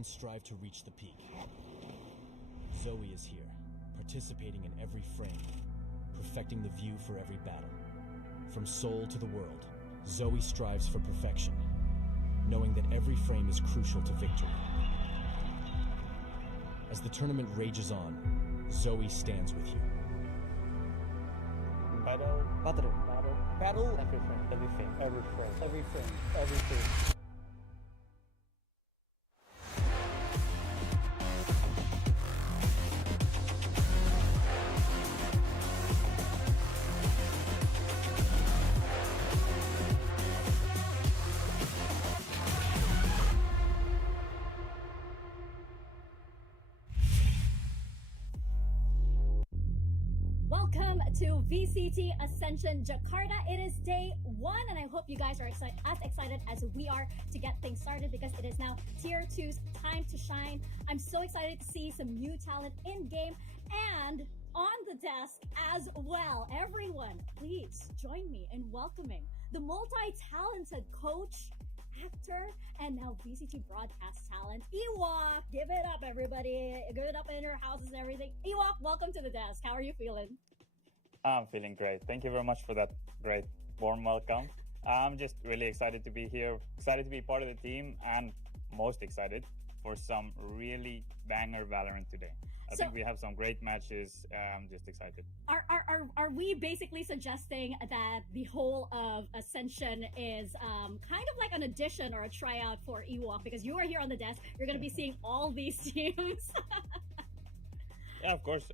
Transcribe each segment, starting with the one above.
everyone strive to reach the peak. Zoe is here, participating in every frame, perfecting the view for every battle. From Seoul to the world, Zoe strives for perfection, knowing that every frame is crucial to victory. As the tournament rages on, Zoe stands with you. Battle. Battle. Battle. Battle. Everything. Everything. Every frame. Everything. Everything. Welcome to VCT Ascension Jakarta. It is day 1 and I hope you guys are as excited as we are to get things started because it is now Tier 2's time to shine. I'm so excited to see some new talent in game and on the desk as well. Everyone, please join me in welcoming the multi-talented coach, actor, and now VCT broadcast talent, Ewok. Give it up, everybody. Give it up in your houses and everything. Ewok, welcome to the desk. How are you feeling? I'm feeling great. Thank you very much for that great warm welcome. I'm just really excited to be here, excited to be part of the team, and most excited for some really banger Valorant today. I think we have some great matches. I'm just excited. Are we basically suggesting that the whole of Ascension is kind of like an audition or a tryout for Ewok? Because you are here on the desk, you're going to be seeing all these teams. Yeah, of course.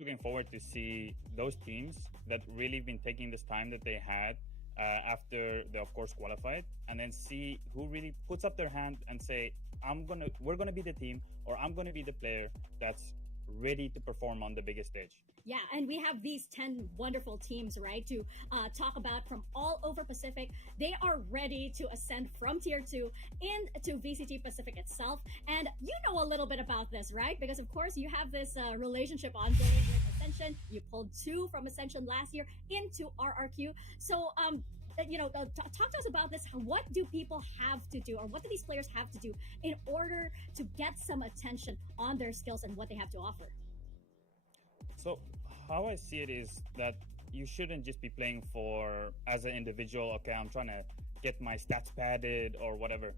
Looking forward to see those teams that really been taking this time that they had after they, of course, qualified, and then see who really puts up their hand and say, we're gonna be the team, or I'm gonna be the player that's ready to perform on the biggest stage. Yeah, and we have these 10 wonderful teams, right, to talk about from all over Pacific. They are ready to ascend from Tier 2 into VCT Pacific itself. And you know a little bit about this, right? Because, of course, you have this relationship ongoing with Ascension. You pulled 2 from Ascension last year into RRQ. So, talk to us about this. What do people have to do, or what do these players have to do in order to get some attention on their skills and what they have to offer? So how I see it is that you shouldn't just be playing as an individual, okay, I'm trying to get my stats padded or whatever.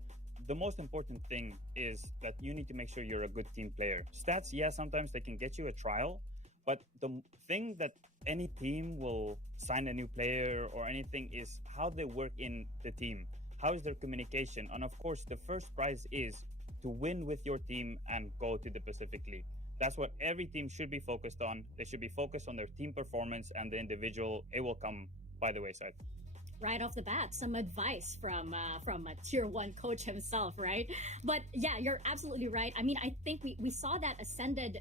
The most important thing is that you need to make sure you're a good team player. Stats, yeah, sometimes they can get you a trial, but the thing that any team will sign a new player or anything is how they work in the team. How is their communication? And of course, the first prize is to win with your team and go to the Pacific League. That's what every team should be focused on. They should be focused on their team performance, and the individual, it will come by the wayside. Right off the bat, some advice from a Tier 1 coach himself, right? But yeah, you're absolutely right. I mean, I think we saw that Ascended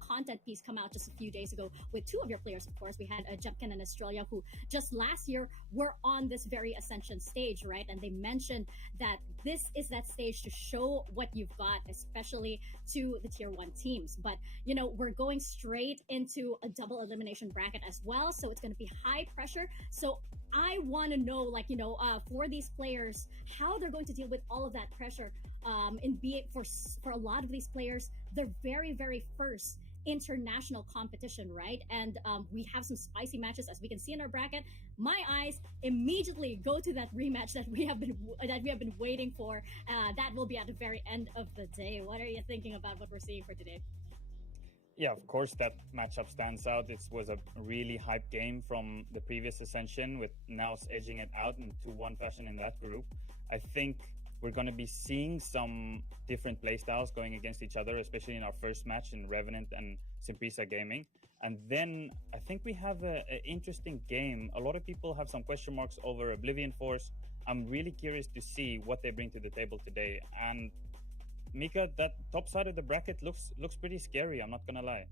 content piece come out just a few days ago with 2 of your players, of course. We had Jumpkin and Australia, who just last year were on this very Ascension stage, right? And they mentioned that this is that stage to show what you've got, especially to the Tier 1 teams. But, we're going straight into a double elimination bracket as well. So it's going to be high pressure. So I want to know, for these players, how they're going to deal with all of that pressure. For a lot of these players, their very, very first international competition, right? And we have some spicy matches, as we can see in our bracket. My eyes immediately go to that rematch that we have been waiting for. That will be at the very end of the day. What are you thinking about what we're seeing for today? Yeah, of course, that matchup stands out. It was a really hype game from the previous Ascension, with NAOS edging it out in 2-1 fashion in that group. I think we're going to be seeing some different playstyles going against each other, especially in our first match in Revenant and Simprisa Gaming. And then I think we have an interesting game. A lot of people have some question marks over Oblivion Force. I'm really curious to see what they bring to the table today. And Mika, that top side of the bracket looks pretty scary, I'm not gonna lie.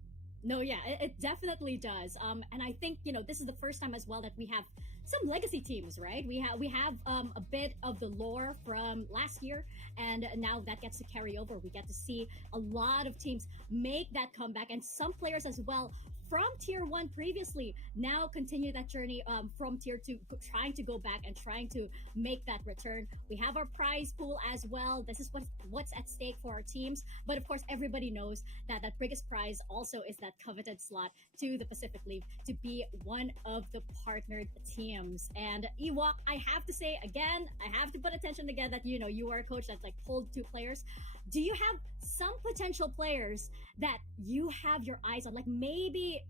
No, yeah, it definitely does. And I think, this is the first time as well that we have some legacy teams, right? We have a bit of the lore from last year, and now that gets to carry over. We get to see a lot of teams make that comeback, and some players as well from Tier 1 previously, now continue that journey from Tier 2, trying to go back and trying to make that return. We have our prize pool as well. This is what's at stake for our teams. But of course, everybody knows that that biggest prize also is that coveted slot to the Pacific League to be one of the partnered teams. And Ewok, I have to say again, I have to put attention again that, you know, you are a coach that's like pulled 2 players. Do you have some potential players that you have your eyes on, like maybe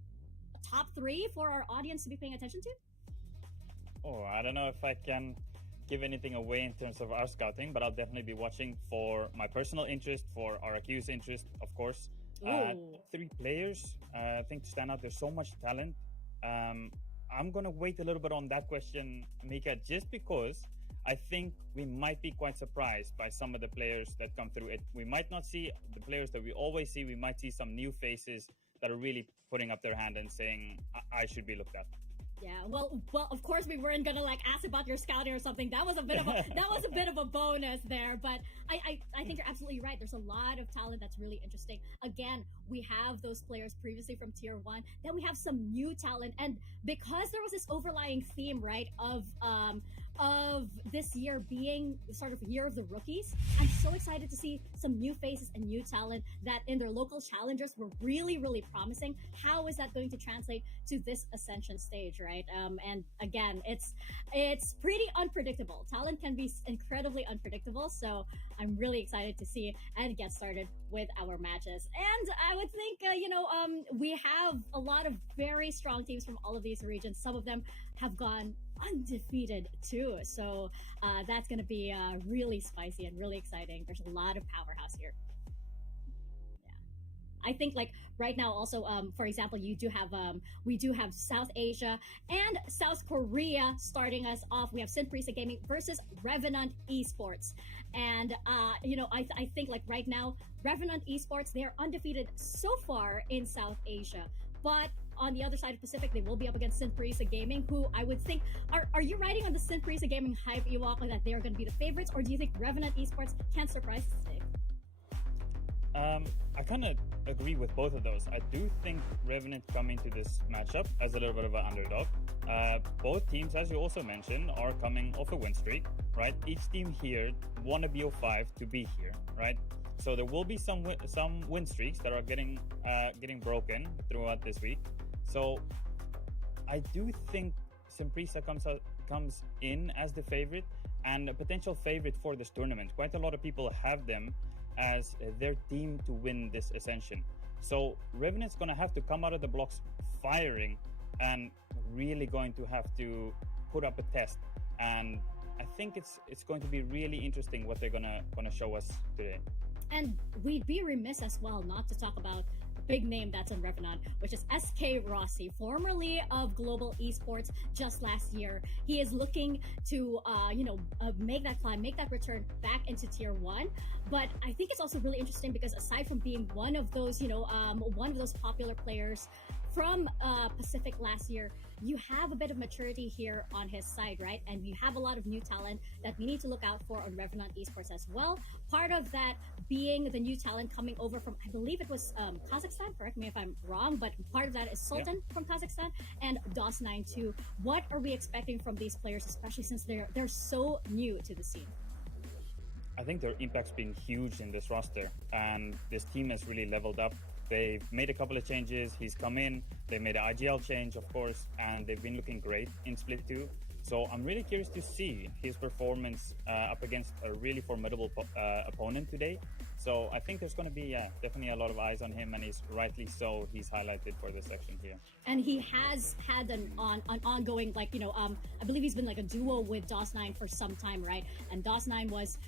top 3 for our audience to be paying attention to? Oh, I don't know if I can give anything away in terms of our scouting, but I'll definitely be watching for my personal interest, for RQ's interest, of course. 3 players, I think, to stand out. There's so much talent. I'm going to wait a little bit on that question, Mika, just because I think we might be quite surprised by some of the players that come through. We might not see the players that we always see. We might see some new faces that are really putting up their hand and saying, I should be looked at. Yeah, well, of course we weren't gonna like ask about your scouting or something. That was a bit of a bonus there. But I think you're absolutely right. There's a lot of talent that's really interesting. Again, we have those players previously from Tier 1. Then we have some new talent, and because there was this overlying theme, right, of this year being sort of year of the rookies, I'm so excited to see some new faces and new talent that in their local challengers were really, really promising. How is that going to translate to this Ascension stage, right? And again, it's pretty unpredictable. Talent can be incredibly unpredictable, so I'm really excited to see and get started with our matches. And I would think, we have a lot of very strong teams from all of these regions. Some of them have gone undefeated too, so that's going to be really spicy and really exciting. There's a lot of powerhouse here. I think like right now also, for example, we do have South Asia and South Korea starting us off. We have Synprisa Gaming versus Revenant Esports. And, I think like right now, Revenant Esports, they are undefeated so far in South Asia. But on the other side of Pacific, they will be up against Synprisa Gaming, who I would think, are you riding on the Synprisa Gaming hype, Ewok, that they are going to be the favorites? Or do you think Revenant Esports can surprise us today? I kind of agree with both of those. I do think Revenant coming to this matchup as a little bit of an underdog. Both teams, as you also mentioned, are coming off a win streak, right? Each team here won a BO5 to be here, right? So there will be some win streaks that are getting broken throughout this week. So I do think Synprisa comes in as the favorite and a potential favorite for this tournament. Quite a lot of people have them as their team to win this Ascension. So Revenant's going to have to come out of the blocks firing and really going to have to put up a test. And I think it's going to be really interesting what they're gonna show us today. And we'd be remiss as well not to talk about a big name that's in Revenant, which is SK Rossi, formerly of Global Esports just last year. He is looking to, make that climb, make that return back into Tier 1. But I think it's also really interesting because aside from being one of those popular players from Pacific last year, you have a bit of maturity here on his side, right? And you have a lot of new talent that we need to look out for on Revenant Esports as well. Part of that being the new talent coming over from, I believe it was Kazakhstan, correct me if I'm wrong, but part of that is Sultan from Kazakhstan and DOS9 too. What are we expecting from these players, especially since they're so new to the scene? I think their impact's been huge in this roster, and this team has really leveled up. They've made a couple of changes. He's come in. They made an IGL change, of course, and they've been looking great in Split 2. So I'm really curious to see his performance up against a really formidable opponent today. So I think there's going to be definitely a lot of eyes on him, and he's rightly so. He's highlighted for this section here. And he has had an ongoing, I believe he's been like a duo with DOS9 for some time, right? And DOS9 was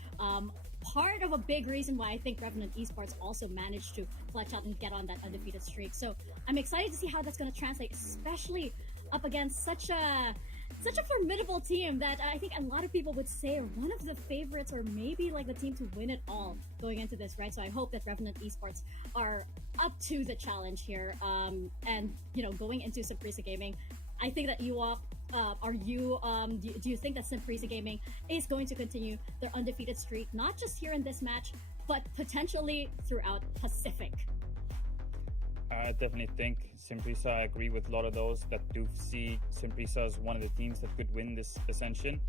part of a big reason why I think Revenant Esports also managed to clutch out and get on that undefeated streak. So I'm excited to see how that's going to translate, especially up against such a formidable team that I think a lot of people would say are one of the favorites, or maybe like the team to win it all going into this, right? So I hope that Revenant Esports are up to the challenge here. And going into Synprisa Gaming, I think that do you think that Synprisa Gaming is going to continue their undefeated streak, not just here in this match, but potentially throughout Pacific? I definitely think Simprisa, I agree with a lot of those that do see Simprisa as one of the teams that could win this Ascension.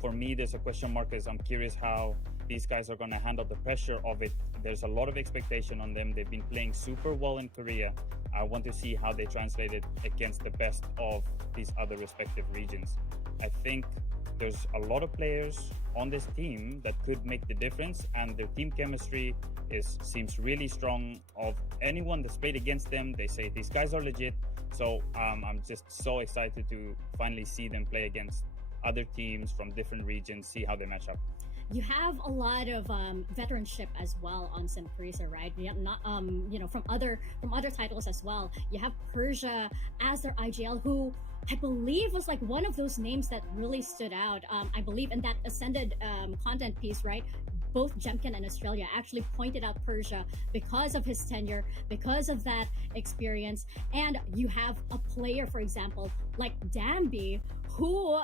For me, there's a question mark as I'm curious how these guys are going to handle the pressure of it. There's a lot of expectation on them. They've been playing super well in Korea. I want to see how they translate it against the best of these other respective regions. I think there's a lot of players on this team that could make the difference, and their team chemistry seems really strong. Of anyone that's played against them, they say these guys are legit. So I'm just so excited to finally see them play against other teams from different regions, see how they match up. You have a lot of veteranship as well on Simprisa, right? Yeah, not from other titles as well. You have Persia as their IGL, who I believe was like one of those names that really stood out. I believe in that Ascended content piece, right? Both Jemkin and Australia actually pointed out Persia because of his tenure, because of that experience. And you have a player, for example, like Dambi, who,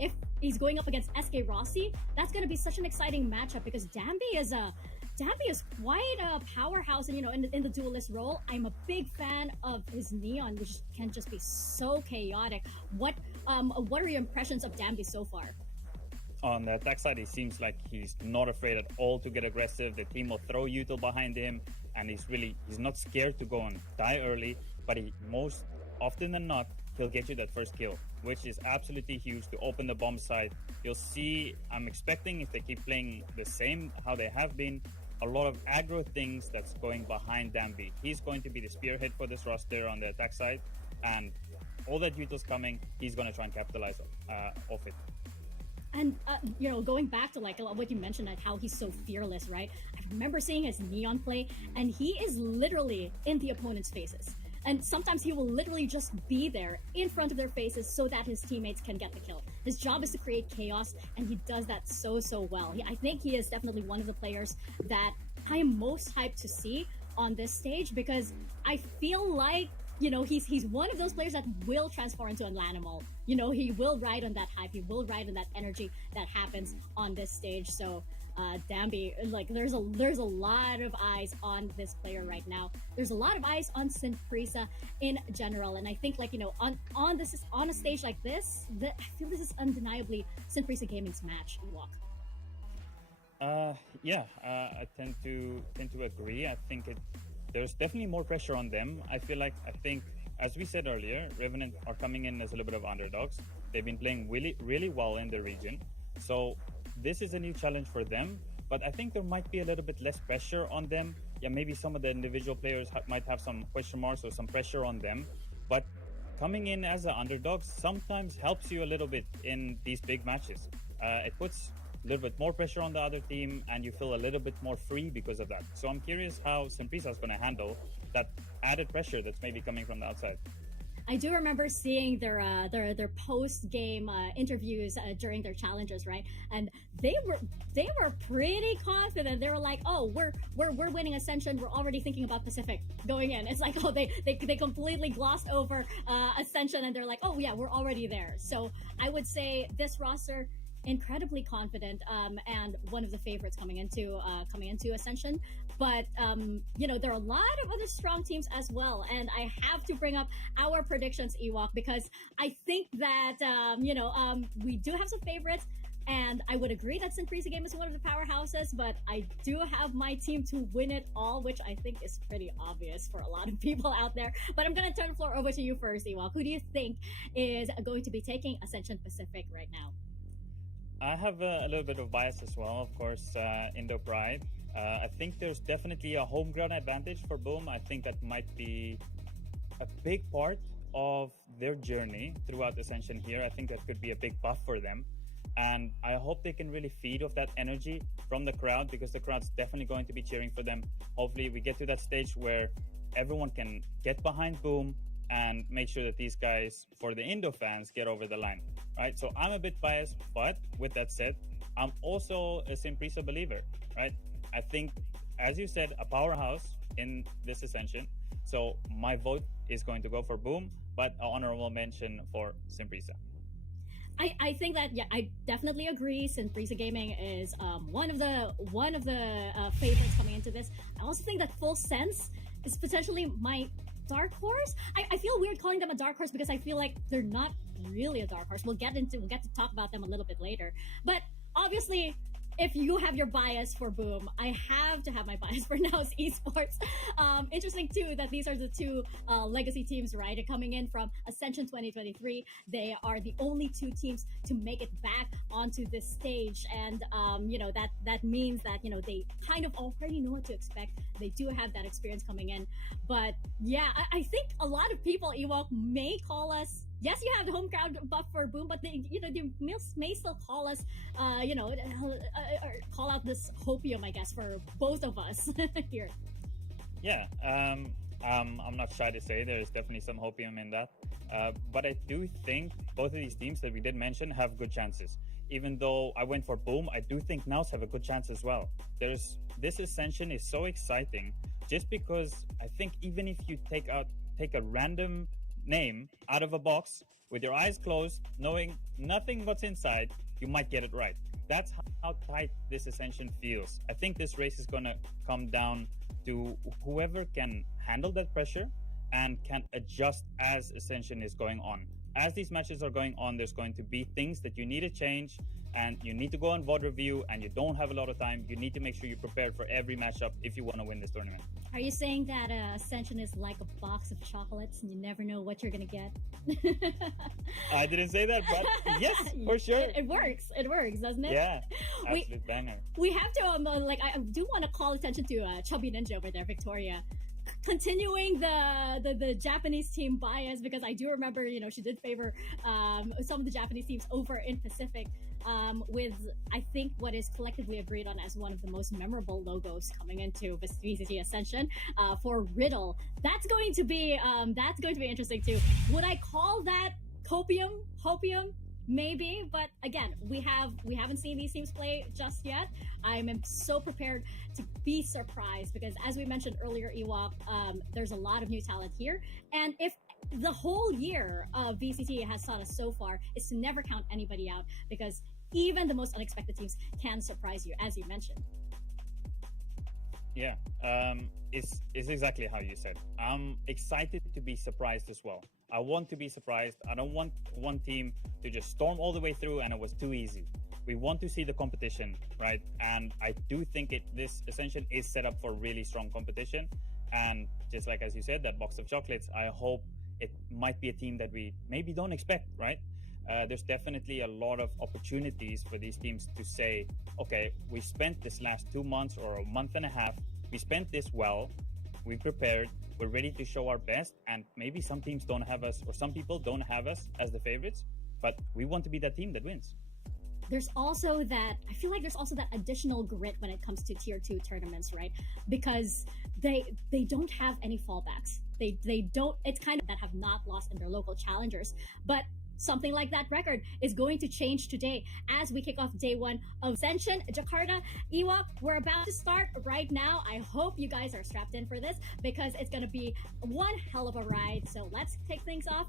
if he's going up against SK Rossi, that's going to be such an exciting matchup because Dambi is quite a powerhouse, and in the duelist role. I'm a big fan of his Neon, which can just be so chaotic. What are your impressions of Dambi so far? On the attack side, it seems like he's not afraid at all to get aggressive. The team will throw util behind him, and he's not scared to go and die early, but he most often than not, he'll get you that first kill, which is absolutely huge to open the bomb side. You'll see, I'm expecting if they keep playing the same how they have been, a lot of aggro things that's going behind Dambi. He's going to be the spearhead for this roster on the attack side, and all that util's coming, he's going to try and capitalize off it. And going back to like what you mentioned, like how he's so fearless, right? I remember seeing his Neon play, and he is literally in the opponent's faces. And sometimes he will literally just be there in front of their faces so that his teammates can get the kill. His job is to create chaos, and he does that so well. I think he is definitely one of the players that I am most hyped to see on this stage, because I feel like he's one of those players that will transform into an animal. He will ride on that hype. He will ride on that energy that happens on this stage. So Dambi, like there's a lot of eyes on this player right now. There's a lot of eyes on Simprisa in general, and I think on a stage like this, I feel this is undeniably Simprisa Gaming's match. Ewok. I tend to agree. I think there's definitely more pressure on them. I think, as we said earlier, Revenant are coming in as a little bit of underdogs. They've been playing really, really well in the region. So this is a new challenge for them, but I think there might be a little bit less pressure on them. Yeah, maybe some of the individual players might have some question marks or some pressure on them, but coming in as an underdog sometimes helps you a little bit in these big matches. It puts a little bit more pressure on the other team, and you feel a little bit more free because of that. So I'm curious how Simprisa is going to handle that added pressure that's maybe coming from the outside. I do remember seeing their post-game interviews during their challenges, right? And they were pretty confident. They were like, "Oh, we're winning Ascension. We're already thinking about Pacific going in." It's like, oh, they completely glossed over Ascension, and they're like, "Oh yeah, we're already there." So I would say this roster, incredibly confident, and one of the favorites coming into Ascension. But there are a lot of other strong teams as well, and I have to bring up our predictions, Ewok, because I think that we do have some favorites, and I would agree that Simprisa Game is one of the powerhouses, but I do have my team to win it all, which I think is pretty obvious for a lot of people out there. But I'm going to turn the floor over to you first, Ewok. Who do you think is going to be taking Ascension Pacific right now? I have a little bit of bias as well, of course, Indo Pride. I think there's definitely a home ground advantage for Boom. I think that might be a big part of their journey throughout Ascension here. I think that could be a big buff for them. And I hope they can really feed off that energy from the crowd, because the crowd's definitely going to be cheering for them. Hopefully we get to that stage where everyone can get behind Boom and make sure that these guys, for the Indo fans, get over the line, right? So I'm a bit biased, but with that said, I'm also a Simprisa believer, right? I think, as you said, a powerhouse in this Ascension. So my vote is going to go for Boom, but an honorable mention for Simprisa. I think that, yeah, I definitely agree. Simprisa Gaming is one of the favorites coming into this. I also think that Full Sense is potentially my dark horse. I feel weird calling them a dark horse because I feel like they're not really a dark horse. We'll get to talk about them a little bit later. But obviously, if you have your bias for Boom, I have to have my bias for NAOS Esports. Interesting too that these are the two legacy teams, right? Coming in from Ascension 2023, they are the only two teams to make it back onto this stage, and that means that they kind of already know what to expect. They do have that experience coming in, but yeah, I think a lot of people, Ewok, may call us. Yes, you have the home crowd buff for Boom, but they may still call us, or call out this hopium, I guess, for both of us here. Yeah, I'm not shy to say there is definitely some hopium in that, but I do think both of these teams that we did mention have good chances. Even though I went for Boom, I do think NAOS have a good chance as well. This Ascension is so exciting, just because I think even if you take a random name out of a box with your eyes closed, knowing nothing what's inside, you might get it right. That's how tight this Ascension feels. I think this race is gonna come down to whoever can handle that pressure and can adjust as Ascension is going on. As these matches are going on, there's going to be things that you need to change, and you need to go on VOD review, and you don't have a lot of time. You need to make sure you're prepared for every matchup if you want to win this tournament. Are you saying that Ascension is like a box of chocolates and you never know what you're going to get? I didn't say that, but yes, for sure. It works. It works, doesn't it? Yeah, absolute banger. We have to, I do want to call attention to Chubby Ninja over there, Victoria. Continuing the Japanese team bias, because I do remember, she did favor some of the Japanese teams over in Pacific, with I think what is collectively agreed on as one of the most memorable logos coming into VCT Ascension for Riddle. That's going to be interesting too. Would I call that hopium? Maybe, but again, we haven't seen these teams play just yet. I'm so prepared to be surprised because, as we mentioned earlier, Ewok, there's a lot of new talent here, and if the whole year of VCT has taught us so far is to never count anybody out, because even the most unexpected teams can surprise you, as you mentioned. Yeah, it's exactly how you said. I'm excited to be surprised as well. I want to be surprised. I don't want one team to just storm all the way through and it was too easy. We want to see the competition, right? And I do think this Ascension is set up for really strong competition. And just like as you said, that box of chocolates, I hope it might be a team that we maybe don't expect, right? There's definitely a lot of opportunities for these teams to say, okay, we spent this last 2 months or a month and a half, we spent this well, we prepared, we're ready to show our best, and maybe some teams don't have us, or some people don't have us as the favorites, but we want to be that team that wins. There's also that, I feel like there's also that additional grit when it comes to tier 2 tournaments, right? Because they don't have any fallbacks. They don't, it's kind of that have not lost in their local challengers, but something like that record is going to change today as we kick off day 1 of Ascension Jakarta. Ewok, we're about to start right now. I hope you guys are strapped in for this because it's going to be one hell of a ride. So let's kick things off.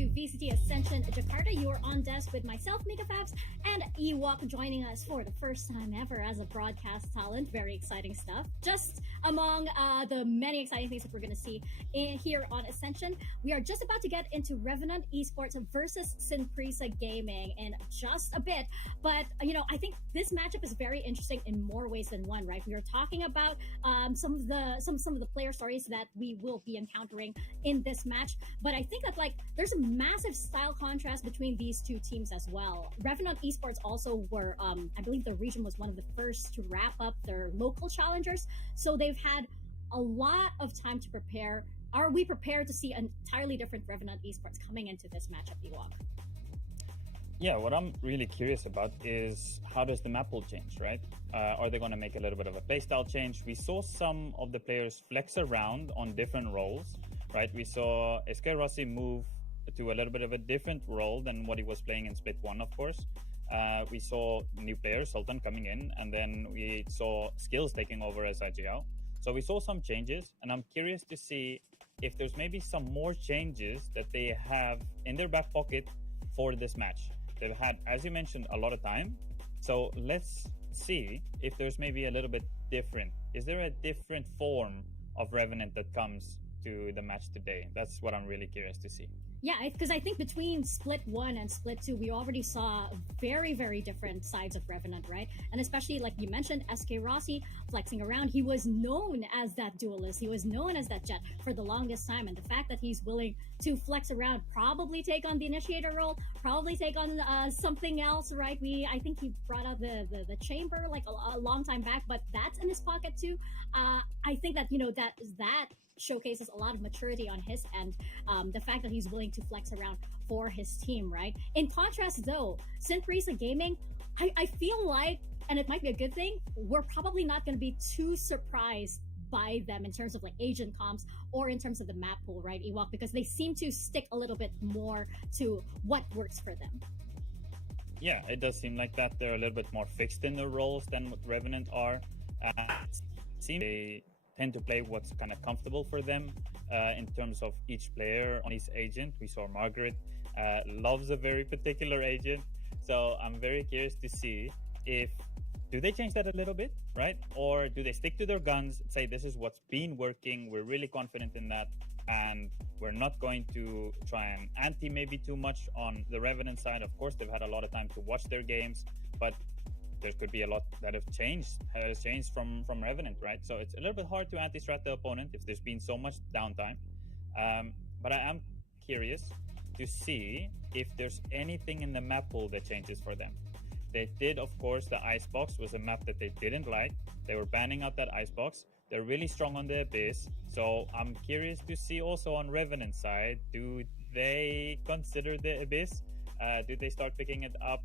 to VCT Ascension Jakarta. You are on desk with myself, Mika Fabs, and Ewok joining us for the first time ever as a broadcast talent. Very exciting stuff. Just among the many exciting things that we're going to see here on Ascension, we are just about to get into Revenant Esports versus Sinprisa Gaming in just a bit. But, I think this matchup is very interesting in more ways than one, right? We are talking about some of the player stories that we will be encountering in this match, but I think that there's a massive style contrast between these two teams as well. Revenant Esports also were, I believe the region was one of the first to wrap up their local challengers, so they've had a lot of time to prepare. Are we prepared to see an entirely different Revenant Esports coming into this matchup, Ewok? Yeah, what I'm really curious about is how does the map pool change, right? Are they going to make a little bit of a playstyle change? We saw some of the players flex around on different roles, right? We saw SK Rossi move to a little bit of a different role than what he was playing in Split 1, of course. We saw new players, Sultan coming in, and then we saw Skills taking over as Ajiao. So we saw some changes, and I'm curious to see if there's maybe some more changes that they have in their back pocket for this match. They've had, as you mentioned, a lot of time. So let's see if there's maybe a little bit different. Is there a different form of Revenant that comes to the match today? That's what I'm really curious to see. Yeah, because I think between Split 1 and Split 2, we already saw very, very different sides of Revenant, right? And especially, like you mentioned, SK Rossi flexing around. He was known as that duelist. He was known as that jet for the longest time. And the fact that he's willing to flex around, probably take on the initiator role, probably take on something else, right? I think he brought out the chamber like a long time back, but that's in his pocket too. I think that, that showcases a lot of maturity on his end. The fact that he's willing to flex around for his team, right? In contrast, though, Sinprisa Gaming, I feel like, and it might be a good thing, we're probably not going to be too surprised by them in terms of agent comps or in terms of the map pool, right, Ewok? Because they seem to stick a little bit more to what works for them. Yeah, it does seem like that. They're a little bit more fixed in their roles than what Revenant are. It seems they tend to play what's kind of comfortable for them in terms of each player on his agent. We saw Margaret loves a very particular agent, so I'm very curious to see if do they change that a little bit, right? Or do they stick to their guns, say this is what's been working, we're really confident in that, and we're not going to try and ante maybe too much on the Revenant side. Of course, they've had a lot of time to watch their games, but there could be a lot that has changed from Revenant, right? So it's a little bit hard to anti-strat the opponent if there's been so much downtime. But I am curious to see if there's anything in the map pool that changes for them. They did, of course, the Icebox was a map that they didn't like. They were banning out that Icebox. They're really strong on the Abyss. So I'm curious to see also on Revenant side, do they consider the Abyss? Do they start picking it up?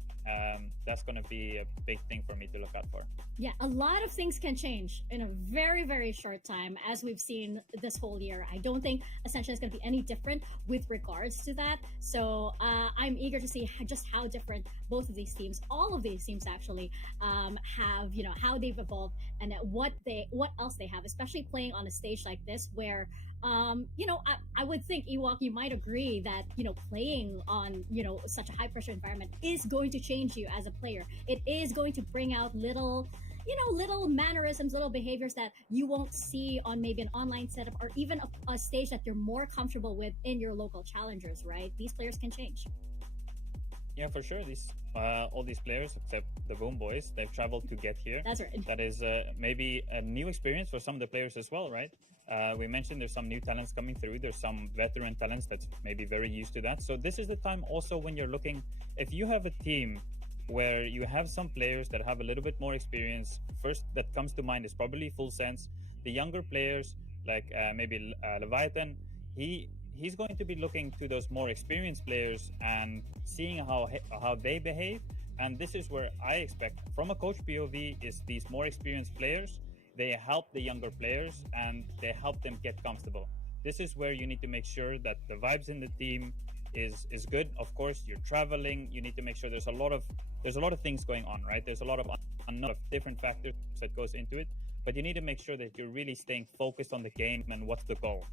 That's going to be a big thing for me to look out for. Yeah, a lot of things can change in a very, very short time, as we've seen this whole year. I don't think Ascension is going to be any different with regards to that. So I'm eager to see just how different both of these teams, all of these teams actually, have, how they've evolved and what else they have, especially playing on a stage like this where, I would think, Ewok, you might agree that, playing on, such a high pressure environment is going to change you as a player. It is going to bring out little mannerisms, little behaviors that you won't see on maybe an online setup or even a stage that you're more comfortable with in your local challengers, right? These players can change. Yeah, for sure. All these players, except the Boom Boys, they've traveled to get here. That's right. That is maybe a new experience for some of the players as well, right? We mentioned there's some new talents coming through. There's some veteran talents that's maybe very used to that. So this is the time also when you're looking, if you have a team where you have some players that have a little bit more experience, first that comes to mind is probably Full Sense. The younger players, like maybe Leviathan, he's going to be looking to those more experienced players and seeing how they behave. And this is where I expect from a coach POV is these more experienced players, they help the younger players and they help them get comfortable. This is where you need to make sure that the vibes in the team is good. Of course, you're traveling, you need to make sure there's a lot of things going on, right? There's a lot of different factors that goes into it, but you need to make sure that you're really staying focused on the game and what's the goal.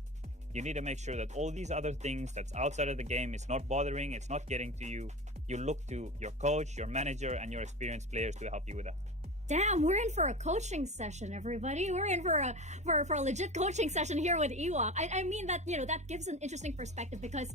You need to make sure that all these other things that's outside of the game is not bothering, it's not getting to you. You look to your coach, your manager, and your experienced players to help you with that. Damn, we're in for a coaching session, everybody. We're in for a legit coaching session here with Ewok. I mean that, that gives an interesting perspective because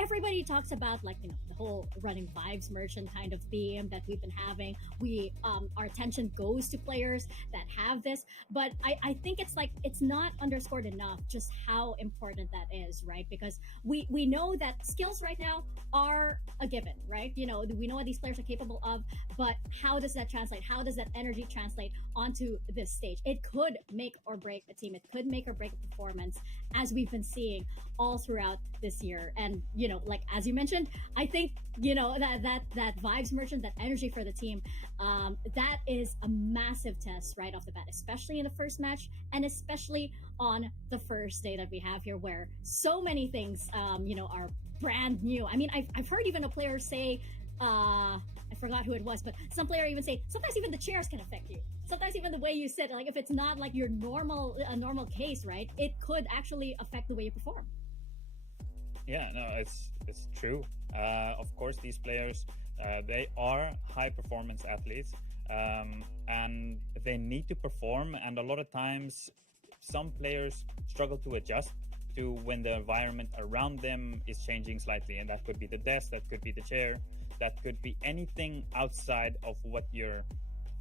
everybody talks about like, the whole running vibes merchant kind of theme that we've been having. We our attention goes to players that have this, but I think it's not underscored enough just how important that is, right? Because we know that skills right now are a given, right? We know what these players are capable of, but how does that translate? How does that energy translate onto this stage? It could make or break a team. It could make or break a performance, as we've been seeing all throughout this year. And like as you mentioned, I think that vibes merchant, that energy for the team, that is a massive test right off the bat, especially in the first match, and especially on the first day that we have here, where so many things are brand new. I mean, I've heard even a player say, I forgot who it was, but some player even say sometimes even the chairs can affect you. Sometimes even the way you sit, like if it's not like a normal case, right? It could actually affect the way you perform. Yeah, no, it's true. Of course, these players, they are high performance athletes, and they need to perform. And a lot of times, some players struggle to adjust to when the environment around them is changing slightly, and that could be the desk, that could be the chair, that could be anything outside of what you're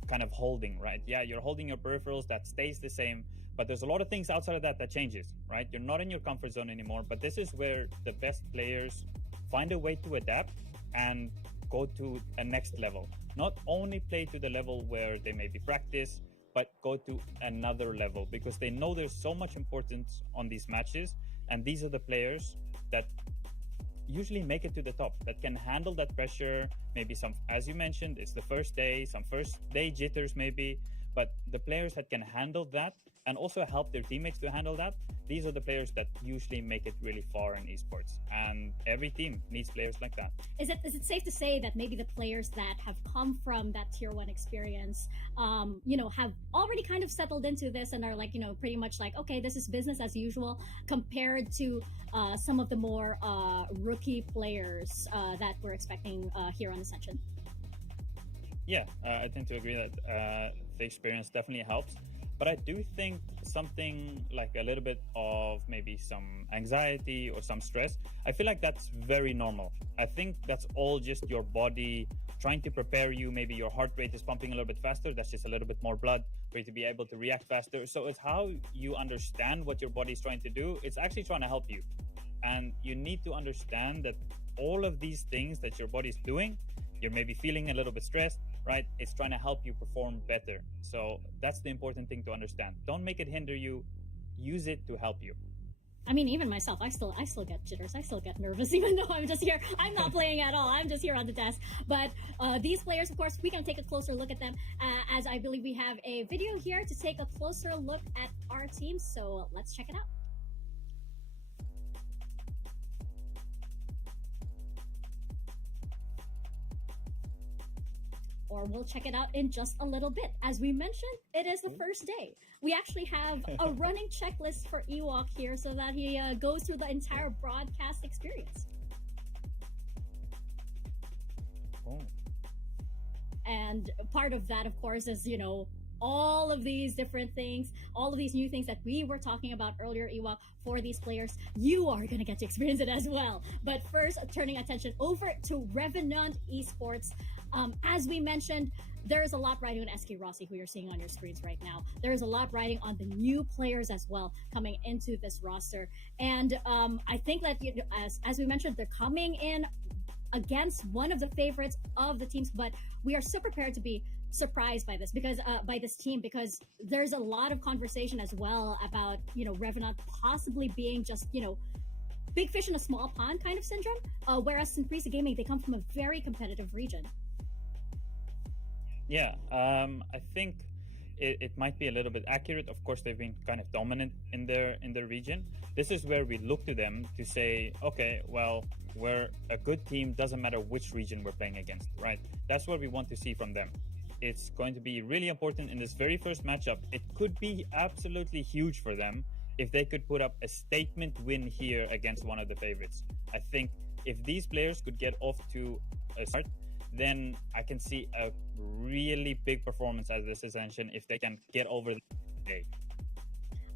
kind of holding, right? Yeah, you're holding your peripherals, that stays the same, but there's a lot of things outside of that changes, right? You're not in your comfort zone anymore, but this is where the best players find a way to adapt and go to a next level. Not only play to the level where they maybe practice, but go to another level, because they know there's so much importance on these matches, and these are the players that usually make it to the top, that can handle that pressure. Maybe some, as you mentioned, it's the first day, some first day jitters maybe, but the players that can handle that and also help their teammates to handle that, these are the players that usually make it really far in esports. And every team needs players like that. Is it safe to say that maybe the players that have come from that tier 1 experience, have already kind of settled into this and are like, pretty much like, okay, this is business as usual, compared to some of the more rookie players that we're expecting here on Ascension? Yeah, I tend to agree that the experience definitely helps. But I do think something like a little bit of maybe some anxiety or some stress, I feel like that's very normal. I think that's all just your body trying to prepare you. Maybe your heart rate is pumping a little bit faster. That's just a little bit more blood for you to be able to react faster. So it's how you understand what your body is trying to do. It's actually trying to help you. And you need to understand that all of these things that your body is doing, you're maybe feeling a little bit stressed, right? It's trying to help you perform better. So that's the important thing to understand. Don't make it hinder you. Use it to help you. I mean, even myself, I still get jitters. I still get nervous, even though I'm just here. I'm not playing at all. I'm just here on the desk. But these players, of course, we can take a closer look at them, as I believe we have a video here to take a closer look at our team. So let's check it out. Or we'll check it out in just a little bit. As we mentioned, it is the first day. We actually have a running checklist for Ewok here so that he goes through the entire broadcast experience. Oh. And part of that, of course, is, all of these different things, all of these new things that we were talking about earlier, Ewok, for these players. You are going to get to experience it as well. But first, turning attention over to Revenant Esports. As we mentioned, there is a lot riding on SK Rossi, who you're seeing on your screens right now. There is a lot riding on the new players as well coming into this roster. And I think that, as we mentioned, they're coming in against one of the favorites of the teams, but we are so prepared to be surprised by this, because by this team, because there's a lot of conversation as well about Revenant possibly being just big fish in a small pond kind of syndrome, whereas Synprisa Gaming, they come from a very competitive region. Yeah, I think it might be a little bit accurate. Of course, they've been kind of dominant in their region. This is where we look to them to say, okay, well, we're a good team, doesn't matter which region we're playing against, right? That's what we want to see from them. It's going to be really important in this very first matchup. It could be absolutely huge for them if they could put up a statement win here against one of the favorites. I think if these players could get off to a start, then I can see a really big performance as this Ascension if they can get over the day.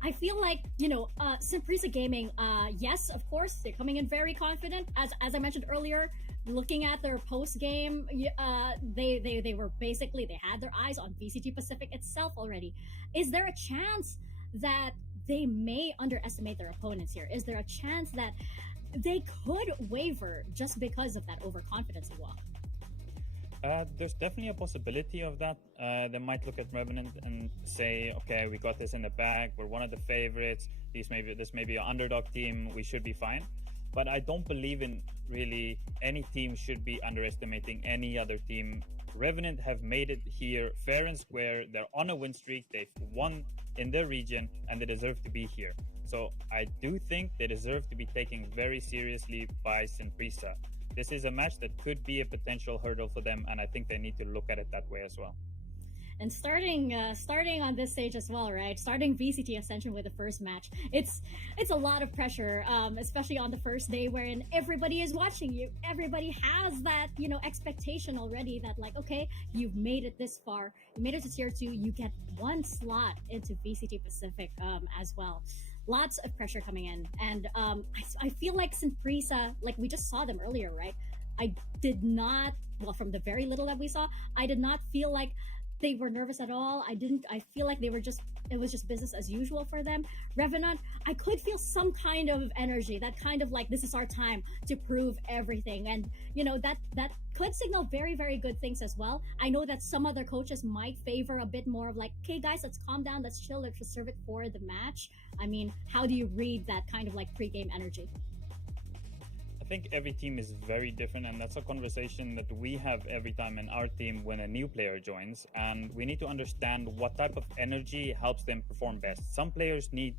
I feel like, Simprisa Gaming, yes, of course, they're coming in very confident. As I mentioned earlier, looking at their post game, they were basically, they had their eyes on VCT Pacific itself already. Is there a chance that they may underestimate their opponents here? Is there a chance that they could waver just because of that overconfidence as well? There's definitely a possibility of that. They might look at Revenant and say, okay, we got this in the bag. We're one of the favorites. This may be an underdog team. We should be fine. But I don't believe in really any team should be underestimating any other team. Revenant have made it here fair and square. They're on a win streak. They've won in their region and they deserve to be here. So I do think they deserve to be taken very seriously by Simprisa. This is a match that could be a potential hurdle for them, and I think they need to look at it that way as well. And starting on this stage as well, right? Starting VCT Ascension with the first match, it's a lot of pressure, especially on the first day, wherein everybody is watching you. Everybody has that expectation already that like, okay, you've made it this far, you made it to tier 2, you get one slot into VCT Pacific as well. Lots of pressure coming in, and I feel like Simprisa, like we just saw them earlier, right? I did not, well, from the very little that we saw, I did not feel like they were nervous at all. I feel like it was just business as usual for them. Revenant, I could feel some kind of energy, that kind of like, this is our time to prove everything. And, that could signal very, very good things as well. I know that some other coaches might favor a bit more of like, okay, guys, let's calm down, let's chill, let's reserve it for the match. I mean, how do you read that kind of like pre-game energy? I think every team is very different, and that's a conversation that we have every time in our team when a new player joins, and we need to understand what type of energy helps them perform best. Some players need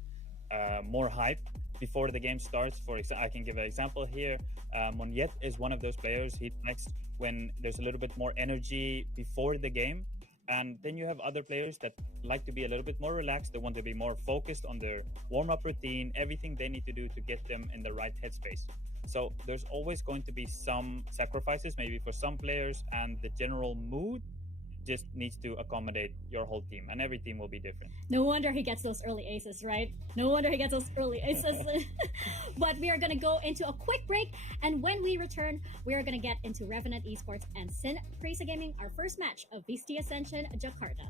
more hype before the game starts. For example, I can give an example here. Moniet is one of those players. He likes when there's a little bit more energy before the game. And then you have other players that like to be a little bit more relaxed. They want to be more focused on their warm-up routine, everything they need to do to get them in the right headspace. So there's always going to be some sacrifices, maybe for some players, and the general mood just needs to accommodate your whole team, and every team will be different. No wonder he gets those early aces, right? No wonder he gets those early aces. But we are going to go into a quick break, and when we return, we are going to get into Revenant Esports and Simprisa Gaming, our first match of VCT Ascension Jakarta.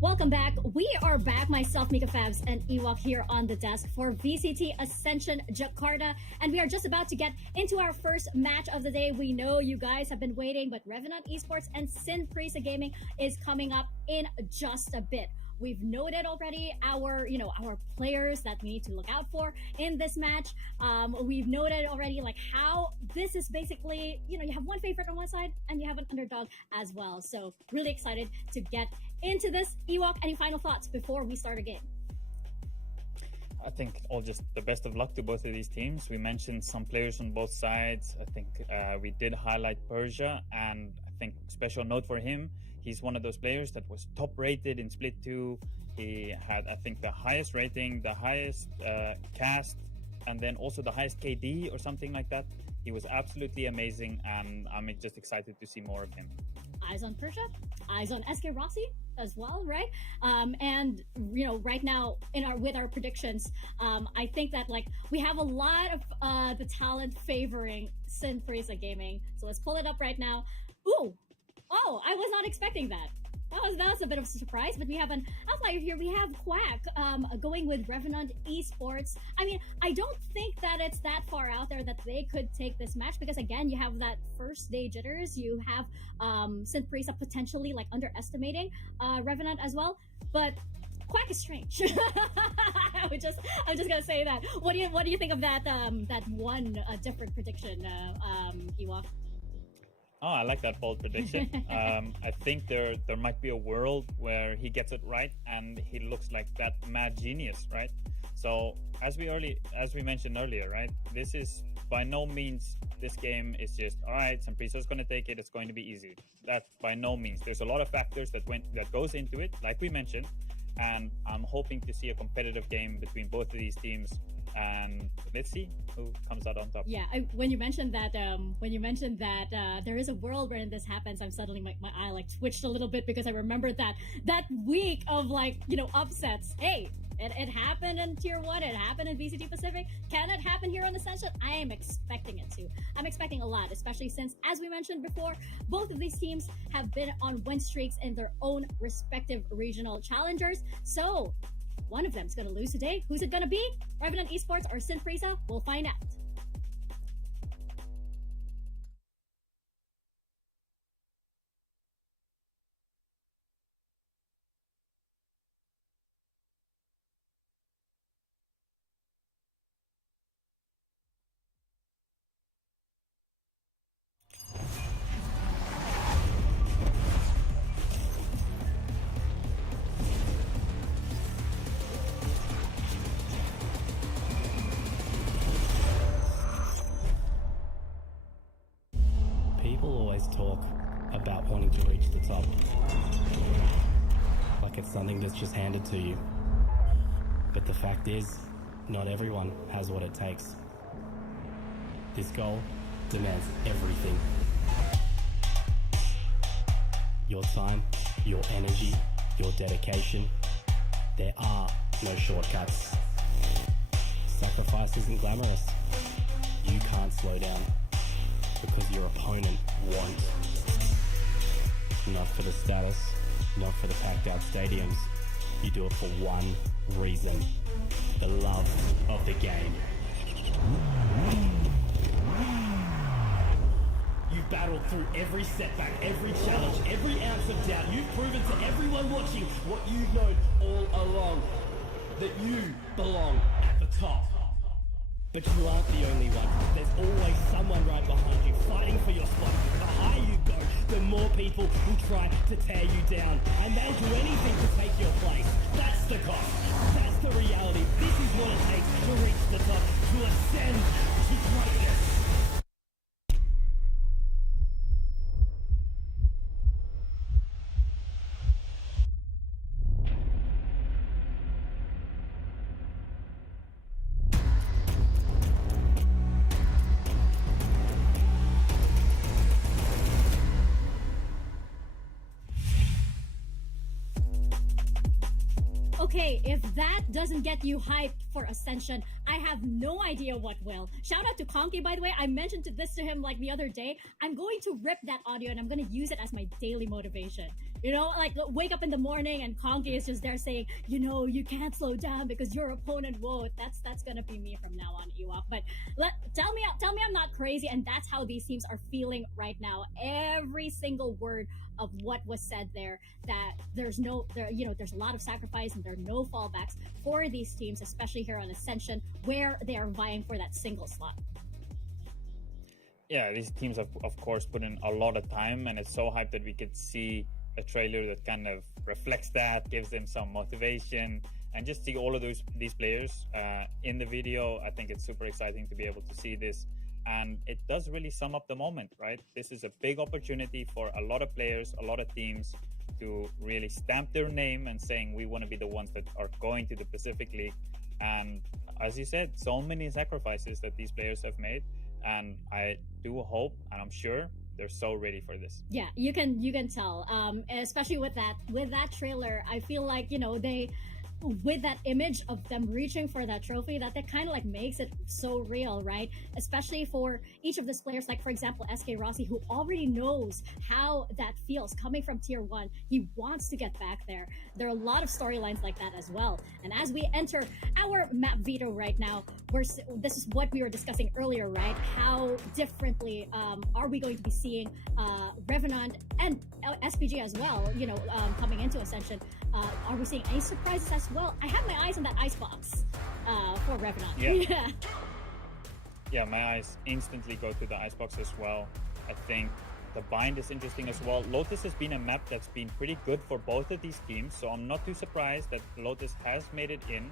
Welcome back. We are back, myself, Mika Fabs, and Ewok here on the desk for VCT Ascension Jakarta. And we are just about to get into our first match of the day. We know you guys have been waiting, but Revenant Esports and Synprisa Gaming is coming up in just a bit. We've noted already our players that we need to look out for in this match. We've noted already like how this is basically, you have one favorite on one side and you have an underdog as well. So really excited to get into this. Ewok, any final thoughts before we start a game? I think all just the best of luck to both of these teams. We mentioned some players on both sides. I think we did highlight Persia, and I think special note for him. He's one of those players that was top rated in Split 2. He had, I think, the highest rating, the highest cast, and then also the highest KD or something like that. He was absolutely amazing, and I'm just excited to see more of him. Eyes on Persia, eyes on SK Rossi as well, right? And right now with our predictions, I think that we have a lot of the talent favoring Synprisa Gaming. So let's pull it up right now. Ooh. Oh, I was not expecting that. That was a bit of a surprise, but we have an outlier here. We have Quack going with Revenant Esports. I mean, I don't think that it's that far out there that they could take this match because, again, you have that first day jitters. You have Synprisa potentially underestimating Revenant as well. But Quack is strange. I'm just gonna say that. What do you think of that one different prediction, Ewok? Oh, I like that bold prediction. I think there might be a world where he gets it right and he looks like that mad genius, right? So as we mentioned earlier, right? This is by no means this game is just all right. Synprisa's going to take it. It's going to be easy. That by no means. There's a lot of factors that goes into it, like we mentioned, and I'm hoping to see a competitive game between both of these teams. And let's see who comes out on top. Yeah, when you mentioned that there is a world wherein this happens, I'm suddenly my eye twitched a little bit because I remembered that week of upsets. Hey, it happened in Tier 1, it happened in VCT Pacific. Can it happen here in Ascension? I am expecting it to. I'm expecting a lot, especially since, as we mentioned before, both of these teams have been on win streaks in their own respective regional challengers. So one of them is going to lose today. Who's it going to be? Revenant Esports or Synprisa? We'll find out. People always talk about wanting to reach the top, like it's something that's just handed to you. But the fact is, not everyone has what it takes. This goal demands everything. Your time, your energy, your dedication. There are no shortcuts. Sacrifice isn't glamorous. You can't slow down. Because your opponent won't. Not for the status, not for the packed out stadiums. You do it for one reason. The love of the game. You've battled through every setback, every challenge, every ounce of doubt. You've proven to everyone watching what you've known all along. That you belong at the top. But you aren't the only one. There's always someone right behind you fighting for your spot. The higher you go, the more people will try to tear you down. And they'll do anything to take your place. That's the cost. That's the reality. This is what it takes to reach the top, to ascend to greatness. Okay, if that doesn't get you hyped for Ascension, I have no idea what will. Shout out to Conky, by the way. I mentioned this to him the other day. I'm going to rip that audio and I'm going to use it as my daily motivation. You know, like wake up in the morning and Conky is just there saying, you know, you can't slow down because your opponent won't. That's gonna be me from now on, Ewok. But tell me I'm not crazy, and that's how these teams are feeling right now. Every single word of what was said there, that there's a lot of sacrifice and there are no fallbacks for these teams, especially here on Ascension, where they are vying for that single slot. Yeah, these teams have, of course, put in a lot of time, and it's so hyped that we could see a trailer that kind of reflects that, gives them some motivation, and just see all of these players in the video. I think it's super exciting to be able to see this, and it does really sum up the moment, right? This is a big opportunity for a lot of players, a lot of teams to really stamp their name and saying we want to be the ones that are going to the Pacific League. And as you said, so many sacrifices that these players have made, and I do hope, and I'm sure they're so ready for this. Yeah, you can tell, especially with that trailer. I feel like, you know, they, with that image of them reaching for that trophy, that kind of like makes it so real, right? Especially for each of these players, like for example SK Rossi, who already knows how that feels coming from tier 1. He wants to get back there. There are a lot of storylines like that as well. And as we enter our map veto right now, this is what we were discussing earlier, right? How differently are we going to be seeing Revenant and SPG as well, you know, coming into Ascension? Are we seeing any surprises as well? I have my eyes on that icebox for Revenant. Yeah. Yeah, my eyes instantly go to the icebox as well. I think the bind is interesting as well. Lotus has been a map that's been pretty good for both of these teams, so I'm not too surprised that Lotus has made it in.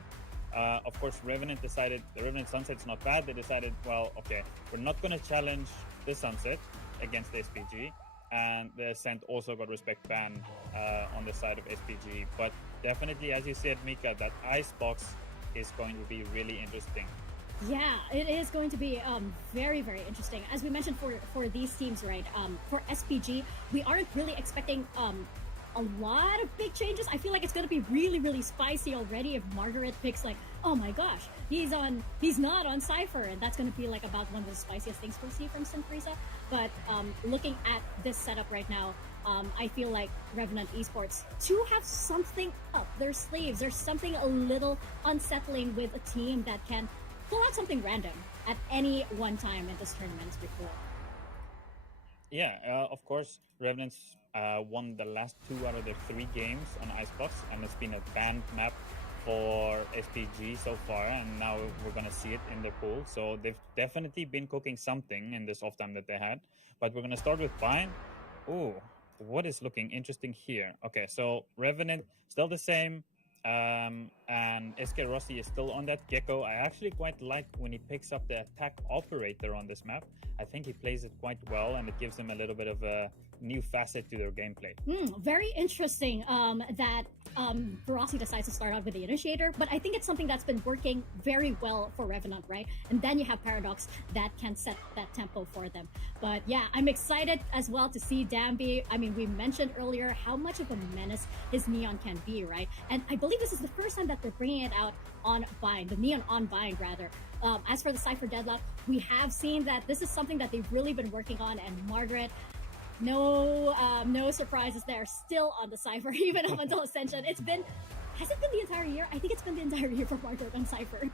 Of course, the Revenant Sunset's not bad. They decided, well, okay, we're not going to challenge the Sunset against SPG. And the Ascent also got respect ban on the side of SPG. But definitely, as you said, Mika, that icebox is going to be really interesting. Yeah, it is going to be very, very interesting. As we mentioned for these teams, right? For SPG, we aren't really expecting a lot of big changes. I feel like it's going to be really, really spicy already if Margaret picks like, oh my gosh, he's not on Cypher, and that's going to be like about one of the spiciest things we'll see from Synfreeza. But looking at this setup right now, I feel like Revenant Esports to have something up their sleeves. There's something a little unsettling with a team that can pull out something random at any one time in this tournament before. Yeah, of course, Revenant's won the last 2 out of their 3 games on Icebox, and it's been a banned map for SPG so far, and now we're going to see it in the pool. So they've definitely been cooking something in this off time that they had. But we're going to start with Bind. Ooh, what is looking interesting here? Okay, so Revenant still the same, and SK Rossi is still on that Gecko. I actually quite like when he picks up the attack operator on this map. I think he plays it quite well, and it gives him a little bit of a new facet to their gameplay. Very interesting that Rossi decides to start out with the Initiator, but I think it's something that's been working very well for Revenant, right? And then you have Paradox that can set that tempo for them. But yeah, I'm excited as well to see Dambi. I mean, we mentioned earlier how much of a menace his Neon can be, right? And I believe this is the first time that they're bringing it out on Bind, the Neon on Bind rather. As for the Cypher Deadlock, we have seen that this is something that they've really been working on, and Margaret, no surprises there. Still on the Cypher, even up until Ascension. Has it been the entire year? I think it's been the entire year for Margaret on Cypher.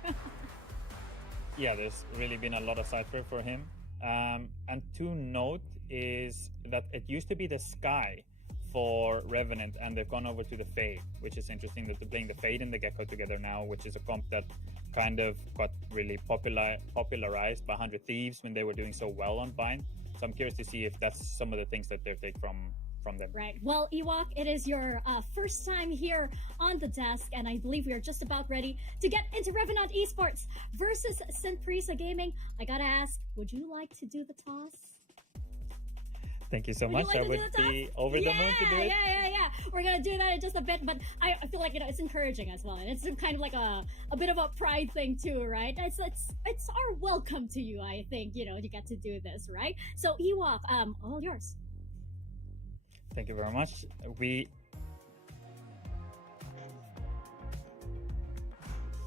Yeah, there's really been a lot of Cypher for him. And to note is that it used to be the Sky for Revenant, and they've gone over to the Fade, which is interesting that they're playing the Fade and the Gecko together now, which is a comp that kind of got really popularized by 100 Thieves when they were doing so well on Bind. So I'm curious to see if that's some of the things that they've taken from them. Right. Well, Ewok, it is your first time here on the desk, and I believe we are just about ready to get into Revenant Esports versus Synfreeza Gaming. I gotta ask, would you like to do the toss? Thank you so much. I would be over the moon to do it. Yeah. We're gonna do that in just a bit, but I feel like, it's encouraging as well, and it's kind of like a bit of a pride thing too, right? It's our welcome to you. I think you get to do this, right? So Ewok, all yours. Thank you very much.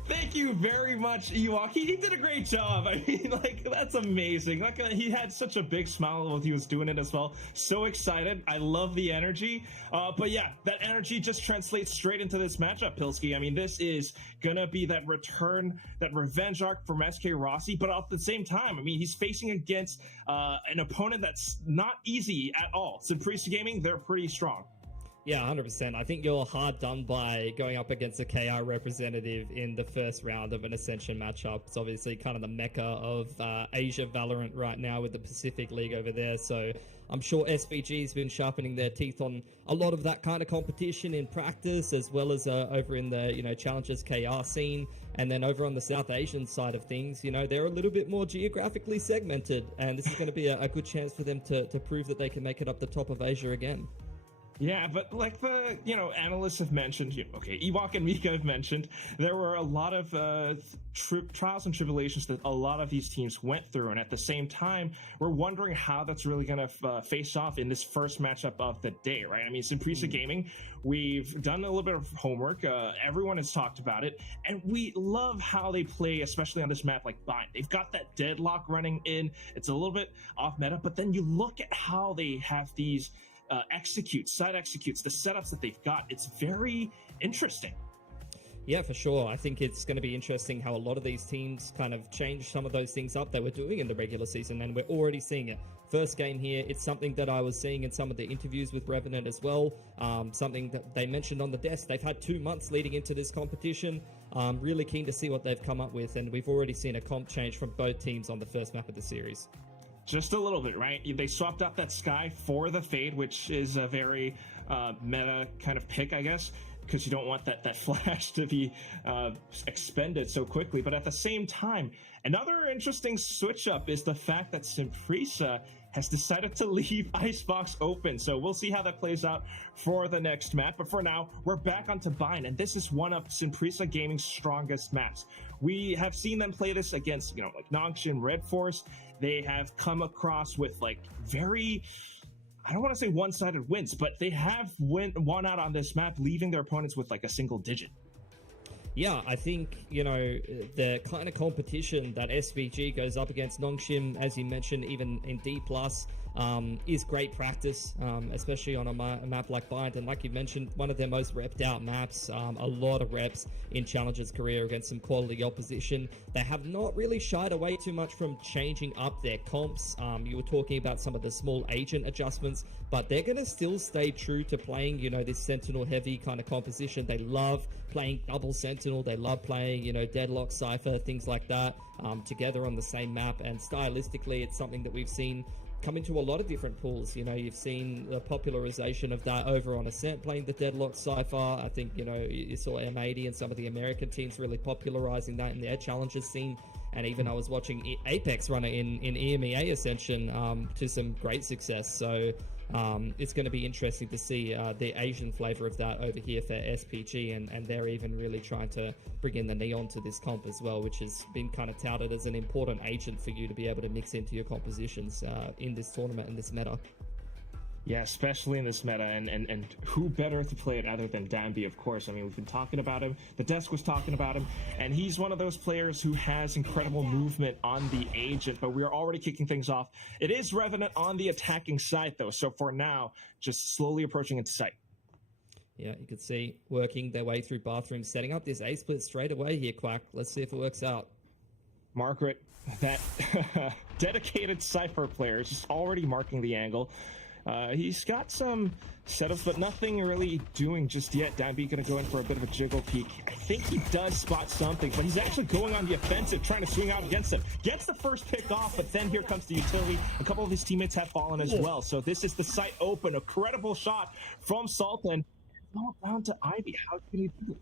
Big Thank you very much, Ewok. He did a great job. I mean, like, that's amazing. Like, he had such a big smile while he was doing it as well. So excited. I love the energy. But yeah, that energy just translates straight into this matchup, Pilsky. I mean, this is gonna be that return, that revenge arc from SK Rossi, but at the same time, I mean, he's facing against an opponent that's not easy at all. Simprisa Gaming, they're pretty strong. Yeah, 100%. I think you're hard done by going up against a KR representative in the first round of an Ascension matchup. It's obviously kind of the mecca of Asia Valorant right now with the Pacific League over there. So I'm sure SVG's been sharpening their teeth on a lot of that kind of competition in practice, as well as over in the, Challengers KR scene. And then over on the South Asian side of things, they're a little bit more geographically segmented. And this is going to be a good chance for them to prove that they can make it up the top of Asia again. Yeah, but like the, analysts have mentioned, Ewok and Mika have mentioned, there were a lot of trials and tribulations that a lot of these teams went through. And at the same time, we're wondering how that's really going to face off in this first matchup of the day, right? I mean, Simprisa Gaming, we've done a little bit of homework. Everyone has talked about it. And we love how they play, especially on this map like Bind. They've got that deadlock running in. It's a little bit off meta, but then you look at how they have these side executes, the setups that they've got. It's very interesting. Yeah, for sure. I think it's going to be interesting how a lot of these teams kind of change some of those things up they were doing in the regular season, and we're already seeing it. First game here, it's something that I was seeing in some of the interviews with Revenant as well, something that they mentioned on the desk. They've had 2 months leading into this competition. Really keen to see what they've come up with, and we've already seen a comp change from both teams on the first map of the series. Just a little bit, right? They swapped out that Sky for the Fade, which is a very meta kind of pick, I guess, because you don't want that flash to be expended so quickly. But at the same time, another interesting switch up is the fact that Simprisa has decided to leave Icebox open. So we'll see how that plays out for the next map. But for now, we're back onto Bind, and this is one of Simprisa Gaming's strongest maps. We have seen them play this against, like Nongshim, Red Force. They have come across with very, I don't want to say one-sided wins, but they have won out on this map, leaving their opponents with a single digit. Yeah, I think, the kind of competition that SVG goes up against Nongshim, as you mentioned, even in D+, is great practice, especially on a map like Bind. And like you mentioned, one of their most repped out maps, a lot of reps in Challenger's career against some quality opposition. They have not really shied away too much from changing up their comps. You were talking about some of the small agent adjustments, but they're going to still stay true to playing, this Sentinel heavy kind of composition. They love playing double Sentinel. They love playing, Deadlock, Cypher, things like that, together on the same map. And stylistically, it's something that we've seen come into a lot of different pools. You've seen the popularization of that over on Ascent, playing the Deadlock Cypher. I think, you saw M80 and some of the American teams really popularizing that in their Challengers scene. And even I was watching Apex run it in EMEA Ascension to some great success. So it's going to be interesting to see the Asian flavor of that over here for SPG, and they're even really trying to bring in the Neon to this comp as well, which has been kind of touted as an important agent for you to be able to mix into your compositions in this tournament and this meta. Yeah, especially in this meta, and who better to play it other than Danby, of course. I mean, we've been talking about him, the desk was talking about him, and he's one of those players who has incredible movement on the agent, but we're already kicking things off. It is Revenant on the attacking side, though, so for now, just slowly approaching into sight. Yeah, you can see working their way through bathrooms, setting up this A-split straight away here, Quack. Let's see if it works out. Margaret, that dedicated Cypher player, is just already marking the angle. He's got some setups, but nothing really doing just yet. Danby gonna go in for a bit of a jiggle peek. I think he does spot something, but he's actually going on the offensive, trying to swing out against him. Gets the first pick off, but then here comes the utility. A couple of his teammates have fallen as well. So this is the site open. A credible shot from Sultan. Not down to Ivy. How can he do it?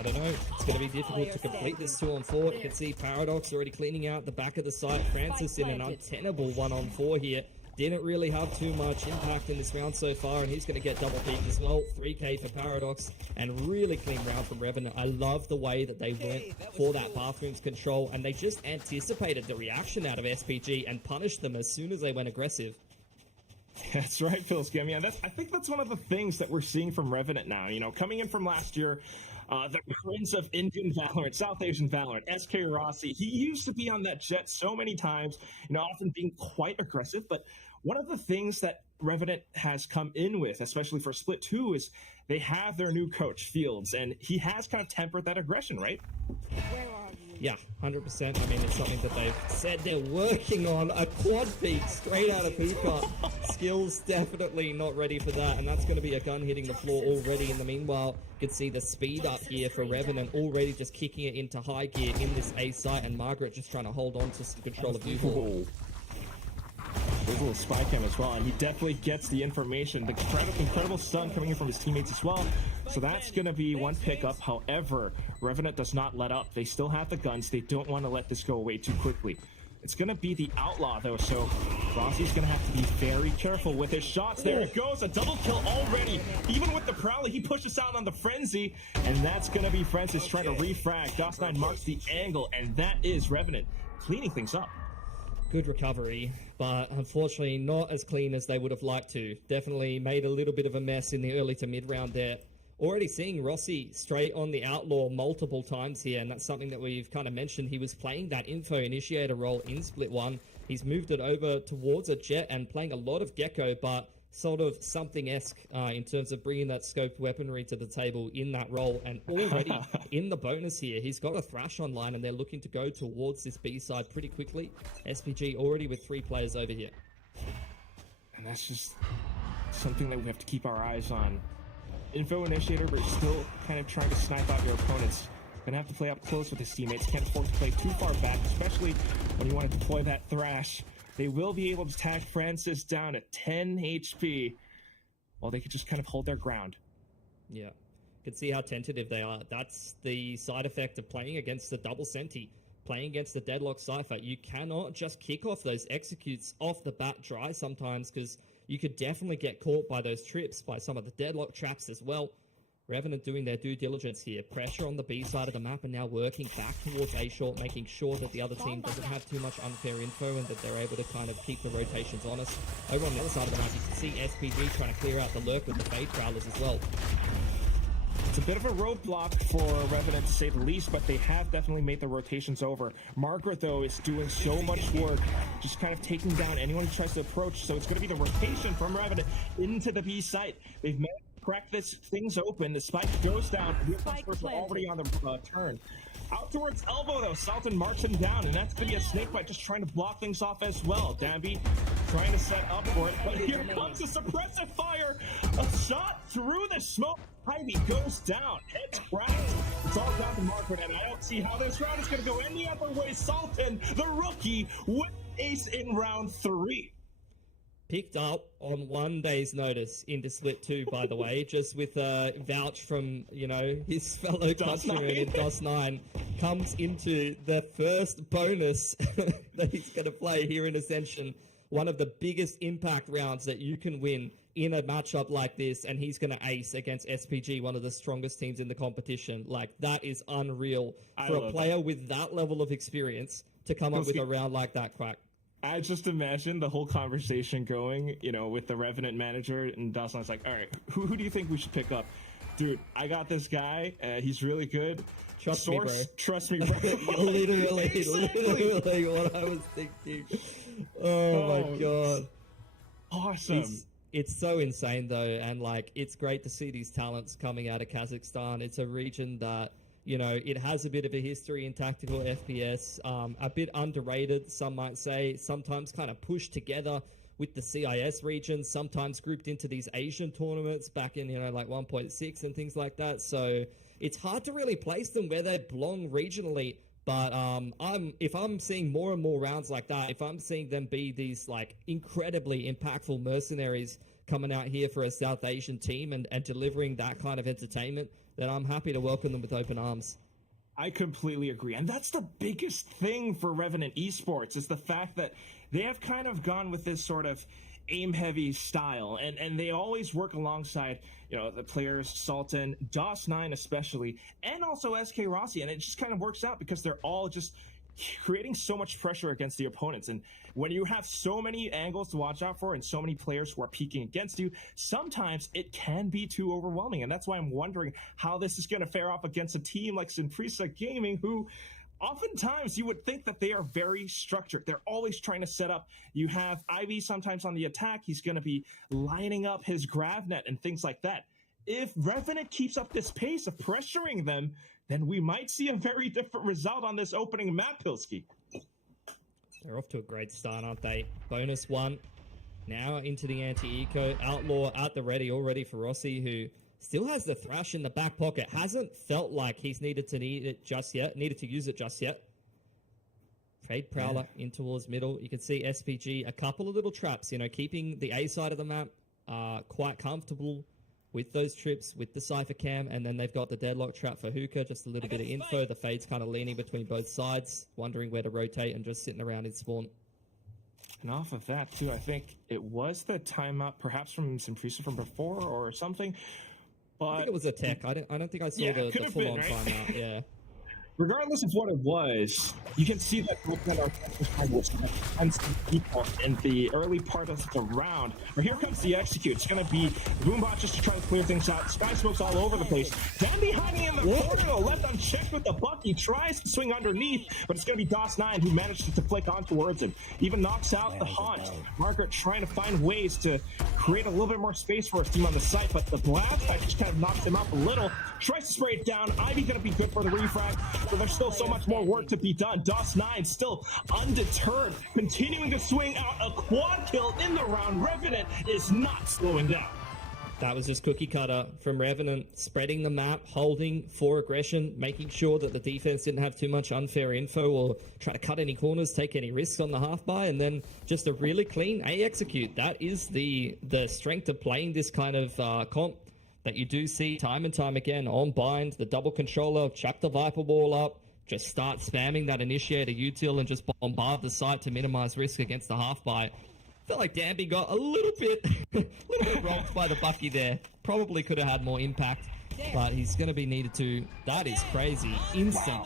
I don't know. It's going to be difficult to complete this 2-on-4. You can see Paradox already cleaning out the back of the site. Francis in an untenable 1-on-4 here. Didn't really have too much impact in this round so far, and he's going to get double peaked as well. 3k for Paradox, and really clean round from Revenant. I love the way that they went for that bathrooms control, and they just anticipated the reaction out of SPG and punished them as soon as they went aggressive. That's right, Phil Scammy. I think that's one of the things that we're seeing from Revenant now. Coming in from last year, The Prince of Indian Valorant, South Asian Valorant, SK Rossi. He used to be on that jet so many times, often being quite aggressive. But one of the things that Revenant has come in with, especially for Split 2, is they have their new coach, Fields, and he has kind of tempered that aggression, right? Yeah, 100%. I mean, it's something that they've said they're working on. A quad peak straight out of Peacock. Skills definitely not ready for that, and that's going to be a gun hitting the floor already. In the meanwhile, you can see the speed up here for Revenant, already just kicking it into high gear in this A site, and Margaret just trying to hold on to some control of U-Ball. There's a little spy cam as well, and he definitely gets the information. The incredible stun coming in from his teammates as well. So that's going to be one pickup. However, Revenant does not let up. They still have the guns. They don't want to let this go away too quickly. It's going to be the Outlaw, though, so Rossi's going to have to be very careful with his shots. There it goes, a double kill already. Even with the Prowler, he pushes out on the Frenzy, and that's going to be Francis trying to refrag. DOS9 marks the angle, and that is Revenant cleaning things up. Good recovery, but unfortunately not as clean as they would have liked to. Definitely made a little bit of a mess in the early to mid round there. Already seeing Rossi straight on the Outlaw multiple times here, and that's something that we've kind of mentioned. He was playing that info initiator role in Split 1. He's moved it over towards a Jet and playing a lot of Gecko, but sort of something-esque in terms of bringing that scoped weaponry to the table in that role. And already in the bonus here, he's got a Thrash online, and they're looking to go towards this B side pretty quickly. SPG already with 3 players over here. And that's just something that we have to keep our eyes on. Info initiator, but still kind of trying to snipe out your opponents. Gonna have to play up close with his teammates. Can't afford to play too far back, especially when you want to deploy that Thrash. They will be able to tag Francis down at 10 HP. Well, they could just kind of hold their ground. Yeah. You can see how tentative they are. That's the side effect of playing against the double Senti. Playing against the Deadlock Cypher. You cannot just kick off those executes off the bat dry sometimes, because you could definitely get caught by those trips, by some of the Deadlock traps as well. Revenant doing their due diligence here. Pressure on the B side of the map, and now working back towards A short, making sure that the other team doesn't have too much unfair info and that they're able to kind of keep the rotations honest. Over on the other side of the map, you can see SPG trying to clear out the lurk with the Fade Prowlers as well. It's a bit of a roadblock for Revenant, to say the least, but they have definitely made the rotations over. Margaret, though, is doing so much work, just kind of taking down anyone who tries to approach. So it's going to be the rotation from Revenant into the B site. They've managed to crack things open. The spike goes down. We're already on the turn. Out towards elbow, though. Sultan marks him down, and that's going to be a snakebite, just trying to block things off as well. Danby trying to set up for it, but here comes a suppressive fire. A shot through the smoke. Ivy goes down. Heads cracked. It's all down to Margaret, and I don't see how this round is going to go any other way. Sultan, the rookie, with ace in round 3. Picked up on 1 day's notice into Split 2, by the way, just with a vouch from, his fellow countryman in DOS9, comes into the first bonus that he's going to play here in Ascension. One of the biggest impact rounds that you can win in a matchup like this, and he's going to ace against SPG, one of the strongest teams in the competition. Like, that is unreal for a player with that level of experience to come up with a round like that, Quack. I just imagine the whole conversation going, with the Revenant manager, and Dawson's like, all right, who do you think we should pick up? Dude, I got this guy. He's really good. Trust me, bro. Trust me, bro. literally what I was thinking. Oh my God. Awesome. It's so insane, though, and, it's great to see these talents coming out of Kazakhstan. It's a region that, it has a bit of a history in tactical FPS, a bit underrated, some might say, sometimes kind of pushed together with the CIS region, sometimes grouped into these Asian tournaments back in, 1.6 and things like that. So it's hard to really place them where they belong regionally. But if I'm seeing more and more rounds like that, if I'm seeing them be these incredibly impactful mercenaries coming out here for a South Asian team and delivering that kind of entertainment, then I'm happy to welcome them with open arms. I completely agree. And that's the biggest thing for Revenant Esports, is the fact that they have kind of gone with this sort of aim-heavy style, and they always work alongside, the players, Sultan, DOS9 especially, and also SK Rossi, and it just kind of works out because they're all just creating so much pressure against the opponents. And when you have so many angles to watch out for and so many players who are peeking against you, sometimes it can be too overwhelming. And that's why I'm wondering how this is going to fare off against a team like Simprisa Gaming, who oftentimes you would think that they are very structured. They're always trying to set up. You have Ivy sometimes on the attack. He's going to be lining up his GravNet and things like that. If Revenant keeps up this pace of pressuring them, then we might see a very different result on this opening map, Pilski. They're off to a great start, aren't they? Bonus one. Now into the anti-eco. Outlaw at the ready already for Rossi, who still has the Thrash in the back pocket. Hasn't felt like he's needed to use it just yet. Trade Prowler in towards middle. You can see SPG, a couple of little traps, keeping the A side of the map quite comfortable with those trips, with the Cypher Cam, and then they've got the Deadlock trap for Hookah, just a little bit of info. The Fade's kind of leaning between both sides, wondering where to rotate and just sitting around in spawn. And off of that, too, I think it was the timeout, perhaps from Simprisa from before or something. But I think it was a tech. I don't think I saw the full-on timeout. Yeah. Regardless of what it was, you can see that both men are people in the early part of the round. But here comes the execute. It's going to be Boombot just to try to clear things out. Sky smokes all over the place. Danby hiding in the corner, left unchecked with the buck. He tries to swing underneath, but it's going to be DOS9 who manages to flick on towards him. Even knocks out the haunt. Margaret trying to find ways to create a little bit more space for his team on the site, but the blast just kind of knocks him up a little. Tries to spray it down. Ivy going to be good for the refrag. But there's still so much more work to be done. DOS9 still undeterred, continuing to swing out a quad kill in the round. Revenant is not slowing down. That was just cookie cutter from Revenant, spreading the map, holding for aggression, making sure that the defense didn't have too much unfair info or try to cut any corners, take any risks on the half-buy, and then just a really clean A execute. That is the strength of playing this kind of comp that you do see time and time again on bind, the double controller, chuck the Viper Ball up, just start spamming that initiator util and just bombard the site to minimize risk against the half-buy. Felt like Danby got a little bit rocked by the Bucky there. Probably could have had more impact, but he's going to be needed to. That is crazy. Instant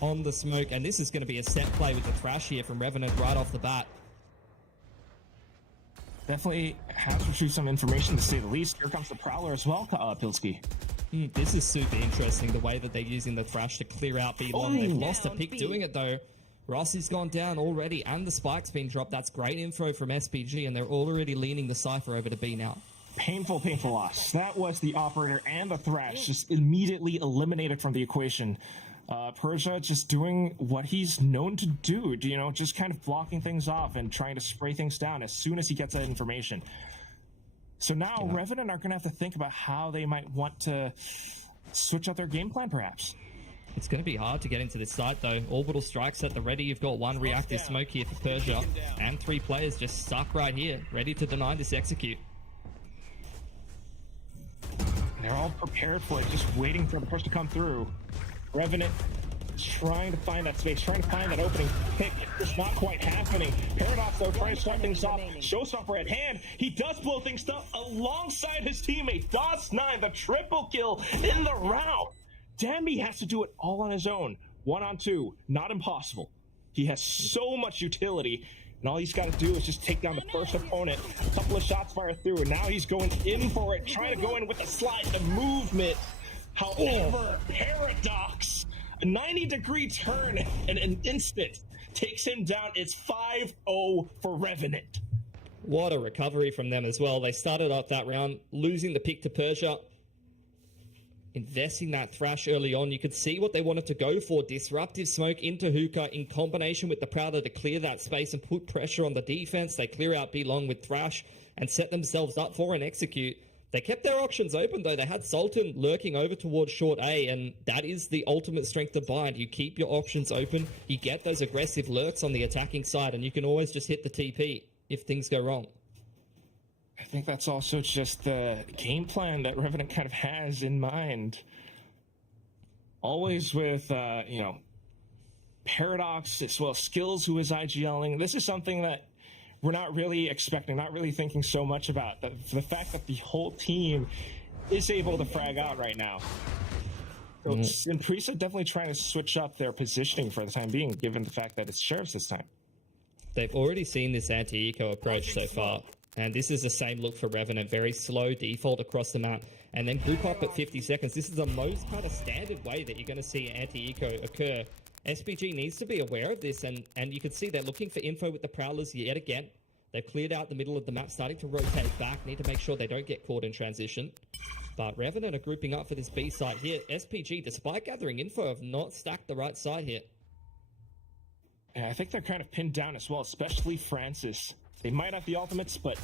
on the smoke, and this is going to be a set play with the Thrash here from Revenant right off the bat. Definitely has retrieved some information, to say the least. Here comes the Prowler as well, Pilski. This is super interesting, the way that they're using the Thrash to clear out B-Long. They've lost a pick doing it, though. Rossi's gone down already, and the Spike's been dropped. That's great info from SPG, and they're already leaning the Cypher over to B now. Painful loss. That was the Operator and the Thrash just immediately eliminated from the equation. Persia just doing what he's known to do, just kind of blocking things off and trying to spray things down as soon as he gets that information. So now Revenant are going to have to think about how they might want to switch up their game plan, perhaps. It's going to be hard to get into this site, though. Orbital strikes at the ready. You've got one reactive smoke here for Persia, and 3 players just stuck right here, ready to deny this execute. They're all prepared for it, just waiting for the push to come through. Revenant trying to find that space, trying to find that opening pick. It's not quite happening. Paradox, though, trying to start things off. Showstopper at hand. He does blow things up alongside his teammate. DOS9, the triple kill in the round. Danby has to do it all on his own. 1-on-2, not impossible. He has so much utility, and all he's got to do is just take down the first opponent. A couple of shots fire through, and now he's going in for it, trying to go in with a slide, the movement. However, Paradox, a 90-degree turn in an instant, takes him down. It's 5-0 for Revenant. What a recovery from them as well. They started up that round, losing the pick to Persia, investing that Thrash early on. You could see what they wanted to go for. Disruptive smoke into Hookah in combination with the Prowler to clear that space and put pressure on the defense. They clear out B-Long with Thrash and set themselves up for an execute. They kept their options open, though. They had Sultan lurking over towards short A, and that is the ultimate strength of bind. You keep your options open, you get those aggressive lurks on the attacking side, and you can always just hit the TP if things go wrong. I think that's also just the game plan that Revenant kind of has in mind. Always with, Paradox as well, Skills, who is IGLing. This is something that we're not really expecting, not really thinking so much about. The fact that the whole team is able to frag out right now. So Impresa definitely trying to switch up their positioning for the time being, given the fact that it's Sheriffs this time. They've already seen this anti-eco approach so far, and this is the same look for Revenant. Very slow default across the map, and then group up at 50 seconds. This is the most kind of standard way that you're going to see anti-eco occur. SPG needs to be aware of this, and you can see they're looking for info with the Prowlers yet again. They've cleared out the middle of the map, starting to rotate back. Need to make sure they don't get caught in transition. But Revenant are grouping up for this B side here. SPG, despite gathering info, have not stacked the right side here. Yeah, I think they're kind of pinned down as well, especially Francis. They might have the ultimates, but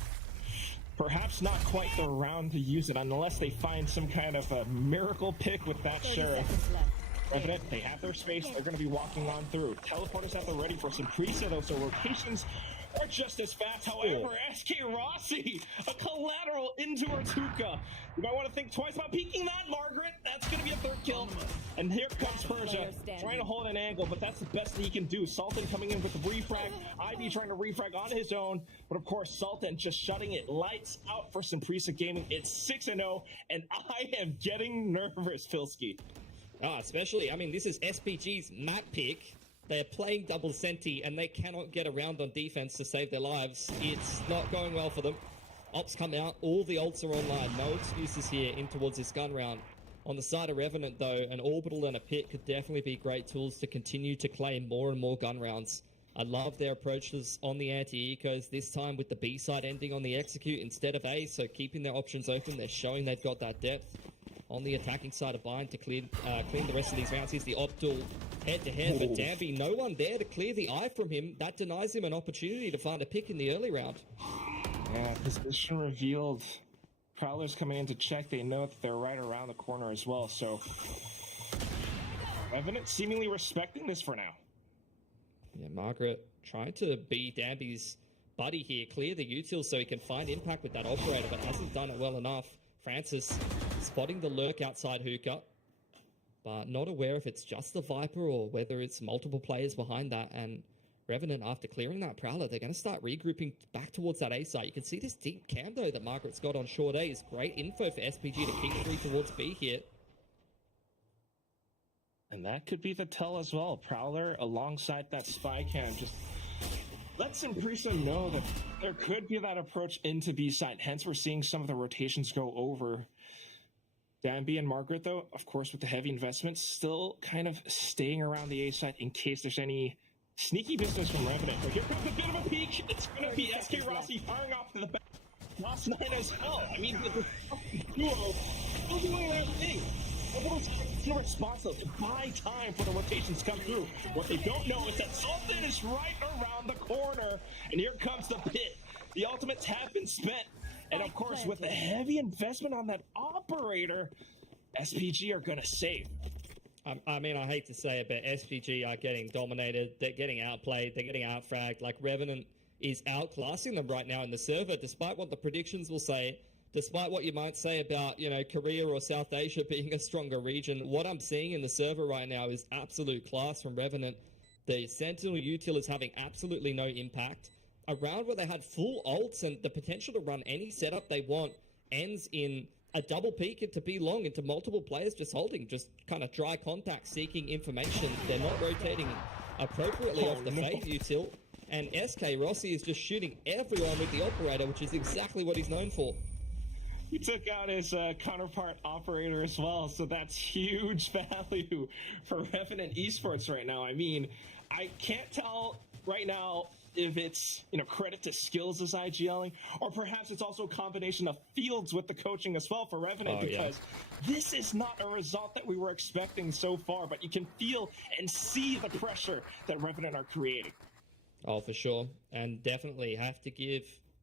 perhaps not quite the round to use it unless they find some kind of a miracle pick with that Sheriff. Revenant, they have their space. They're going to be walking on through. Teleporters at the ready for some Prisa, though, so rotations are just as fast. However, SK Rossi, a collateral into Artuka. You might want to think twice about peeking that, Margaret. That's going to be a third kill. And here comes Persia, trying to hold an angle, but that's the best that he can do. Sultan coming in with the refrag. Ivy trying to refrag on his own. But of course, Sultan just shutting it lights out for Simprisa Gaming. It's 6-0, and I am getting nervous, Filski. Especially, I mean, this is SPG's map pick. They're playing double Senti, and they cannot get around on defense to save their lives. It's not going well for them. Ops come out, all the ults are online. No excuses here in towards this gun round. On the side of Revenant, though, an Orbital and a Pit could definitely be great tools to continue to claim more and more gun rounds. I love their approaches on the anti-ecos, this time with the B side ending on the execute instead of A, so keeping their options open. They're showing they've got that depth. On the attacking side of Bind to clean the rest of these rounds. Here's the Optal head-to-head, but Danby, no one there to clear the eye from him. That denies him an opportunity to find a pick in the early round. Yeah, position revealed. Prowlers coming in to check. They know that they're right around the corner as well, so Revenant seemingly respecting this for now. Yeah, Margaret trying to be Danby's buddy here, clear the util so he can find impact with that operator, but hasn't done it well enough. Francis spotting the lurk outside Hookah, but not aware if it's just the Viper or whether it's multiple players behind that. And Revenant, after clearing that Prowler, they're going to start regrouping back towards that A site. You can see this deep cam, though, that Margaret's got on short A is great info for SPG to keep free towards B here. And that could be the tell as well. Prowler alongside that spy cam just lets Impresa know that there could be that approach into B side. Hence, we're seeing some of the rotations go over. Danby and Margaret, though, of course, with the heavy investments, still kind of staying around the A side in case there's any sneaky business from Revenant. But here comes a bit of a peek. It's going to be SK Rossi firing off to the back. Lost 9 as well. I mean, the duo still doing their thing. Still responsible to buy time for the rotations to come through. What they don't know is that Sultan is right around the corner. And here comes the Pit. The ultimates have been spent. And of course, with the heavy investment on that operator, SPG are going to save. I mean, I hate to say it, but SPG are getting dominated. They're getting outplayed. They're getting outfragged. Like, Revenant is outclassing them right now in the server, despite what the predictions will say. Despite what you might say about, you know, Korea or South Asia being a stronger region, what I'm seeing in the server right now is absolute class from Revenant. The Sentinel util is having absolutely no impact. A round where they had full ults and the potential to run any setup they want ends in a double peek into B long, into multiple players just holding, just kind of dry contact, seeking information. They're not rotating appropriately off the Fade util. And SK Rossi is just shooting everyone with the operator, which is exactly what he's known for. He took out his counterpart operator as well, so that's huge value for Revenant Esports right now. I mean, I can't tell right now if it's, you know, credit to skills as IGLing, or perhaps it's also a combination of fields with the coaching as well for Revenant, because this is not a result that we were expecting so far, but you can feel and see the pressure that Revenant are creating. Oh, for sure. And definitely have to give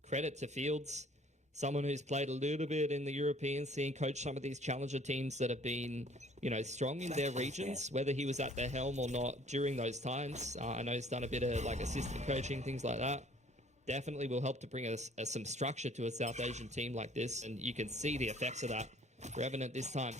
credit to Fields. Someone who's played a little bit in the European scene, coached some of these challenger teams that have been, you know, strong in their regions, whether he was at the helm or not during those times. I know he's done a bit of like assistant coaching, things like that. Definitely will help to bring us some structure to a South Asian team like this, and you can see the effects of that. Revenant this time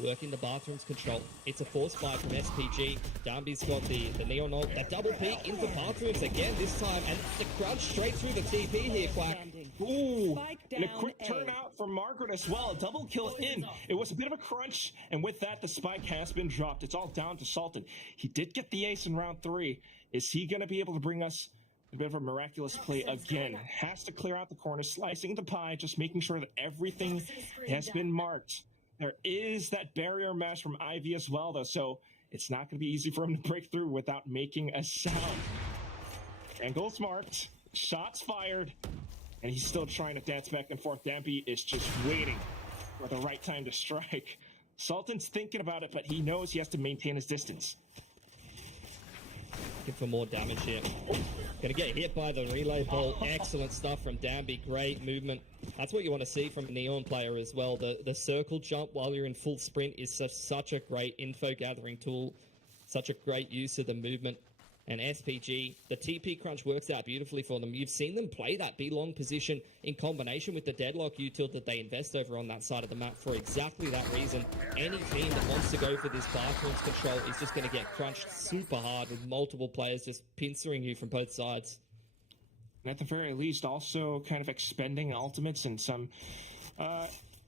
working the bathroom's control. It's a force buy from SPG. Danby's got the Neon ult. That double peek into bathrooms again this time. And the crunch straight through the TP here, Quack. Ooh, and a quick turnout from Margaret as well. A double kill in. It was a bit of a crunch, and with that, the spike has been dropped. It's all down to Sultan. He did get the ace in round 3. Is he going to be able to bring us a bit of a miraculous play again? Has to clear out the corner, slicing the pie, just making sure that everything has been marked. There is that barrier mesh from Ivy as well, though, so it's not going to be easy for him to break through without making a sound. Angles marked, shots fired, and he's still trying to dance back and forth. Dampy is just waiting for the right time to strike. Sultan's thinking about it, but he knows he has to maintain his distance. Looking for more damage here. Gonna get hit by the relay ball. Excellent stuff from Danby. Great movement. That's what you want to see from a Neon player as well. The circle jump while you're in full sprint is such a great info gathering tool. Such a great use of the movement. And SPG, the TP crunch works out beautifully for them. You've seen them play that B-long position in combination with the deadlock util that they invest over on that side of the map for exactly that reason. Any team that wants to go for this bathrooms control is just going to get crunched super hard with multiple players just pincering you from both sides. And at the very least, also kind of expending ultimates and some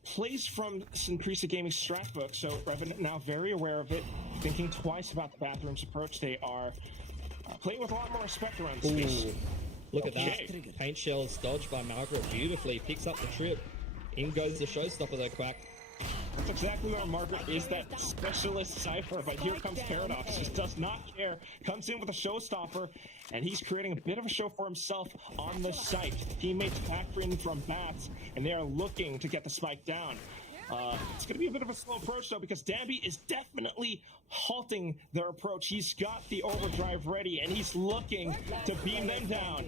plays from Synprisa Gaming strat book. So Revenant now very aware of it, thinking twice about the bathrooms approach. They are playing with a lot more respect around the space. Ooh, look at that. Paint shells dodged by Margaret beautifully. Picks up the trip. In goes the showstopper though, Quack. That's exactly where Margaret is, that specialist Cypher, but here comes Paradox. Just does not care. Comes in with a showstopper, and he's creating a bit of a show for himself on the site. Teammates factor in from bats, and they are looking to get the spike down. It's going to be a bit of a slow approach, though, because Danby is definitely halting their approach. He's got the overdrive ready, and he's looking to beam them down.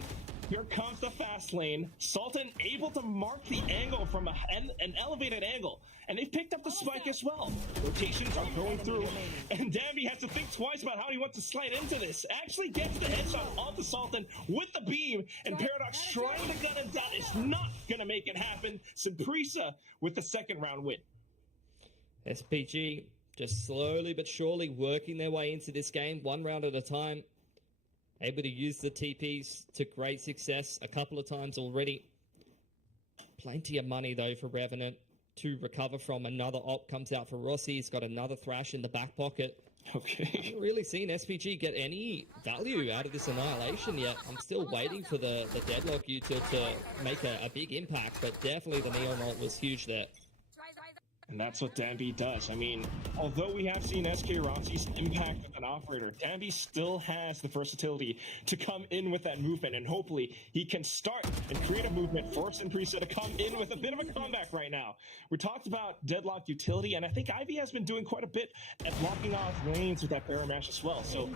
Here comes the fast lane. Sultan able to mark the angle from an elevated angle, and they've picked up the spike as well. Rotations are going through, and Danby has to think twice about how he wants to slide into this. Actually gets the headshot onto Sultan with the beam, and Paradox trying to gun him down is not going to make it happen. Synprisa with the second round win. SPG just slowly but surely working their way into this game, one round at a time. Able to use the TPs to great success a couple of times already. Plenty of money, though, for Revenant to recover from. Another op comes out for Rossi. He's got another thrash in the back pocket. Okay. I haven't really seen SPG get any value out of this annihilation yet. I'm still waiting for the deadlock util to make a big impact, but definitely the Neon ult was huge there. And that's what Danby does. I mean, although we have seen SK Rossi's impact with an operator, Danby still has the versatility to come in with that movement, and hopefully he can start and create a movement for Synprisa to come in with a bit of a comeback right now. We talked about deadlock utility, and I think Ivy has been doing quite a bit at blocking off lanes with that barrier mash as well. So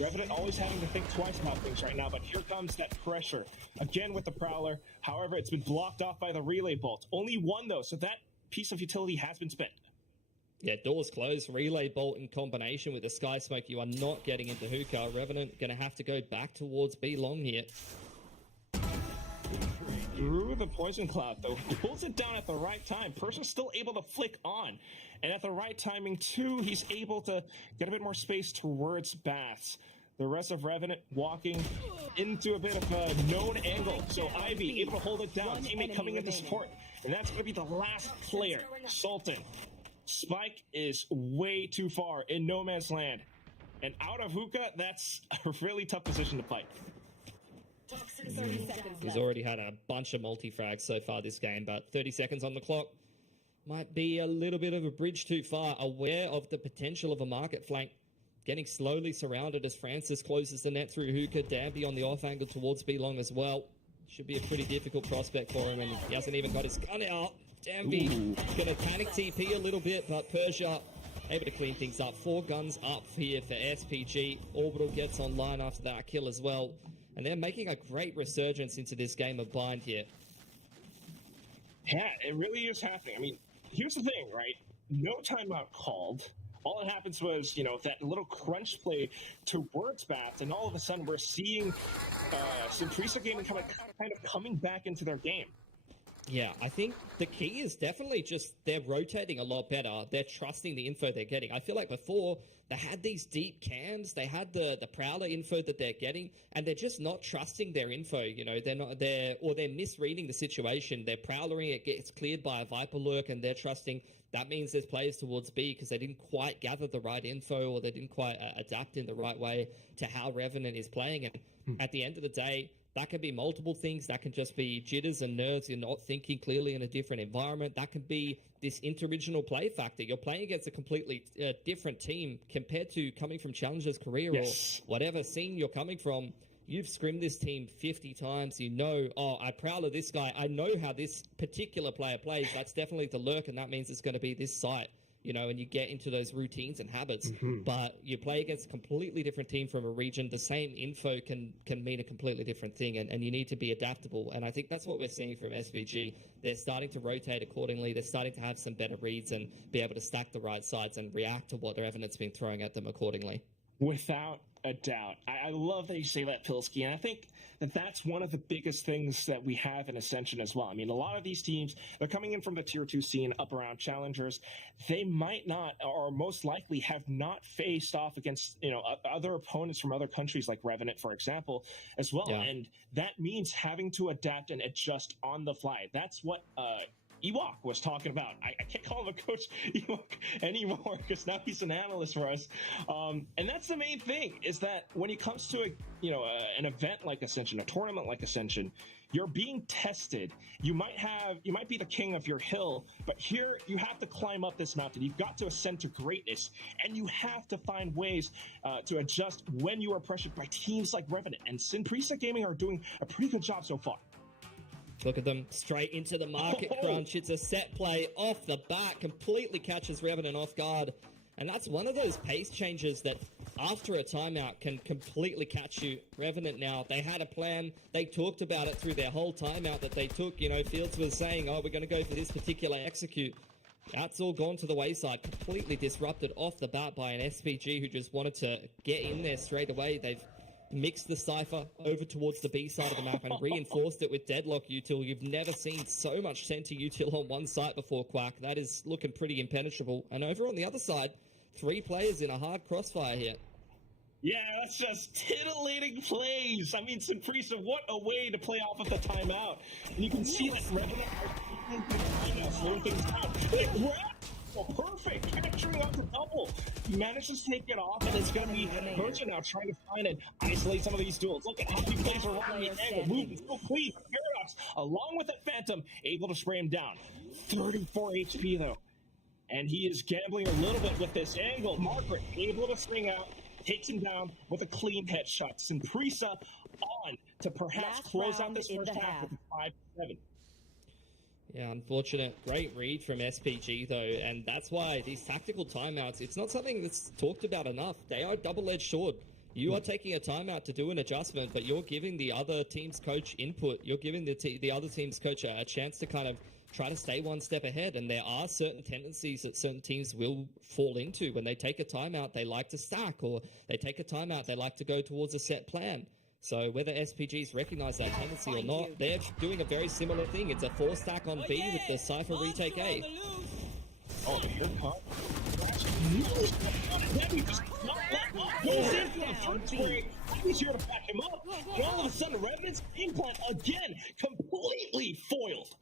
Revenant always having to think twice about things right now, but here comes that pressure again with the Prowler. However, it's been blocked off by the relay bolt. Only one though, so that piece of utility has been spent. Yeah, doors closed. Relay bolt in combination with the Sky Smoke. You are not getting into hookah. Revenant going to have to go back towards B long here. Through the poison cloud, though, pulls it down at the right time. Person's still able to flick on, and at the right timing too, he's able to get a bit more space towards Baths. The rest of Revenant walking into a bit of a known angle. So Ivy able to hold it down. Teammate coming into support. And that's going to be the last player, Sultan. Spike is way too far in no man's land. And out of hookah, that's a really tough position to fight. He's already had a bunch of multi-frags so far this game, but 30 seconds on the clock might be a little bit of a bridge too far. Aware of the potential of a market flank. Getting slowly surrounded as Francis closes the net through hookah. Danby on the off angle towards B-long as well. Should be a pretty difficult prospect for him, and he hasn't even got his gun out. Danby gonna panic TP a little bit, but Persia able to clean things up. 4 guns up here for SPG. Orbital gets online after that kill as well, and they're making a great resurgence into this game of Bind here. Yeah, it really is happening. I mean, here's the thing, right? No timeout called. All that happens was, that little crunch play towards Bats, and all of a sudden we're seeing Synprisa Gaming kind of coming back into their game. Yeah, I think the key is definitely just they're rotating a lot better. They're trusting the info they're getting. I feel like before they had these deep cams, they had the Prowler info that they're getting, and they're just not trusting their info. You know, they're misreading the situation. They're Prowlering, it gets cleared by a Viper lurk, and they're trusting that means there's players towards B because they didn't quite gather the right info or they didn't quite adapt in the right way to how Revenant is playing. And at the end of the day, that can be multiple things. That can just be jitters and nerves. You're not thinking clearly in a different environment. That can be this interregional play factor. You're playing against a completely different team compared to coming from Challengers Korea or whatever scene you're coming from. You've scrimmed this team 50 times. You know, oh, I Prowler this guy. I know how this particular player plays. That's definitely the lurk, and that means it's going to be this site. You know, and you get into those routines and habits. But you play against a completely different team from a region. The same info can mean a completely different thing, and you need to be adaptable. And I think that's what we're seeing from SVG. They're starting to rotate accordingly. They're starting to have some better reads and be able to stack the right sides and react to what their evidence been throwing at them accordingly. Without a doubt. I love that you say that, Pilsky, and I think that that's one of the biggest things that we have in Ascension as well. I mean, a lot of these teams, they're coming in from the Tier 2 scene up around Challengers. They might not, or most likely have not faced off against, you know, other opponents from other countries like Revenant, for example, as well. Yeah. And that means having to adapt and adjust on the fly. That's what Ewok was talking about. I can't call him a coach Ewok anymore because now he's an analyst for us. And that's the main thing, is that when it comes to an event like Ascension, a tournament like Ascension, you're being tested. You might be the king of your hill, but here you have to climb up this mountain. You've got to ascend to greatness, and you have to find ways to adjust when you are pressured by teams like Revenant. And Sinpresa Gaming are doing a pretty good job so far. Look at them, straight into the market crunch. It's a set play off the bat, completely catches Revenant off guard. And that's one of those pace changes that after a timeout can completely catch you. Revenant now, they had a plan. They talked about it through their whole timeout that they took. You know, Fields was saying, oh, we're going to go for this particular execute. That's all gone to the wayside, completely disrupted off the bat by an SPG who just wanted to get in there straight away. They've mixed the Cypher over towards the B side of the map and reinforced it with Deadlock Util. You've never seen so much center Util on one site before, Quack. That is looking pretty impenetrable. And over on the other side, 3 players in a hard crossfire here. Yeah, that's just titillating plays. I mean, Sinpresa, what a way to play off of the timeout. And you can see that Revenant are slowing things down. Perfect, capturing on the double. He manages to take it off, and it's going to be Virgin now trying to find and isolate some of these duels. Look at how he plays around the angle, moving so clean. Paradox, along with that Phantom, able to spray him down. 34 HP though, and he is gambling a little bit with this angle. Margaret able to swing out, takes him down with a clean headshot. Sinpresa on to perhaps close out this first half with a 5-7. Yeah, unfortunate. Great read from SPG, though, and that's why these tactical timeouts, it's not something that's talked about enough. They are a double-edged sword. You are taking a timeout to do an adjustment, but you're giving the other team's coach input. You're giving the other team's coach a chance to kind of try to stay one step ahead, and there are certain tendencies that certain teams will fall into. When they take a timeout, they like to stack, or they take a timeout, they like to go towards a set plan. So whether SPGs recognize that tendency or not, they're doing a very similar thing. It's a 4-stack on B with the Cypher retake A. Oh, good call. He just not let up. Goes in for the first way. He's here to back him up. And all of a sudden, Revenant's game plan again completely foiled.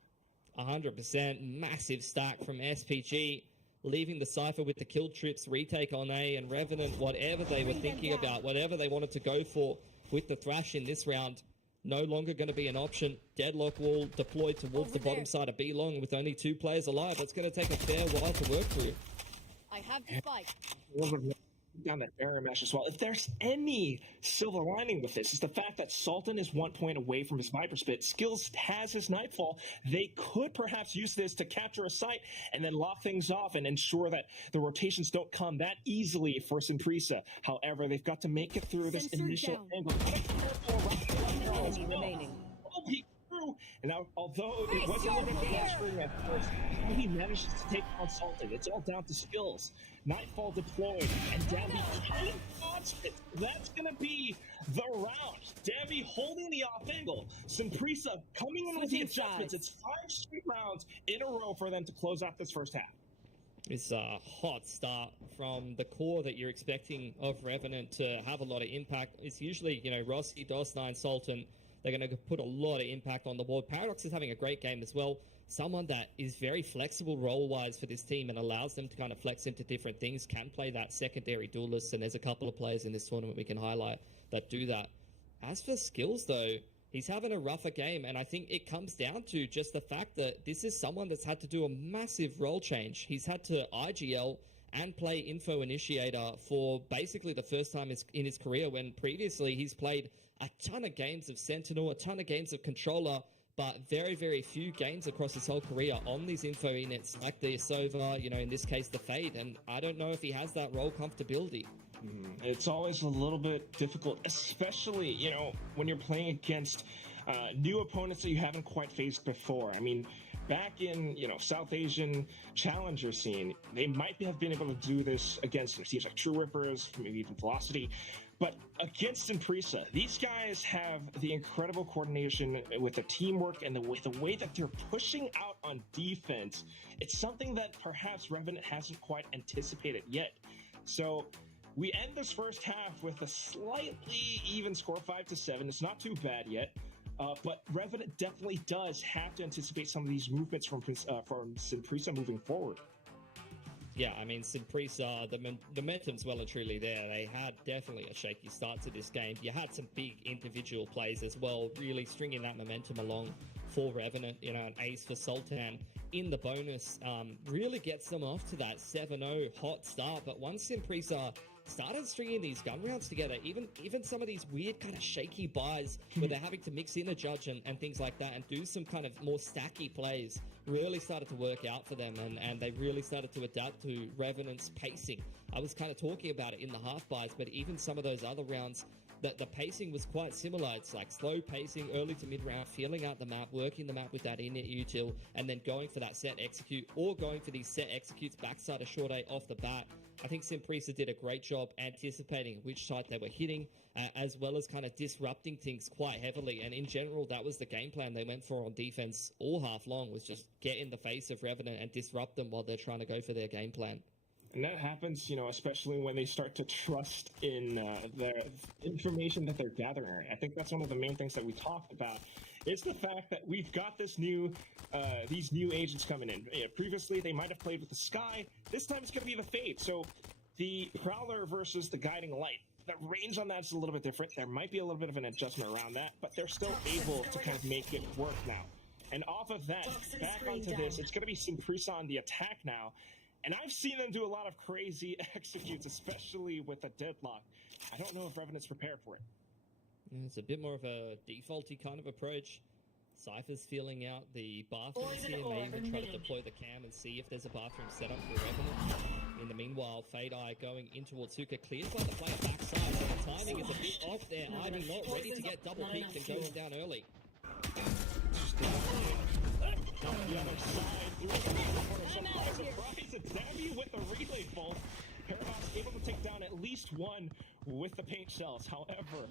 100% massive stack from SPG, leaving the Cypher with the kill trips retake on A, and Revenant, whatever they were thinking about, whatever they wanted to go for with the Thrash in this round, no longer going to be an option. Deadlock wall deployed towards the bottom side of B long with only 2 players alive. It's going to take a fair while to work through. I have the spike. Down that barrier mesh as well. If there's any silver lining with this, is the fact that Sultan is 1 point away from his Viper Spit. Skills has his Nightfall. They could perhaps use this to capture a site and then lock things off and ensure that the rotations don't come that easily for Sinpresa. However, they've got to make it through this initial angle. Remaining. He through, And now, although it was a little bit of a frustrating at first, he managed to take on Sultan. It's all down to skills. Nightfall deployed, and Davy kind of dodged it. That's going to be the round. Davy holding the off angle. Simprisa coming in with the adjustments. It's 5 straight rounds in a row for them to close out this first half. It's a hot start from the core that you're expecting of Revenant to have a lot of impact. It's usually, Rossi, DOS9, Sultan. They're going to put a lot of impact on the board. Paradox is having a great game as well. Someone that is very flexible role-wise for this team and allows them to kind of flex into different things, can play that secondary duelist, and there's a couple of players in this tournament we can highlight that do that. As for skills, though, he's having a rougher game, and I think it comes down to just the fact that this is someone that's had to do a massive role change. He's had to IGL and play Info Initiator for basically the first time in his career, when previously he's played a ton of games of Sentinel, a ton of games of Controller, but very, very few games across his whole career on these info units like the Sova, in this case, the Fade. And I don't know if he has that role comfortability. It's always a little bit difficult, especially, when you're playing against new opponents that you haven't quite faced before. I mean, back in, South Asian challenger scene, they might have been able to do this against teams like True Rippers, maybe even Velocity. But against Simprisa, these guys have the incredible coordination with the teamwork and with the way that they're pushing out on defense. It's something that perhaps Revenant hasn't quite anticipated yet. So we end this first half with a slightly even score, 5-7. It's not too bad yet. But Revenant definitely does have to anticipate some of these movements from Simprisa moving forward. Yeah, I mean, Simprisa, the momentum's well and truly there. They had definitely a shaky start to this game. You had some big individual plays as well, really stringing that momentum along for Revenant. An ace for Sultan in the bonus really gets them off to that 7-0 hot start. But once Simprisa started stringing these gun rounds together, even some of these weird kind of shaky buys where they're having to mix in a judge and things like that and do some kind of more stacky plays really started to work out for them, and they really started to adapt to Revenant's pacing. I was kind of talking about it in the half buys, but even some of those other rounds, that the pacing was quite similar. It's like slow pacing, early to mid round, feeling out the map, working the map with that init util, and then going for that set execute, or going for these set executes backside of short A off the bat. I think Simprisa did a great job anticipating which side they were hitting, as well as kind of disrupting things quite heavily. And in general, that was the game plan they went for on defense all half long, was just get in the face of Revenant and disrupt them while they're trying to go for their game plan. And that happens, especially when they start to trust in the information that they're gathering. I think that's one of the main things that we talked about. It's the fact that we've got these new agents coming in. Previously, they might have played with the Sky. This time, it's going to be the Fade. So the Prowler versus the Guiding Light. The range on that is a little bit different. There might be a little bit of an adjustment around that, but they're still able to kind of make it work now. And off of that, back onto this, it's going to be Simprisa on the attack now. And I've seen them do a lot of crazy executes, especially with a deadlock. I don't know if Revenant's prepared for it. It's a bit more of a defaulty kind of approach. Cypher's feeling out the bathrooms here, may even try to deploy the cam and see if there's a bathroom set up for Revenant. In the meanwhile, Fade Eye going in towards Hookah, clears by the player backside, so the timing is a bit off there. Ivy not ready to get double peaked and going down early. On the other side, surprise, it's Davy with the relay bolt. Paradox able to take down at least one with the paint shells. However,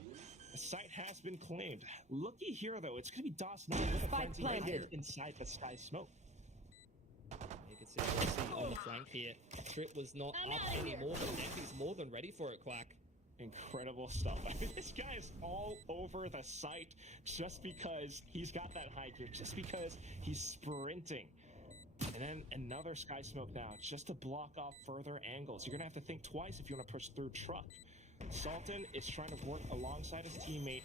the site has been claimed. Looky here, though, it's going to be DOS9 with a frenzy right inside the Sky Smoke. You can see Rossi on the flank here. Trip was not up anymore, but Davy's more than ready for it, Quack. Incredible stuff. I mean, this guy is all over the site just because he's got that high gear, just because he's sprinting. And then another Sky Smoke now, just to block off further angles. You're going to have to think twice if you want to push through truck. Sultan is trying to work alongside his teammate,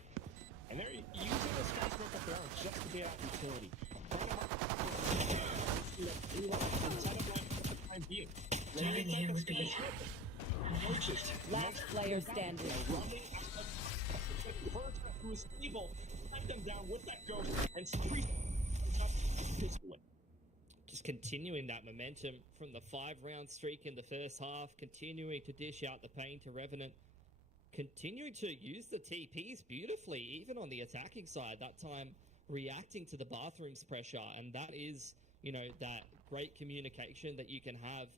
and they're using the Sky Smoke up there just to get out utility. Last player standing. Who's able to knock them down with that ghost and just continuing that momentum from the 5-round streak in the first half, continuing to dish out the pain to Revenant, continuing to use the TPs beautifully, even on the attacking side. That time reacting to the bathroom's pressure, and that is, that great communication that you can have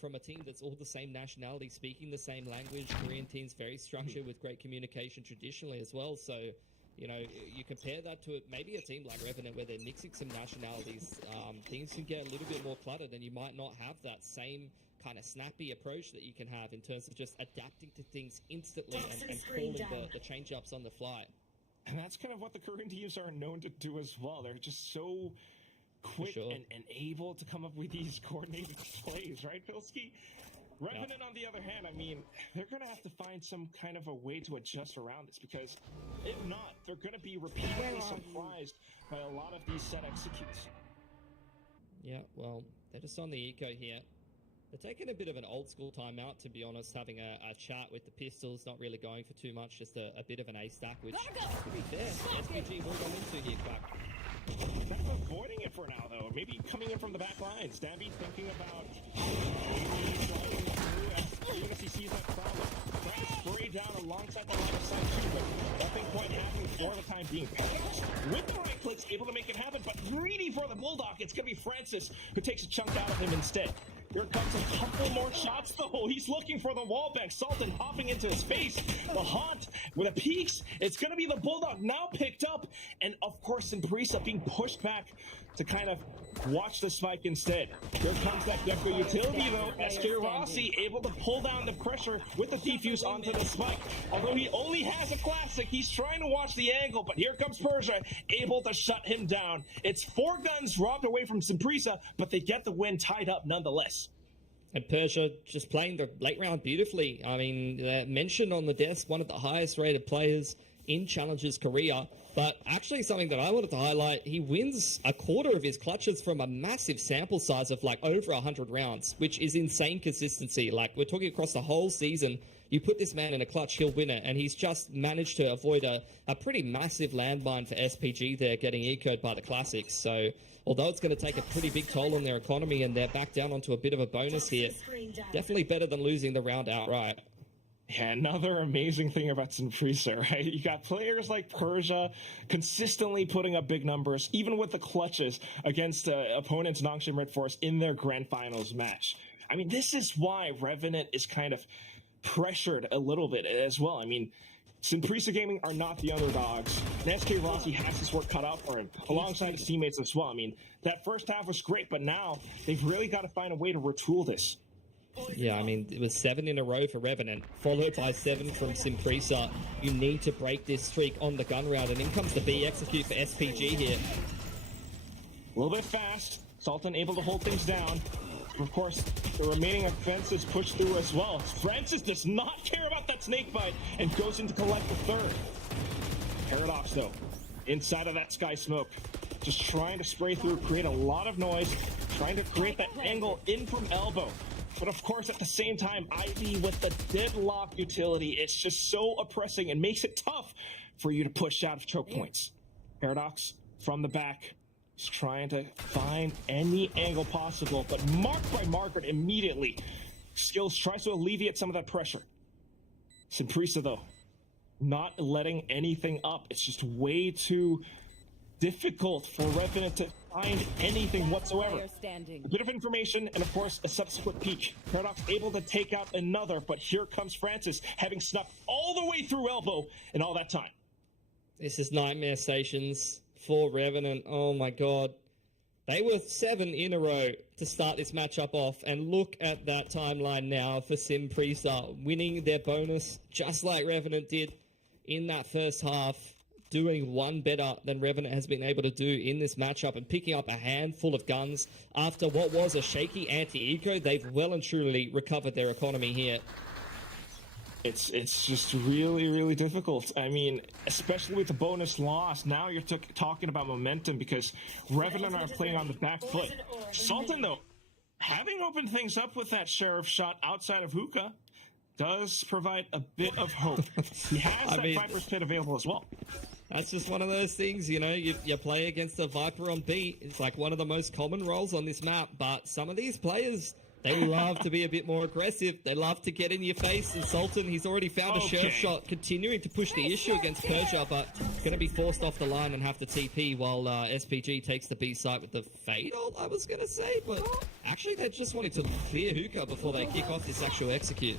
from a team that's all the same nationality, speaking the same language. Korean teams very structured with great communication traditionally as well. So, you compare that to maybe a team like Revenant where they're mixing some nationalities, things can get a little bit more cluttered, and you might not have that same kind of snappy approach that you can have in terms of just adapting to things instantly and calling the change-ups on the fly. And that's kind of what the Korean teams are known to do as well. They're just so quick and able to come up with these coordinated plays, right, Pilsky? Revenant, on the other hand, I mean, they're going to have to find some kind of a way to adjust around this, because if not, they're going to be repeatedly surprised by a lot of these set executes. Yeah, well, they're just on the eco here. They're taking a bit of an old school timeout, to be honest, having a chat with the pistols, not really going for too much, just a bit of an A stack, which, to be fair, SPG will go into here, Quack. Kind of avoiding it for now, though. Maybe coming in from the back lines. Danby thinking about maybe driving through even if he sees that crowd. Trying to spray down alongside the line of sight, too, but nothing quite happening for the time being. With the right clicks, able to make it happen, but greedy for the Bulldog. It's going to be Francis who takes a chunk out of him instead. Here comes a couple more shots, though. He's looking for the wall bank. Sultan hopping into his face. The Haunt with a peaks. It's going to be the Bulldog now picked up. And, of course, Simprisa being pushed back to kind of watch the spike instead. Here comes that Defco utility, though. SK Rossi able to pull down the pressure with the defuse onto the spike. Although he only has a classic, he's trying to watch the angle, but here comes Persia, able to shut him down. It's 4 guns robbed away from Simprisa, but they get the win tied up nonetheless. And Persia just playing the late round beautifully. I mean, mentioned on the desk, one of the highest rated players in Challenger's career. But actually something that I wanted to highlight, he wins a quarter of his clutches from a massive sample size of like over 100 rounds, which is insane consistency. Like, we're talking across the whole season. You put this man in a clutch, he'll win it. And he's just managed to avoid a pretty massive landmine for SPG there, getting ecoed by the Classics. So although it's going to take a pretty big toll on their economy and they're back down onto a bit of a bonus here, definitely better than losing the round outright. Yeah, another amazing thing about Simprisa, right? You got players like Persia consistently putting up big numbers, even with the clutches against opponents Nongshim Red Force in their grand finals match. I mean, this is why Revenant is kind of pressured a little bit as well. I mean, Simprisa Gaming are not the underdogs, and SK Rossi has his work cut out for him, alongside his teammates as well. I mean, that first half was great, but now they've really got to find a way to retool this. Yeah, I mean, it was 7 in a row for Revenant, followed by 7 from Simprisa. You need to break this streak on the gun round, and in comes the B execute for SPG here. A little bit fast. Sultan able to hold things down. Of course, the remaining offenses push through as well. Francis does not care about that snake bite and goes in to collect the third. Paradox, though, inside of that sky smoke, just trying to spray through, create a lot of noise, trying to create that angle in from elbow. But of course, at the same time, Ivy with the deadlock utility, it's just so oppressing and makes it tough for you to push out of choke points. Paradox from the back, just trying to find any angle possible, but marked by Margaret immediately. Skills tries to alleviate some of that pressure. Simprisa, though, not letting anything up. It's just way too difficult for Revenant to find anything whatsoever. A bit of information, and of course, a subsequent peek. Paradox able to take out another, but here comes Francis, having snuck all the way through elbow in all that time. This is nightmare stations for Revenant. Oh my god. They were 7 in a row to start this matchup off, and look at that timeline now for Simprisa, winning their bonus just like Revenant did in that first half, doing one better than Revenant has been able to do in this matchup and picking up a handful of guns after what was a shaky anti-eco. They've well and truly recovered their economy here. It's just really, really difficult. I mean, especially with the bonus loss, now you're talking about momentum because Revenant are playing on the back foot. Sultan, though, having opened things up with that sheriff shot outside of hookah, does provide a bit of hope. He has that Viper's Pit available as well. That's just one of those things, you know, you play against a Viper on B. It's like one of the most common roles on this map, but some of these players They love to be a bit more aggressive. They love to get in your face. And Sultan, he's already found a sheriff shot, continuing to push the issue against Persia, but going to be forced off the line and have to TP while SPG takes the B site with the fatal, I was going to say. But actually, they just wanted to clear hookah before they kick off this actual execute.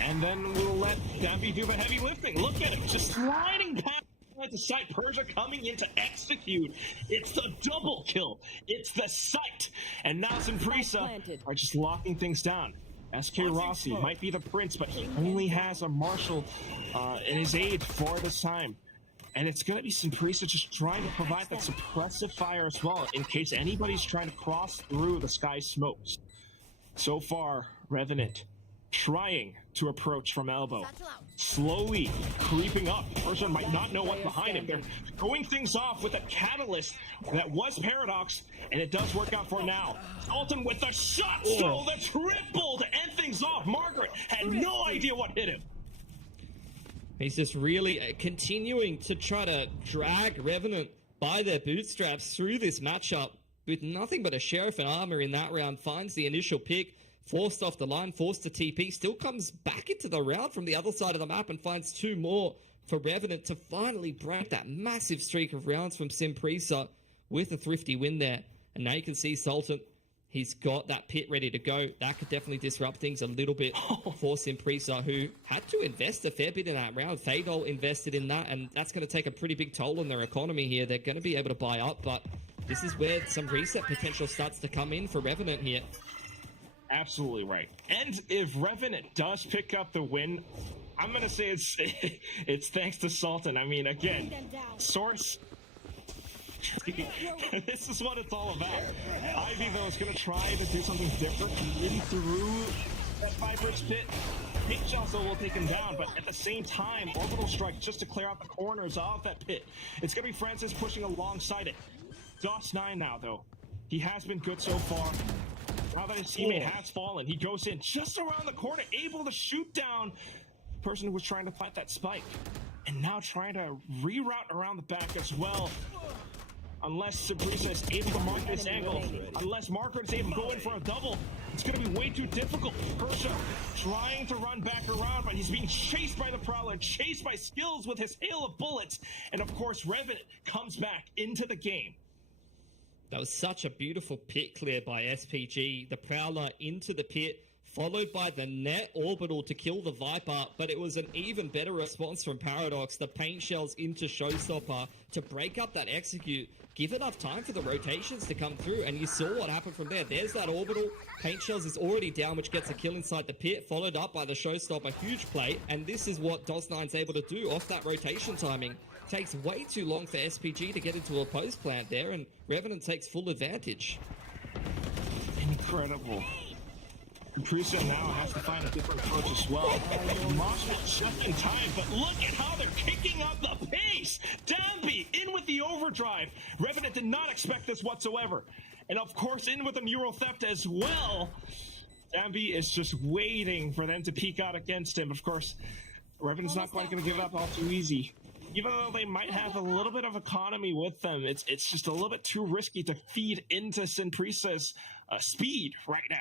And then we'll let Dambi do the heavy lifting. Look at him, just sliding past the site. Persia coming in to execute. It's the double kill. It's the site. And now Simprisa are just locking things down. SK Rossi might be the prince, but he only has a marshal in his aid for this time. And it's going to be Simprisa just trying to provide that suppressive fire as well in case anybody's trying to cross through the sky smokes. So far, Revenant trying to approach from elbow, slowly creeping up. Persia might not know what's behind him. They're going things off with a catalyst that was Paradox, and it does work out for now. Sultan with the shot, so the triple to end things off. Margaret had no idea what hit him. He's just really continuing to try to drag Revenant by their bootstraps through this matchup with nothing but a Sheriff and Armor in that round. Finds the initial pick, forced off the line, forced to TP, still comes back into the round from the other side of the map and finds 2 more for Revenant to finally break that massive streak of rounds from Simprisa with a thrifty win there. And now you can see Sultan, he's got that pit ready to go. That could definitely disrupt things a little bit for Simprisa, who had to invest a fair bit in that round. Fadol invested in that, and that's going to take a pretty big toll on their economy here. They're going to be able to buy up, but this is where some reset potential starts to come in for Revenant here. Absolutely right. And if Revenant does pick up the win, I'm going to say it's thanks to Sultan. I mean, again, Source... this is what it's all about. Ivy, though, is going to try to do something different in through that Viper's pit. H also will take him down, but at the same time, Orbital Strike just to clear out the corners of that pit. It's going to be Francis pushing alongside it. DOS9 now, though. He has been good so far. Now that his teammate has fallen, he goes in just around the corner, able to shoot down the person who was trying to plant that spike. And now trying to reroute around the back as well. Unless Simprisa is able to mark this angle, unless Margaret is able to go in for a double, it's going to be way too difficult. Persia trying to run back around, but he's being chased by the Prowler, chased by Skills with his hail of bullets. And of course, Revenant comes back into the game. That was such a beautiful pit clear by SPG. The Prowler into the pit, followed by the net orbital to kill the Viper, but it was an even better response from Paradox. The paint shells into Showstopper to break up that execute, give enough time for the rotations to come through, and you saw what happened from there. There's that orbital. Paint shells is already down, which gets a kill inside the pit, followed up by the Showstopper. Huge play, and this is what DOS9's able to do off that rotation timing. Takes way too long for SPG to get into a post plant there, and Revenant takes full advantage. Incredible. Simprisa now has to find a different approach as well. Moshpit just in time, but look at how they're kicking up the pace! Dambi in with the overdrive. Revenant did not expect this whatsoever. And of course, in with the mural theft as well. Dambi is just waiting for them to peek out against him. Of course, Revenant's not quite going to give it up all too easy. Even though they might have a little bit of economy with them, it's just a little bit too risky to feed into Simprisa's speed right now.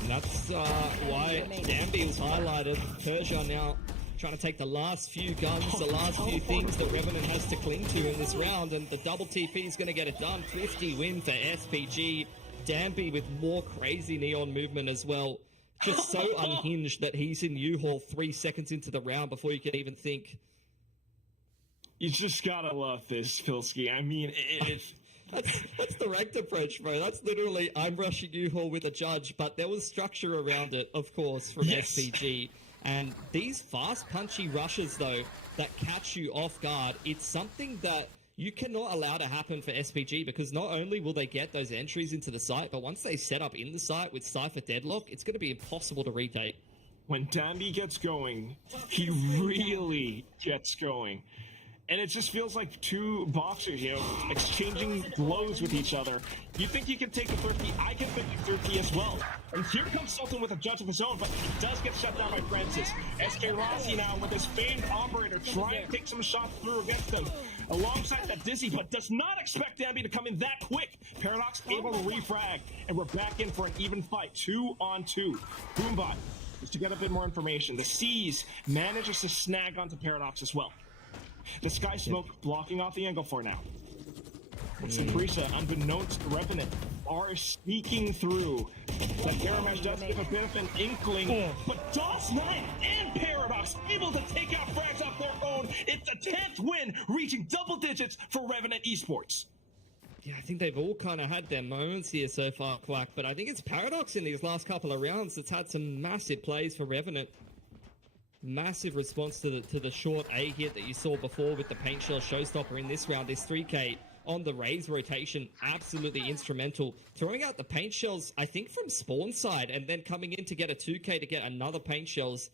And that's why Dambi was highlighted. Persia now trying to take the last few guns, the last few things that Revenant has to cling to in this round, and the double TP is going to get it done. 50 win for SPG. Dambi with more crazy neon movement as well. Just so unhinged that he's in U-Haul 3 seconds into the round before you can even think. You just gotta love this, Pilsky. I mean, it's... That's the ranked approach, bro. That's literally, I'm rushing U-Haul with a judge, but there was structure around it, of course, from SPG. And these fast, punchy rushes, though, that catch you off guard, it's something that you cannot allow to happen for SPG, because not only will they get those entries into the site, but once they set up in the site with Cypher Deadlock, it's going to be impossible to retake. When Dambi gets going, he really gets going. And it just feels like two boxers, you know, exchanging blows with each other. You think you can take a thrifty, I can take a thrifty as well. And here comes Sultan with a judge of his own, but he does get shut down by Francis. SK Rossi now with his famed operator trying to take some shots through against him. Alongside that Dizzy, but does not expect Dambi to come in that quick. Paradox able to refrag, and we're back in for an even fight, 2-on-2. Boombot, just to get a bit more information, the C's manages to snag onto Paradox as well. The Sky Smoke blocking off the angle for now. Saprissa, unbeknownst to Revenant, are sneaking through. That Garamash does give a bit of an inkling, but DOS9 and Paradox able to take out frags off their own. It's a 10th win, reaching double digits for Revenant Esports. Yeah, I think they've all kind of had their moments here so far, Quack, but I think it's Paradox in these last couple of rounds that's had some massive plays for Revenant. Massive response to the short A hit that you saw before with the paint shell showstopper in this round. This 3K on the Raze rotation, absolutely instrumental. Throwing out the paint shells, I think from spawn side, and then coming in to get a 2K to get another paint shells.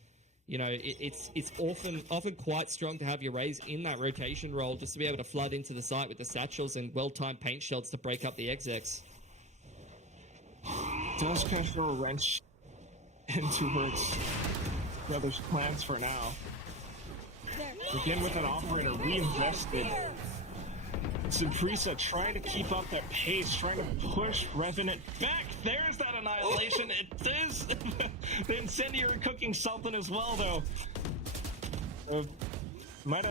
You know, it's often quite strong to have your Raze in that rotation role just to be able to flood into the site with the satchels and well-timed paint shells to break up the execs. Does kind of throw a wrench into its brother's plans for now. Again with an operator reinvested. Saprissa trying to keep up that pace, trying to push Revenant back. There's that annihilation. It is the incendiary cooking Sultan as well, though. Might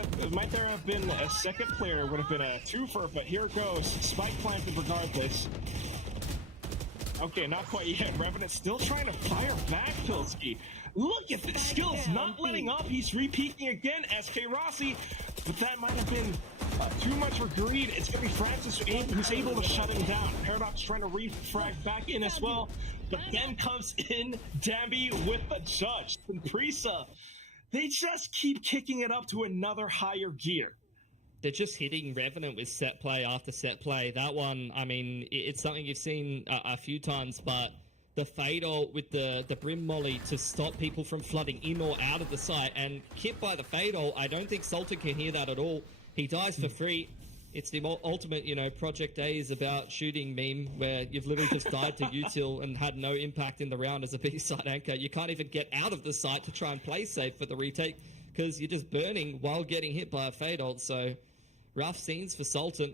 there have been a second player, would have been a twofer, but here it goes. Spike planted regardless. Okay, not quite yet. Revenant still trying to fire back, Pilsky. Look at the skills, not letting up. He's re-peeking again, SK Rossi, but that might have been too much for greed. It's going to be Francis who's able to shut him down. Paradox trying to refrag back in as well, but then comes in Dambi with the judge. Saprissa, they just keep kicking it up to another higher gear. They're just hitting Revenant with set play after set play. That one, I mean, it's something you've seen a few times, but the fade ult with the Brim Molly to stop people from flooding in or out of the site, and kit by the fade ult, I don't think Sultan can hear that at all. He dies for free. It's the ultimate, you know, Project A is about shooting meme, where you've literally just died to util and had no impact in the round as a B-side anchor. You can't even get out of the site to try and play safe for the retake, because you're just burning while getting hit by a fade ult. So rough scenes for Sultan.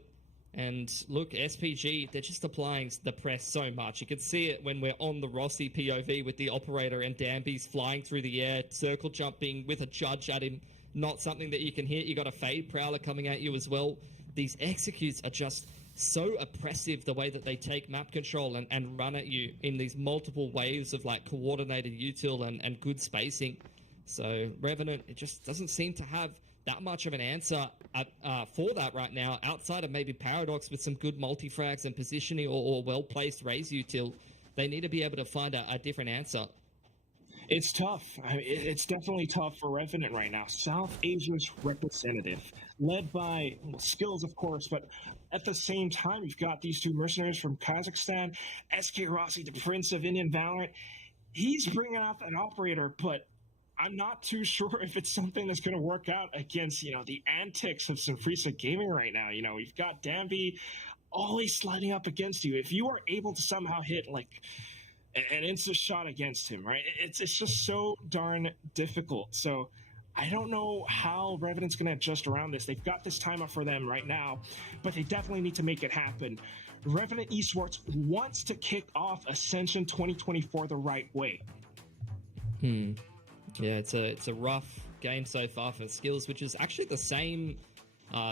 And look, SPG, they're just applying the press so much. You can see it when we're on the Rossi POV with the operator and Dambi's flying through the air, circle jumping with a judge at him. Not something that you can hit. You got a fade prowler coming at you as well. These executes are just so oppressive, the way that they take map control and run at you in these multiple waves of like coordinated util and good spacing. So Revenant, it just doesn't seem to have that much of an answer for that right now, outside of maybe Paradox with some good multi-frags and positioning or well-placed Raze util. They need to be able to find a different answer. It's tough. I mean, it's definitely tough for Revenant right now. South Asia's representative, led by skills, of course, but at the same time, you've got these two mercenaries from Kazakhstan, SK Rossi, the Prince of Indian Valorant. He's bringing off an operator, but I'm not too sure if it's something that's going to work out against, you know, the antics of Saprissa Gaming right now. You know, you've got Dambi always sliding up against you. If you are able to somehow hit like an instant shot against him, right? It's just so darn difficult. So I don't know how Revenant's going to adjust around this. They've got this timeout for them right now, but they definitely need to make it happen. Revenant Esports wants to kick off Ascension 2024 the right way. Yeah, it's a rough game so far for Skills, which is actually the same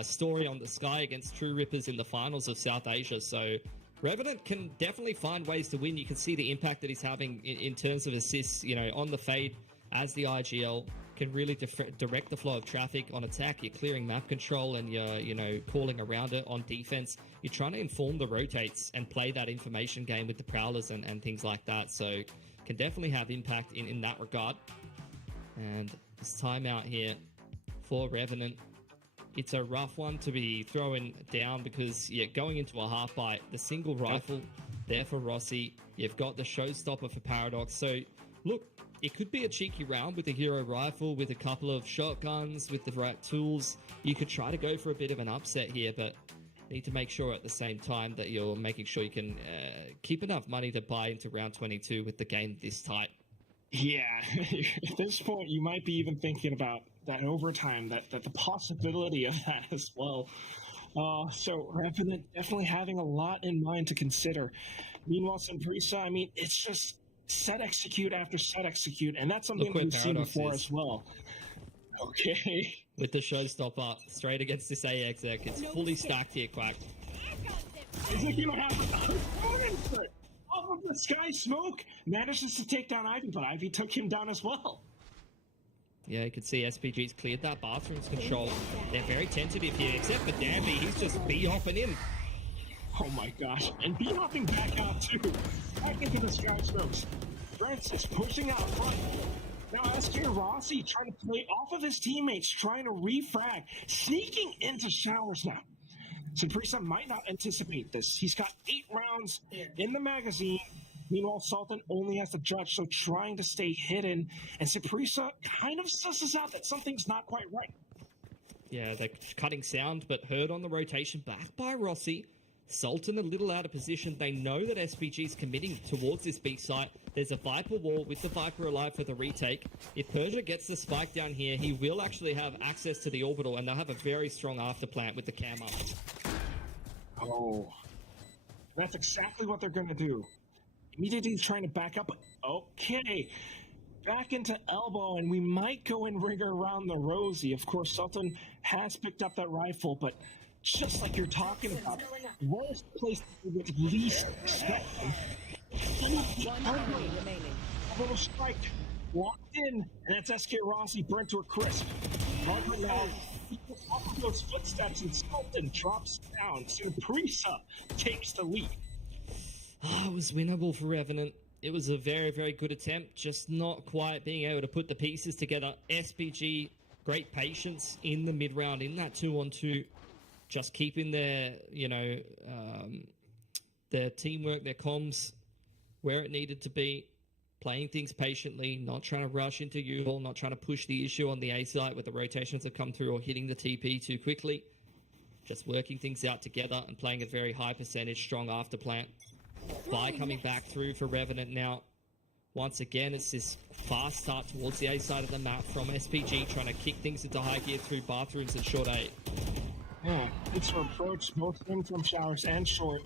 story on the Sky against True Rippers in the finals of South Asia. So Revenant can definitely find ways to win. You can see the impact that he's having in terms of assists, you know, on the fade as the IGL, can really direct the flow of traffic. On attack, you're clearing map control and you're, you know, calling around it. On defense, you're trying to inform the rotates and play that information game with the prowlers and things like that. So can definitely have impact in that regard. And this timeout here for Revenant, it's a rough one to be throwing down because, yeah, going into a half bite, the single rifle there for Rossi, you've got the showstopper for Paradox. So, look, it could be a cheeky round with a hero rifle, with a couple of shotguns, with the right tools. You could try to go for a bit of an upset here, but need to make sure at the same time that you're making sure you can keep enough money to buy into round 22 with the game this tight. Yeah, at this point, you might be even thinking about that overtime, that the possibility of that as well. So Revenant definitely having a lot in mind to consider. Meanwhile, Sunprisa, I mean, it's just set execute after set execute, and that's something we've seen before as well. Okay. With the showstopper straight against this AXX, it's fully stacked here, Quack. It's like you don't have to off of the sky smoke, manages to take down Ivy, but Ivy took him down as well. Yeah, you can see SPG's cleared that bathroom's control. They're very tentative here, except for Danby. He's just B-hopping in. Oh my gosh, and B-hopping back out too. Back into the sky smokes. Francis pushing out front. Now SK Rossi trying to play off of his teammates, trying to refrag, sneaking into showers now. Sunprisa might not anticipate this. He's got 8 rounds in the magazine. Meanwhile, Sultan only has to judge, so trying to stay hidden. And Sunprisa kind of susses out that something's not quite right. Yeah, they're cutting sound, but heard on the rotation back by Rossi. Sultan a little out of position. They know that SPG's committing towards this B site. There's a Viper wall with the Viper alive for the retake. If Persia gets the spike down here, he will actually have access to the orbital, and they'll have a very strong afterplant with the cam up. Oh, that's exactly what they're going to do. Immediately he's trying to back up. Okay, back into elbow, and we might go and ring around the Rosie. Of course, Sultan has picked up that rifle, but just like you're talking about, worst place to would least expect them. A little strike, locked in, and that's SK Rossi burnt to a crisp. Margaret now, off of those footsteps, and Sultan drops down. Sunprisa takes the lead. It was winnable for Revenant. It was a very, very good attempt, just not quite being able to put the pieces together. SPG, great patience in the mid-round, in that 2-on-2, just keeping their, their teamwork, their comms where it needed to be, playing things patiently, not trying to rush into U-Haul, not trying to push the issue on the A site where the rotations have come through or hitting the TP too quickly. Just working things out together and playing a very high percentage, strong afterplant. Vi coming back through for Revenant now. Once again, it's this fast start towards the A side of the map from SPG, trying to kick things into high gear through bathrooms and short A. Yeah, it's to approach both him from showers and short.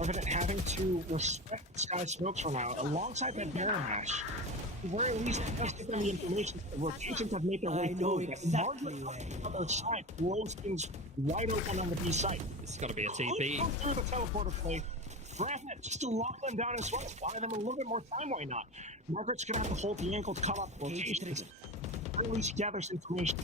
Revenant having to respect the sky smokes for now, alongside that barrel hash. Where at least it does give them the information that rotations have made their way through. Margaret on the other side blows things wide open on the B site. It's got to be a TP. Go through the teleporter play. Revenant just to lock them down as well. Buy them a little bit more time, why not? Margaret's going to have to hold the ankle to cut off rotations. Or at least gathers information.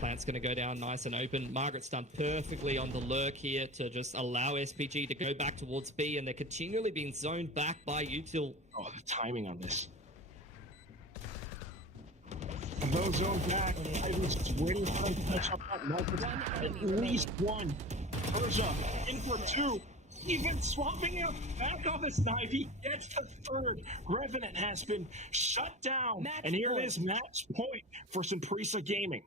Plant's going to go down nice and open. Margaret's done perfectly on the lurk here to just allow SPG to go back towards B, and they're continually being zoned back by Util. Oh, the timing on this. And those zoned back, Ivy's just waiting for them to catch up. Margaret's at least one. Persia in for 2. Even swapping out back off his knife, he gets the 3rd. Revenant has been shut down. And here it is, match point for Sunprisa Gaming.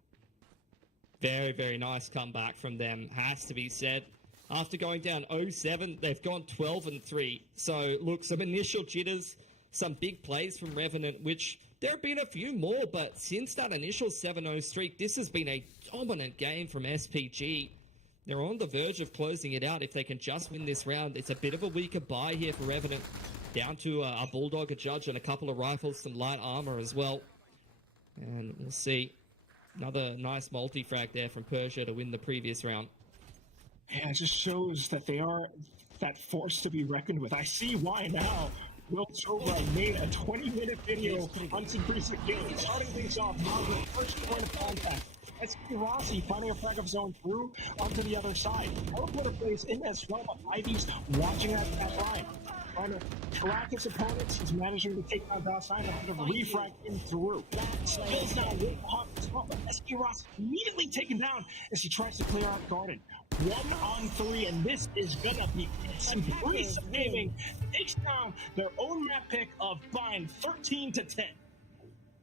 Very, very nice comeback from them, has to be said. After going down 0-7, they've gone 12-3. So, look, some initial jitters, some big plays from Revenant, which there have been a few more, but since that initial 7-0 streak, this has been a dominant game from SPG. They're on the verge of closing it out if they can just win this round. It's a bit of a weaker buy here for Revenant. Down to a Bulldog, a Judge, and a couple of rifles, some light armor as well. And we'll see. Another nice multi-frag there from Persia to win the previous round. Yeah, it just shows that they are that force to be reckoned with. I see why now. Will Chobra made a 20-minute video on Sunprisa Gaming, starting things off. Margaret, first point of contact. SK Rossi finding a frag of zone through onto the other side. Teleporter plays in as well, but Ivy's watching out that line. trying to track his opponents. He's managing to take down DOS9, a bit of refrag in through. Skills now with hot as well, but SK Ross immediately taken down as he tries to clear out Garden. 1-on-3, and this is gonna be some Greece Gaming takes down their own map pick of Bind 13-10.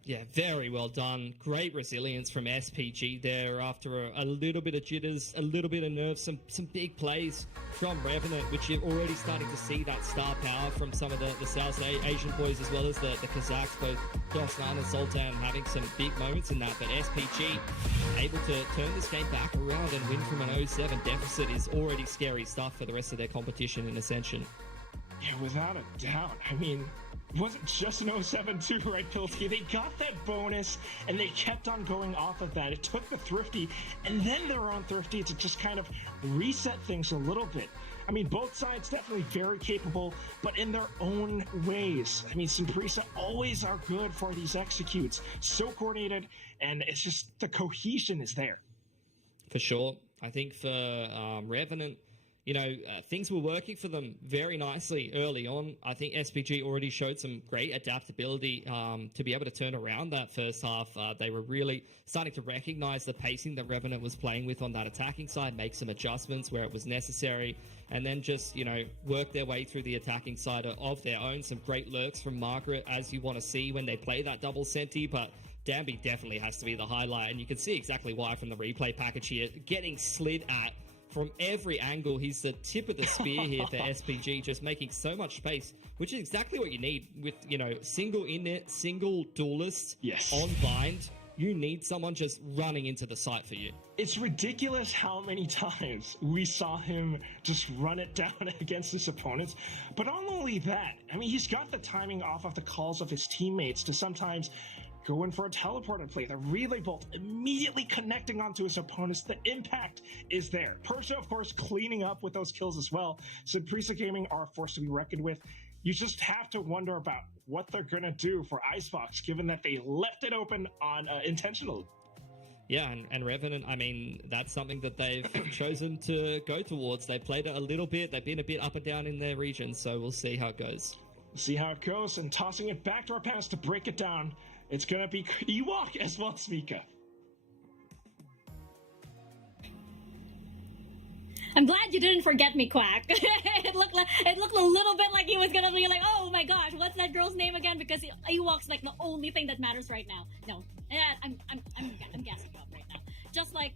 Yeah, very well done. Great resilience from SPG there after a little bit of jitters, a little bit of nerves, some big plays from Revenant, which you're already starting to see that star power from some of the South Asian boys as well as the Kazakhs, both DOS9 and Sultan having some big moments in that. But SPG able to turn this game back around and win from an 0-7 deficit is already scary stuff for the rest of their competition in Ascension. Yeah, without a doubt. I mean, it wasn't just an 0-7 too, right, Pilsky? They got that bonus, and they kept on going off of that. It took the Thrifty, and then their own Thrifty to just kind of reset things a little bit. I mean, both sides definitely very capable, but in their own ways. I mean, Simprisa always are good for these executes. So coordinated, and it's just the cohesion is there. For sure. I think for Revenant, you know, things were working for them very nicely early on. I think SPG already showed some great adaptability to be able to turn around that first half. They were really starting to recognize the pacing that Revenant was playing with on that attacking side, make some adjustments where it was necessary, and then just, you know, work their way through the attacking side of their own. Some great lurks from Margaret, as you want to see when they play that double senti, but Danby definitely has to be the highlight, and you can see exactly why from the replay package here, getting slid at from every angle. He's the tip of the spear here for SPG, just making so much space, which is exactly what you need with, you know, single init, single duelist on bind. You need someone just running into the site for you. It's ridiculous how many times we saw him just run it down against his opponents. But not only that, I mean, he's got the timing off of the calls of his teammates to sometimes go in for a teleported play. The relay bolt immediately connecting onto his opponents. The impact is there. Persia, of course, cleaning up with those kills as well. So Prisa Gaming are a force to be reckoned with. You just have to wonder about what they're going to do for Icebox, given that they left it open on intentionally. Yeah, and Revenant, I mean, that's something that they've chosen to go towards. They played it a little bit. They've been a bit up and down in their region, so we'll see how it goes. See how it goes, and tossing it back to our panels to break it down. It's going to be Ewok as well as Mika. I'm glad you didn't forget me, Quack. it looked a little bit like he was gonna be like, oh my gosh, what's that girl's name again? Because Ewok's like the only thing that matters right now. No, I'm gassing up right now. Just like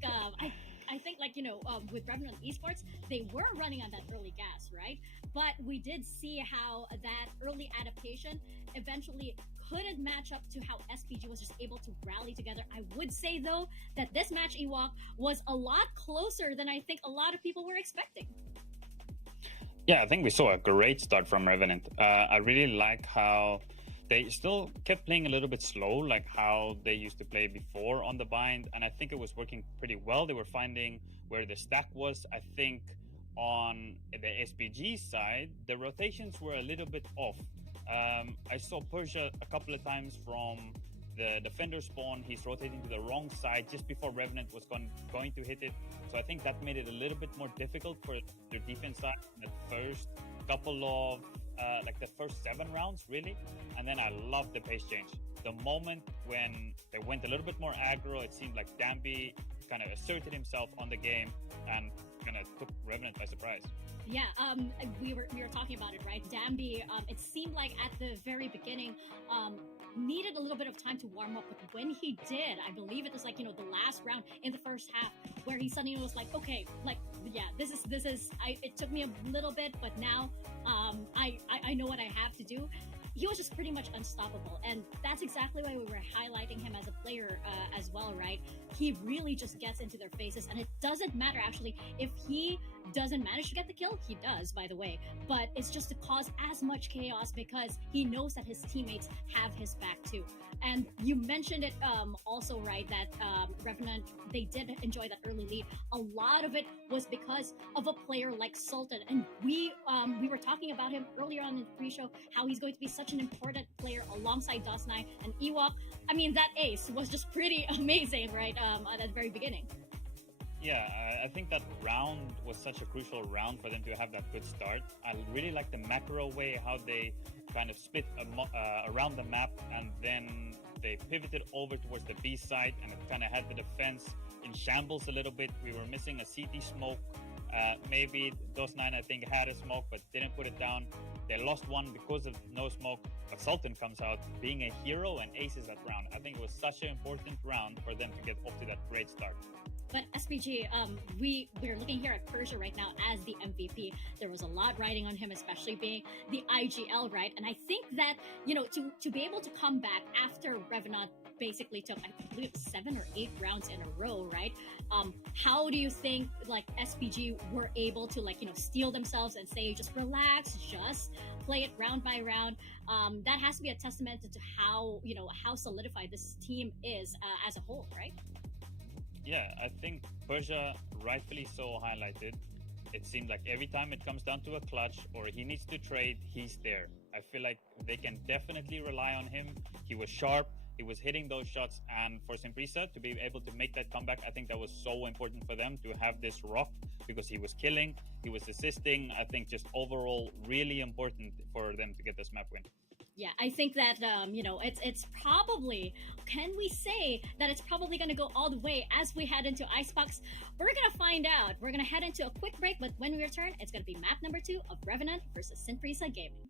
I think, like, you know, with Revenant Esports, they were running on that early gas, right? But we did see how that early adaptation eventually couldn't match up to how SPG was just able to rally together. I would say, though, that this match, Ewok, was a lot closer than I think a lot of people were expecting. Yeah, I think we saw a great start from Revenant. I really like how they still kept playing a little bit slow, like how they used to play before on the bind, and I think it was working pretty well. They were finding where the stack was. I think on the SPG side, the rotations were a little bit off. I saw Persia a couple of times from the defender spawn. He's rotating to the wrong side just before Revenant was going to hit it. So I think that made it a little bit more difficult for their defense side in the first couple of, like the first 7 rounds, really. And then I loved the pace change. The moment when they went a little bit more aggro, it seemed like Danby kind of asserted himself on the game and kind of took Revenant by surprise. Yeah, we were talking about it, right? Danby, it seemed like at the very beginning, needed a little bit of time to warm up, but when he did, I believe it was like, you know, the last round in the first half, where he suddenly was like, okay, like, yeah, this is, it took me a little bit, but now, I know what I have to do. He was just pretty much unstoppable, and that's exactly why we were highlighting him as a player as well, right? He really just gets into their faces, and it doesn't matter actually if he doesn't manage to get the kill. He does, by the way, but it's just to cause as much chaos because he knows that his teammates have his back too. And you mentioned it also, right, that Revenant, they did enjoy that early lead. A lot of it was because of a player like Sultan, and we were talking about him earlier on in the pre-show, how he's going to be such an important player alongside DOS9 and Ewok. I mean, that ace was just pretty amazing, right, at the very beginning. Yeah, I think that round was such a crucial round for them to have that good start. I really like the macro way how they kind of split around the map, and then they pivoted over towards the B side, and it kind of had the defense in shambles a little bit. We were missing a CT smoke. Maybe those 9, I think, had a smoke but didn't put it down. They lost one because of no smoke, but Sultan comes out being a hero and aces that round. I think it was such an important round for them to get off to that great start. But SPG, we're looking here at Persia right now as the MVP. There was a lot riding on him, especially being the IGL, right? And I think that, to be able to come back after Revenant basically took, I believe, 7 or 8 rounds in a row, right? How do you think, SPG were able to, steel themselves and say, just relax, just play it round by round? That has to be a testament to how solidified this team is as a whole, right? Yeah, I think Persia, rightfully so, highlighted. It seems like every time it comes down to a clutch or he needs to trade, he's there. I feel like they can definitely rely on him. He was sharp. He was hitting those shots. And for Simprisa to be able to make that comeback, I think that was so important for them to have this rock, because he was killing, he was assisting. I think just overall really important for them to get this map win. Yeah, I think that, it's probably, can we say that it's probably going to go all the way as we head into Icebox? We're going to find out. We're going to head into a quick break, but when we return, it's going to be map number 2 of Revenant versus Simprisa Gaming.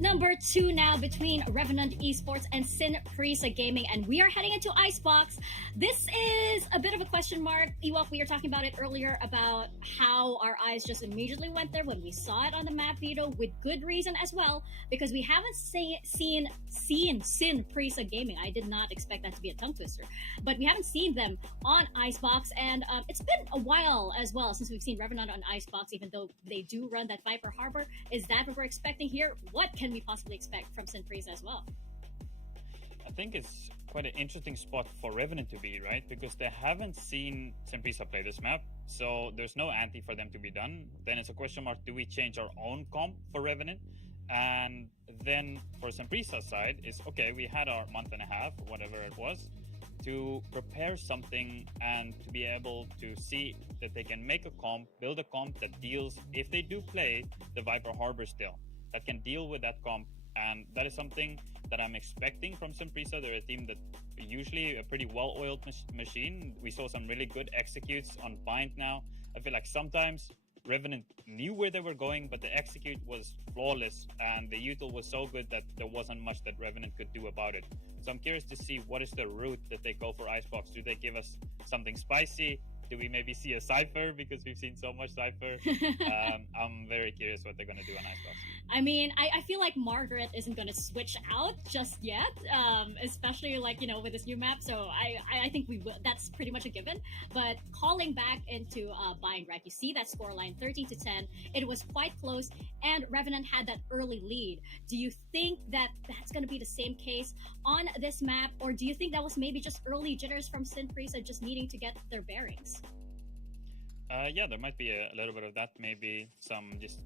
number 2 now between Revenant Esports and Sin Prisa Gaming, and we are heading into Icebox. This is a bit of a question mark. Ewok, we were talking about it earlier about how our eyes just immediately went there when we saw it on the map, Vito, with good reason as well, because we haven't seen Sin Prisa Gaming. I did not expect that to be a tongue twister, but we haven't seen them on Icebox, and it's been a while as well since we've seen Revenant on Icebox, even though they do run that Viper Harbor. Is that what we're expecting here? What can we possibly expect from Sin Prisa as well? I think it's quite an interesting spot for Revenant to be, right? Because they haven't seen Sin Prisa play this map, so there's no ante for them to be done. Then it's a question mark, do we change our own comp for Revenant? And then for Sin Prisa's side, is okay, we had our month and a half, whatever it was, to prepare something and to be able to see that they can make a comp, build a comp that deals, if they do play the Viper Harbor still, that can deal with that comp. And that is something that I'm expecting from Sin Prisa. They're a team that usually a pretty well-oiled machine. We saw some really good executes on Bind now. I feel like sometimes Revenant knew where they were going, but the execute was flawless, and the util was so good that there wasn't much that Revenant could do about it. So I'm curious to see what is the route that they go for Icebox. Do they give us something spicy? Do we maybe see a Cypher, because we've seen so much Cypher? I'm very curious what they're going to do on Icebox. I mean, I feel like Margaret isn't going to switch out just yet, especially like, you know, with this new map. So I think we will. That's pretty much a given. But calling back into Bind, right? You see that scoreline, 13-10. It was quite close, and Revenant had that early lead. Do you think that that's going to be the same case on this map, or do you think that was maybe just early jitters from Sin Prisa just needing to get their bearings? Yeah, there might be a little bit of that. Maybe some just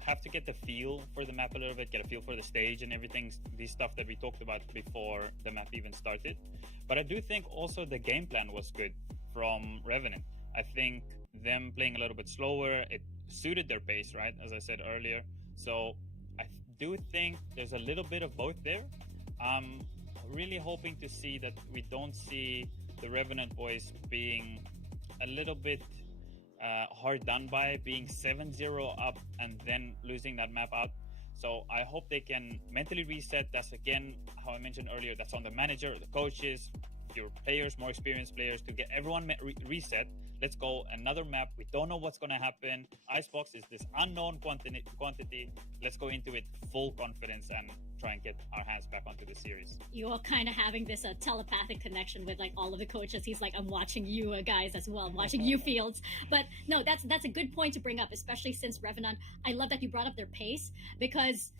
have to get the feel for the map a little bit, get a feel for the stage and everything. These stuff that we talked about before the map even started. But I do think also the game plan was good from Revenant. I think them playing a little bit slower, it suited their pace, right? As I said earlier. So I do think there's a little bit of both there. I'm really hoping to see that we don't see the Revenant boys being a little bit hard done by, being 7-0 up and then losing that map out. So I hope they can mentally reset. That's again, how I mentioned earlier, that's on the manager, the coaches, your players, more experienced players, to get everyone reset. Let's go another map. We don't know what's going to happen. Icebox is this unknown quantity. Let's go into it full confidence and try and get our hands back onto the series. You are kind of having this telepathic connection with like all of the coaches. He's like, I'm watching you guys as well. I'm watching you, Fields. But no, that's a good point to bring up, especially since Revenant. I love that you brought up their pace, because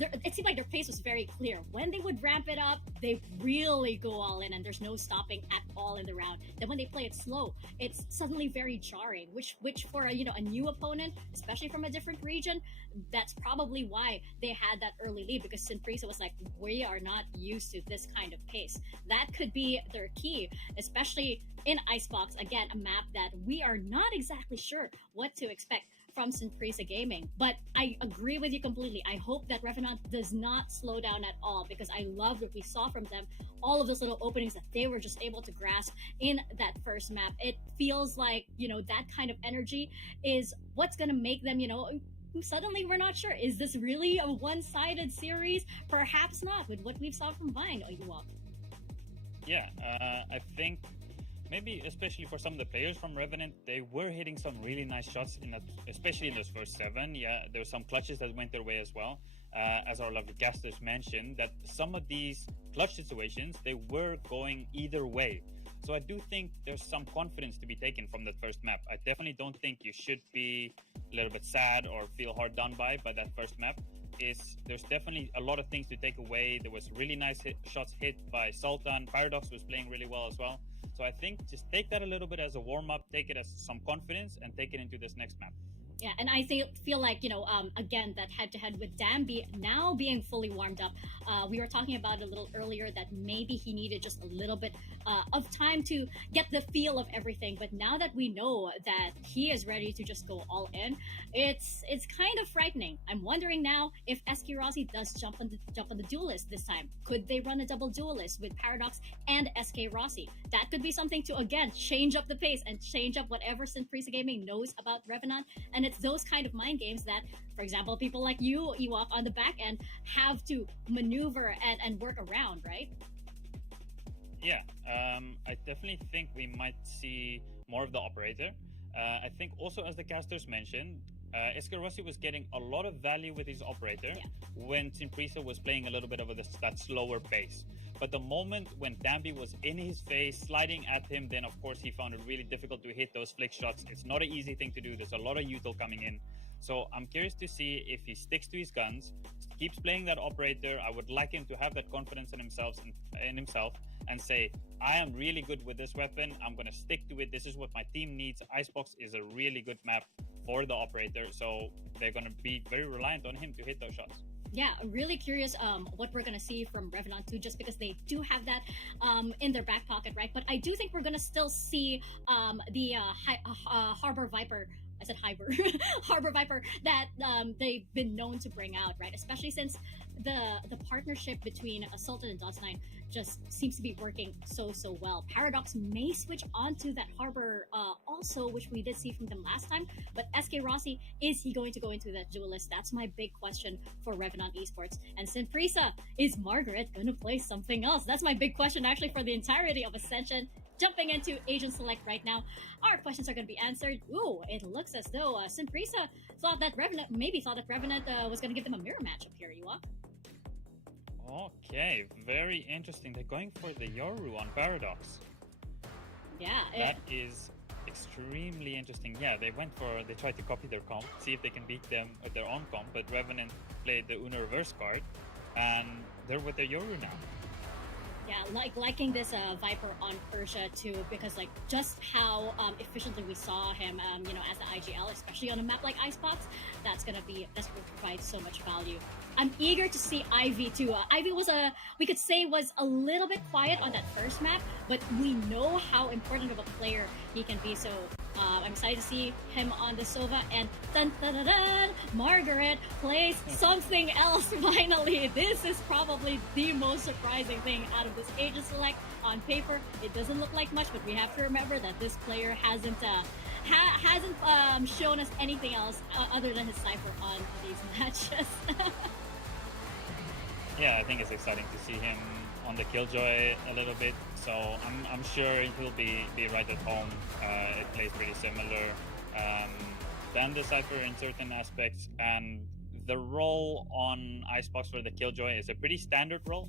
it seemed like their pace was very clear. When they would ramp it up, they really go all in, and there's no stopping at all in the round. Then when they play it slow, it's suddenly very jarring, which for a new opponent, especially from a different region, that's probably why they had that early lead, because Sin Prisa was like, we are not used to this kind of pace. That could be their key, especially in Icebox, again, a map that we are not exactly sure what to expect from Sin Prisa Gaming. But I agree with you completely. I hope that Revenant does not slow down at all, because I love what we saw from them, all of those little openings that they were just able to grasp in that first map. It feels like, that kind of energy is what's going to make them, suddenly we're not sure. Is this really a one-sided series? Perhaps not, with what we saw from Vine. Yeah, I think maybe especially for some of the players from Revenant, they were hitting some really nice shots in that, especially in those first 7. Yeah, there were some clutches that went their way as well. As our lovely casters mentioned, that some of these clutch situations, they were going either way. So I do think there's some confidence to be taken from that first map. I definitely don't think you should be a little bit sad or feel hard done by that first map. There's definitely a lot of things to take away. There was really nice shots hit by Sultan. Paradox was playing really well as well. So I think just take that a little bit as a warm-up, take it as some confidence, and take it into this next map. Yeah, and I feel like, again, that head-to-head with Danby now being fully warmed up. We were talking about it a little earlier that maybe he needed just a little bit of time to get the feel of everything. But now that we know that he is ready to just go all in, it's kind of frightening. I'm wondering now if SK Rossi does jump on the duelist this time. Could they run a double duelist with Paradox and SK Rossi? That could be something to again change up the pace and change up whatever Synprisa Gaming knows about Revenant. And it's those kind of mind games that, for example, people like you, Ewok, on the back end have to maneuver and work around, right? Yeah, I definitely think we might see more of the operator. I think also, as the casters mentioned, SK Rossi was getting a lot of value with his operator when Synprisa was playing a little bit of that slower pace. But the moment when Dambi was in his face, sliding at him, then of course he found it really difficult to hit those flick shots. It's not an easy thing to do. There's a lot of util coming in. So I'm curious to see if he sticks to his guns, keeps playing that operator. I would like him to have that confidence in himself and say, I am really good with this weapon. I'm going to stick to it. This is what my team needs. Icebox is a really good map for the operator. So they're going to be very reliant on him to hit those shots. Yeah, really curious what we're going to see from Revenant 2, just because they do have that in their back pocket, right? But I do think we're going to still see the Harbor Viper. I said Harbor Viper that they've been known to bring out, right? Especially since the partnership between Sultan and Dust9 just seems to be working so well. Paradox may switch onto that Harbor also, which we did see from them last time. But SK Rossi, is he going to go into that duelist? That's my big question for Revenant Esports. And Synprisa, is Margaret going to play something else? That's my big question actually for the entirety of Ascension. Jumping into Agent Select right now, our questions are going to be answered. Ooh, it looks as though Synprisa thought that Revenant was going to give them a mirror matchup here, Ewok. Okay, very interesting. They're going for the Yoru on Paradox. Yeah. That is extremely interesting. Yeah, they tried to copy their comp, see if they can beat them with their own comp, but Revenant played the Uno reverse card, and they're with the Yoru now. Yeah, liking this Viper on Persia too, because just how efficiently we saw him, as the IGL, especially on a map like Icebox, that's gonna provide so much value. I'm eager to see Ivy too. Ivy was a little bit quiet on that first map, but we know how important of a player he can be. So I'm excited to see him on the Sova, and dun, dun, dun, dun, Margaret plays something else finally. This is probably the most surprising thing out of this Agent Select. On paper, it doesn't look like much, but we have to remember that this player hasn't shown us anything else other than his Cypher on these matches. Yeah, I think it's exciting to see him on the Killjoy a little bit. So I'm sure he'll be right at home. It plays pretty similar than the Cypher in certain aspects, and the role on Icebox for the Killjoy is a pretty standard role.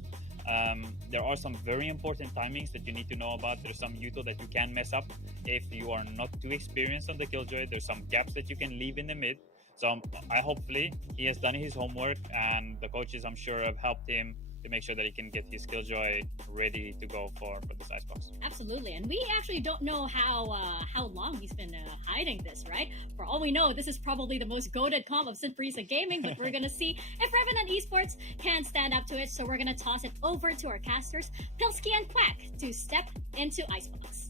There are some very important timings that you need to know about. There's some util that you can mess up if you are not too experienced on the Killjoy. There's some gaps that you can leave in the mid. So hopefully he has done his homework, and the coaches, I'm sure, have helped him to make sure that he can get his Killjoy ready to go for this Icebox. Absolutely, and we actually don't know how long he's been hiding this, right? For all we know, this is probably the most goated comp of Synprisa Gaming, but we're gonna see if Revenant Esports can stand up to it. So we're gonna toss it over to our casters, Pilsky and Quack, to step into Icebox.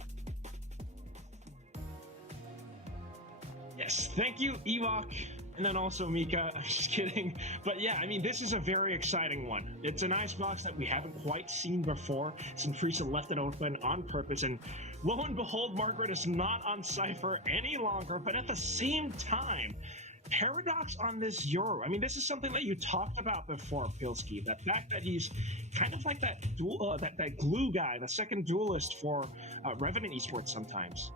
Yes, thank you, Ewok. And then also Mika. I'm just kidding. But yeah, I mean, this is a very exciting one. It's an Icebox that we haven't quite seen before. Synprisa left it open on purpose. And lo and behold, Margaret is not on Cypher any longer. But at the same time, Paradox on this Yoru. I mean, this is something that you talked about before, Pilsky. The fact that he's kind of like that glue guy, the second duelist for Revenant Esports sometimes.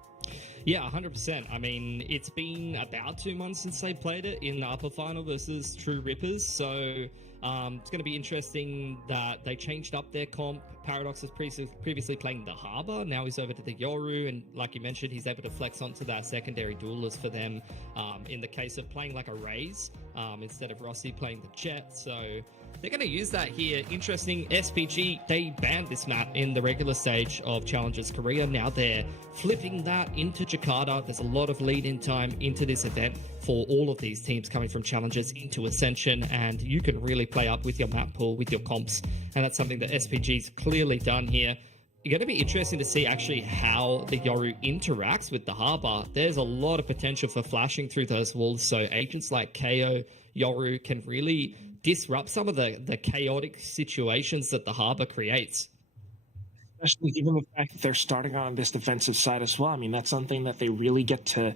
Yeah, 100%. I mean, it's been about 2 months since they played it in the upper final versus True Rippers, so it's going to be interesting that they changed up their comp. Paradox was previously playing the Harbor, now he's over to the Yoru, and like you mentioned, he's able to flex onto that secondary duelist for them in the case of playing like a Raze instead of Rossi playing the Jet, so they're going to use that here. Interesting, SPG, they banned this map in the regular stage of Challengers Korea. Now they're flipping that into Jakarta. There's a lot of lead-in time into this event for all of these teams coming from Challengers into Ascension, and you can really play up with your map pool, with your comps, and that's something that SPG's clearly done here. going to be interesting to see actually how the Yoru interacts with the Harbor. There's a lot of potential for flashing through those walls, so agents like KO, Yoru can really disrupt some of the chaotic situations that the Harbor creates. Especially given the fact that they're starting on this defensive side as well. I mean, that's something that they really get to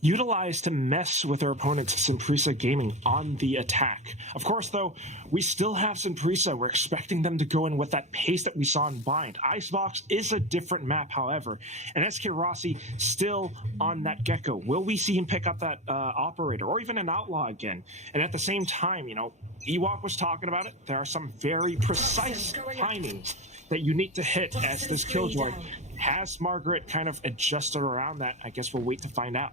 utilize to mess with their opponents, Simprisa Gaming, on the attack. Of course, though, we still have Simprisa. We're expecting them to go in with that pace that we saw in Bind. Icebox is a different map, however, and SK Rossi still on that Gecko. Will we see him pick up that Operator or even an Outlaw again? And at the same time, you know, Ewok was talking about it. There are some very precise timings that you need to hit as this Killjoy. Has Margaret kind of adjusted around that? I guess we'll wait to find out.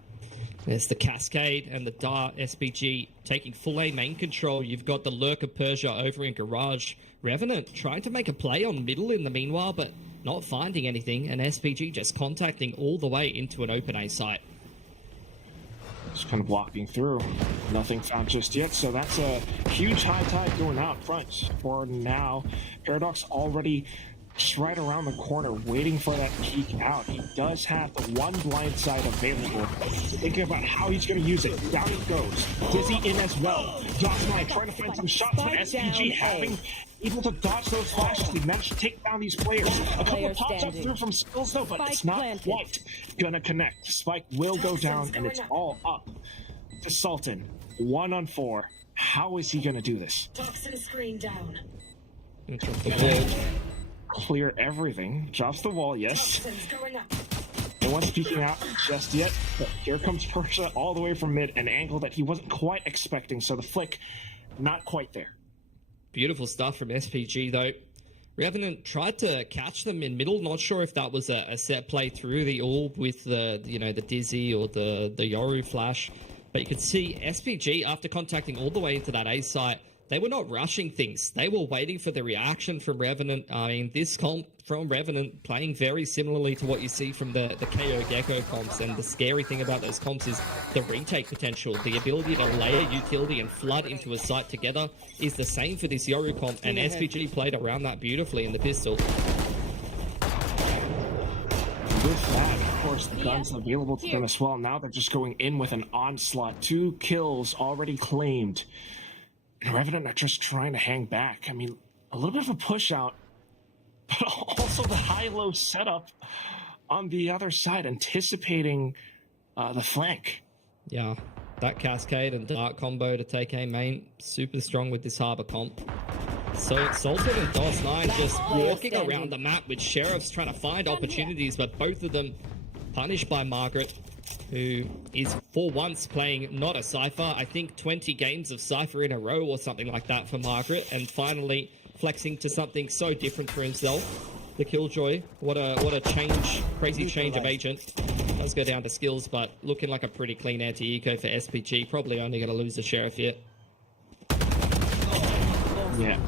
There's the Cascade and the Dart. SPG taking full A main control. You've got the Lurk of Persia over in Garage. Revenant trying to make a play on middle in the meanwhile, but not finding anything, and SPG just contacting all the way into an open A site. Just kind of walking through. Nothing found just yet, so that's a huge high tide going out front for now. Paradox already just right around the corner, waiting for that peek out. He does have the one blind side available. So thinking about how he's going to use it. Down it goes. Dizzy in as well. Yasmai trying to find some shots, but SPG having able to dodge those flashes. He managed to take down these players. A couple of pops up through from skills though, but it's not quite gonna connect. Spike will go down, and it's all up to Sultan. 1-on-4. How is he gonna do this? Toxin screen down. Clear everything. Drops the wall, yes. No one's peeking out just yet, but here comes Persia all the way from mid, an angle that he wasn't quite expecting, so the flick, not quite there. Beautiful stuff from SPG, though. Revenant tried to catch them in middle. Not sure if that was a set play through the orb with the Dizzy or the Yoru flash, but you could see SPG, after contacting all the way into that A site, they were not rushing things. They were waiting for the reaction from Revenant. I mean, this comp from Revenant playing very similarly to what you see from the KO Gecko comps. And the scary thing about those comps is the retake potential. The ability to layer utility and flood into a site together is the same for this Yoru comp. And SPG played around that beautifully in the pistol. With that, of course, the guns available to them as well. Now they're just going in with an onslaught. 2 kills already claimed. And Revenant are just trying to hang back. I mean, a little bit of a push out, but also the high-low setup on the other side, anticipating the flank. Yeah, that Cascade and Dart combo to take A main, super strong with this Harbor comp. So Sultan and DOS9 just walking around the map with Sheriffs trying to find opportunities, but both of them punished by Margaret, who is for once playing not a Cypher. I think 20 games of Cypher in a row or something like that for Margaret, and finally flexing to something so different for himself. The Killjoy, what a change, crazy change of agent. Does go down to skills, but looking like a pretty clean anti-eco for SPG. Probably only going to lose the Sheriff here. Yeah.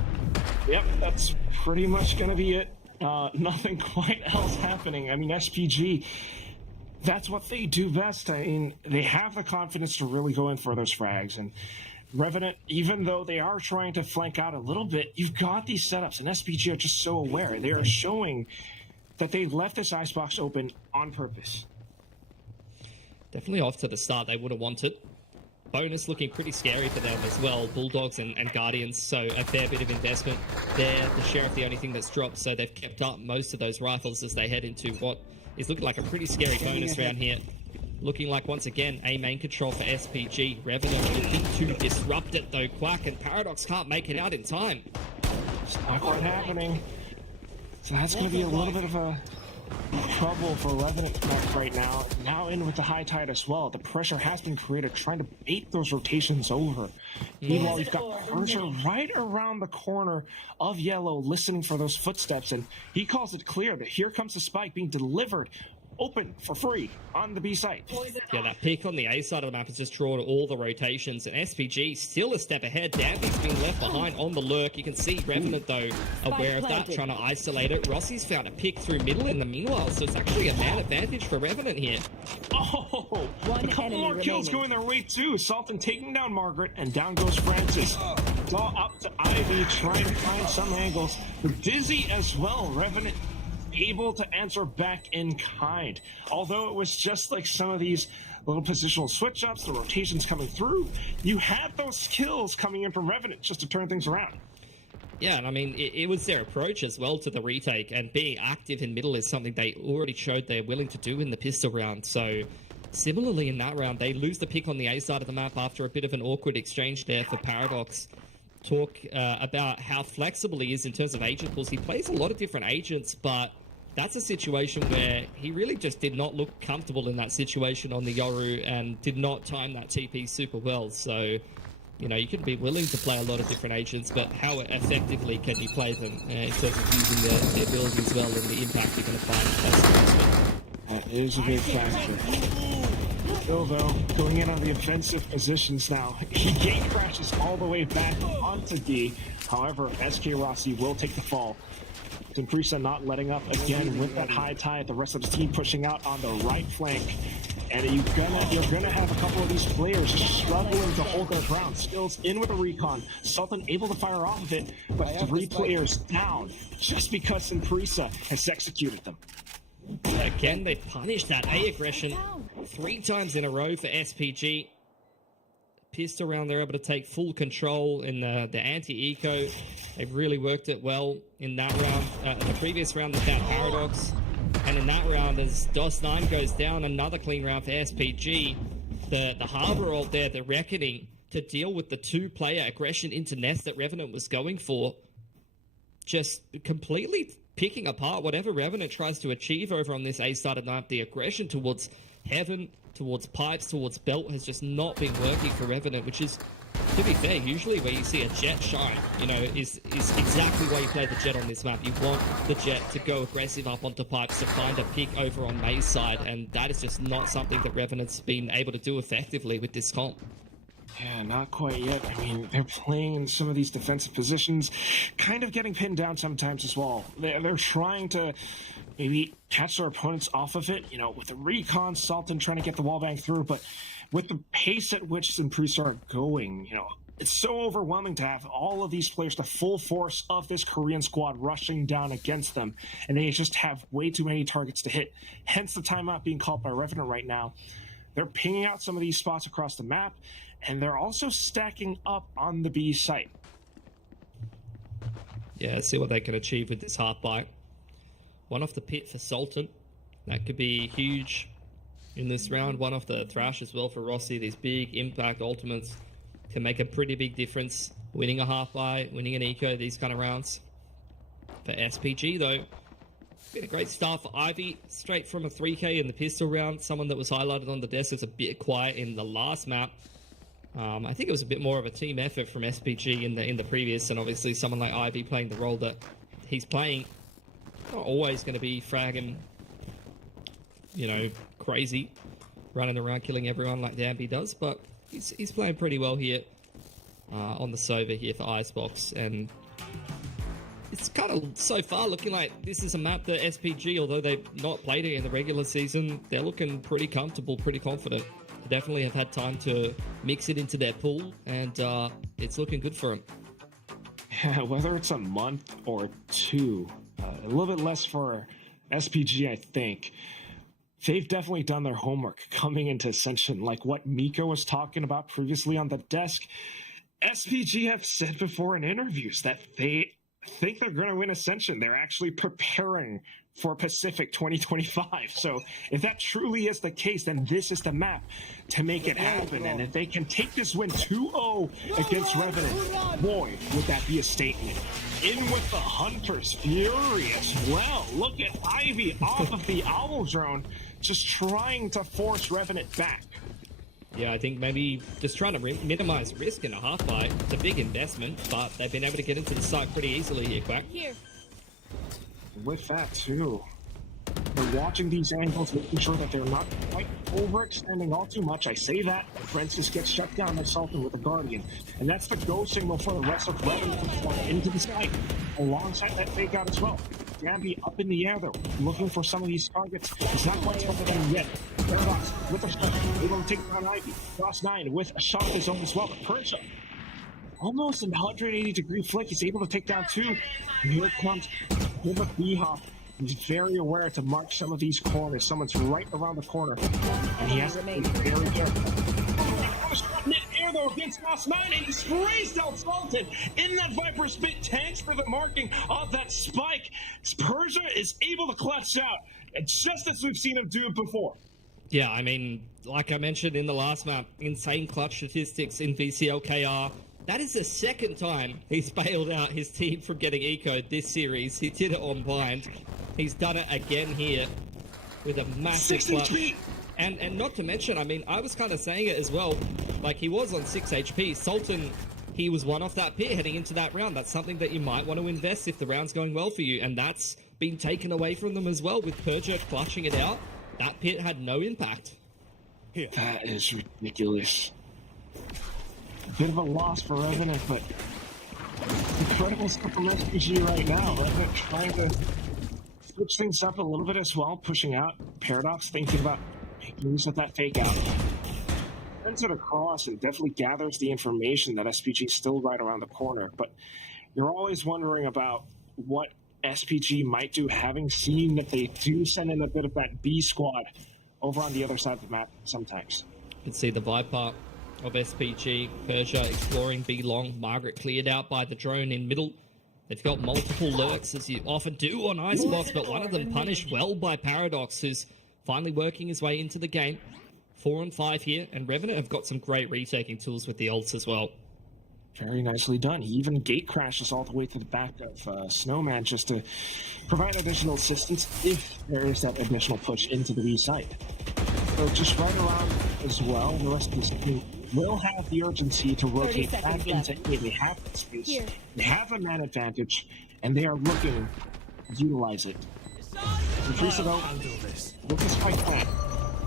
Yep, that's pretty much going to be it. Nothing quite else happening. I mean, SPG, that's what they do best. I mean, they have the confidence to really go in for those frags. And Revenant, even though they are trying to flank out a little bit, you've got these setups, and SPG are just so aware. They are showing that they left this icebox open on purpose. Definitely off to the start they would have wanted. Bonus looking pretty scary for them as well. Bulldogs and Guardians, so a fair bit of investment there. The Sheriff, the only thing that's dropped, so they've kept up most of those rifles as they head into what is looking like a pretty scary bonus round here. Looking like, once again, a main control for SPG. Revenant looking to disrupt it, though. Quack and Paradox can't make it out in time. It's not quite happening. So that's going to be a little bit of a trouble for Revenant right now. Now in with the high tide as well. The pressure has been created, trying to bait those rotations over. Meanwhile, you've got Persia right around the corner of Yellow, listening for those footsteps, and he calls it clear that here comes the spike being delivered open for free on the B site. Yeah, that pick on the A side of the map has just drawn all the rotations, and SPG still a step ahead. Dampy's being left behind on the lurk. You can see Revenant, though, aware of that, trying to isolate it. Rossi's found a pick through middle in the meanwhile, so it's actually a man advantage for Revenant here. Oh, a couple more kills going their way too. Sultan taking down Margaret, and down goes Francis. Saw up to Ivy, trying to find some angles. Dizzy as well. Revenant able to answer back in kind. Although it was just like some of these little positional switch-ups, the rotations coming through, you had those skills coming in from Revenant just to turn things around. Yeah, and I mean, it was their approach as well to the retake, and being active in middle is something they already showed they're willing to do in the pistol round. So, similarly in that round, they lose the pick on the A side of the map after a bit of an awkward exchange there for Paradox. Talk about how flexible he is in terms of agent pools. He plays a lot of different agents, but that's a situation where he really just did not look comfortable in that situation on the Yoru and did not time that TP super well. So, you know, you can be willing to play a lot of different agents, but how effectively can you play them in terms of using the ability as well and the impact you're going to find? That is a big factor. Still, though, going in on the offensive positions now. He gate crashes all the way back onto D. However, SK Rossi will take the fall. Impresa not letting up again with that high tide. The rest of the team pushing out on the right flank. And you're gonna have a couple of these players struggling to hold their ground. Skills in with a recon. Sultan able to fire off of it, but 3 players down just because Impresa has executed them. Again, they punished that A aggression 3 times in a row for SPG. Pistol round, they're able to take full control in the anti-eco. They've really worked it well in that round. The previous round without Paradox. And in that round, as DOS9 goes down, another clean round for SPG. The Harbor ult there, the Reckoning, to deal with the 2-player aggression into Nest that Revenant was going for. Just completely picking apart whatever Revenant tries to achieve over on this A-started map. The aggression towards Heaven, towards Pipes, towards Belt has just not been working for Revenant, which is, to be fair, usually where you see a Jet shine, you know, is exactly why you play the Jet on this map. You want the Jet to go aggressive up onto Pipes to find a pick over on May's side, and that is just not something that Revenant's been able to do effectively with this comp. Yeah, not quite yet. I mean, they're playing in some of these defensive positions, kind of getting pinned down sometimes as well. They're trying to maybe catch their opponents off of it, you know, with the recon, Sultan trying to get the wall bang through, but with the pace at which some priests are going, you know, it's so overwhelming to have all of these players, the full force of this Korean squad rushing down against them, and they just have way too many targets to hit. Hence the timeout being called by Revenant right now. They're pinging out some of these spots across the map, and they're also stacking up on the B site. Yeah, let's see what they can achieve with this half bite. One off the pit for Sultan. That could be huge in this round. One off the Thrash as well for Rossi. These big impact ultimates can make a pretty big difference. Winning a half bite, winning an eco, these kind of rounds. For SPG though, been a great start for Ivy. Straight from a 3k in the pistol round. Someone that was highlighted on the desk was a bit quiet in the last map. I think it was a bit more of a team effort from SPG in the previous, and obviously someone like Ivy playing the role that he's playing. Not always going to be fragging, you know, crazy, running around killing everyone like Danby does, but he's playing pretty well here on the Sova here for Icebox, and it's kind of so far looking like this is a map that SPG, although they've not played it in the regular season, they're looking pretty comfortable, pretty confident. They definitely have had time to mix it into their pool, and it's looking good for them. Yeah, whether it's a month or 2, a little bit less for SPG, I think. They've definitely done their homework coming into Ascension, like what Miko was talking about previously on the desk. SPG have said before in interviews that they think they're going to win Ascension. They're actually preparing for Pacific 2025. So if that truly is the case, then this is the map to make it happen. And if they can take this win 2-0 against Revenant, boy, would that be a statement. In with the Hunters, furious. Well, look at Ivy off of the Owl Drone, just trying to force Revenant back. Yeah, I think maybe just trying to minimize risk in a half bite. It's a big investment, but they've been able to get into the site pretty easily here, Quack. Here. With that, too, they're watching these angles, making sure that they're not quite overextending all too much. I say that, Francis gets shut down by Sultan with the Guardian. And that's the go signal for the rest of Revenant to fly into the sky, alongside that fake out as well. Danby up in the air, though, looking for some of these targets. He's not quite over them yet. Paradox with a shot, able to take down Ivy. DOS9 with a shot of his own as well. But Persia, almost a 180-degree flick. He's able to take down 2. And here comes Hima B-Hop He's very aware to mark some of these corners. Someone's right around the corner, and he has to be very careful. Mid-air though against NAOS 9, and he sprays down Sultan in that Viper Spit. Tanks for the marking of that spike. Persia is able to clutch out, and just as we've seen him do it before. Yeah, I mean, like I mentioned in the last map, insane clutch statistics in VCLKR. That is the second time he's bailed out his team from getting eco'd this series. He did it on Bind. He's done it again here with a massive clutch. And not to mention, I mean, I was kind of saying it as well, like he was on 6 HP. Sultan, he was one off that pit heading into that round. That's something that you might want to invest if the round's going well for you. And that's been taken away from them as well with Perja clutching it out. That pit had no impact. That is ridiculous. Bit of a loss for Revenant, but incredible stuff from SPG right now. Revenant trying to switch things up a little bit as well, pushing out. Paradox thinking about making use of that fake out. Turns it across and definitely gathers the information that SPG is still right around the corner. But you're always wondering about what SPG might do, having seen that they do send in a bit of that B squad over on the other side of the map sometimes. You can see the Viper of SPG, Persia exploring B long, Margaret cleared out by the drone in middle. They've got multiple lurks, as you often do on Icebox, but one of them punished well by Paradox, who's finally working his way into the game. 4 and 5 here, and Revenant have got some great retaking tools with the ults as well. Very nicely done. He even gate crashes all the way to the back of Snowman just to provide additional assistance if there is that additional push into the B site. So just right around as well, the rest of this team will have the urgency to rotate back into A. They have the space, they have a man advantage, and they are looking to utilize it. Teresa though, with the spike back,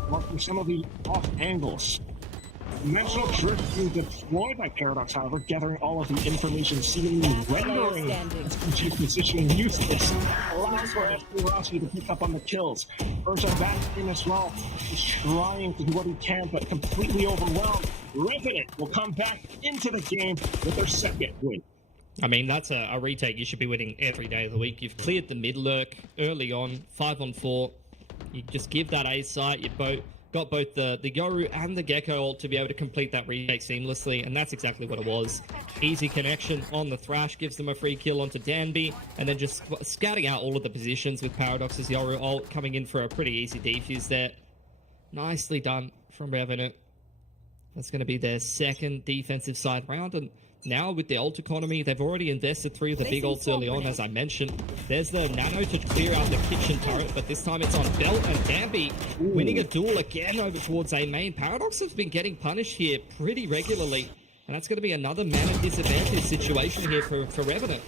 marking some of the off angles. Dimensional drift being deployed by Paradox, however, gathering all of the information, seemingly rendering SPG positioning useless, allows for SP Rossi to pick up on the kills. Persia back in as well. He's trying to do what he can, but completely overwhelmed. Revenant will come back into the game with their second win. I mean, that's a retake you should be winning every day of the week. You've cleared the mid lurk early on, 5 on 4. You just give that A site, you got both the Yoru and the Gecko ult to be able to complete that retake seamlessly, and that's exactly what it was. Easy connection on the Thrash, gives them a free kill onto Danby, and then just scouting out all of the positions with Paradox's Yoru ult, coming in for a pretty easy defuse there. Nicely done from Revenant. That's going to be their second defensive side round, and now with the ult economy, they've already invested 3 of the big ults early on, as I mentioned. There's the Nano to clear out the kitchen turret, but this time it's on Belt, and Danby winning a duel again over towards A main. Paradox has been getting punished here pretty regularly, and that's going to be another mana disadvantage situation here for Revenant.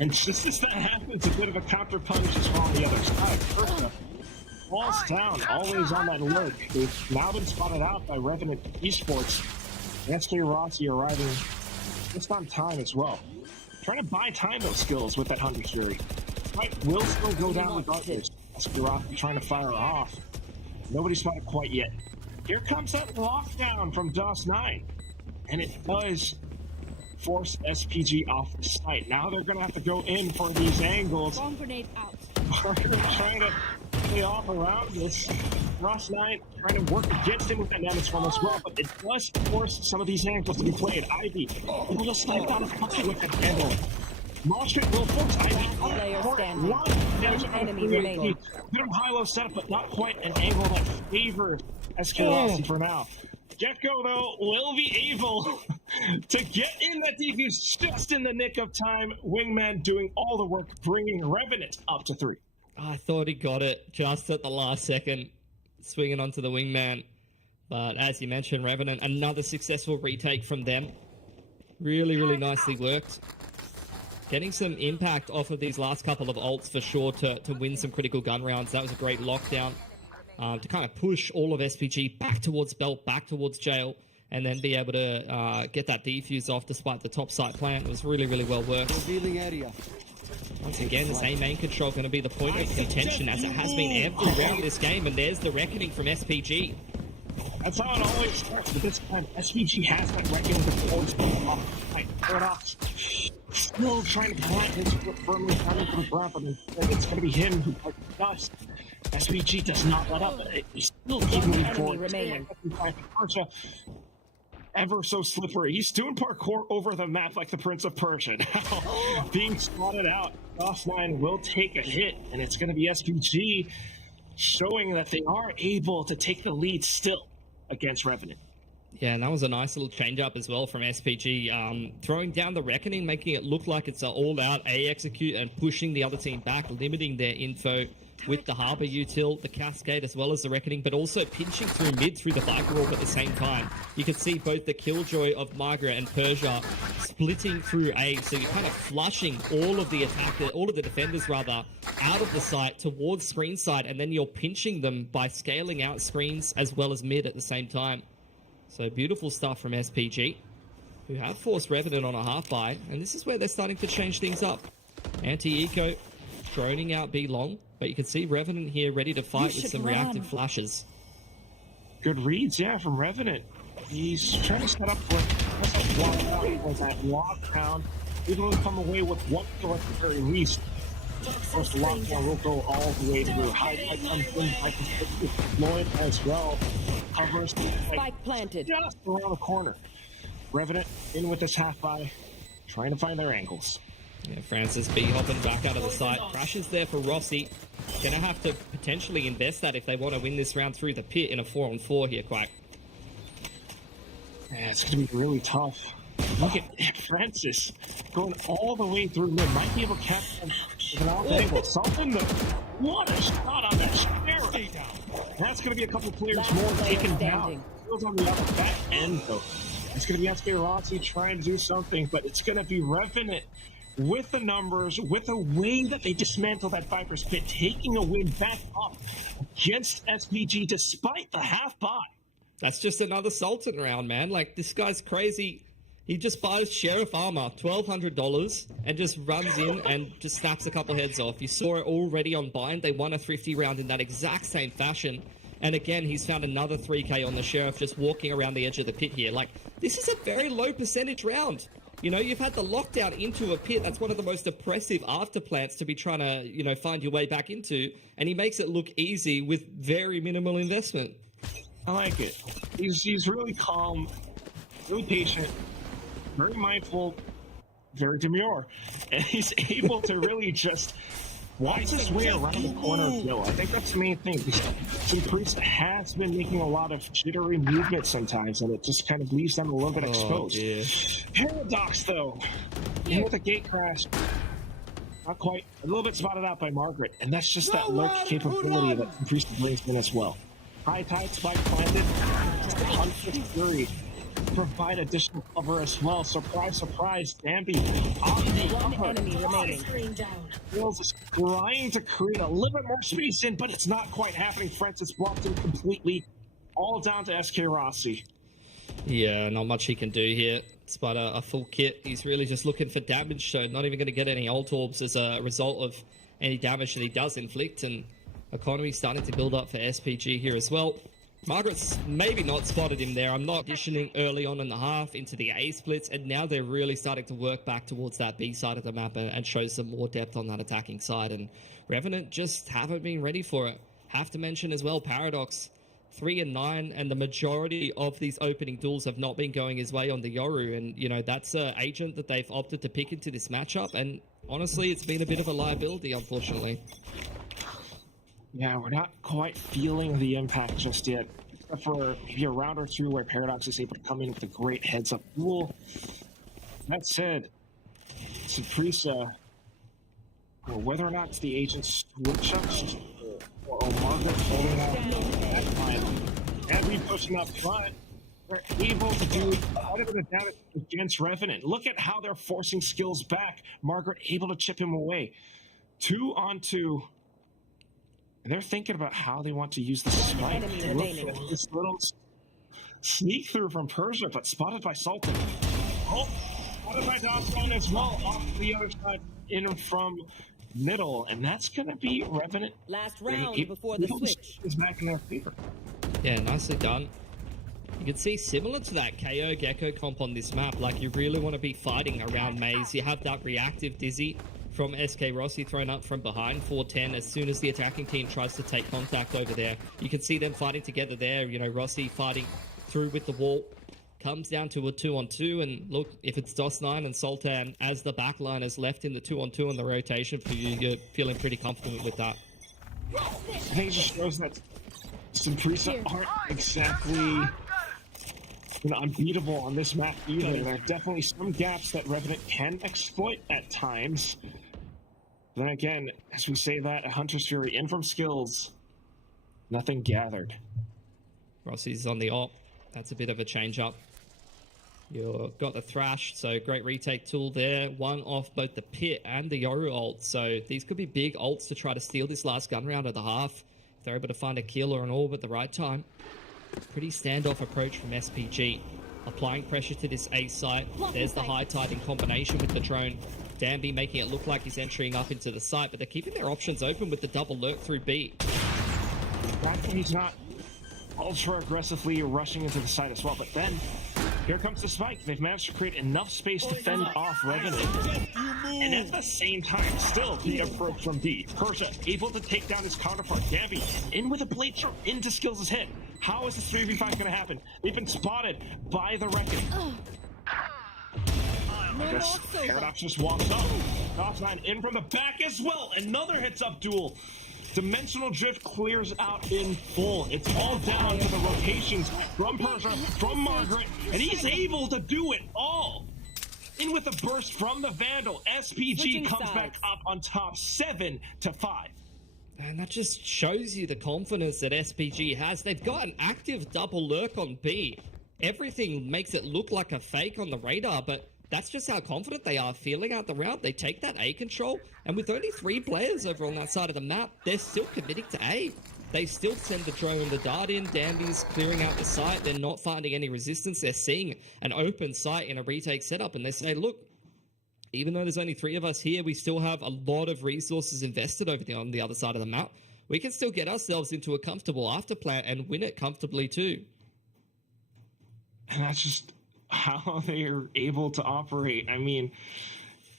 And just as that happens, a bit of a counter punch is on the other side. Persia falls down, always on that lurk. They've now been spotted out by Revenant Esports. SK Rossi arriving just on time as well. Trying to buy time those skills with that Hunter's Fury. Fight will still go down regardless. SK Rossi trying to fire off. Nobody's spotted quite yet. Here comes that lockdown from DOS 9. And it does force SPG off the site. Now they're going to have to go in for these angles. Bomb grenade out. Trying to play off around this. Ross 9 trying to work against him with that Nanoswarm as well, but it does force some of these angles to be played. Ivy able to snipe down a pocket with that angle. Monstrate will force Ivy. One enemy remaining. Bit of high-low setup, but not quite an angle that favors SK Rossi for now. Gecko, though, will be able to get in that defuse just in the nick of time. Wingman doing all the work, bringing Revenant up to 3. I thought he got it just at the last second, swinging onto the Wingman. But as you mentioned, Revenant, another successful retake from them. Really, really nicely worked. Getting some impact off of these last couple of ults for sure to win some critical gun rounds. That was a great lockdown. To kind of push all of SPG back towards Belt, back towards Jail, and then be able to get that defuse off despite the top site plant. It was really, really well worked. Once again, this A main control going to be the point of contention as it has been every round this game, and there's the reckoning from SPG. That's how it always starts, but this time SPG has that reckoning towards Paradox. still trying to plant his foot firmly coming from the ground, but it's going to be him who parts the dust. SVG does not let up. He's still keeping moving forward. Remaining. Persia, ever so slippery. He's doing parkour over the map like the Prince of Persia. Now, being spotted out, offline will take a hit, and it's going to be SVG showing that they are able to take the lead still against Revenant. Yeah, and that was a nice little change-up as well from SPG. Throwing down the Reckoning, making it look like it's an all-out A execute and pushing the other team back, limiting their info with the Harbor Util, the Cascade, as well as the Reckoning, but also pinching through mid through the Viper Orb at the same time. You can see both the Killjoy of Margaret and Persia splitting through A, so you're kind of flushing all of the defenders rather, out of the site towards screen side, and then you're pinching them by scaling out screens as well as mid at the same time. So beautiful stuff from SPG, who have forced Revenant on a half buy, and this is where they're starting to change things up. Anti-Eco droning out B long, but you can see Revenant here ready to fight with some reactive flashes. Good reads, yeah, from Revenant. He's trying to set up for that lockdown. Able to come away with one kill at the very least. Of course, the lockdown will go all the way through. High comes in, high deployed as well. Covers Spike planted. Just around the corner. Revenant in with this half buy, trying to find their angles. Yeah, Francis B hopping back out of the site. Crashes there for Rossi. Gonna have to potentially invest that if they want to win this round through the pit in a 4-on-4 here, Quack. Yeah, it's gonna be really tough. Look at Francis going all the way through mid. Might be able to catch them with an off angle. Something though. What a shot on that Stay down. That's gonna be a couple players more taken down. Feels on the upper back end though. It's gonna be SK Rossi trying to do something, but it's gonna be Revenant with the numbers, with the way that they dismantle that Viper's Pit, taking a win back up against SPG despite the half buy. That's just another Sultan round, man. Like, this guy's crazy. He just buys Sheriff Armor, $1,200, and just runs in and just snaps a couple heads off. You saw it already on Bind. They won a thrifty round in that exact same fashion. And again, he's found another 3K on the Sheriff just walking around the edge of the pit here. Like, this is a very low percentage round. You know, you've had the lockdown into a pit. That's one of the most oppressive afterplants to be trying to, you know, find your way back into. And he makes it look easy with very minimal investment. I like it. He's really calm, really patient, very mindful, very demure. And he's able to really just watch his way around the corner of Bill. I think that's the main thing. Priest has been making a lot of jittery movements sometimes, and it just kind of leaves them a little bit exposed. Dear. Paradox, though, in with a gate crash. Not quite. A little bit spotted out by Margaret, and that's just that lurk capability that Priest brings in as well. High tide spike planted. Just a conscious fury. Provide additional cover as well. Surprise, surprise, Danby on the cover. Enemy remaining. Bills is trying to create a little bit more space in, but it's not quite happening. Francis blocked him completely, all down to SK Rossi. Yeah, not much he can do here. Despite a full kit, he's really just looking for damage, so not even going to get any ult orbs as a result of any damage that he does inflict, and economy starting to build up for SPG here as well. Margaret's maybe not spotted him there. I'm not auditioning early on in the half into the A splits, and now they're really starting to work back towards that B side of the map and show some more depth on that attacking side, and Revenant just haven't been ready for it. Have to mention as well, Paradox, 3 and 9, and the majority of these opening duels have not been going his way on the Yoru, and you know, that's an agent that they've opted to pick into this matchup, and honestly, it's been a bit of a liability, unfortunately. Yeah, we're not quite feeling the impact just yet, except for maybe a round or two where Paradox is able to come in with a great heads-up duel. That said, Saprisa, or whether or not it's the agent's switch-ups, or Margaret holding out that time, and we pushing up front, they're able to do quite a bit of damage against Revenant. Look at how they're forcing skills back. Margaret able to chip him away. 2 on 2. And they're thinking about how they want to use the spike. Look at this little sneak through from Persia, but spotted by Sultan. Oh, spotted by Dawson as well, off the other side, in from middle, and that's going to be Revenant. Last round before the switch is back in their favor. Yeah, nicely done. You can see similar to that KO Gecko comp on this map, like you really want to be fighting around Maze. You have that reactive Dizzy from SK Rossi thrown up from behind 410 as soon as the attacking team tries to take contact over there. You can see them fighting together there, you know, Rossi fighting through with the wall. Comes down to a 2-on-2, and look, if it's DOS9 and Sultan as the backliners left in the 2-on-2 on the rotation for you, you're feeling pretty comfortable with that. I think it just shows that Simprisa aren't exactly unbeatable on this map either. There are definitely some gaps that Revenant can exploit at times. Then again, as we say that, a Hunter's Fury in from skills, nothing gathered. Rossi's on the op. That's a bit of a change up. You've got the Thrash, so great retake tool there. One off both the Pit and the Yoru ult. So these could be big ults to try to steal this last gun round of the half. If they're able to find a kill or an orb at the right time. Pretty standoff approach from SPG. Applying pressure to this A site. There's the high tide in combination with the drone. Danby making it look like he's entering up into the site, but they're keeping their options open with the double lurk through B. He's not ultra aggressively rushing into the site as well, but then here comes the spike. They've managed to create enough space to fend off Revenant, and at the same time, still the approach from D. Persia able to take down his counterpart. Danby in with a blade throw into Skills' hit. How is this 3v5 going to happen? They've been spotted by the Reckoning. I guess Paradox just walks up. DOS9 in from the back as well. Another hits up duel. Dimensional Drift clears out in full. It's all down to the rotations from Persia, from Margaret, and he's able to do it all. In with a burst from the Vandal. SPG comes back up on top 7-5. And that just shows you the confidence that SPG has. They've got an active double lurk on B. Everything makes it look like a fake on the radar, but that's just how confident they are feeling out the round. They take that A control, and with only 3 players over on that side of the map, they're still committing to A. They still send the drone and the dart in. Danby's clearing out the site. They're not finding any resistance. They're seeing an open site in a retake setup, and they say, look, even though there's only 3 of us here, we still have a lot of resources invested over on the other side of the map. We can still get ourselves into a comfortable afterplan and win it comfortably too. And that's just how they are able to operate. I mean,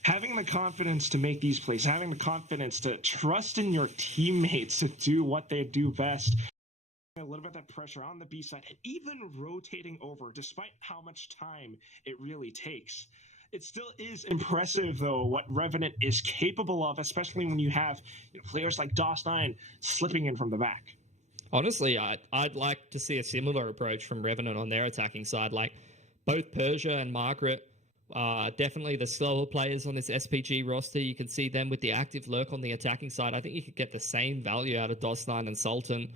having the confidence to make these plays, having the confidence to trust in your teammates to do what they do best, a little bit of that pressure on the B side, and even rotating over, despite how much time it really takes. It still is impressive, though, what Revenant is capable of, especially when you have players like DOS9 slipping in from the back. Honestly, I'd like to see a similar approach from Revenant on their attacking side. Like, both Persia and Margaret are definitely the slower players on this SPG roster. You can see them with the active lurk on the attacking side. I think you could get the same value out of DOS9 and Sultan,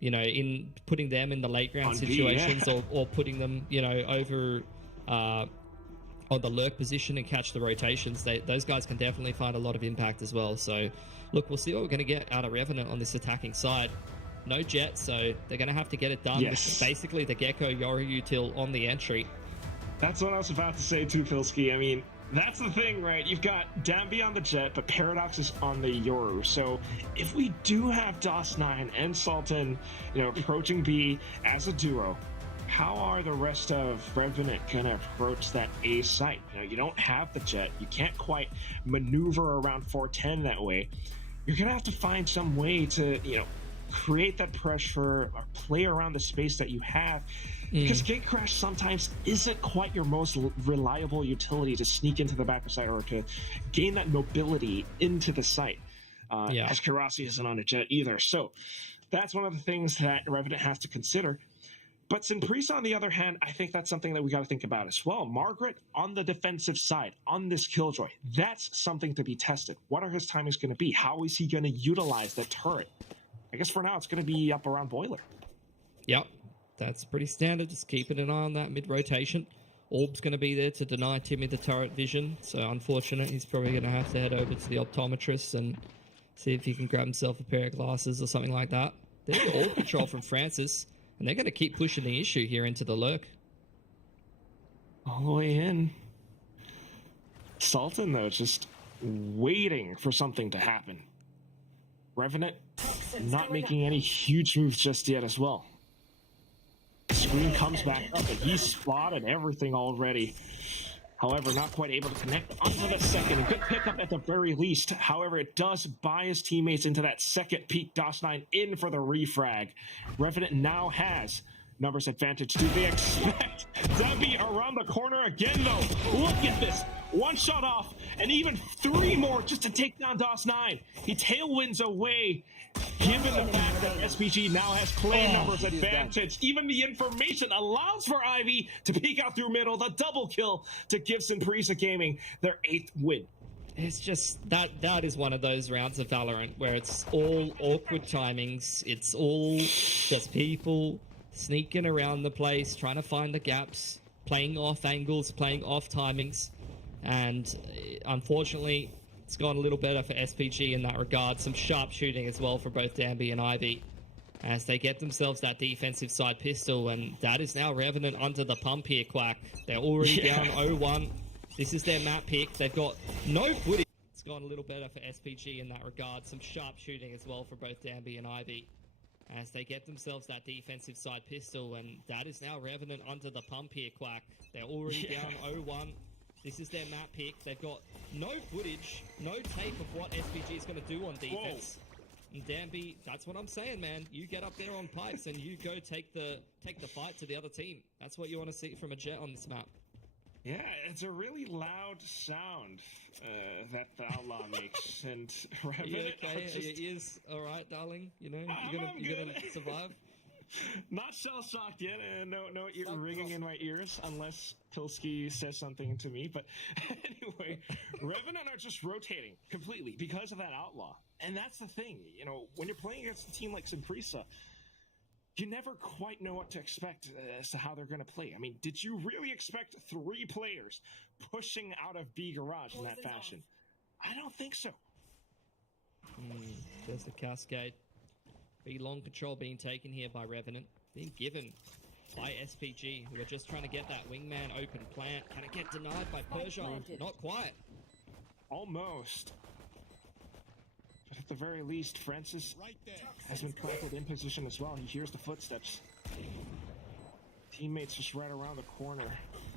in putting them in the late ground situations, or putting them, over on the lurk position and catch the rotations. Those guys can definitely find a lot of impact as well. So, look, we'll see what we're going to get out of Revenant on this attacking side. No jet, so they're going to have to get it done with basically the Gecko Yoru util on the entry. That's what I was about to say too, Filski. I mean, that's the thing, right? You've got Danby on the jet, but Paradox is on the Yoru. So if we do have DOS9 and Sultan, approaching B as a duo, how are the rest of Revenant going to approach that A site? You don't have the jet. You can't quite maneuver around 410 that way. You're going to have to find some way to, create that pressure or play around the space that you have. Because Gatecrash sometimes isn't quite your most reliable utility to sneak into the back of site or to gain that mobility into the site. As Karasi isn't on a jet either. So that's one of the things that Revenant has to consider. But Simprisa, on the other hand, I think that's something that we got to think about as well. Margaret on the defensive side, on this Killjoy, that's something to be tested. What are his timings going to be? How is he going to utilize the turret? I guess for now, it's going to be up around Boiler. Yep, that's pretty standard. Just keeping an eye on that mid-rotation. Orb's going to be there to deny Timmy the turret vision. So unfortunate, he's probably going to have to head over to the optometrist and see if he can grab himself a pair of glasses or something like that. There's the orb control from Francis. And they're going to keep pushing the issue here into the lurk. All the way in. Sultan, though, just waiting for something to happen. Revenant not making any huge moves just yet as well. screen comes back up, and he's spotted everything already. However, not quite able to connect onto the second. A good pickup at the very least. However, it does buy his teammates into that second peak. DOS9 in for the refrag. Revenant now has numbers advantage. Do they expect Debbie around the corner again, though? Look at this. One shot off, and even 3 more just to take down DOS9. He tailwinds away. Given the fact that SPG now has play numbers advantage, even the information allows for Ivy to peek out through middle. The double kill to Gibson Prisa Gaming, their 8th win. It's just that is one of those rounds of Valorant where it's all awkward timings. It's all just people sneaking around the place, trying to find the gaps, playing off angles, playing off timings. And unfortunately, it's gone a little better for SPG in that regard. Some sharp shooting as well for both Danby and Ivy as they get themselves that defensive side pistol. And that is now Revenant under the pump here, Quack. They're already down 0-1. This is their map pick. They've got no footage. It's gone a little better for SPG in that regard. Some sharp shooting as well for both Danby and Ivy as they get themselves that defensive side pistol. And that is now Revenant under the pump here, Quack. They're already down 0-1. This is their map pick. They've got no footage, no tape of what SPG is going to do on defense. Whoa. And Danby, that's what I'm saying, man. You get up there on pipes and you go take the fight to the other team. That's what you want to see from a Jet on this map. Yeah, it's a really loud sound that the Outlaw makes, and Revenant okay? just... Your ears all right, darling? You know, you're gonna survive. Not shell-shocked yet, and no ringing in my ears, unless Pilsky says something to me. But anyway, Revenant are just rotating completely because of that Outlaw. And that's the thing, you know, when you're playing against a team like Simprisa, you never quite know what to expect as to how they're going to play. I mean, did you really expect 3 players pushing out of B Garage in that fashion? I don't think so. There's the cascade. B long control being taken here by Revenant, being given by SPG, who are just trying to get that wingman open plant. Can it get denied by Persia? Not quite. Almost. But at the very least, Francis has been planted in position as well. He hears the footsteps. Teammates just right around the corner.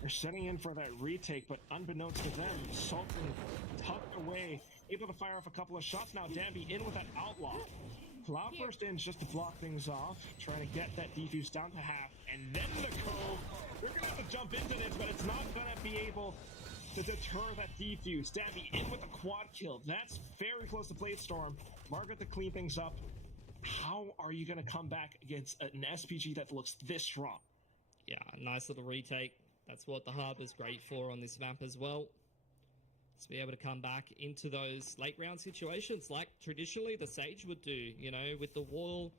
They're setting in for that retake, but unbeknownst to them, Sultan tucked away, able to fire off a couple of shots. Now Danby in with that Outlaw. Cloud burst in just to block things off, trying to get that defuse down to half, and then the Cove. We're going to have to jump into this, but it's not going to be able to deter that defuse. Danby in with a quad kill. That's very close to Bladestorm. Margaret to clean things up. How are you going to come back against an SPG that looks this strong? Yeah, nice little retake. That's what the Harbor's great for on this map as well. To be able to come back into those late round situations like traditionally the Sage would do, you know, with the wall,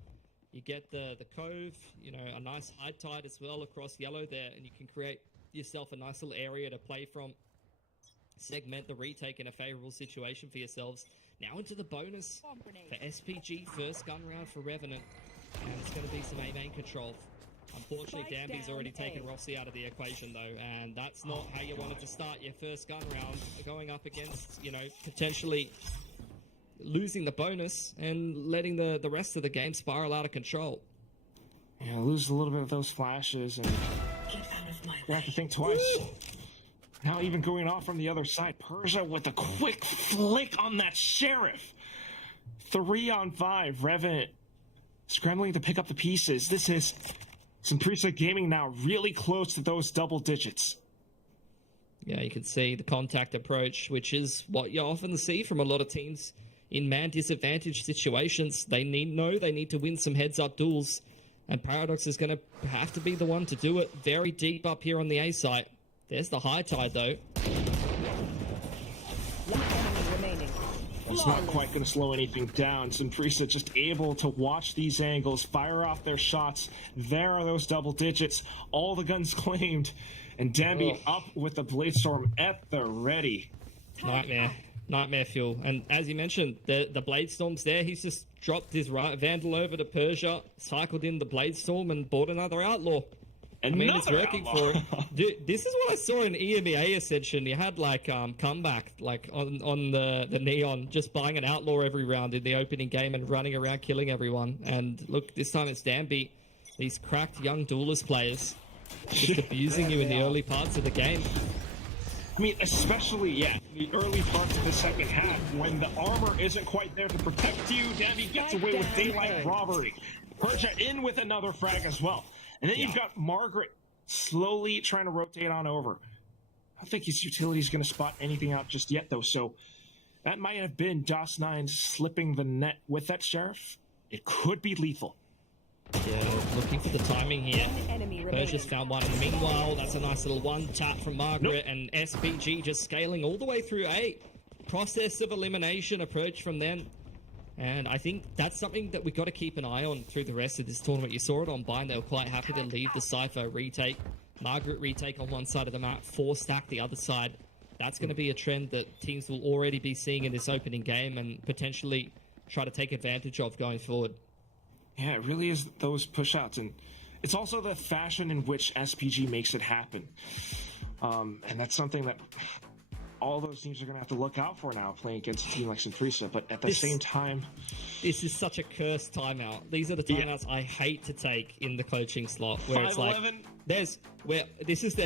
you get the Cove, you know, a nice high tide as well across yellow there, and you can create yourself a nice little area to play from, segment the retake in a favorable situation for yourselves. Now into the bonus for SPG, first gun round for Revenant, and it's going to be some A-main control. Unfortunately, Danby's already taken Rossi out of the equation, though, and that's not how you wanted to start your first gun round, going up against, you know, potentially losing the bonus and letting the rest of the game spiral out of control. Yeah, lose a little bit of those flashes, and you have to think twice. Now even going off from the other side, Persia with a quick flick on that Sheriff. 3 on 5, Revenant scrambling to pick up the pieces. This is Simprisa Gaming now really close to those double digits. Yeah, you can see the contact approach, which is what you often see from a lot of teams in man disadvantaged situations. They need to win some heads-up duels, and Paradox is going to have to be the one to do it very deep up here on the A site. There's the high tide, though. It's not quite going to slow anything down. Simprisa just able to watch these angles, fire off their shots. There are those double digits. All the guns claimed. And Danby up with the Bladestorm at the ready. Nightmare fuel. And as you mentioned, the Bladestorm's there. He's just dropped his Vandal over to Persia, cycled in the Bladestorm, and bought another Outlaw. I mean, it's working for him. Dude, this is what I saw in EMEA Ascension. You had like comeback, like on the Neon, just buying an Outlaw every round in the opening game and running around killing everyone. And look, this time it's Danby These cracked young duelist players just abusing you in the early parts of the game. I mean, especially, the early parts of the second half, when the armor isn't quite there to protect you, Davy gets away with daylight robbery. Persia in with another frag as well. And then you've got Margaret slowly trying to rotate on over. I don't think his utility is going to spot anything out just yet, though, so that might have been DOS9 slipping the net with that Sheriff. It could be lethal. Yeah, looking for the timing here. Persia's found one. And meanwhile, that's a nice little one tap from Margaret, and SPG just scaling all the way through A. Process of elimination approach from them. And I think that's something that we've got to keep an eye on through the rest of this tournament. You saw it on Bind. They were quite happy to leave the Cypher retake. Margaret retake on one side of the map, 4 stack the other side. That's going to be a trend that teams will already be seeing in this opening game and potentially try to take advantage of going forward. Yeah, it really is those push-outs, and it's also the fashion in which SPG makes it happen. And that's something that all those teams are going to have to look out for now, playing against a team like Simprisa, but at the same time... This is such a cursed timeout. These are the timeouts I hate to take in the coaching slot, where it's like... This is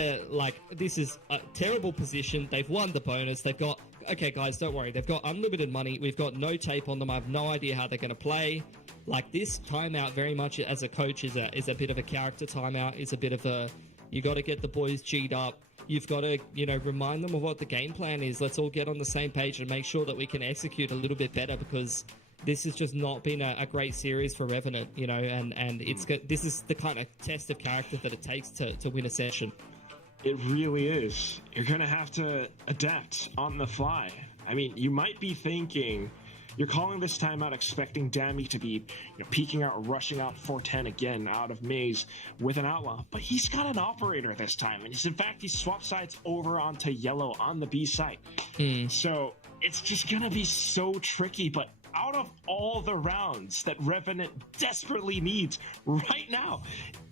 a terrible position. They've won the bonus. They've got... Okay, guys, don't worry. They've got unlimited money. We've got no tape on them. I have no idea how they're going to play. Like, this timeout very much as a coach is a bit of a character timeout. It's a bit of a... You got to get the boys G'd up. You've got to, remind them of what the game plan is. Let's all get on the same page and make sure that we can execute a little bit better, because this has just not been a great series for Revenant, and this is the kind of test of character that it takes to win a session. It really is. You're going to have to adapt on the fly. I mean, you might be thinking... You're calling this timeout expecting Dami to be peeking out, rushing out 410 again out of Maze with an Outlaw, but he's got an Operator this time, and he swapped sides over onto Yellow on the B side. So it's just going to be so tricky, but out of all the rounds that Revenant desperately needs right now,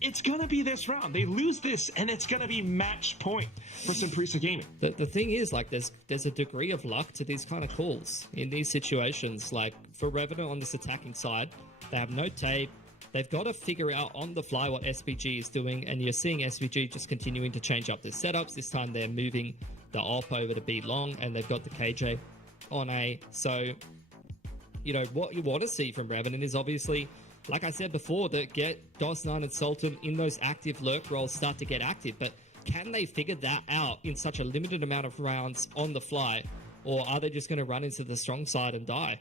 it's going to be this round. They lose this, and it's going to be match point for Simprisa Gaming. The thing is, like, there's a degree of luck to these kind of calls in these situations. Like, for Revenant on this attacking side, they have no tape. They've got to figure out on the fly what SPG is doing, and you're seeing SPG just continuing to change up their setups. This time they're moving the AWP over to B long, and they've got the KJ on A. So... what you want to see from Revenant is obviously, like I said before, that get DOS9 and Sultan in those active lurk roles start to get active. But can they figure that out in such a limited amount of rounds on the fly? Or are they just going to run into the strong side and die?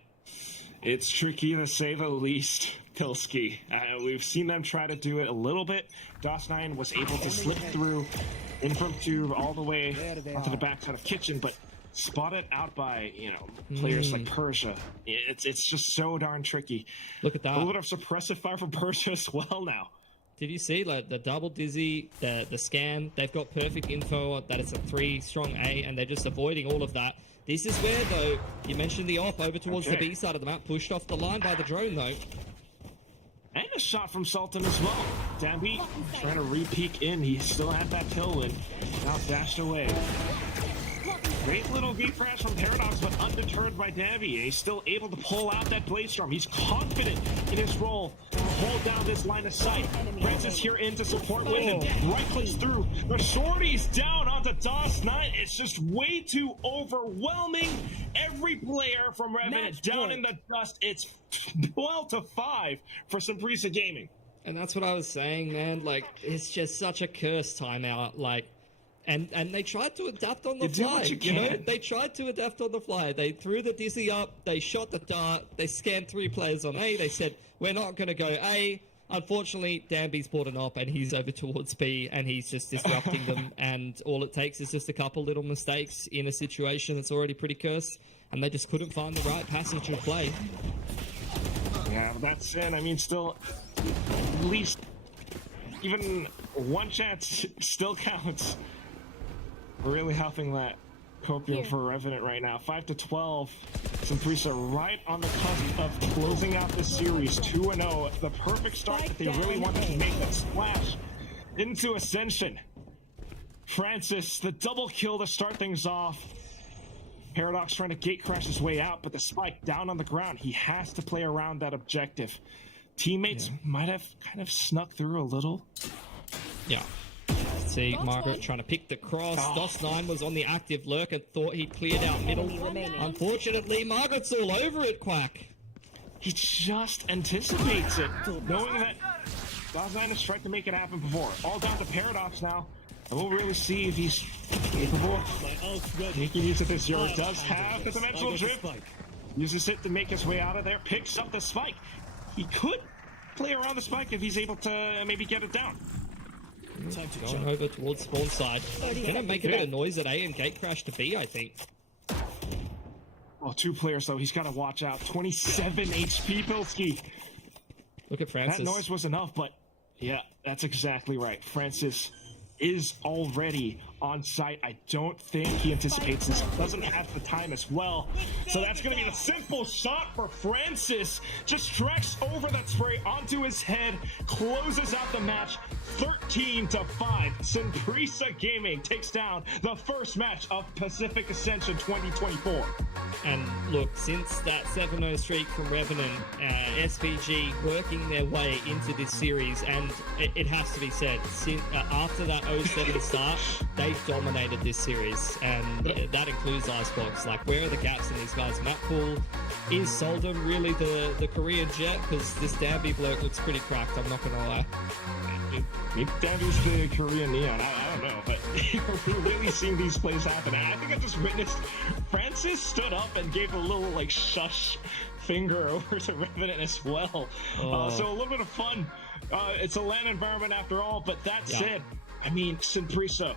It's tricky to say the least, Pilski. We've seen them try to do it a little bit. DOS9 was able to slip through in from tube all the way onto the backside of Kitchen, but spotted out by, players like Persia. It's just so darn tricky. Look at that. A little bit of suppressive fire from Persia as well now. Did you see, like, the double dizzy, the scan? They've got perfect info that it's a 3 strong A, and they're just avoiding all of that. This is where, though, you mentioned the AWP over towards the B side of the map, pushed off the line by the drone, though. And a shot from Sultan as well. Dambi trying to re-peek in. He still had that tailwind. Now dashed away. Great little gate crash from Paradox, but undeterred by Davy. He's still able to pull out that Blaze Storm. He's confident in his role to hold down this line of sight. Francis here in to support with him. Right clicks through. The shorty's down onto DOS9. It's just way too overwhelming. Every player from Revenant down in the dust. It's 12-5 for Simprisa Gaming. And that's what I was saying, man. Like, it's just such a cursed timeout. Like, And they tried to adapt on the fly, They tried to adapt on the fly. They threw the dizzy up, they shot the dart, they scanned 3 players on A, they said, we're not going to go A. Unfortunately, Danby's bought an op and he's over towards B and he's just disrupting them, and all it takes is just a couple little mistakes in a situation that's already pretty cursed, and they just couldn't find the right passage of play. Yeah, that's it. I mean, still, at least, even one chance still counts. We're really helping that copium for Revenant right now. 5-12. Simprisa right on the cusp of closing out this series 2-0. The perfect start that they really wanted to make, that splash into Ascension. Francis, the double kill to start things off. Paradox trying to gate crash his way out, but the spike down on the ground. He has to play around that objective. teammates might have kind of snuck through a little. Yeah. See Margaret trying to pick the cross. DOS9 was on the active lurk and thought he'd cleared out middle. Unfortunately, Margaret's all over it, Quack. He just anticipates it, knowing that DOS9 has tried to make it happen before. All down to Paradox now. And we'll really see if he's capable of making use of this. Zero does have the dimensional drift. Uses it to make his way out of there. Picks up the spike. He could play around the spike if he's able to maybe get it down. Going over towards spawn side. Gonna make a bit of noise at A and gate crash to B, I think. Well, 2 players though. He's got to watch out. 27 HP, Pilski. Look at Francis. That noise was enough, but yeah, that's exactly right. Francis is already on site. I don't think he anticipates this. Doesn't have the time as well. So that's going to be the simple shot for Francis. Just treks over that spray onto his head. Closes out the match 13-5. Sunprisa Gaming takes down the first match of Pacific Ascension 2024. And look, since that 7-0 streak from Revenant, SVG working their way into this series, and it has to be said, after that 0-7 start, they've dominated this series, and that includes Icebox. Like, where are the gaps in these guys' map pool? Is Soldom really the Korean jet? Because this Danby bloke looks pretty cracked, I'm not gonna lie. Maybe Danby's the Korean Neon, I don't know, but we're really seeing these plays happen. And I think I just witnessed Francis stood up and gave a little, like, shush finger over to Revenant as well. So a little bit of fun. It's a LAN environment after all, but that said, I mean, Sunprisa,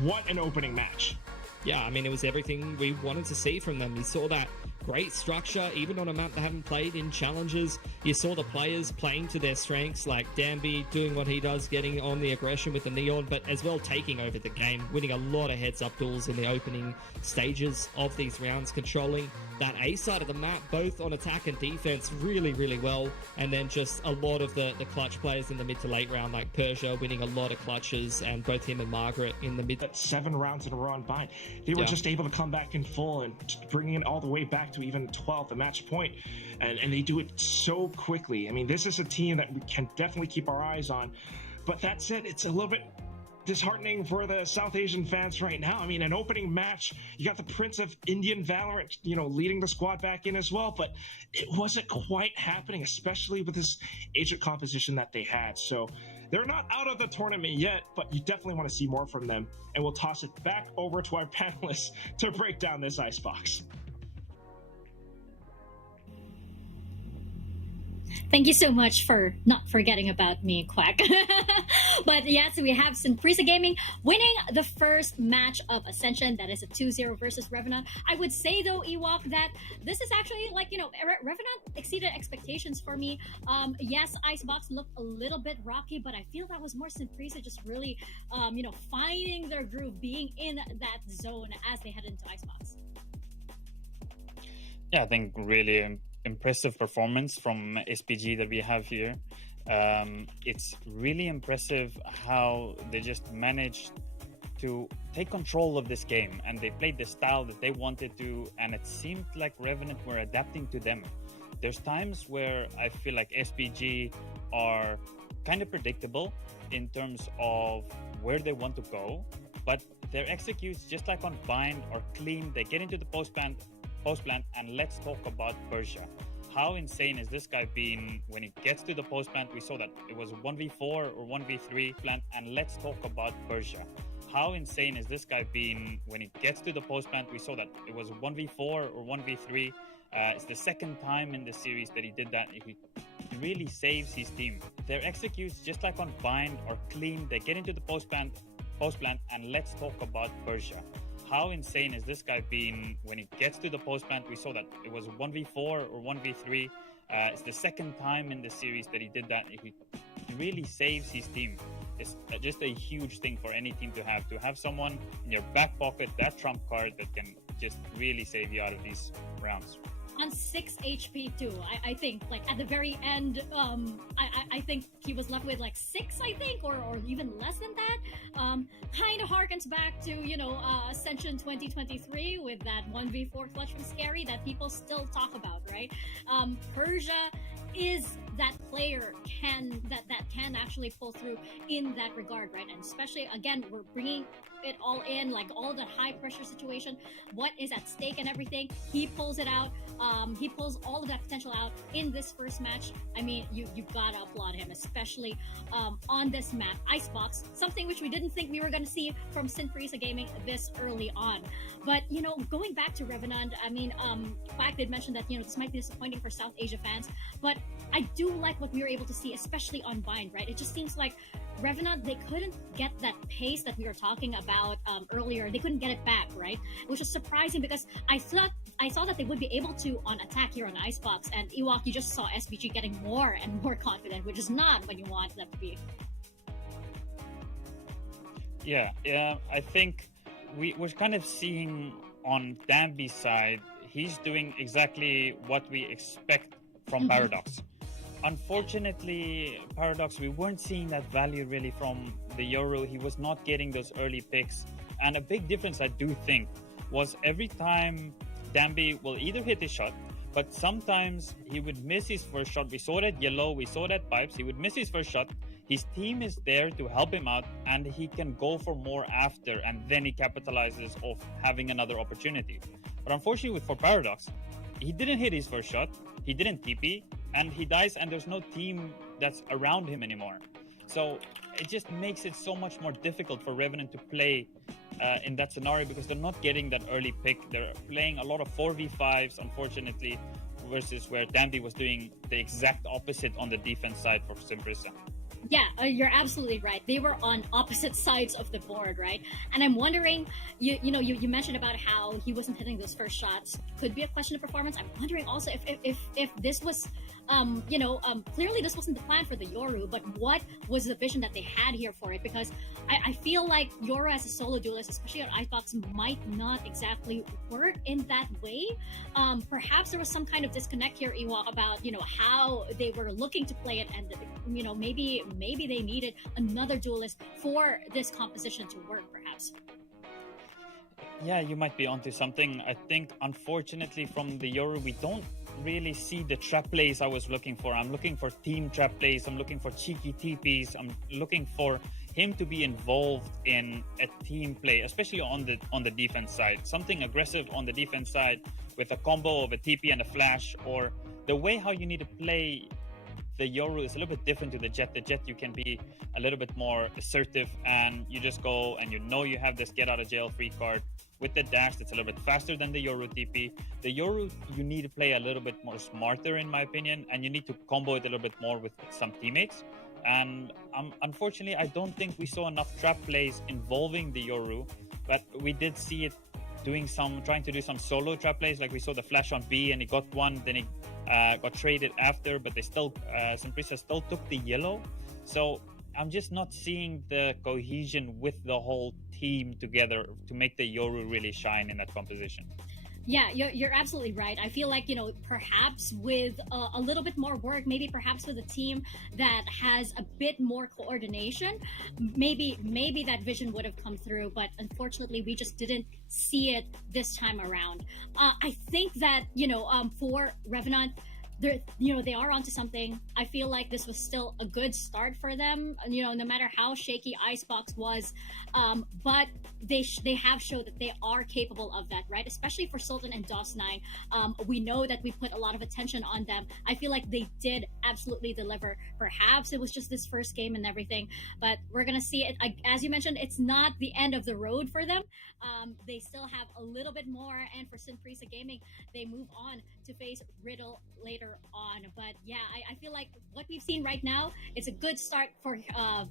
what an opening match. Yeah, I mean, it was everything we wanted to see from them. You saw that great structure, even on a map they haven't played in challenges. You saw the players playing to their strengths, like Danby doing what he does, getting on the aggression with the Neon, but as well taking over the game, winning a lot of heads-up duels in the opening stages of these rounds, controlling that A side of the map, both on attack and defense, really, really well. And then just a lot of the clutch players in the mid to late round, like Persia winning a lot of clutches, and both him and Margaret in the mid. 7 rounds in a row on bind. They were just able to come back in full and bringing it all the way back to even 12, the match point. And they do it so quickly. I mean, this is a team that we can definitely keep our eyes on. But that said, it's a little bit disheartening for the South Asian fans right now. I mean, an opening match, you got the Prince of Indian Valorant, leading the squad back in as well, but it wasn't quite happening, especially with this agent composition that they had. So they're not out of the tournament yet, but you definitely want to see more from them. And we'll toss it back over to our panelists to break down this icebox. Thank you so much for not forgetting about me, Quack. But yes, we have Sunprisa Gaming winning the first match of Ascension. That is a 2-0 versus Revenant. I would say, though, Ewok, that this is actually, Revenant exceeded expectations for me. Yes, Icebox looked a little bit rocky, but I feel that was more Sunprisa just really, finding their groove, being in that zone as they head into Icebox. Yeah, I think really impressive performance from SPG that we have here. It's really impressive how they just managed to take control of this game, and they played the style that they wanted to, and it seemed like Revenant were adapting to them. There's times where I feel like SPG are kind of predictable in terms of where they want to go, but their executes, just like on Bind, are clean. They get into the post plant, and let's talk about Persia. How insane is this guy being when he gets to the post plant? We saw that it was 1v4 or 1v3 plant, and let's talk about Persia. How insane is this guy being when he gets to the post plant? We saw that it was 1v4 or 1v3. It's the second time in the series that he did that. He really saves his team. Their executes, just like on Bind, are clean. They get into the post plant, and let's talk about Persia. How insane is this guy being when he gets to the post plant? We saw that it was 1v4 or 1v3. It's the second time in the series that he did that. He really saves his team. It's just a huge thing for any team to have someone in your back pocket, that trump card that can just really save you out of these rounds. On 6 HP too, I think, at the very end, I think he was left with 6, I think, or even less than that. Kind of harkens back to, Ascension 2023 with that 1v4 clutch from Scary that people still talk about, right? Persia is that player that can actually pull through in that regard, right? And especially again, we're bringing it all in, like all the high pressure situation, what is at stake and everything. He pulls it out. He pulls all of that potential out in this first match. I mean, you gotta applaud him, especially on this map, Icebox, something which we didn't think we were gonna see from Synprisa Gaming this early on. But going back to Revenant, I mean, Quack did mention that this might be disappointing for South Asia fans, but I do like what we were able to see, especially on Bind, right? It just seems like Revenant, they couldn't get that pace that we were talking about earlier. They couldn't get it back, right? Which is surprising because I saw that they would be able to on attack here on Icebox, and Ewok, you just saw SBG getting more and more confident, which is not what you want them to be. Yeah, I think we're kind of seeing on Danby's side, he's doing exactly what we expect from Paradox. Unfortunately, Paradox, we weren't seeing that value really from the Yoru. He was not getting those early picks. And a big difference, I do think, was every time Danby will either hit his shot, but sometimes he would miss his first shot. We saw that Yellow, we saw that Pipes. He would miss his first shot. His team is there to help him out, and he can go for more after, and then he capitalizes off having another opportunity. But unfortunately, for Paradox, he didn't hit his first shot. He didn't TP, and he dies, and there's no team that's around him anymore. So it just makes it so much more difficult for Revenant to play in that scenario because they're not getting that early pick. They're playing a lot of 4v5s, unfortunately, versus where Danby was doing the exact opposite on the defense side for Synprisa. Yeah, you're absolutely right. They were on opposite sides of the board, right? And I'm wondering, you mentioned about how he wasn't hitting those first shots. Could be a question of performance. I'm wondering also if this was, clearly this wasn't the plan for the Yoru, but what was the vision that they had here for it? Because I feel like Yoru as a solo duelist, especially on Icebox, might not exactly work in that way. Perhaps there was some kind of disconnect here, Ewok, about how they were looking to play it, and maybe they needed another duelist for this composition to work, perhaps. Yeah, you might be onto something. I think, unfortunately, from the Yoru, we don't really see the trap plays I was looking for. I'm looking for team trap plays. I'm looking for cheeky TPs. I'm looking for him to be involved in a team play, especially on the defense side. Something aggressive on the defense side with a combo of a TP and a flash, or the way how you need to play the Yoru is a little bit different to the Jet. The Jet, you can be a little bit more assertive, and you just go and you have this get out of jail free card. With the dash, it's a little bit faster than the Yoru TP. The Yoru, you need to play a little bit more smarter, in my opinion, and you need to combo it a little bit more with some teammates. And unfortunately, I don't think we saw enough trap plays involving the Yoru, but we did see it trying to do some solo trap plays. Like we saw the flash on B, and he got one, then he got traded after, but they still, Synprisa still took the yellow. So I'm just not seeing the cohesion with the whole team together to make the Yoru really shine in that composition. Yeah, you're absolutely right. I feel like, perhaps with a little bit more work, maybe perhaps with a team that has a bit more coordination, maybe that vision would have come through, but unfortunately we just didn't see it this time around. I think that, for Revenant, they are onto something. I feel like this was still a good start for them, no matter how shaky Icebox was, but they have showed that they are capable of that, right? Especially for Sultan and DOS9. We know that we put a lot of attention on them. I feel like they did absolutely deliver. Perhaps it was just this first game and everything, but we're gonna see it. As you mentioned, it's not the end of the road for them. They still have a little bit more, and for Synprisa Gaming, they move on to face Riddle later on. But yeah, I feel like what we've seen right now, it's a good start for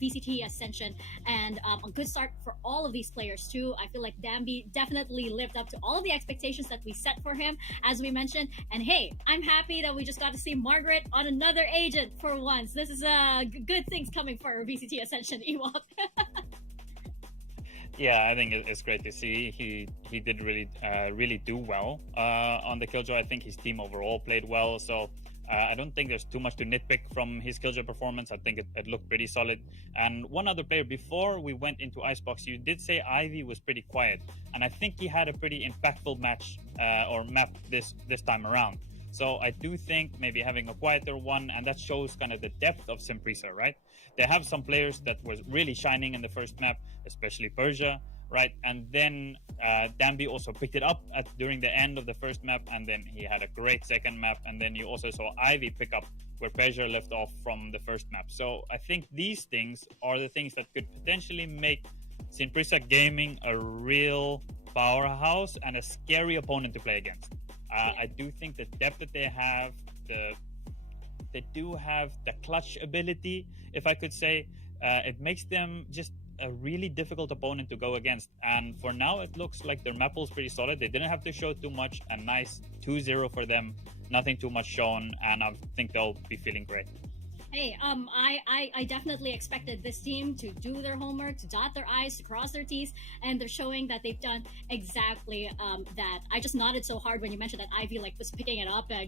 VCT Ascension, and a good start for all of these players too. I feel like Danby definitely lived up to all of the expectations that we set for him, as we mentioned. And hey, I'm happy that we just got to see Margaret on another agent for once. This is good things coming for VCT Ascension, Ewok. Yeah, I think it's great to see. He did really do well on the Killjoy. I think his team overall played well. So I don't think there's too much to nitpick from his Killjoy performance. I think it looked pretty solid. And one other player, before we went into Icebox, you did say Ivy was pretty quiet. And I think he had a pretty impactful match or map this time around. So I do think maybe having a quieter one, and that shows kind of the depth of Simprisa, right? They have some players that was really shining in the first map, especially Persia, right? And then Danby also picked it up during the end of the first map, and then he had a great second map, and then you also saw Ivy pick up where Persia left off from the first map. So I think these things are the things that could potentially make Simprisa Gaming a real powerhouse and a scary opponent to play against. I do think the depth that they have, they do have the clutch ability, if I could say. It makes them just a really difficult opponent to go against. And for now, it looks like their map pool is pretty solid. They didn't have to show too much. A nice 2-0 for them. Nothing too much shown, and I think they'll be feeling great. Hey, I definitely expected this team to do their homework, to dot their I's, to cross their T's, and they're showing that they've done exactly that. I just nodded so hard when you mentioned that Ivy was picking it up. I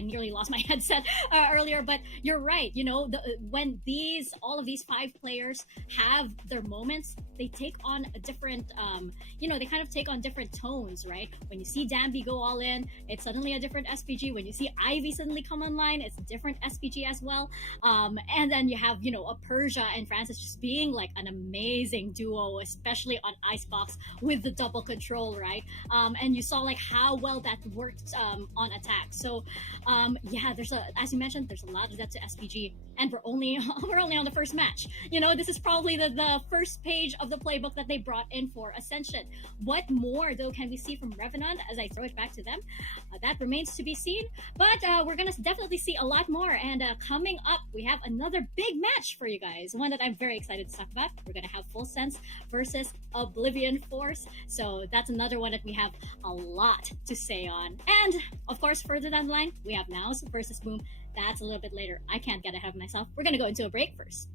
nearly lost my headset earlier, but you're right. You know, when all of these 5 players have their moments, they take on a different, they kind of take on different tones, right? When you see Danby go all in, it's suddenly a different SPG. When you see Ivy suddenly come online, it's a different SPG as well. And then you have, a Persia and Francis just being like an amazing duo, especially on Icebox with the double control, right? And you saw like how well that worked on attack. So as you mentioned, there's a lot of depth to SPG, and we're only on the first match. This is probably the first page of the playbook that they brought in for Ascension. What more though can we see from Revenant as I throw it back to them? That remains to be seen, but we're gonna definitely see a lot more. And coming up, we have another big match for you guys, one that I'm very excited to talk about. We're gonna have Full Sense versus Oblivion Force, so that's another one that we have a lot to say on. And of course, further down the line, we have NAOS versus Boom. That's a little bit later. I can't get ahead of myself. We're gonna go into a break first.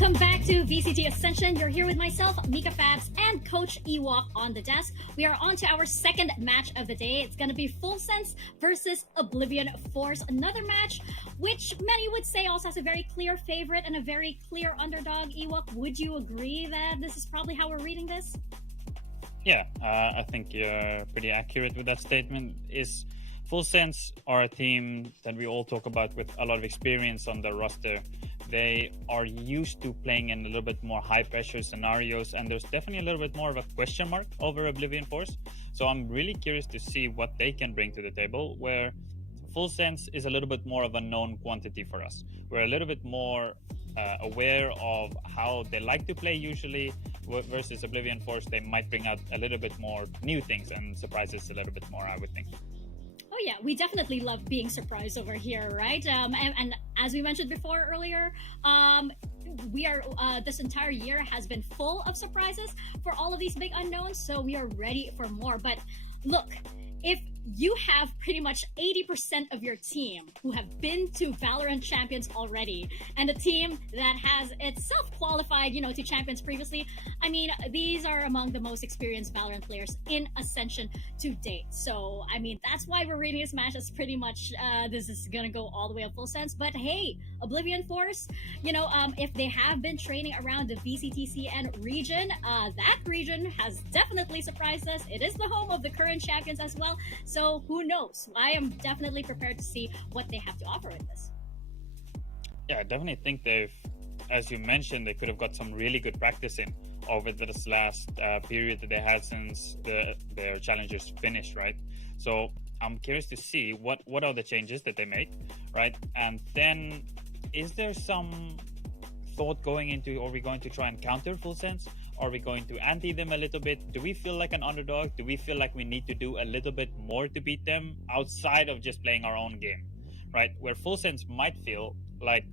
Welcome back to VCT Ascension. You're here with myself, Mika Fabs, and Coach Ewok on the desk. We are on to our second match of the day. It's going to be Full Sense versus Oblivion Force. Another match which many would say also has a very clear favorite and a very clear underdog. Ewok, would you agree that this is probably how we're reading this? Yeah, I think you're pretty accurate with that statement. Is Full Sense are a team that we all talk about with a lot of experience on the roster. They are used to playing in a little bit more high pressure scenarios, and there's definitely a little bit more of a question mark over Oblivion Force. So I'm really curious to see what they can bring to the table, where Full Sense is a little bit more of a known quantity for us. We're a little bit more aware of how they like to play usually, versus Oblivion Force. They might bring out a little bit more new things and surprise us a little bit more, I would think. Oh yeah, we definitely love being surprised over here, right? And as we mentioned before earlier, we are this entire year has been full of surprises for all of these big unknowns, so we are ready for more. But look, if you have pretty much 80% of your team who have been to VALORANT champions already, and a team that has itself qualified, to champions previously, I mean, these are among the most experienced VALORANT players in Ascension to date. So, I mean, that's why we're reading this match as pretty much this is gonna go all the way up Full Sense. But hey, Oblivion Force, if they have been training around the VCTCN region, that region has definitely surprised us. It is the home of the current champions as well. So who knows? I am definitely prepared to see what they have to offer in this. Yeah, I definitely think as you mentioned, they could have got some really good practice in over this last period that they had since their challengers finished, right? So I'm curious to see what are the changes that they made, right? And then is there some thought going into, are we going to try and counter Full Sense? Are we going to anti them a little bit? Do we feel like an underdog? Do we feel like we need to do a little bit more to beat them outside of just playing our own game, right? Where Full Sense might feel like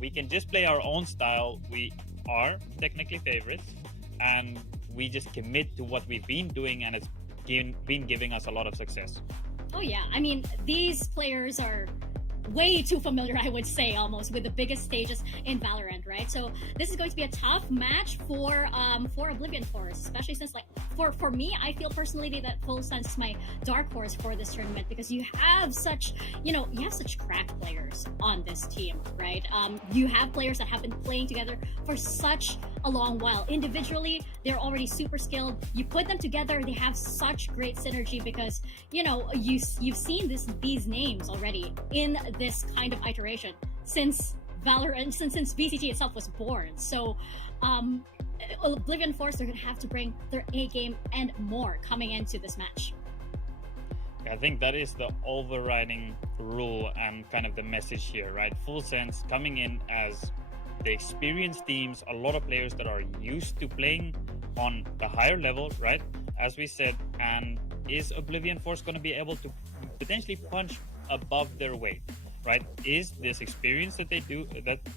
we can just play our own style. We are technically favorites, and we just commit to what we've been doing, and it's been giving us a lot of success. Oh yeah, I mean, these players are way too familiar, I would say, almost with the biggest stages in VALORANT, right? So this is going to be a tough match for Oblivion Force, especially since, like, for me, I feel personally that Full Sense is my dark horse for this tournament, because you have such crack players on this team, right? You have players that have been playing together for such a long while. Individually, they're already super skilled. You put them together, they have such great synergy, because you've seen these names already in this kind of iteration since VALORANT, since VCT itself was born. So Oblivion Force, they're gonna have to bring their A game and more coming into this match. I think that is the overriding rule and kind of the message here, right? Full Sense coming in as the experienced teams, a lot of players that are used to playing on the higher level, right? As we said, and is Oblivion Force going to be able to potentially punch above their weight, right? Is this experience that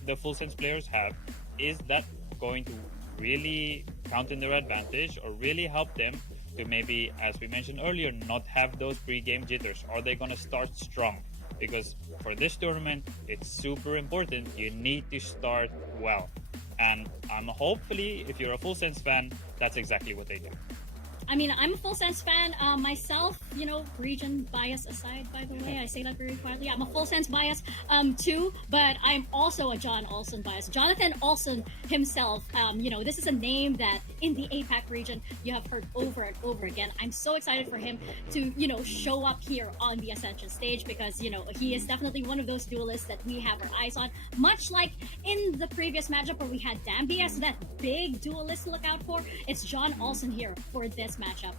the Full Sense players have, is that going to really count in their advantage, or really help them to maybe, as we mentioned earlier, not have those pre-game jitters? Are they going to start strong? Because for this tournament, it's super important. You need to start well. And hopefully, if you're a Full Sense fan, that's exactly what they do. I mean, I'm a Full Sense fan myself, region bias aside, by the way. I say that very quietly. I'm a Full Sense bias too, but I'm also a John Olsen bias. Jonathan Olsen himself, this is a name that in the APAC region you have heard over and over again. I'm so excited for him to, show up here on the Ascension stage, because, he is definitely one of those duelists that we have our eyes on, much like in the previous matchup where we had Dambi as that big duelist to look out for. It's John Olsen here for this matchup,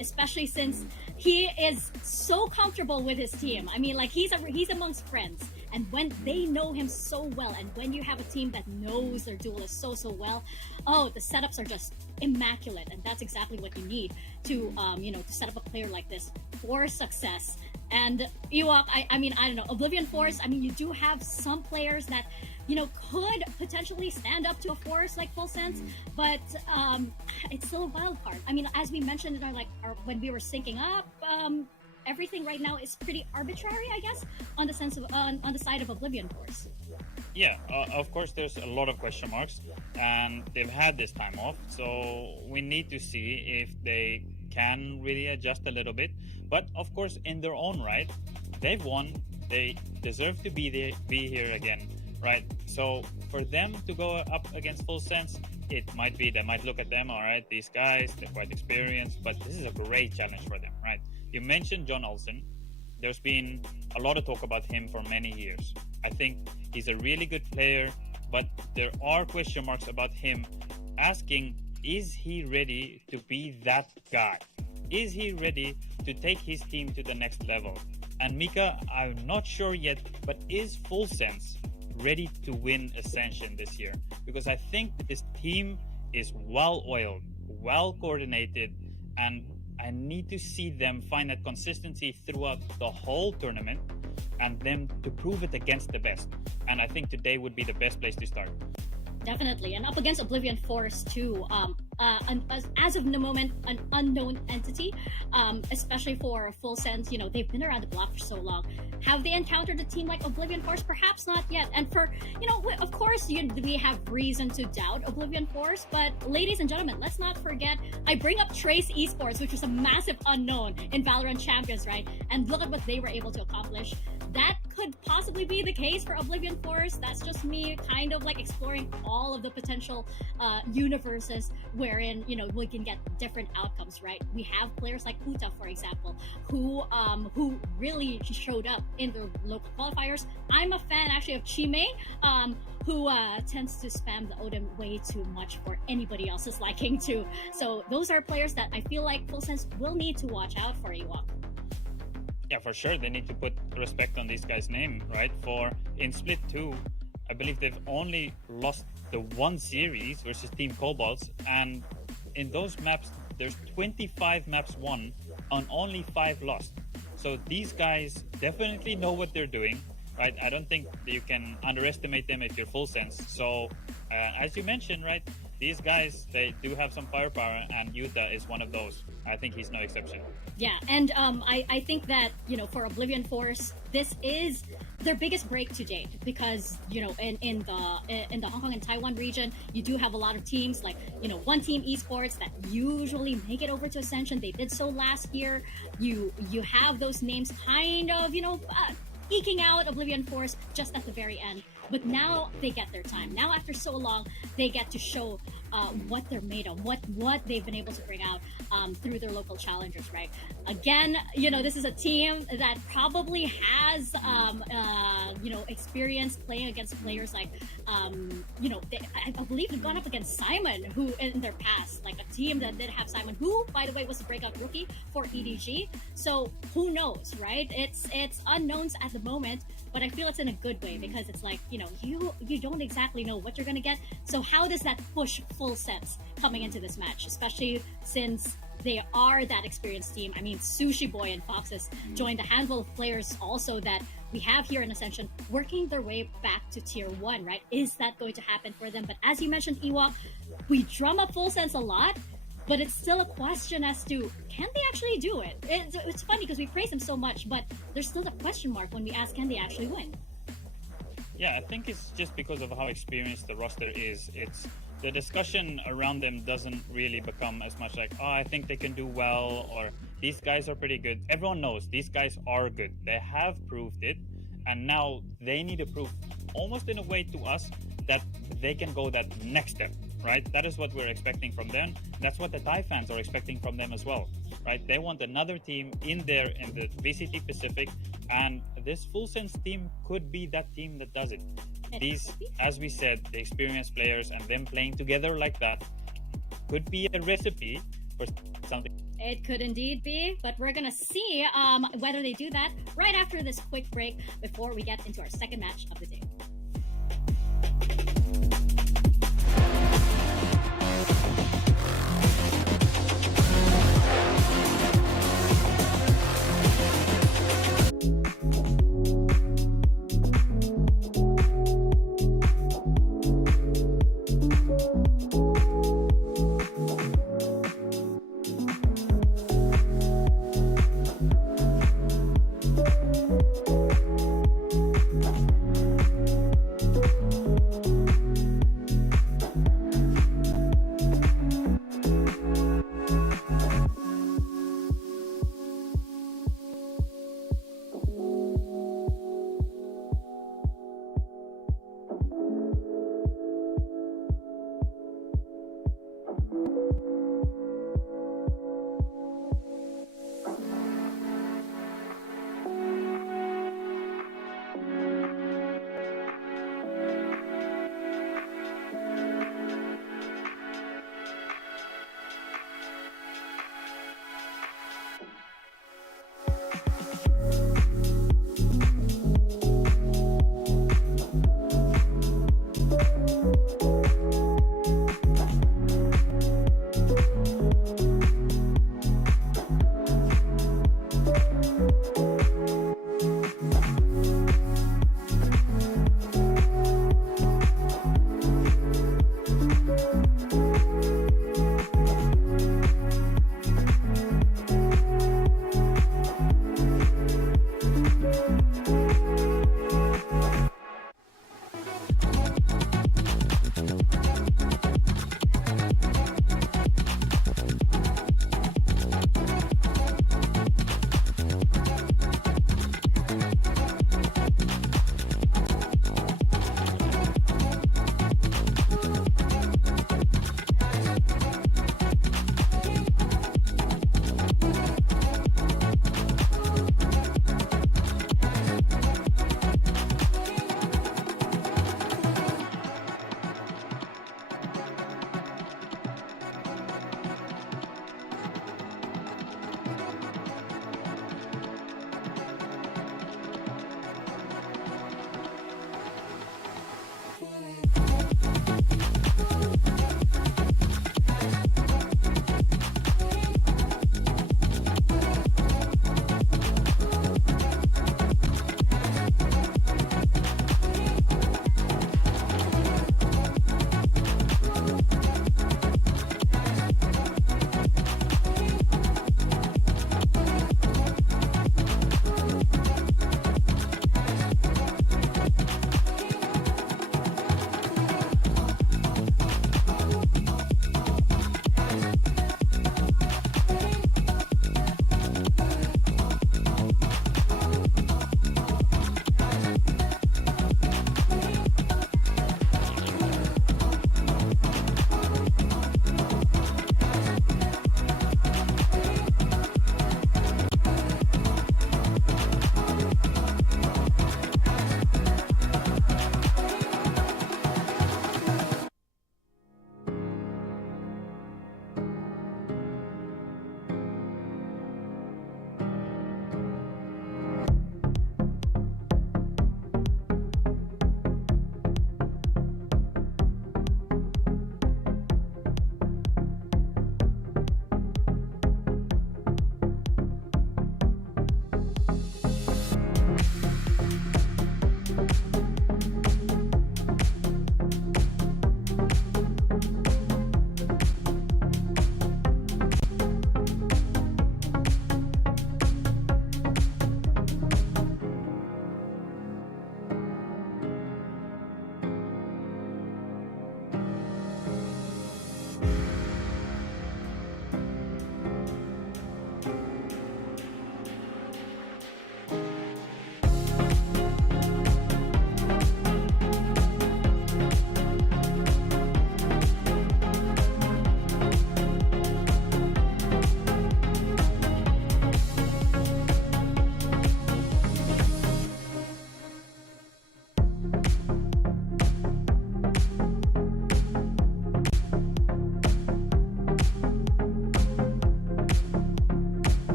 especially since he is so comfortable with his team. I mean, like, he's amongst friends, and when they know him so well, and when you have a team that knows their duelists so well, the setups are just immaculate, and that's exactly what you need to to set up a player like this for success. And Ewok, I mean, I don't know, Oblivion Force, I mean, you do have some players that could potentially stand up to a force like Full Sense, but it's still a wild card. I mean, as we mentioned in our when we were syncing up, everything right now is pretty arbitrary, I guess, on the side of Oblivion Force. Yeah, of course, there's a lot of question marks, and they've had this time off, so we need to see if they can really adjust a little bit. But of course, in their own right, they've won. They deserve to be here again, right? So for them to go up against Full Sense, it might be they might look at them. All right, these guys, they're quite experienced, but this is a great challenge for them, right? You mentioned John Olsen. There's been a lot of talk about him for many years. I think he's a really good player, but there are question marks about him, asking, is he ready to be that guy? Is he ready to take his team to the next level? And Mika, I'm not sure yet, but is Full Sense ready to win Ascension this year? Because I think this team is well-oiled, well-coordinated, and I need to see them find that consistency throughout the whole tournament and them to prove it against the best. And I think today would be the best place to start. Definitely, and up against Oblivion Force too. As of the moment, an unknown entity, especially for Full Sense. You know, they've been around the block for so long. Have they encountered a team like Oblivion Force? Perhaps not yet. And for, you know, of course, we have reason to doubt Oblivion Force. But ladies and gentlemen, let's not forget, I bring up Trace Esports, which was a massive unknown in Valorant Champions, right? And look at what they were able to accomplish. That could possibly be the case for Oblivion Force. That's just me kind of like exploring all of the potential universes wherein, you know, we can get different outcomes, right? We have players like Uta, for example, who really showed up in the local qualifiers. I'm a fan actually of Chime, who tends to spam the Odin way too much for anybody else's liking too. So those are players that I feel like Full Sense will need to watch out for, Ewok. Yeah, for sure. They need to put respect on this guy's name, right? For in Split 2, I believe they've only lost the one series versus Team Cobalts, and in those maps, there's 25 maps won on only 5 lost. So these guys definitely know what they're doing, right? I don't think that you can underestimate them if you're Full Sense. So, as you mentioned, right, these guys, they do have some firepower, and Yuta is one of those. I think he's no exception. Yeah, and I think that, you know, for Oblivion Force, this is their biggest break to date, because, you know, in the Hong Kong and Taiwan region, you do have a lot of teams like, you know, One Team Esports that usually make it over to Ascension. They did so last year. You have those names kind of, you know, eking out Oblivion Force just at the very end. But now they get their time. Now, after so long, they get to show what they're made of, what they've been able to bring out through their local challengers, right? Again, you know, this is a team that probably has, you know, experience playing against players like, you know, I believe they've gone up against Simon, who in their past, like a team that did have Simon, who, by the way, was a breakout rookie for EDG. So who knows, right? It's unknowns at the moment. But I feel it's in a good way, because it's like, you know, you don't exactly know what you're going to get. So how does that push Full Sense coming into this match, especially since they are that experienced team? I mean, Sushi Boy and Foxes joined a handful of players also that we have here in Ascension working their way back to Tier 1, right? Is that going to happen for them? But as you mentioned, Ewok, we drum up Full Sense a lot, but it's still a question as to, can they actually do it? It's funny because we praise them so much, but there's still a question mark when we ask, can they actually win? Yeah, I think it's just because of how experienced the roster is. It's the discussion around them doesn't really become as much like, oh, I think they can do well, or these guys are pretty good. Everyone knows these guys are good. They have proved it, and now they need to prove, almost in a way to us, that they can go that next step, right? That is what we're expecting from them. That's what the Thai fans are expecting from them as well, right? They want another team in there in the VCT Pacific, and this Full Sense team could be that team that does it. These, as we said, the experienced players and them playing together like that could be a recipe for something. It could indeed be, but we're gonna see whether they do that right after this quick break before we get into our second match of the day.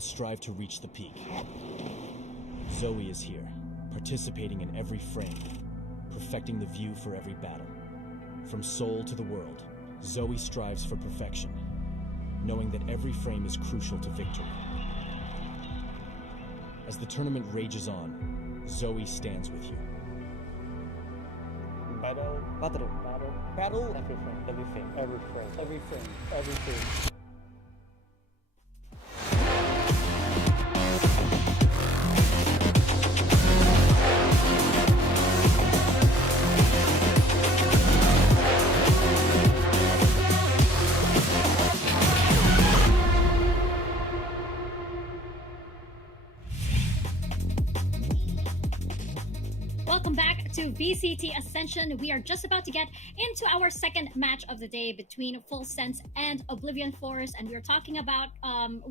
Everyone strive to reach the peak. Zoe is here, participating in every frame, perfecting the view for every battle. From Seoul to the world, Zoe strives for perfection, knowing that every frame is crucial to victory. As the tournament rages on, Zoe stands with you. Battle. Battle. Battle. Battle. Everything. Everything. Every frame. Every frame. Every frame. Welcome back to VCT Ascension. We are just about to get into our second match of the day between Full Sense and Oblivion Force, and we were talking about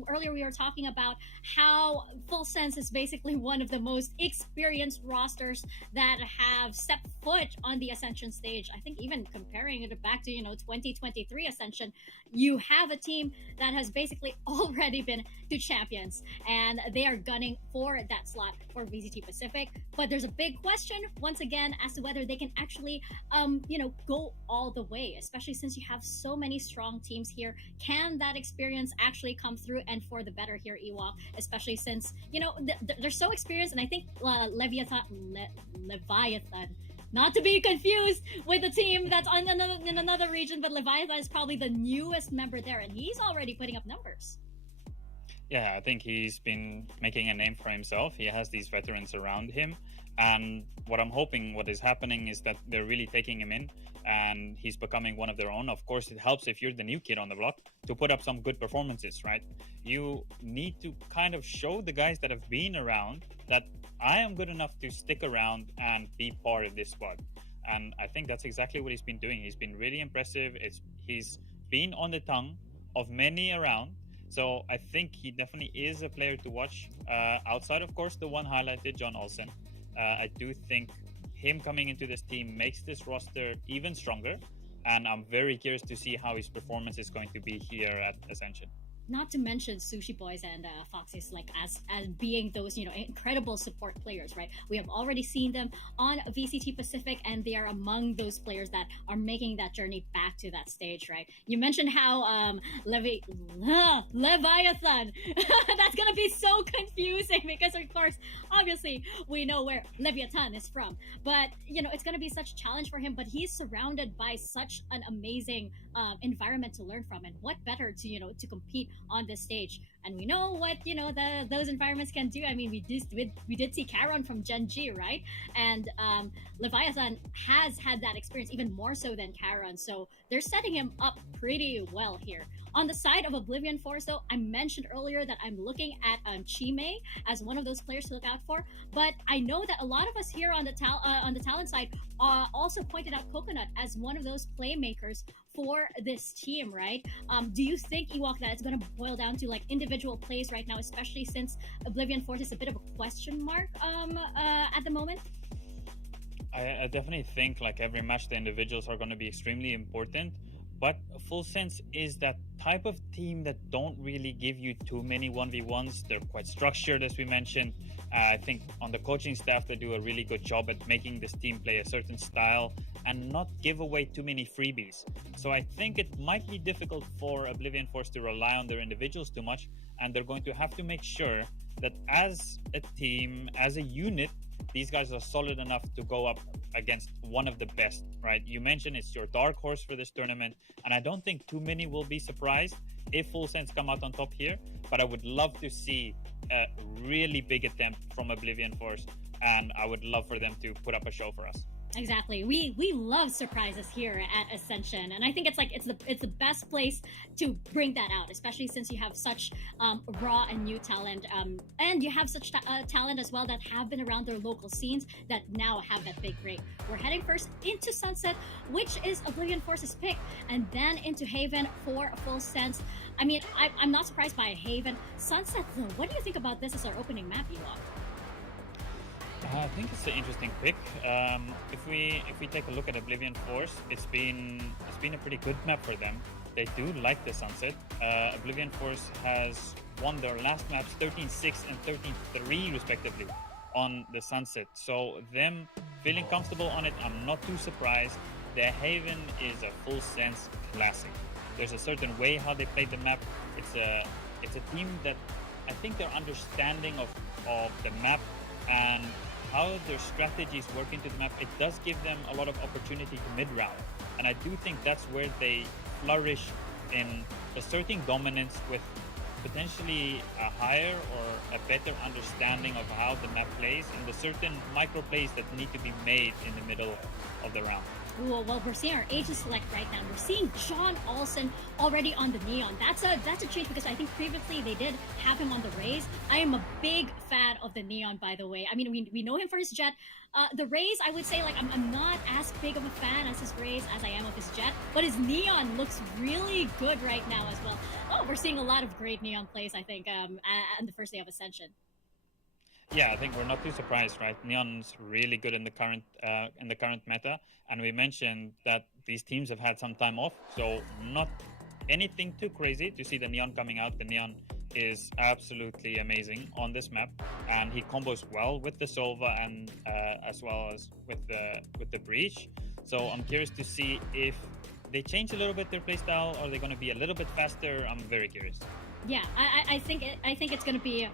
earlier. We were talking about how Full Sense is basically one of the most experienced rosters that have stepped foot on the Ascension stage. I think even comparing it back to 2023 Ascension, you have a team that has basically already been to champions, and they are gunning for that slot for VCT Pacific. But there's a big question once again as to whether they can actually go all the way, especially since you have so many strong teams here. Can that experience actually come through and for the better here, Ewok, especially since they're so experienced? And I think Leviathan, not to be confused with the team that's in another region, but Leviathan is probably the newest member there, and he's already putting up numbers. Yeah, I think he's been making a name for himself. He has these veterans around him. And what I'm hoping, what is happening is that they're really taking him in and he's becoming one of their own. Of course, it helps if you're the new kid on the block to put up some good performances, right? You need to kind of show the guys that have been around that I am good enough to stick around and be part of this squad. And I think that's exactly what he's been doing. He's been really impressive. He's been on the tongue of many around. So I think he definitely is a player to watch. Outside, of course, the one highlighted, John Olsen. I do think him coming into this team makes this roster even stronger. And I'm very curious to see how his performance is going to be here at Ascension. Not to mention Sushi Boys and Foxys, like as being those incredible support players, right? We have already seen them on VCT Pacific, and they are among those players that are making that journey back to that stage, right? You mentioned how Leviathan. That's gonna be so confusing because, of course, obviously we know where Leviathan is from, but it's gonna be such a challenge for him. But he's surrounded by such an amazing environment to learn from, and what better to compete on this stage. And we know what those environments can do. I mean, we did see Charon from Gen G, right? And Leviathan has had that experience even more so than Charon, so they're setting him up pretty well here. On the side of Oblivion Force, though, I mentioned earlier that I'm looking at Chime as one of those players to look out for. But I know that a lot of us here on the talent side also pointed out Coconut as one of those playmakers for this team, right? Do you think, Ewok, that it's going to boil down to like individual plays right now, especially since Oblivion Force is a bit of a question mark at the moment? I definitely think like every match, the individuals are going to be extremely important. But Full Sense is that type of team that don't really give you too many 1v1s. They're quite structured, as we mentioned. I think on the coaching staff, they do a really good job at making this team play a certain style and not give away too many freebies. So I think it might be difficult for Oblivion Force to rely on their individuals too much, and they're going to have to make sure that as a team, as a unit, these guys are solid enough to go up against one of the best, right? You mentioned it's your dark horse for this tournament, and I don't think too many will be surprised if Full Sense come out on top here, but I would love to see a really big attempt from Oblivion Force, and I would love for them to put up a show for us. Exactly. We love surprises here at Ascension, and I think it's the best place to bring that out, especially since you have such raw and new talent, and you have such talent as well that have been around their local scenes that now have that big break. We're heading first into Sunset, which is Oblivion Force's pick, and then into Haven for Full Sense. I mean, I'm not surprised by Haven. Sunset, though, what do you think about this as our opening map, Ewok? I think it's an interesting pick. If we take a look at Oblivion Force, it's been a pretty good map for them. They do like the Sunset. Oblivion Force has won their last maps 13-6 and 13-3 respectively on the Sunset. So them feeling comfortable on it, I'm not too surprised. The Haven is a full sense classic. There's a certain way how they play the map. It's a team that I think their understanding of the map and how their strategies work into the map, it does give them a lot of opportunity to mid-round. And I do think that's where they flourish in asserting dominance with potentially a higher or a better understanding of how the map plays and the certain micro plays that need to be made in the middle of the round. Well, we're seeing our agent select right now. We're seeing John Olsen already on the Neon. That's a change because I think previously they did have him on the Rays. I am a big fan of the Neon, by the way. I mean, we know him for his Jet. The Rays, I would say, like, I'm not as big of a fan as his Rays as I am of his Jet, but his Neon looks really good right now as well. Oh, we're seeing a lot of great Neon plays, I think, on the first day of Ascension. Yeah, I think we're not too surprised, right? Neon's really good in the current meta, and we mentioned that these teams have had some time off, so not anything too crazy to see the Neon coming out. The Neon is absolutely amazing on this map, and he combos well with the Sova and as well as with the Breach. So I'm curious to see if they change a little bit their playstyle. Are they going to be a little bit faster? I'm very curious. Yeah, I think it's gonna be,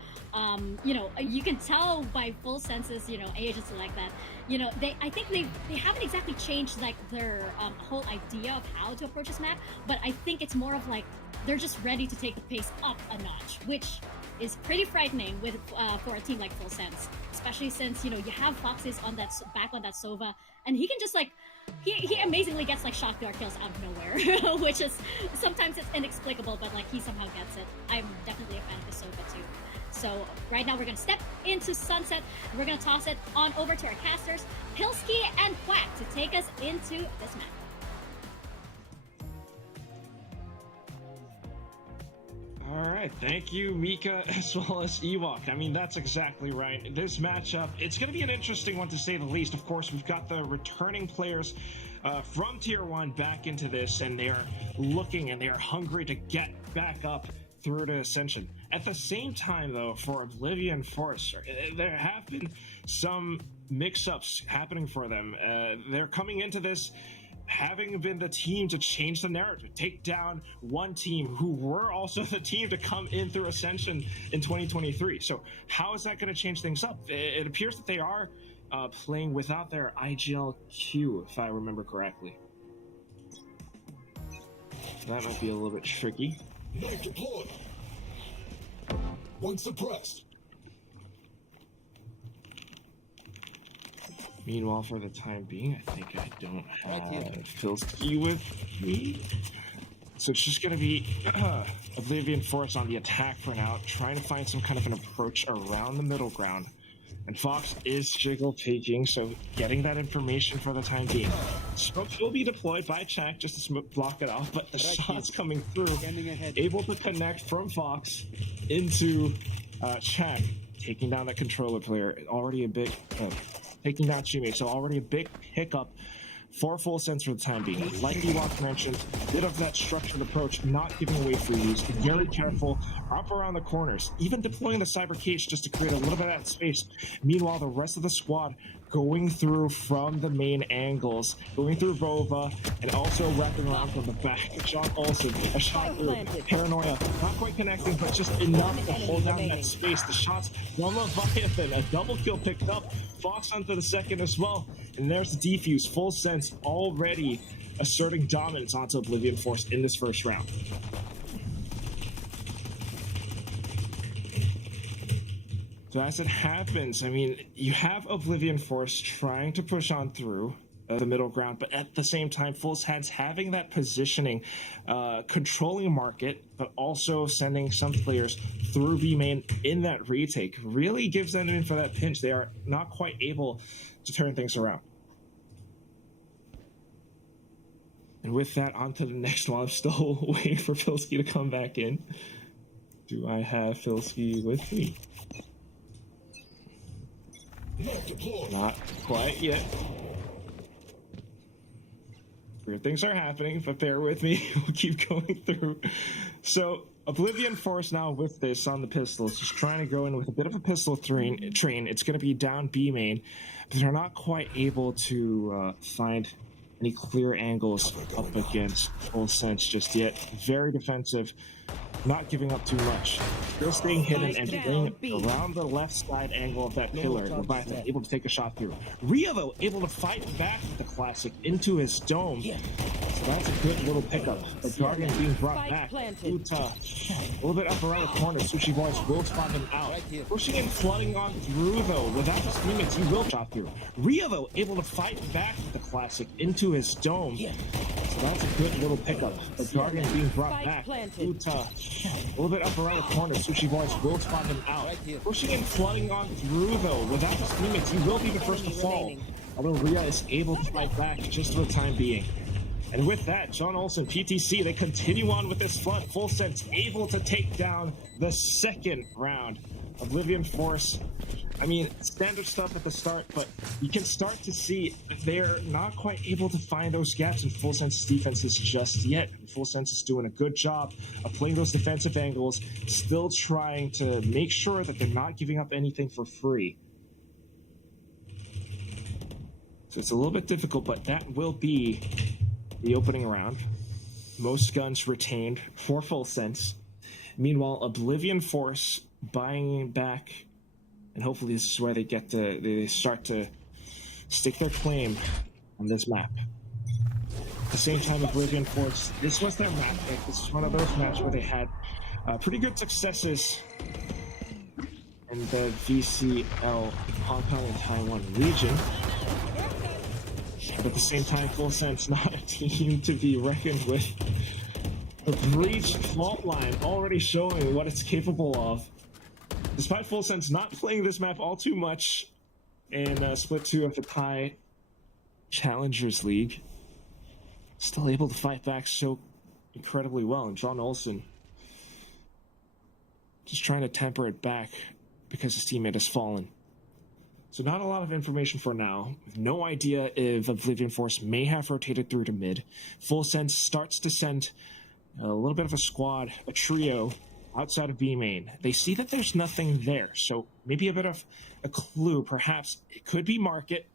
you know, you can tell by full senses, you know, agents like that. You know, I think they haven't exactly changed like their whole idea of how to approach this map, but I think it's more of like they're just ready to take the pace up a notch, which is pretty frightening with for a team like Full Sense, especially since, you know, you have Foxes on that back on that Sova, and he can just like he amazingly gets like shot dart kills out of nowhere, which is sometimes it's inexplicable, but like he somehow gets it. I'm definitely a fan of the Sova too. So right now we're gonna step into Sunset, and we're gonna toss it on over to our casters, Pilsky and Quack, to take us into this map. All right, thank you, Mika, as well as Ewok. I mean, that's exactly right. This matchup, it's going to be an interesting one to say the least. Of course, we've got the returning players from Tier 1 back into this, and they are looking and they are hungry to get back up through to Ascension. At the same time, though, for Oblivion Force, there have been some mix-ups happening for them. They're coming into this having been the team to change the narrative, take down one team who were also the team to come in through Ascension in 2023. So how is that going to change things up? It appears that they are playing without their IGLQ, if I remember correctly. That might be a little bit tricky. Knife deployed. One suppressed. Meanwhile, for the time being, I think I don't have Filsky with me. So it's just going to be Oblivion Force on the attack for now, trying to find some kind of an approach around the middle ground. And Fox is jiggle taking, so getting that information for the time being. Smoke will be deployed by Chak just to block it off, but the shots coming through, able to connect from Fox into Chak, taking down that controller player. Already a big... taking down Chime, so already a big hiccup for Full Sense for the time being. Like Ewok mentioned, a bit of that structured approach, not giving away freebies, very careful, up around the corners, even deploying the Cyber Cage just to create a little bit of that space. Meanwhile, the rest of the squad going through from the main angles, going through Bova, and also wrapping around from the back. John Olsen, a shot through, Paranoia, not quite connecting, but just enough to hold down that space. The shots from Leviathan, a double kill picked up, Fox onto the second as well, and there's the defuse. Full Sense already asserting dominance onto Oblivion Force in this first round. So as it happens, I mean, you have Oblivion Force trying to push on through the middle ground, but at the same time, Full Sense having that positioning, controlling market, but also sending some players through B main in that retake really gives them in for that pinch. They are not quite able to turn things around. And with that, on to the next one. I'm still waiting for Filsky to come back in. Do I have Filsky with me? Knife deployed. Not quite yet. Weird things are happening, but bear with me. We'll keep going through. So Oblivion Force now with this on the pistols, just trying to go in with a bit of a pistol train. It's going to be down B main, but they're not quite able to find any clear angles up against Full Sense just yet. Very defensive, not giving up too much. Still staying hidden and playing around the left side angle of that pillar. Leviathan able to take a shot through. Rhea, though, able to fight back the classic into his dome. So that's a good little pickup. The Guardian being brought back. Uta, a little bit up around the corner. Sushi Boys will spot him out. Pushing and flooding on through, though. Without his teammates, he will shot through. Rhea, though, able to fight back the classic into his dome. So that's a good little pickup. The Guardian being brought back. Uta, a little bit up around the corner. Sushi Boys will spot him out. Pushing and flooding on through, though. Without his teammates, he will be the first to fall. Although Rhea is able to fight back just for the time being. And with that, John Olsen, PTC, they continue on with this flood. Full Sense able to take down the second round. Oblivion Force, I mean, standard stuff at the start, but you can start to see they're not quite able to find those gaps in Full Sense's defenses just yet. Full Sense is doing a good job of playing those defensive angles, still trying to make sure that they're not giving up anything for free. So it's a little bit difficult, but that will be the opening round. Most guns retained for Full Sense. Meanwhile, Oblivion Force buying back, and hopefully this is where they start to stick their claim on this map. At the same time, Oblivion Force, this was their map pick. This is one of those maps where they had pretty good successes in the VCL Hong Kong and Taiwan region. But at the same time, Full Sense not a team to be reckoned with. The breached fault line already showing what it's capable of. Despite Full Sense not playing this map all too much in Split 2 of the Thai Challengers League, still able to fight back so incredibly well. And John Olsen just trying to temper it back because his teammate has fallen. So not a lot of information for now. No idea if Oblivion Force may have rotated through to mid. Full Sense starts to send a little bit of a squad, a trio, outside of B main. They see that there's nothing there, so maybe a bit of a clue. Perhaps it could be market,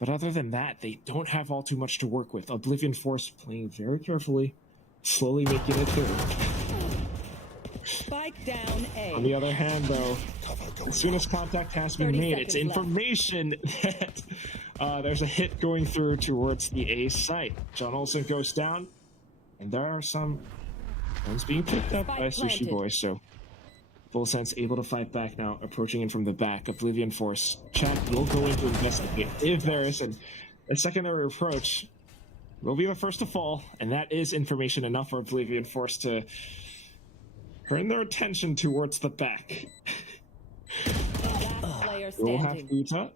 but other than that, they don't have all too much to work with. Oblivion Force playing very carefully, slowly making it through. Spike down A. On the other hand, though, as soon as contact has been made, it's information that there's a hit going through towards the A site. John Olsen goes down, and there are some ones being picked up by Sushi Boy, so Full Sense able to fight back now, approaching in from the back. Oblivion Force, chat will go in to investigate. If there is a secondary approach, will be the first to fall, and that is information enough for Oblivion Force to turn their attention towards the back. We'll have Uta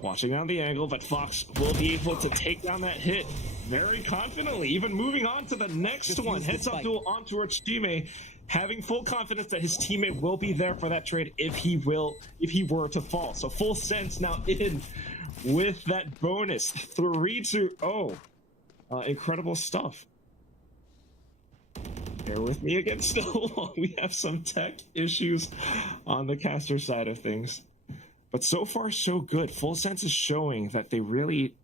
watching on the angle, but Fox will be able to take down that hit very confidently, even moving on to the next one. Heads up duel on towards Jime, having full confidence that his teammate will be there for that trade if he were to fall. So Full Sense now in with that bonus 3-0. Incredible stuff. Bear with me again still. We have some tech issues on the caster side of things. But so far, so good. Full Sense is showing that they really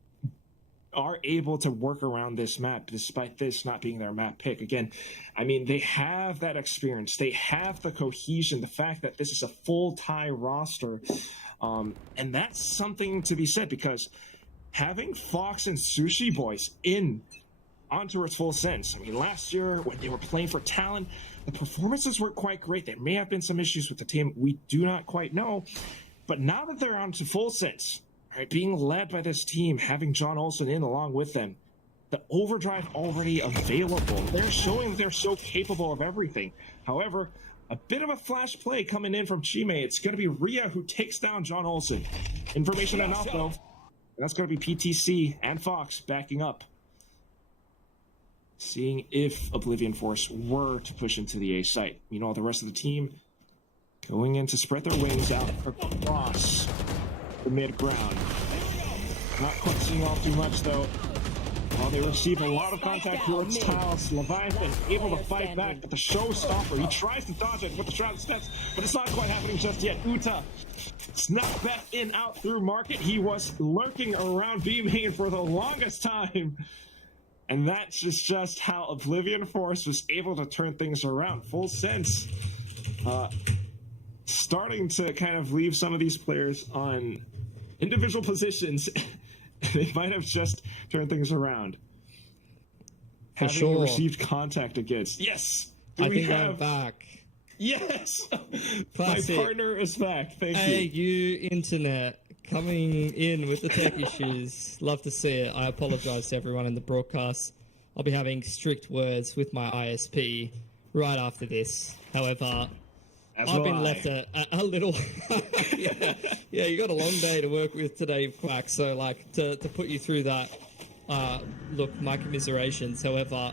are able to work around this map, despite this not being their map pick. Again, I mean, they have that experience. They have the cohesion, the fact that this is a full Thai roster. And that's something to be said, because having Fox and Sushi Boys in on towards Full Sense. I mean, last year when they were playing for Talon, the performances weren't quite great. There may have been some issues with the team. We do not quite know. But now that they're on to Full Sense, right, being led by this team, having John Olsen in along with them, the overdrive already available. They're showing they're so capable of everything. However, a bit of a flash play coming in from Jime. It's going to be Rhea who takes down John Olsen. Information enough, though. And that's going to be PTC and Fox backing up. Seeing if Oblivion Force were to push into the A site. You know, the rest of the team going in to spread their wings out across the mid ground. Not quite seeing all too much though. While they receive a lot of contact towards tiles, Leviathan able to fight back, but the showstopper, he tries to dodge it with the Shroud Steps, but it's not quite happening just yet. Uta snuck back in out through market. He was lurking around B main for the longest time. And that's just how Oblivion Force was able to turn things around. Full Sense starting to kind of leave some of these players on individual positions. They might have just turned things around. For Having sure. received contact against. Yes! I think I'm back. Yes! Classic. My partner is back. Thank Hey, you. you internet, coming in with the tech issues. Love to see it. I apologize to everyone in the broadcast. I'll be having strict words with my ISP right after this. However, I've been left a little... yeah, you got a long day to work with today, Quack, so like to put you through that, look, my commiserations. However,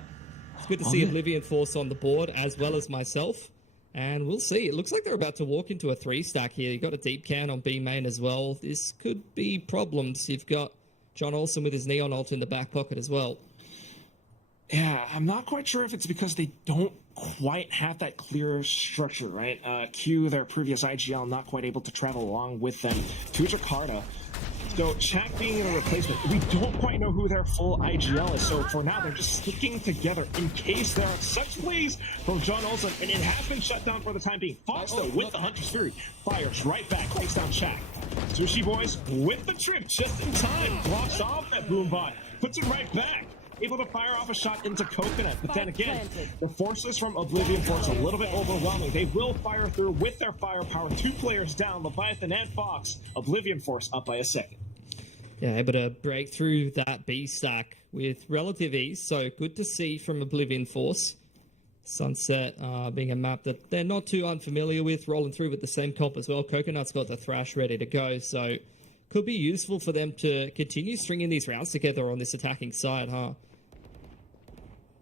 it's good to see Oblivion Force on the board as well as myself, and we'll see. It looks like they're about to walk into a 3-stack here. You've got a deep can on B main as well. This could be problems. You've got John Olsen with his Neon Ult in the back pocket as well. Yeah, I'm not quite sure if it's because they don't quite have that clear structure, right? Q, their previous IGL, not quite able to travel along with them to Jakarta. So Shaq being in a replacement, we don't quite know who their full IGL is. So for now, they're just sticking together in case there are such plays from John Olsen, and it has been shut down for the time being. Fox, though, with the Hunter's Fury, fires right back, takes down Shaq. Sushi Boys with the trip just in time, blocks off that Boombot, puts it right back. Able to fire off a shot into Coconut, but then again, the forces from Oblivion Force a little bit overwhelming. They will fire through with their firepower. 2 players down, Leviathan and Fox. Oblivion Force up by a second. Yeah, able to break through that B stack with relative ease, so good to see from Oblivion Force. Sunset being a map that they're not too unfamiliar with, rolling through with the same comp as well. Coconut's got the Thrash ready to go, so could be useful for them to continue stringing these rounds together on this attacking side, huh?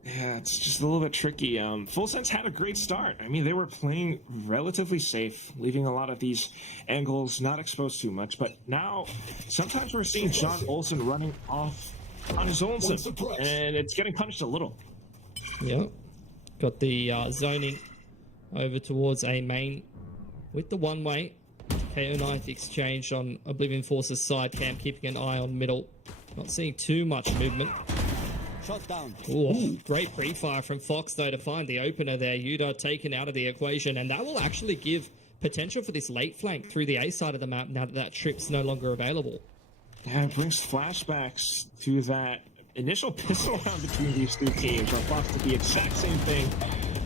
Yeah, it's just a little bit tricky. Full Sense had a great start. I mean, they were playing relatively safe, leaving a lot of these angles not exposed too much. But now, sometimes we're seeing John Olsen running off on his own, and it's getting punished a little. Yep. Got the zoning over towards A main with the one-way. KO knife exchange on Oblivion Force's side cam, keeping an eye on middle. Not seeing too much movement. Shot down. Ooh, great pre-fire from Fox, though, to find the opener there. Yuda taken out of the equation, and that will actually give potential for this late flank through the A side of the map now that that trip's no longer available. Yeah, it brings flashbacks to that initial pistol round between these 2 teams, where Fox did the exact same thing.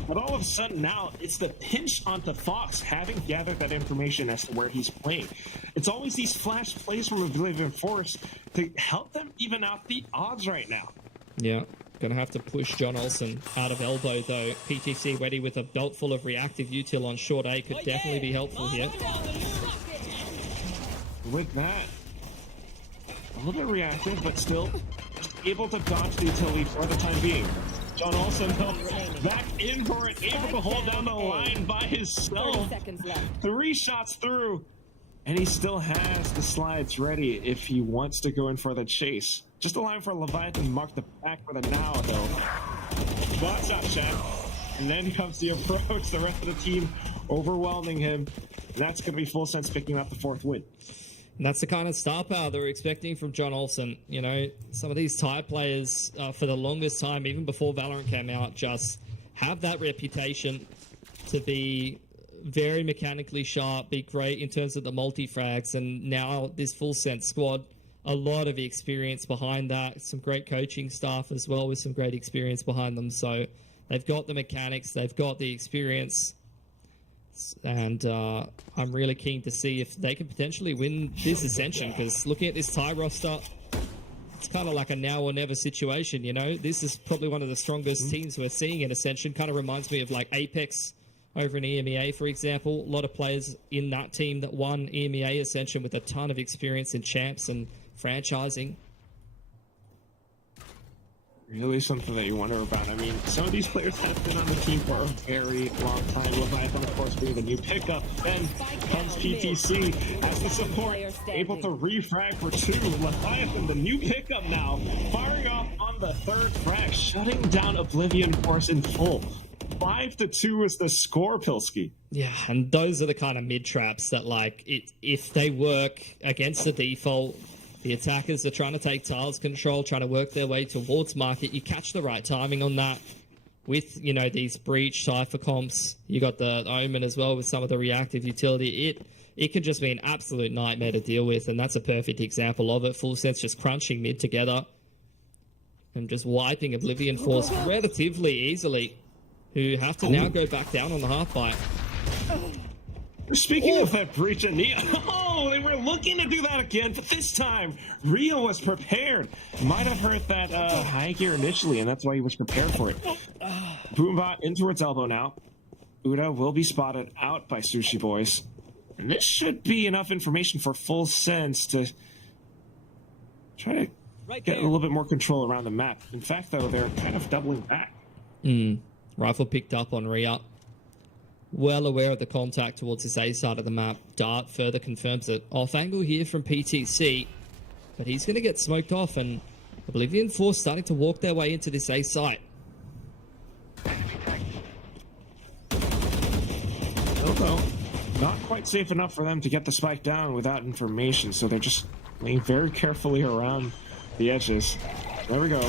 But all of a sudden now, it's the pinch onto Fox, having gathered that information as to where he's playing. It's always these flash plays from Oblivion Force to help them even out the odds right now. Yeah, gonna have to push John Olsen out of elbow, though. PTC ready with a belt full of reactive util on short A could definitely be helpful here. With that, a little bit reactive, but still able to dodge the utility for the time being. John Olsen, though, back in for it, able to hold down the line by himself. 3 shots through, and he still has the slides ready if he wants to go in for the chase. Just allowing for Leviathan to mark the back for the now, though. That's out, Shaq. And then comes the approach, the rest of the team overwhelming him. And that's going to be Full Sense picking up the 4th win. And that's the kind of star power that we're expecting from John Olsen. You know, some of these Thai players, for the longest time, even before Valorant came out, just have that reputation to be very mechanically sharp, be great in terms of the multi-frags, and now this Full Sense squad, a lot of experience behind that, some great coaching staff as well with some great experience behind them. So they've got the mechanics, they've got the experience, and I'm really keen to see if they can potentially win this Ascension, because looking at this Thai roster, it's kind of like a now or never situation, you know? This is probably one of the strongest teams we're seeing in Ascension. Kind of reminds me of like Apex over in EMEA, for example. A lot of players in that team that won EMEA Ascension with a ton of experience in champs and franchising. really something that you wonder about. I mean, some of these players have been on the team for a very long time. Leviathan, of course, being the new pickup. Then comes PTC as the support, able to refrag for 2. Leviathan, the new pickup now, firing off on the 3rd frag, shutting down Oblivion Force in full. 5-2 is the score, Pilski. Yeah, and those are the kind of mid traps that, like, if they work against the default, the attackers are trying to take tiles control, trying to work their way towards market. You catch the right timing on that with, you know, these breach cipher comps. You got the Omen as well with some of the reactive utility. It can just be an absolute nightmare to deal with, and that's a perfect example of it. Full Sense just crunching mid together and just wiping Oblivion Force relatively easily, who have to now go back down on the half bite. Speaking of that breach of Neo, they were looking to do that again, but this time Rio was prepared. Might have heard that high gear initially, and that's why he was prepared for it. Boombot in towards elbow now. Uda will be spotted out by Sushi Boys. And this should be enough information for Full Sense to try to get a little bit more control around the map. In fact, though, they're kind of doubling back. Rifle picked up on Ria. Well aware of the contact towards his A side of the map. Dart further confirms it. Off angle here from PTC, but he's going to get smoked off, and Oblivion Force starting to walk their way into this A site. Although, not quite safe enough for them to get the spike down without information, so they're just laying very carefully around the edges. There we go.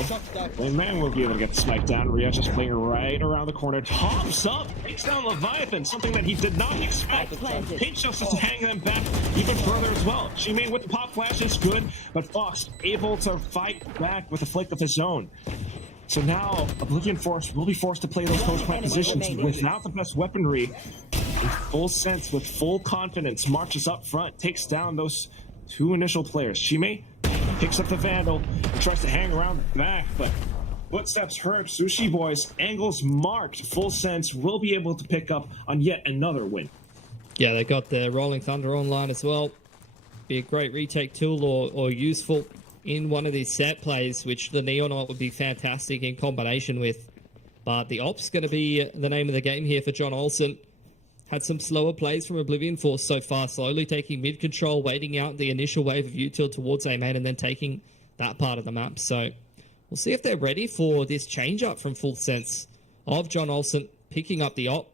And man will be able to get the spike down. Ria just playing right around the corner. Tops up, takes down Leviathan, something that he did not expect. Pinch just to hang them back even further as well. Shimei with the pop flash is good, but Fox able to fight back with a flick of his own. So now Oblivion Force will be forced to play those post-plant positions without the best weaponry. In Full Sense, with full confidence, marches up front, takes down those 2 initial players. Shimei picks up the Vandal, tries to hang around the back, but footsteps heard. Sushi Boys, angles marked. Full Sense will be able to pick up on yet another win. Yeah, they got the Rolling Thunder online as well. Be a great retake tool or useful in one of these set plays, which the Neonaut would be fantastic in combination with. But the Op's going to be the name of the game here for John Olsen. Had some slower plays from Oblivion Force so far, slowly taking mid control, waiting out the initial wave of util towards A main, and then taking that part of the map. So we'll see if they're ready for this change up from Full Sense of John Olsen picking up the op.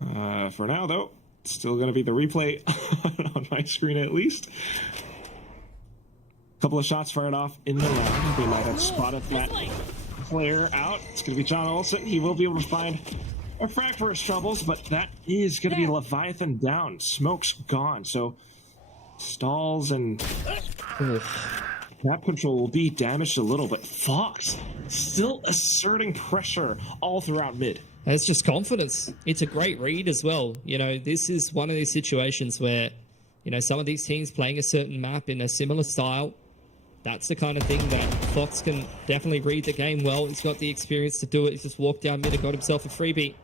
For now, though, still going to be the replay on my screen at least. A couple of shots fired off in the round. They might have spotted that player out. It's going to be John Olsen. He will be able to find a frag for his troubles, but that is going to be Leviathan down. Smoke's gone, so stalls and map control will be damaged a little, but Fox still asserting pressure all throughout mid. And it's just confidence. It's a great read as well. You know, this is one of these situations where, you know, some of these teams playing a certain map in a similar style, that's the kind of thing that Fox can definitely read the game well. He's got the experience to do it. He's just walked down mid and got himself a freebie.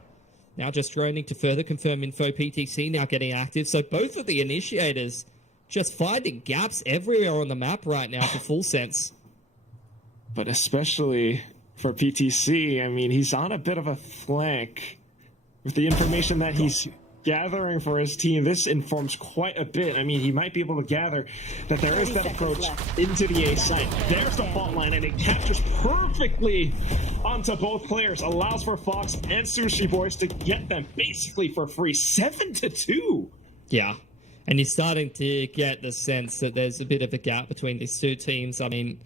Now just droning to further confirm info. PTC now getting active. So both of the initiators just finding gaps everywhere on the map right now for Full Sense. But especially for PTC, I mean, he's on a bit of a flank with the information that he's gathering for his team. This informs quite a bit. I mean, he might be able to gather that there is that approach into the A site. There's the fault line, and it captures perfectly onto both players. Allows for Fox and Sushi Boys to get them basically for free. 7-2. Yeah, and you're starting to get the sense that there's a bit of a gap between these two teams. I mean,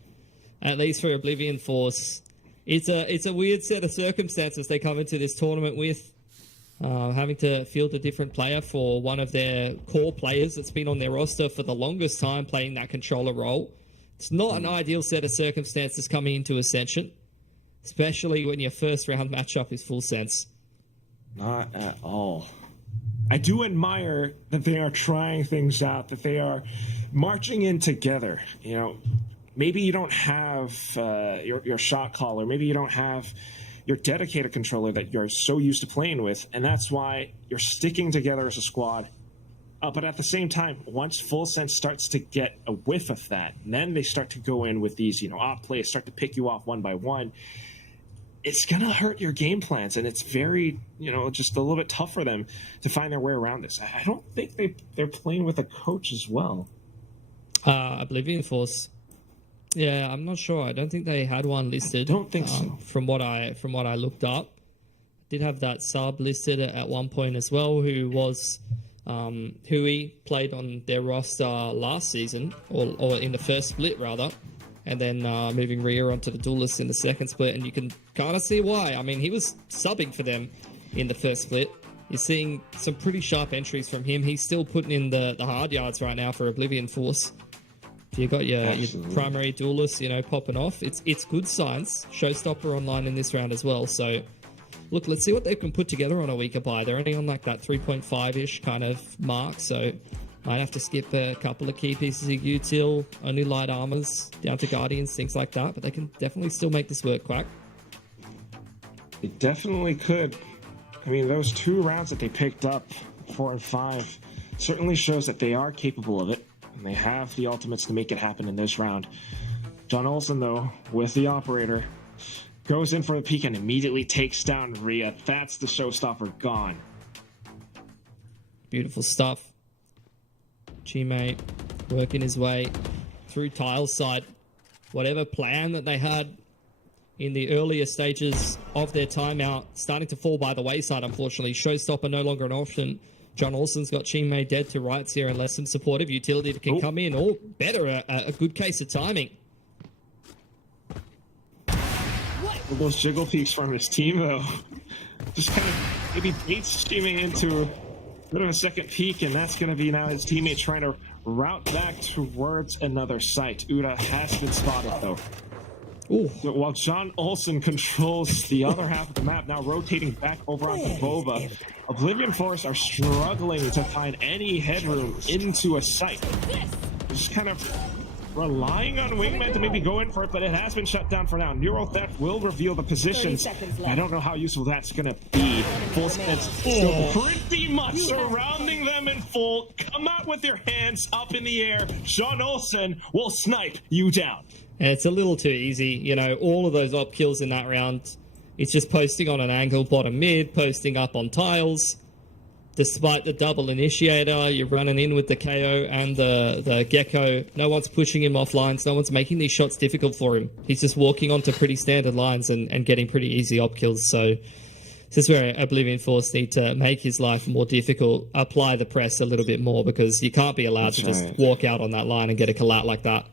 at least for Oblivion Force, it's a weird set of circumstances they come into this tournament with. Having to field a different player for one of their core players that's been on their roster for the longest time playing that controller role. It's not an ideal set of circumstances coming into Ascension, especially when your first round matchup is Full Sense. Not at all. I do admire that they are trying things out, that they are marching in together. You know, maybe you don't have your shot caller, maybe you don't have your dedicated controller that you're so used to playing with, and that's why you're sticking together as a squad But at the same time, once Full Sense starts to get a whiff of that, then they start to go in with these, op plays, start to pick you off one by one. It's going to hurt your game plans, and it's very, just a little bit tough for them to find their way around this. I don't think they're playing with a coach as well. Oblivion Force. Yeah, I'm not sure. I don't think they had one listed. I don't think so. From what I looked up, did have that sub listed at one point as well, who was Hui, played on their roster last season, or in the first split rather, and then moving Rhea onto the duelist in the second split, and you can kind of see why. I mean, he was subbing for them in the first split. You're seeing some pretty sharp entries from him. He's still putting in the hard yards right now for Oblivion Force. You got your primary duelist, popping off. It's good signs. Showstopper online in this round as well. So, look, let's see what they can put together on a weaker buy. They're only on like that 3.5-ish kind of mark. So, might have to skip a couple of key pieces of util, only light armors, down to guardians, things like that. But they can definitely still make this work, Quack. It definitely could. I mean, those 2 rounds that they picked up, 4 and 5, certainly shows that they are capable of it. And they have the ultimates to make it happen in this round. John Olsen, though, with the operator, goes in for the peek and immediately takes down Rhea. That's the showstopper gone. Beautiful stuff. Chimay working his way through Tile's side. Whatever plan that they had in the earlier stages of their timeout, starting to fall by the wayside, unfortunately. Showstopper no longer an option. John Olsen's got Chimay dead to rights here unless some supportive utility can come in, or better, a good case of timing. Those jiggle peeks from his team, though, just kind of maybe baits Chimay into a bit of a second peek, and that's going to be now his teammate trying to route back towards another site. Uda has been spotted, though. Ooh. While John Olsen controls the other half of the map, now rotating back over onto Boba, Oblivion Force are struggling to find any headroom into a site. Just kind of relying on Wingman to maybe go in for it, but it has been shut down for now. Neuro Theft will reveal the positions. I don't know how useful that's going to be. Full Sense still pretty much surrounding them in full. Come out with your hands up in the air. John Olsen will snipe you down. And it's a little too easy. All of those op kills in that round, it's just posting on an angle bottom mid, posting up on tiles. Despite the double initiator, you're running in with the KO and the Gecko. No one's pushing him off lines. No one's making these shots difficult for him. He's just walking onto pretty standard lines and getting pretty easy op kills. So this is where Oblivion Force need to make his life more difficult, apply the press a little bit more, because you can't be allowed to just walk out on that line and get a collat like that.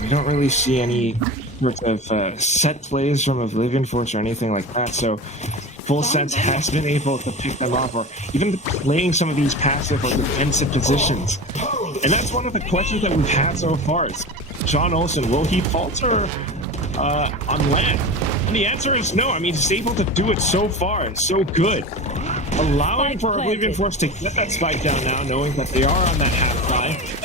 We don't really see any sort of set plays from Oblivion Force or anything like that, so Full Sense has been able to pick them off, or even playing some of these passive or defensive positions. And that's one of the questions that we've had so far. Is John Olsen, will he falter on land? And the answer is no. I mean, he's able to do it so far. It's so good. Allowing for Oblivion Force to get that spike down now, knowing that they are on that half buy.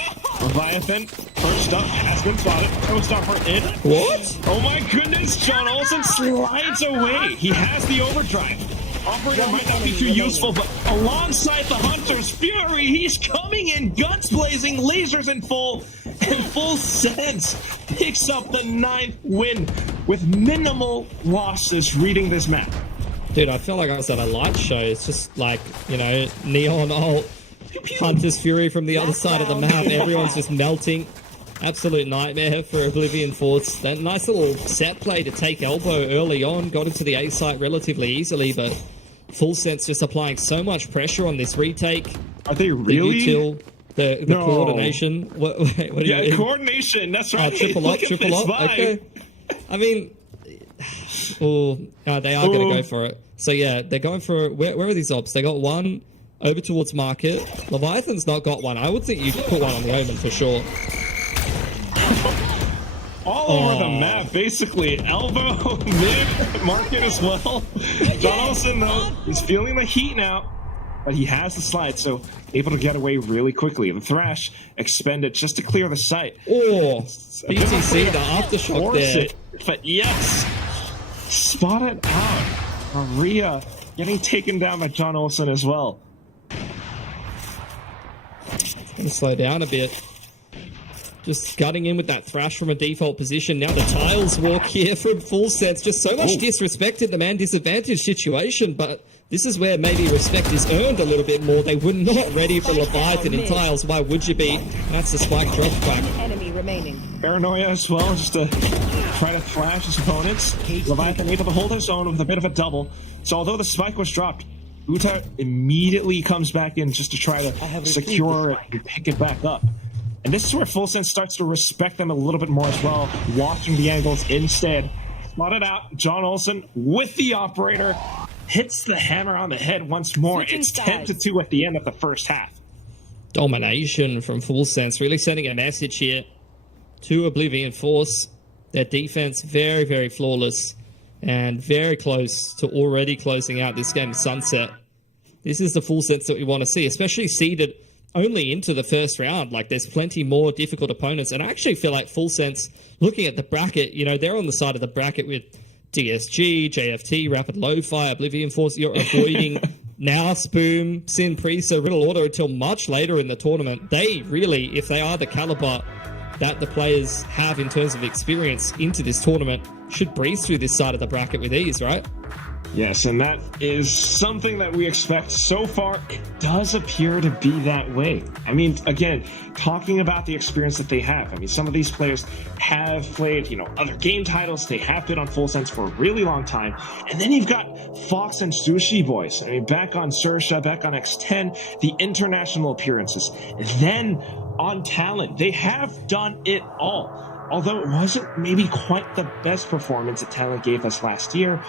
Leviathan, first up, has been spotted. Showstopper in. What? Oh my goodness, John Olsen slides away. He has the overdrive. Operator might not be too useful, but alongside the Hunter's Fury, he's coming in, guns blazing, lasers in full, and Full Sense picks up the 9th win with minimal losses reading this map. Dude, I feel like I was at a light show. It's just like, neon ult, Hunter's Fury from the other side of the map. Everyone's just melting. Absolute nightmare for Oblivion Force. That nice little set play to take elbow early on. Got into the A site relatively easily, but Full Sense just applying so much pressure on this retake. Are they really? The util, the coordination. What do you coordination. That's right. Triple up. Okay. I mean, they are going to go for it. So yeah, they're going for where are these ops? They got one over towards market. Leviathan's not got one. I would think you could put one on the Omen for sure. All over the map, basically. Elbow, mid, market as well. John Olsen, though, he's feeling the heat now, but he has the slide, so able to get away really quickly. The Thrash expended just to clear the site. Oh, BTC, the aftershock there. But yes, spotted out. Maria getting taken down by John Olsen as well. Gonna slow down a bit. Just gutting in with that thrash from a default position. Now the tiles walk here from Full Sense. Just so much disrespect in the man disadvantage situation, but this is where maybe respect is earned a little bit more. They were not ready for Leviathan in tiles. Why would you be? That's the spike drop back. Enemy remaining. Paranoia as well, just to try to flash his opponents. Leviathan able to hold his own with a bit of a double. So although the spike was dropped, Uta immediately comes back in just to try to secure it and pick it back up. And this is where Full Sense starts to respect them a little bit more as well, watching the angles instead. Spotted out, John Olsen with the operator, hits the hammer on the head once more. It's 10-2 at the end of the first half. Domination from Full Sense, really sending a message here to Oblivion Force. Their defense very, very flawless and very close to already closing out this game sunset. This is the Full Sense that we want to see, especially seeded only into the first round. Like, there's plenty more difficult opponents, and I actually feel like Full Sense, looking at the bracket, you know, they're on the side of the bracket with DSG, JFT, Rapid Lo-Fi, Oblivion Force. You're avoiding NAOS, Boom, Sin Priest, so Riddle Order until much later in the tournament. They really, if they are the caliber that the players have in terms of experience into this tournament, should breeze through this side of the bracket with ease, right? Yes, and that is something that we expect. So far, it does appear to be that way. I mean, again, talking about the experience that they have. I mean, some of these players have played, you know, other game titles. They have been on Full Sense for a really long time. And then you've got Fox and Sushi Boys. I mean, back on Sersha, back on X10, the international appearances. Then on Talent, they have done it all. Although it wasn't maybe quite the best performance that Talent gave us last year,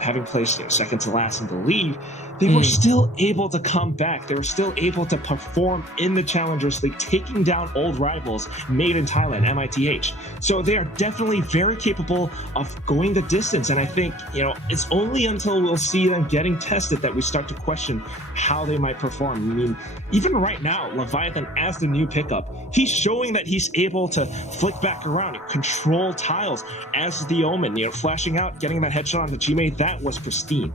having placed second to last in the league, they were still able to come back. They were still able to perform in the Challengers League, taking down old rivals made in Thailand, MITH. So they are definitely very capable of going the distance. And I think, you know, it's only until we'll see them getting tested that we start to question how they might perform. I mean, even right now, Leviathan as the new pickup, he's showing that he's able to flick back around and control tiles as the Omen, you know, flashing out, getting that headshot on the Gmate. That was pristine.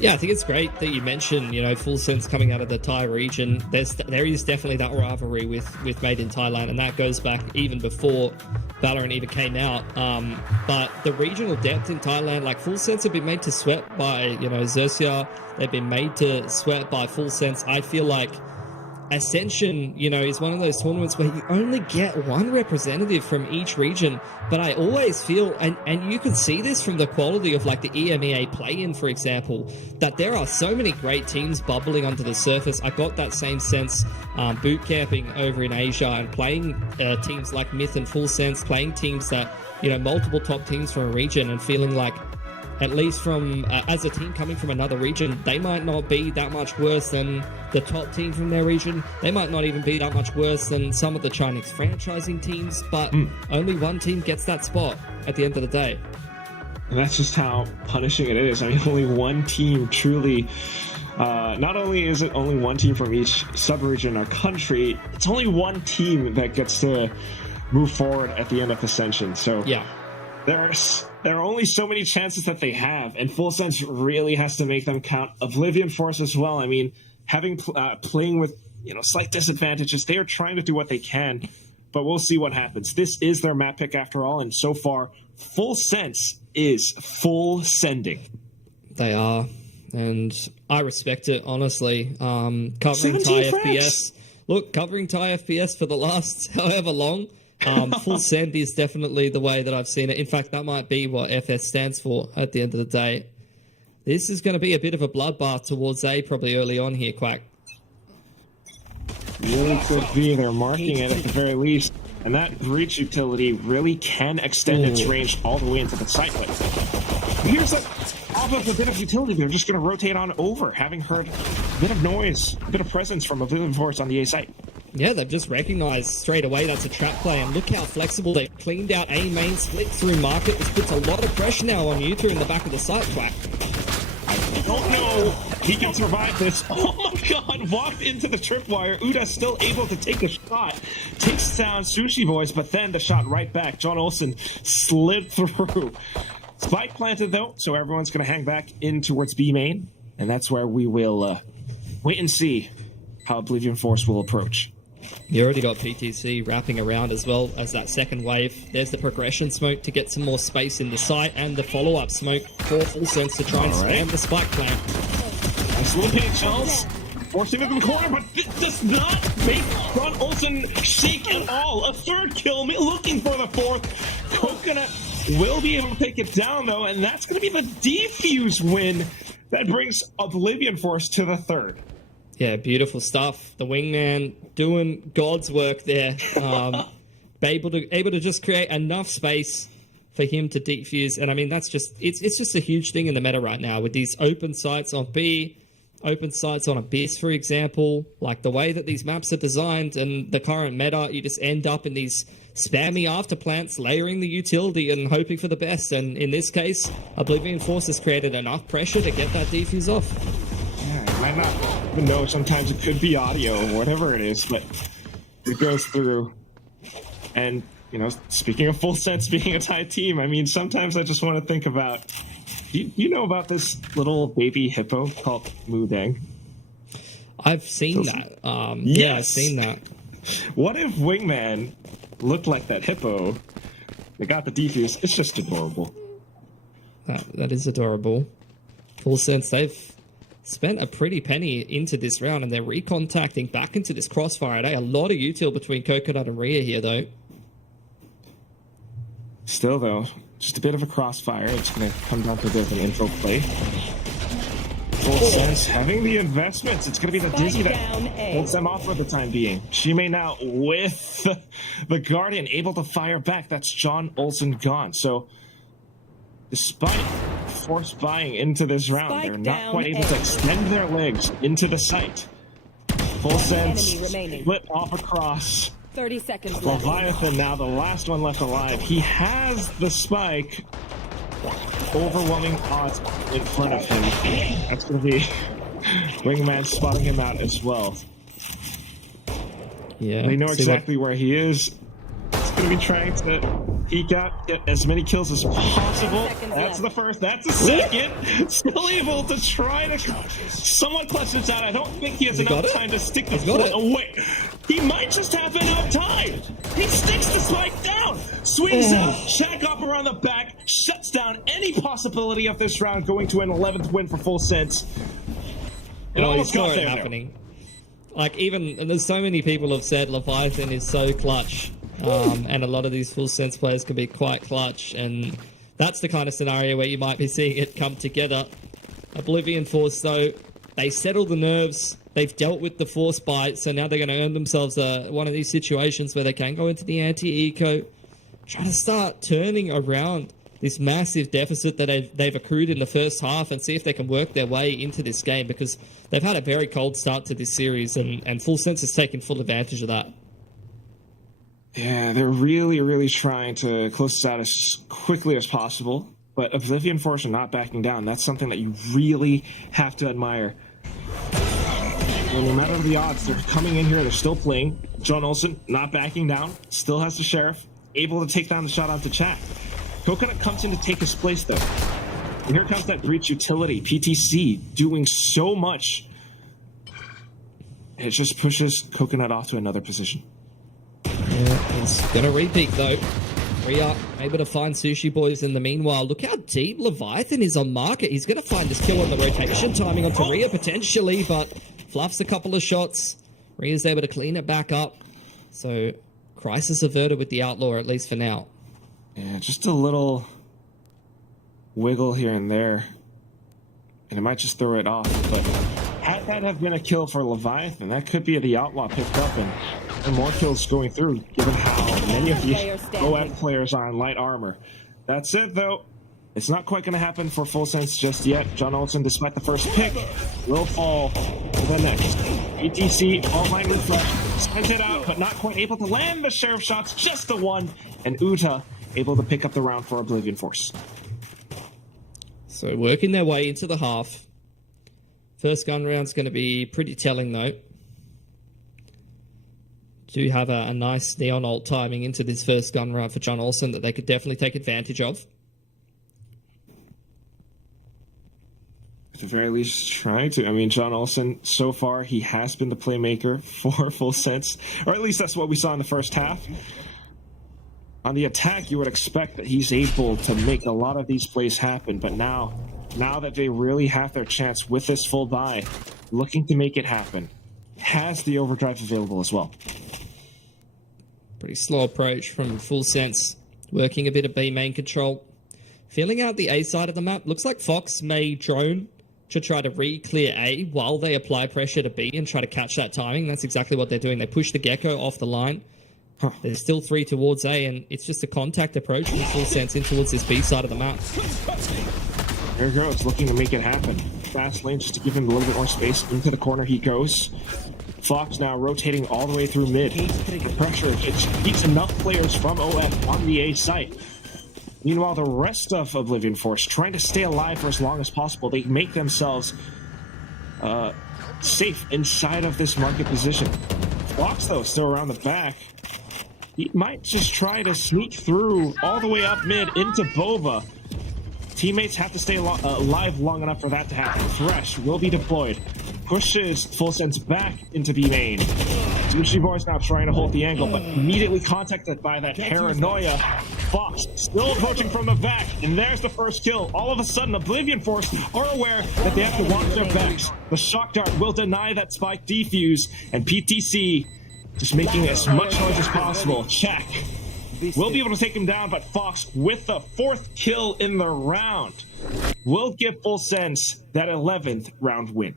Yeah, I think it's great that you mentioned, you know, Full Sense coming out of the Thai region. There is definitely that rivalry with Made in Thailand, and that goes back even before Valorant even came out. But the regional depth in Thailand, like Full Sense have been made to sweat by, you know, Xerxia. They've been made to sweat by Full Sense. I feel like Ascension, you know, is one of those tournaments where you only get one representative from each region. But I always feel, and you can see this from the quality of like the EMEA play-in, for example, that there are so many great teams bubbling under the surface. I got that same sense boot camping over in Asia and playing teams like Myth and Full Sense, playing teams that, you know, multiple top teams from a region, and feeling like, at least from as a team coming from another region, they might not be that much worse than the top team from their region. They might not even be that much worse than some of the Chinese franchising teams, but only one team gets that spot at the end of the day. And that's just how punishing it is. I mean, only one team truly, not only is it only one team from each sub-region or country, it's only one team that gets to move forward at the end of Ascension. So yeah, there are only so many chances that they have, and Full Sense really has to make them count. Oblivion Force as well. I mean, having playing with, you know, slight disadvantages, they are trying to do what they can, but we'll see what happens. This is their map pick after all, and so far, Full Sense is full sending. They are, and I respect it, honestly. Covering Thai FPS. Look, covering Thai FPS for the last however long. Full send is definitely the way that I've seen it. In fact, that might be what FS stands for at the end of the day. This is going to be a bit of a bloodbath towards A probably early on here, Quack. Really could be. They're marking it at the very least. And that breach utility really can extend its range all the way into the site. But here's that off of a bit of utility. They're just going to rotate on over, having heard a bit of noise, a bit of presence from Oblivion Force on the A site. Yeah, they've just recognized straight away that's a trap play, and look how flexible they've cleaned out A main, split through market. This puts a lot of pressure now on Uther in the back of the site, Quack. I don't know he can survive this. Oh my god, walked into the tripwire. Uda's still able to take the shot. Takes down Sushi Boys, but then the shot right back. John Olsen slid through. Spike planted though, so everyone's going to hang back in towards B main, and that's where we will wait and see how Oblivion Force will approach. You already got PTC wrapping around as well as that second wave. There's the progression smoke to get some more space in the site, and the follow-up smoke for Full Sense to try and spam the spike plant. Nice little pinch, Charles. Forcing it in the corner, but this does not make John Olsen shake at all. A third kill, looking for the fourth. Coconut will be able to take it down, though, and that's going to be the defuse win that brings Oblivion Force to the third. Yeah, beautiful stuff. The wingman doing God's work there. able to just create enough space for him to defuse. And I mean, that's just, it's just a huge thing in the meta right now with these open sites on B, open sites on Abyss, for example. Like the way that these maps are designed and the current meta, you just end up in these spammy after plants, layering the utility and hoping for the best. And in this case, Oblivion Force has created enough pressure to get that defuse off. Yeah, I might not even know, sometimes it could be audio or whatever it is, but it goes through. And, you know, speaking of Full Sense being a tied team, I mean, sometimes I just want to think about, you know about this little baby hippo called Mudeng? I've seen that. Yeah, I've seen that. What if Wingman looked like that hippo? They got the defuse. It's just adorable. That is adorable. Full Sense, they've spent a pretty penny into this round, and they're recontacting back into this crossfire today. A lot of util between Coconut and Rhea here, though. Still, though, just a bit of a crossfire. It's going to come down to a bit of an info play. Full Sense having the investments. It's going to be the Dizzy that holds them off for the time being. She may now, with the Guardian, able to fire back. That's John Olsen gone. So, despite force buying into this round, they're not quite able to extend their legs into the site. Full Sense split off across. 30 seconds left. Leviathan now the last one left alive. He has the spike. Overwhelming odds in front of him. That's going to be Wingman spotting him out as well. Yeah, they know exactly where he is. He's going to be trying to peek out, get as many kills as possible. That's the first. That's the second. Still able to try to somewhat clutch this out. I don't think he has enough time to stick the foot away. He might just have enough time. He sticks the spike down, swings out, Shack up around the back, shuts down any possibility of this round going to an 11th win for Full Sense. It almost got there. Happening. Like, even, and there's so many people have said Leviathan is so clutch, and a lot of these Full Sense players can be quite clutch, and that's the kind of scenario where you might be seeing it come together. Oblivion Force, though, they settle the nerves. They've dealt with the force bite, so now they're going to earn themselves one of these situations where they can go into the anti-eco, try to start turning around this massive deficit that they've accrued in the first half and see if they can work their way into this game, because they've had a very cold start to this series, and Full Sense has taken full advantage of that. Yeah, they're really, really trying to close this out as quickly as possible, but Oblivion Force are not backing down. That's something that you really have to admire. No matter the odds, they're coming in here, they're still playing. John Olsen not backing down, still has the Sheriff, able to take down the shot onto Chat. Coconut comes in to take his place, though. And here comes that breach utility. PTC doing so much. It just pushes Coconut off to another position. Yeah, he's going to repeat, though. Rhea able to find Sushi Boys in the meanwhile. Look how deep Leviathan is on market. He's going to find this kill on the rotation, timing onto Rhea potentially, but fluffs a couple of shots. Rhea's able to clean it back up. So, crisis averted with the Outlaw, at least for now. Yeah, just a little wiggle here and there. And it might just throw it off. But had that have been a kill for Leviathan, that could be the Outlaw picked up and more kills going through, given how many of the OF players are on light armor. That's it, though. It's not quite going to happen for Full Sense just yet. John Olsen, despite the first pick, will fall to the next. ETC, online refresh, sent it out, but not quite able to land the Sheriff shots, just the one. And Uta able to pick up the round for Oblivion Force. So working their way into the half. First gun round's going to be pretty telling, though. Do have a nice neon ult timing into this first gun round for John Olsen that they could definitely take advantage of. At the very least, trying to. I mean, John Olsen, so far, he has been the playmaker for Full Sense, or at least that's what we saw in the first half. On the attack, you would expect that he's able to make a lot of these plays happen, but now that they really have their chance with this full buy, looking to make it happen, has the overdrive available as well. Pretty slow approach from Full Sense, working a bit of B main control. Filling out the A side of the map, looks like Fox may drone to try to re-clear A while they apply pressure to B and try to catch that timing. That's exactly what they're doing. They push the Gecko off the line. There's still 3 towards A, and it's just a contact approach from Full Sense in towards this B side of the map. There he goes, looking to make it happen. Fast lane just to give him a little bit more space. Into the corner he goes. Fox now rotating all the way through mid. The pressure, it keeps enough players from OF on the A site. Meanwhile, the rest of Oblivion Force trying to stay alive for as long as possible. They make themselves safe inside of this market position. Fox, though, still around the back. He might just try to sneak through all the way up mid into Bova. Teammates have to stay alive long enough for that to happen. Thresh will be deployed. Pushes Full Sense back into B main. Sushi Boy's now trying to hold the angle, but immediately contacted by that paranoia. Fox still approaching from the back, and there's the first kill. All of a sudden, Oblivion Force are aware that they have to watch their backs. The Shock Dart will deny that spike defuse, and PTC just making as much noise as possible. Check. Will be able to take him down, but Fox with the 4th kill in the round will give Full Sense that 11th round win.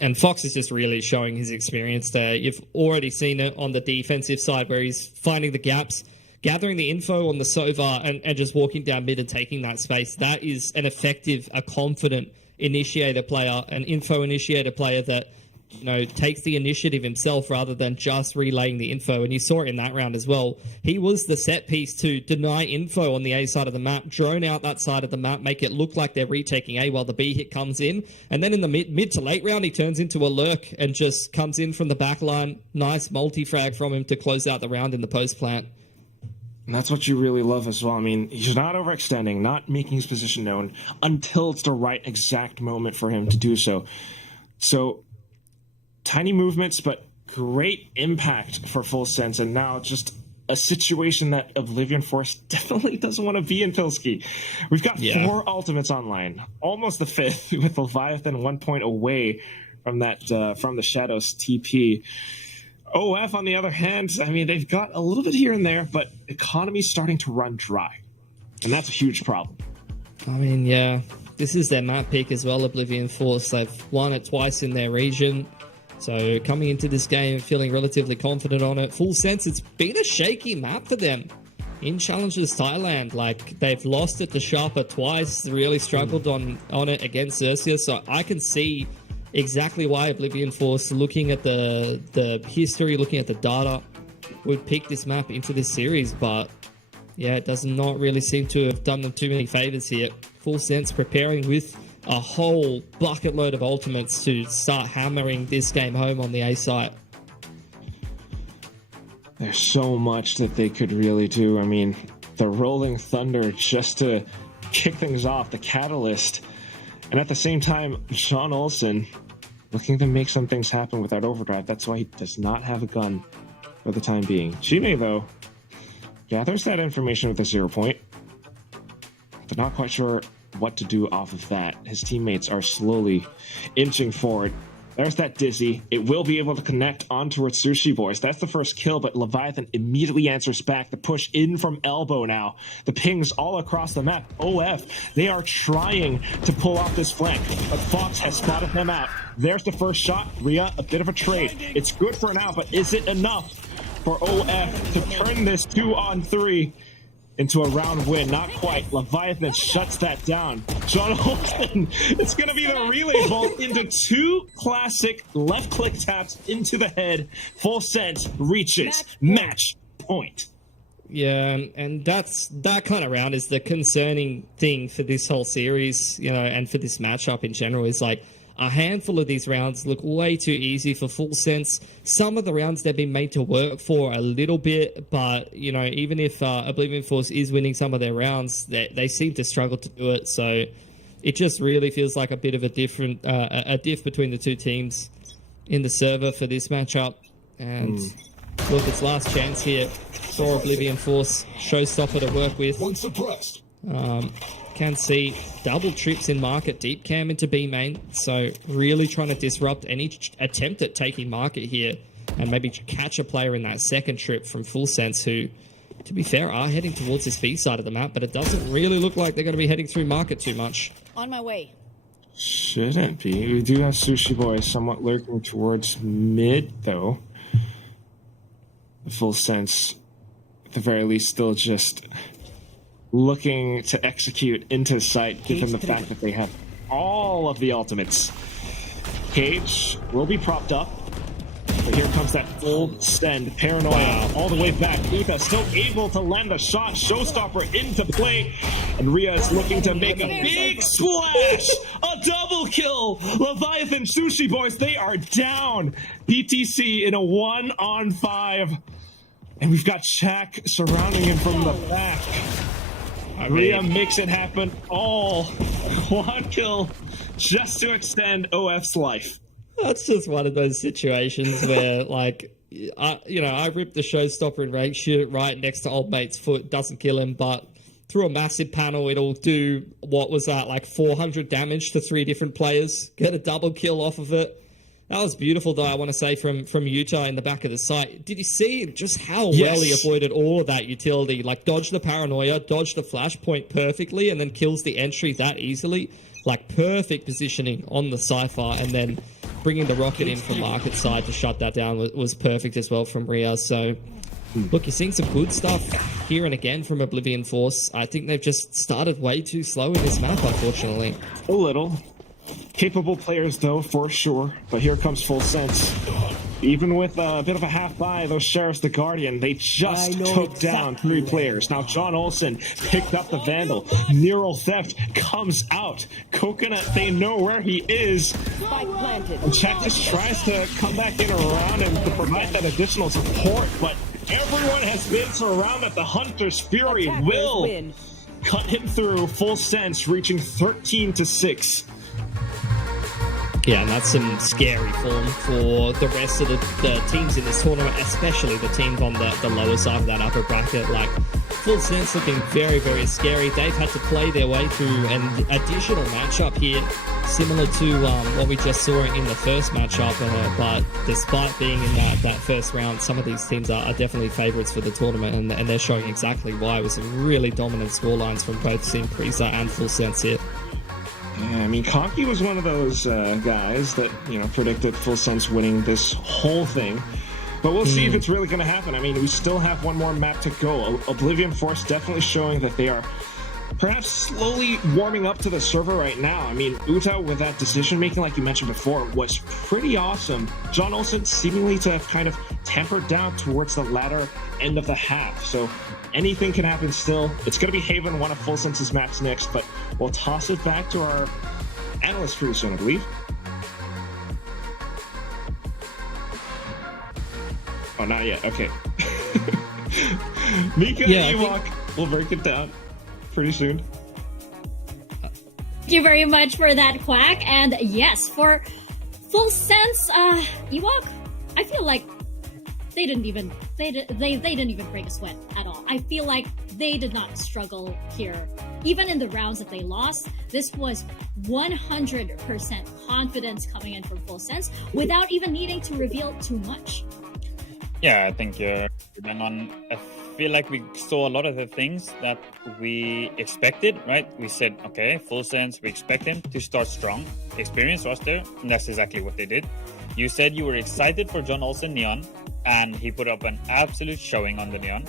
And Fox is just really showing his experience there. You've already seen it on the defensive side where he's finding the gaps, gathering the info on the Sova, and just walking down mid and taking that space. That is an effective, a confident initiator player, an info initiator player that, you know, takes the initiative himself rather than just relaying the info. And you saw it in that round as well. He was the set piece to deny info on the A side of the map, drone out that side of the map, make it look like they're retaking A while the B hit comes in. And then in the mid to late round, he turns into a lurk and just comes in from the back line. Nice multi-frag from him to close out the round in the post plant. And that's what you really love as well. I mean, he's not overextending, not making his position known until it's the right exact moment for him to do so. So, tiny movements, but great impact for Full Sense. And now just a situation that Oblivion Force definitely doesn't want to be in, Pilski. We've got 4 ultimates online, almost the 5th, with Leviathan 1 point away from that from the Shadows TP. OF, on the other hand, I mean, they've got a little bit here and there, but economy's starting to run dry. And that's a huge problem. I mean, yeah, this is their map pick as well, Oblivion Force. They've won it twice in their region. So coming into this game, feeling relatively confident on it. Full Sense, it's been a shaky map for them in Challenges Thailand. Like, they've lost it to Sharper twice, really struggled on it against Xerxes. So I can see exactly why Oblivion Force, looking at the history, looking at the data, would pick this map into this series. But yeah, it does not really seem to have done them too many favors here. Full Sense preparing with a whole bucket load of ultimates to start hammering this game home on the A site. There's so much that they could really do. I mean, the Rolling Thunder just to kick things off, the catalyst. And at the same time, Sean Olsen looking to make some things happen without overdrive. That's why he does not have a gun for the time being. Shime, though, gathers that information with a 0 point. They're not quite sure what to do off of that. His teammates are slowly inching forward. There's that Dizzy. It will be able to connect onto its Sushi Boys. That's the first kill, but Leviathan immediately answers back. The push in from elbow now. The pings all across the map. OF, they are trying to pull off this flank, but Fox has spotted them out. There's the first shot. Rhea, a bit of a trade. It's good for now, but is it enough for OF to turn this 2-on-3 into a round win? Not quite. Leviathan shuts that down. John Olsen, it's going to be the relay bolt into 2 classic left click taps into the head. Full Sense reaches match point. Yeah, and that kind of round is the concerning thing for this whole series, you know, and for this matchup in general. Is like, a handful of these rounds look way too easy for Full Sense. Some of the rounds they've been made to work for a little bit, but, you know, even if Oblivion Force is winning some of their rounds, they seem to struggle to do it. So it just really feels like a bit of a different a diff between the two teams in the server for this matchup. And look, it's last chance here. Saw Oblivion Force showstopper to work with. Can see double trips in market, deep cam into B main, so really trying to disrupt any attempt at taking market here, and maybe catch a player in that second trip from Full Sense, who, to be fair, are heading towards this B side of the map, but it doesn't really look like they're going to be heading through market too much. On my way. Shouldn't be. We do have Sushi Boy somewhat lurking towards mid, though. The Full Sense, at the very least, still just looking to execute into sight, given the fact that they have all of the ultimates. Cage will be propped up, but here comes that full send. Paranoia all the way back. Uta still able to land a shot. Showstopper into play, and Rhea is looking to make a big splash. A double kill. Leviathan Sushi Boys, they are down. PTC in a 1-on-5, and we've got Shaq surrounding him from the back. Rhea makes it happen all. One kill just to extend OF's life. That's just one of those situations where, like, I rip the showstopper in rank, shoot it right next to old mate's foot, doesn't kill him, but through a massive panel, it'll do, what was that, like 400 damage to 3 different players, get a double kill off of it. That was beautiful, though, I want to say, from Utah in the back of the site. Did you see just how well he avoided all of that utility? Like, dodged the paranoia, dodged the flashpoint perfectly, and then kills the entry that easily. Like, perfect positioning on the Cypher, and then bringing the rocket in from market side to shut that down was perfect as well from Rhea. So, look, you're seeing some good stuff here and again from Oblivion Force. I think they've just started way too slow in this map, unfortunately. A little. Capable players, though, for sure. But here comes Full Sense. Even with a bit of a half buy, those Sheriffs the Guardian, they just took down 3 players. Now John Olsen picked up the Vandal. Neural Theft comes out. Coconut, they know where he is. And Jack just tries to come back in around and to provide that additional support, but everyone has been surrounded. The Hunter's Fury will cut him through. Full Sense reaching 13-6. Yeah, and that's some scary form for the rest of the teams in this tournament, especially the teams on the lower side of that upper bracket. Like, Full Sense looking very, very scary. They've had to play their way through an additional matchup here, similar to what we just saw in the first matchup. But despite being in that first round, some of these teams are definitely favorites for the tournament, and they're showing exactly why, with some really dominant scorelines from both Team Prisa and Full Sense here. Yeah, I mean, Conky was one of those guys that, predicted Full Sense winning this whole thing. But we'll see if it's really going to happen. I mean, we still have one more map to go. Oblivion Force definitely showing that they are perhaps slowly warming up to the server right now. I mean, Uta, with that decision-making, like you mentioned before, was pretty awesome. John Olsen seemingly to have kind of tempered down towards the latter end of the half. So anything can happen still. It's going to be Haven, one of Full Sense's maps next, but we'll toss it back to our analyst pretty soon, I believe. Oh, not yet. Okay. Mika and Ewok will break it down pretty soon. Thank you very much for that, Quack. And yes, for Full Sense, Ewok, I feel like they didn't even break a sweat at all. I feel like they did not struggle here. Even in the rounds that they lost, this was 100% confidence coming in from Full Sense without even needing to reveal too much. Yeah, I think you're bang on. I feel like we saw a lot of the things that we expected, right? We said, okay, Full Sense, we expect them to start strong. Experienced roster, and that's exactly what they did. You said you were excited for John Olsen Neon, and he put up an absolute showing on the Neon.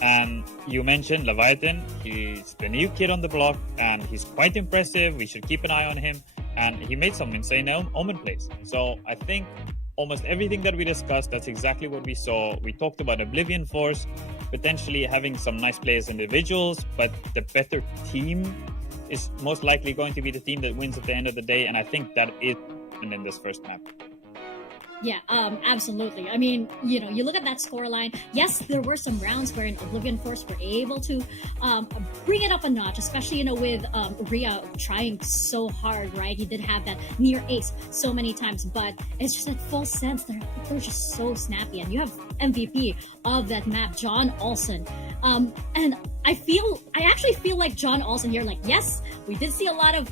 And you mentioned Leviathan, he's the new kid on the block, and he's quite impressive. We should keep an eye on him. And he made some insane Omen plays. So I think almost everything that we discussed, that's exactly what we saw. We talked about Oblivion Force, potentially having some nice players individuals, but the better team is most likely going to be the team that wins at the end of the day. And I think that is in this first map. Yeah, absolutely. I mean, you look at that scoreline. Yes, there were some rounds where Oblivion Force were able to bring it up a notch, especially with Rhea trying so hard. Right, he did have that near ace so many times, but it's just that full sense. They're just so snappy, and you have MVP of that map, John Olsen. And I actually feel like John Olsen here. Like, yes, we did see a lot of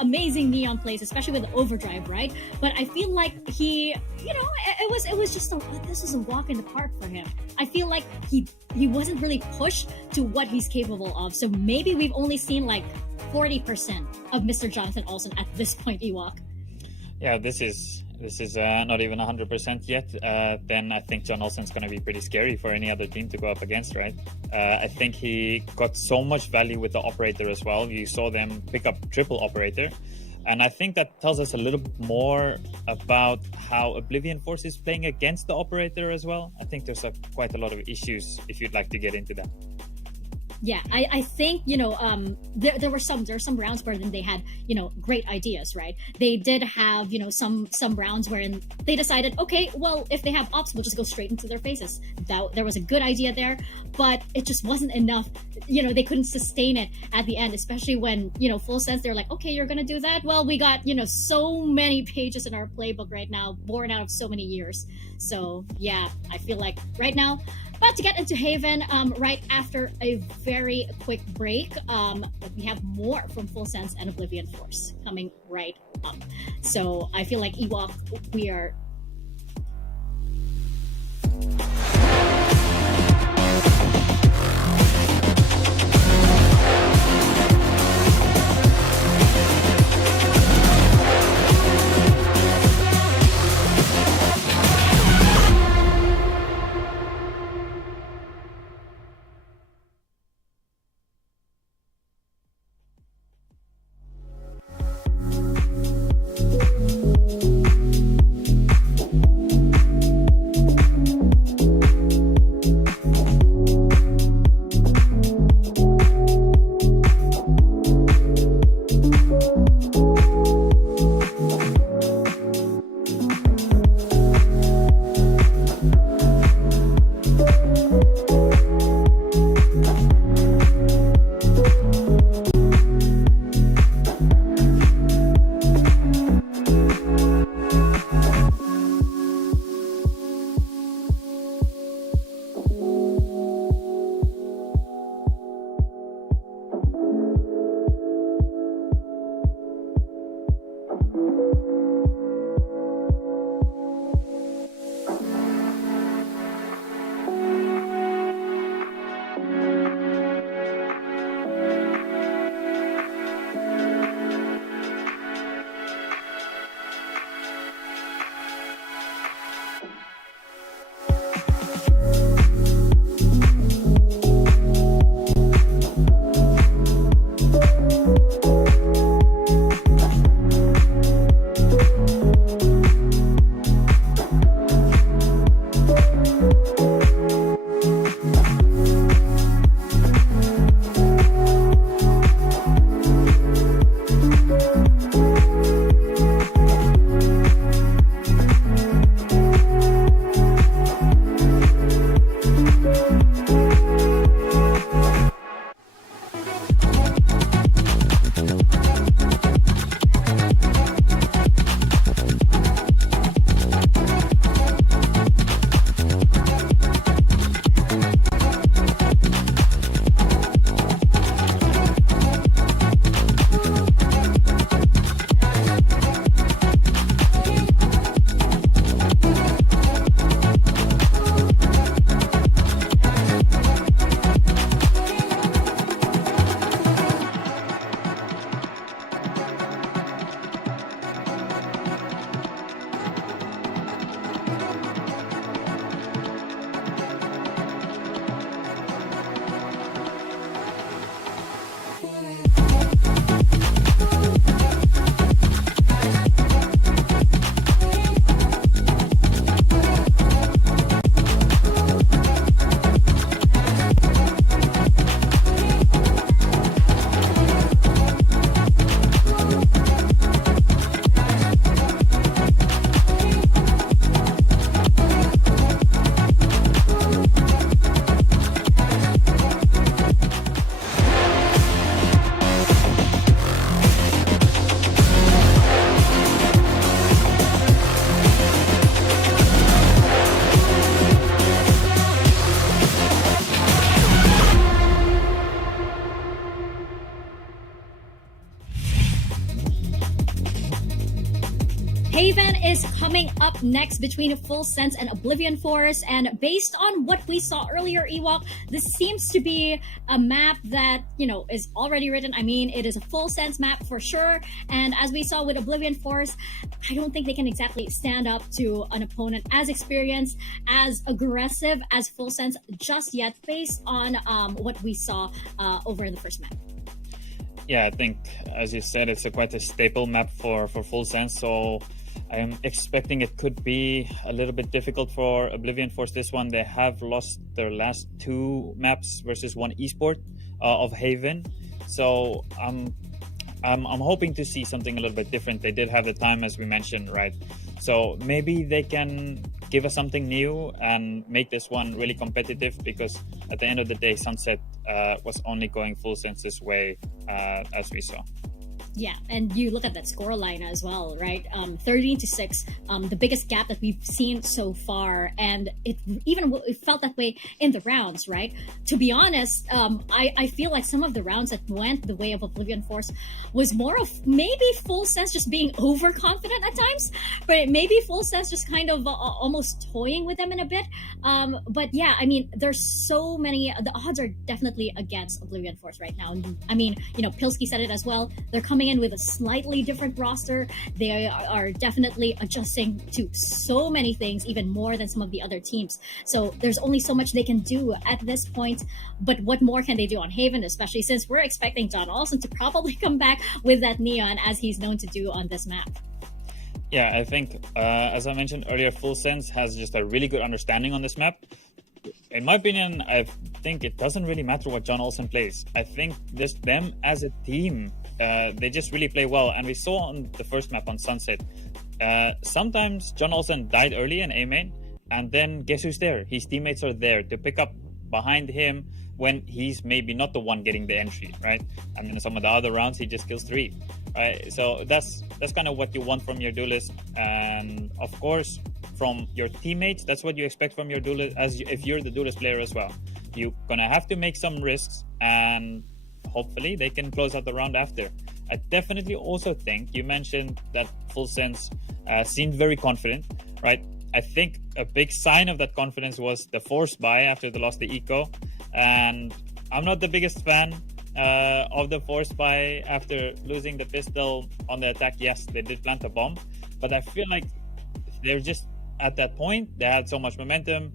amazing neon plays, especially with the overdrive, right? But I feel like he, it was just this is a walk in the park for him. I feel like he wasn't really pushed to what he's capable of. So maybe we've only seen like 40% of Mr. Jonathan Olsen at this point, Ewok. Yeah, this is not even 100% yet. Then I think John Olsen's going to be pretty scary for any other team to go up against, right? I think he got so much value with the operator as well. You saw them pick up triple operator. And I think that tells us a little more about how Oblivion Force is playing against the operator as well. I think there's quite a lot of issues if you'd like to get into that. Yeah, I think there were some rounds where they had great ideas, right? They did have some rounds wherein they decided, okay, well, if they have ops, we'll just go straight into their faces. There was a good idea there, but it just wasn't enough. They couldn't sustain it at the end, especially when full sense they're like, okay, you're gonna do that. Well, we got so many pages in our playbook right now, born out of so many years. So yeah, I feel like right now. But to get into Haven, right after a very quick break, but we have more from Full Sense and Oblivion Force coming right up. So I feel like Ewok, we are. Haven is coming up next between Full Sense and Oblivion Force, and based on what we saw earlier, Ewok, this seems to be a map that, is already written. I mean, it is a Full Sense map for sure, and as we saw with Oblivion Force, I don't think they can exactly stand up to an opponent as experienced, as aggressive as Full Sense just yet, based on what we saw over in the first map. Yeah, I think, as you said, it's quite a staple map for Full Sense, so I'm expecting it could be a little bit difficult for Oblivion Force this one. They have lost their last 2 maps versus 1 esport of Haven, so I'm hoping to see something a little bit different. They did have the time, as we mentioned, right? So maybe they can give us something new and make this one really competitive, because at the end of the day, Sunset was only going Full Sense's way, as we saw. Yeah, and you look at that score line as well, right? 13-6, the biggest gap that we've seen so far, and it felt that way in the rounds, right? To be honest, I feel like some of the rounds that went the way of Oblivion Force was more of maybe Full Sense just being overconfident at times, but maybe Full Sense just kind of almost toying with them in a bit. But yeah, I mean, there's so many. The odds are definitely against Oblivion Force right now. I mean, Pilsky said it as well. They're coming in with a slightly different roster. They are definitely adjusting to so many things, even more than some of the other teams. So there's only so much they can do at this point. But what more can they do on Haven, especially since we're expecting John Olsen to probably come back with that neon as he's known to do on this map. Yeah, I think, as I mentioned earlier, Full Sense has just a really good understanding on this map. In my opinion, I think it doesn't really matter what John Olsen plays. I think them as a team, they just really play well. And we saw on the first map on Sunset, sometimes John Olsen died early in A main, and then guess who's there? His teammates are there to pick up behind him when he's maybe not the one getting the entry, right? And then some of the other rounds, he just kills 3, right? So that's kind of what you want from your duelist. And of course, from your teammates, that's what you expect from your duelist, if you're the duelist player as well. You're gonna have to make some risks, and hopefully they can close out the round after. I definitely also think you mentioned that Full Sense seemed very confident, right? I think a big sign of that confidence was the force buy after they lost the eco, and I'm not the biggest fan of the force buy after losing the pistol on the attack. Yes, they did plant a bomb, but I feel like they're just at that point, they had so much momentum,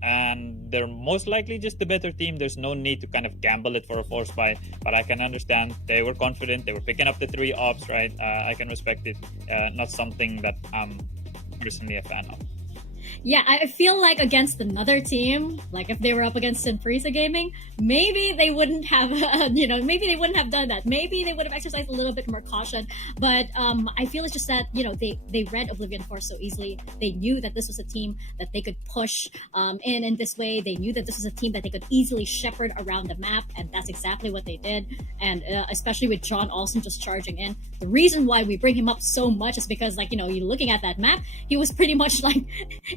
and they're most likely just the better team. There's no need to kind of gamble it for a force buy, but I can understand they were confident. They were picking up the 3 ops, right? I can respect it. Not something that I'm personally a fan of. Yeah, I feel like against another team, like if they were up against Sinfrisa Gaming, maybe they wouldn't have, maybe they wouldn't have done that. Maybe they would have exercised a little bit more caution. But I feel it's just that, they read Oblivion Force so easily. They knew that this was a team that they could push in this way. They knew that this was a team that they could easily shepherd around the map, and that's exactly what they did. And especially with John Olsen just charging in. The reason why we bring him up so much is because, you're looking at that map, he was pretty much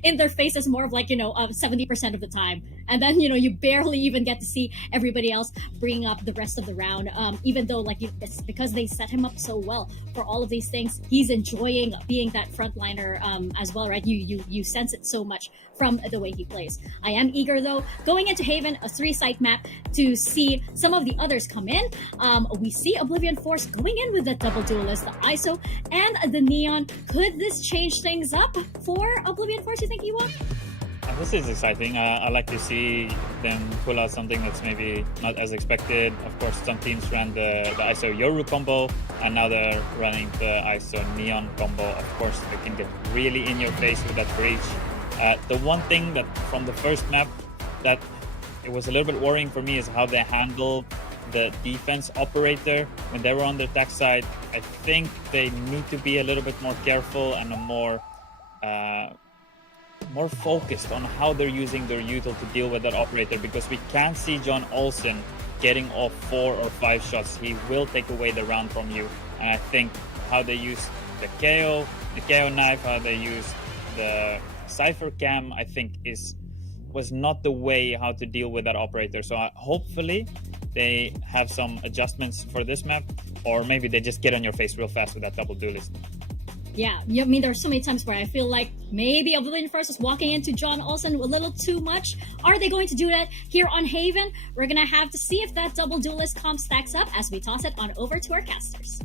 in their faces more of 70% of the time, and then you barely even get to see everybody else bringing up the rest of the round, even though it's because they set him up so well for all of these things. He's enjoying being that frontliner as well, right? You sense it so much from the way he plays. I am eager though, going into Haven, a 3-site map, to see some of the others come in. We see Oblivion Force going in with the double duelist, the ISO and the Neon. Could this change things up for Oblivion Force, you think, Ewan? This is exciting. I like to see them pull out something that's maybe not as expected. Of course, some teams ran the ISO Yoru combo, and now they're running the ISO Neon combo. Of course, they can get really in your face with that breach. The one thing that from the first map that it was a little bit worrying for me is how they handled the defense operator when they were on the attack side. I think they need to be a little bit more careful and more focused on how they're using their util to deal with that operator, because we can't see John Olsen getting off 4 or 5 shots. He will take away the round from you. And I think how they use the KO knife, how they use the Cypher Cam, I think was not the way how to deal with that operator. So hopefully they have some adjustments for this map, or maybe they just get on your face real fast with that double duelist. Yeah, I mean, there's so many times where I feel like maybe Oblivion Force is walking into John Olsen a little too much. Are they going to do that here on Haven? We're gonna have to see if that double duelist comp stacks up as we toss it on over to our casters.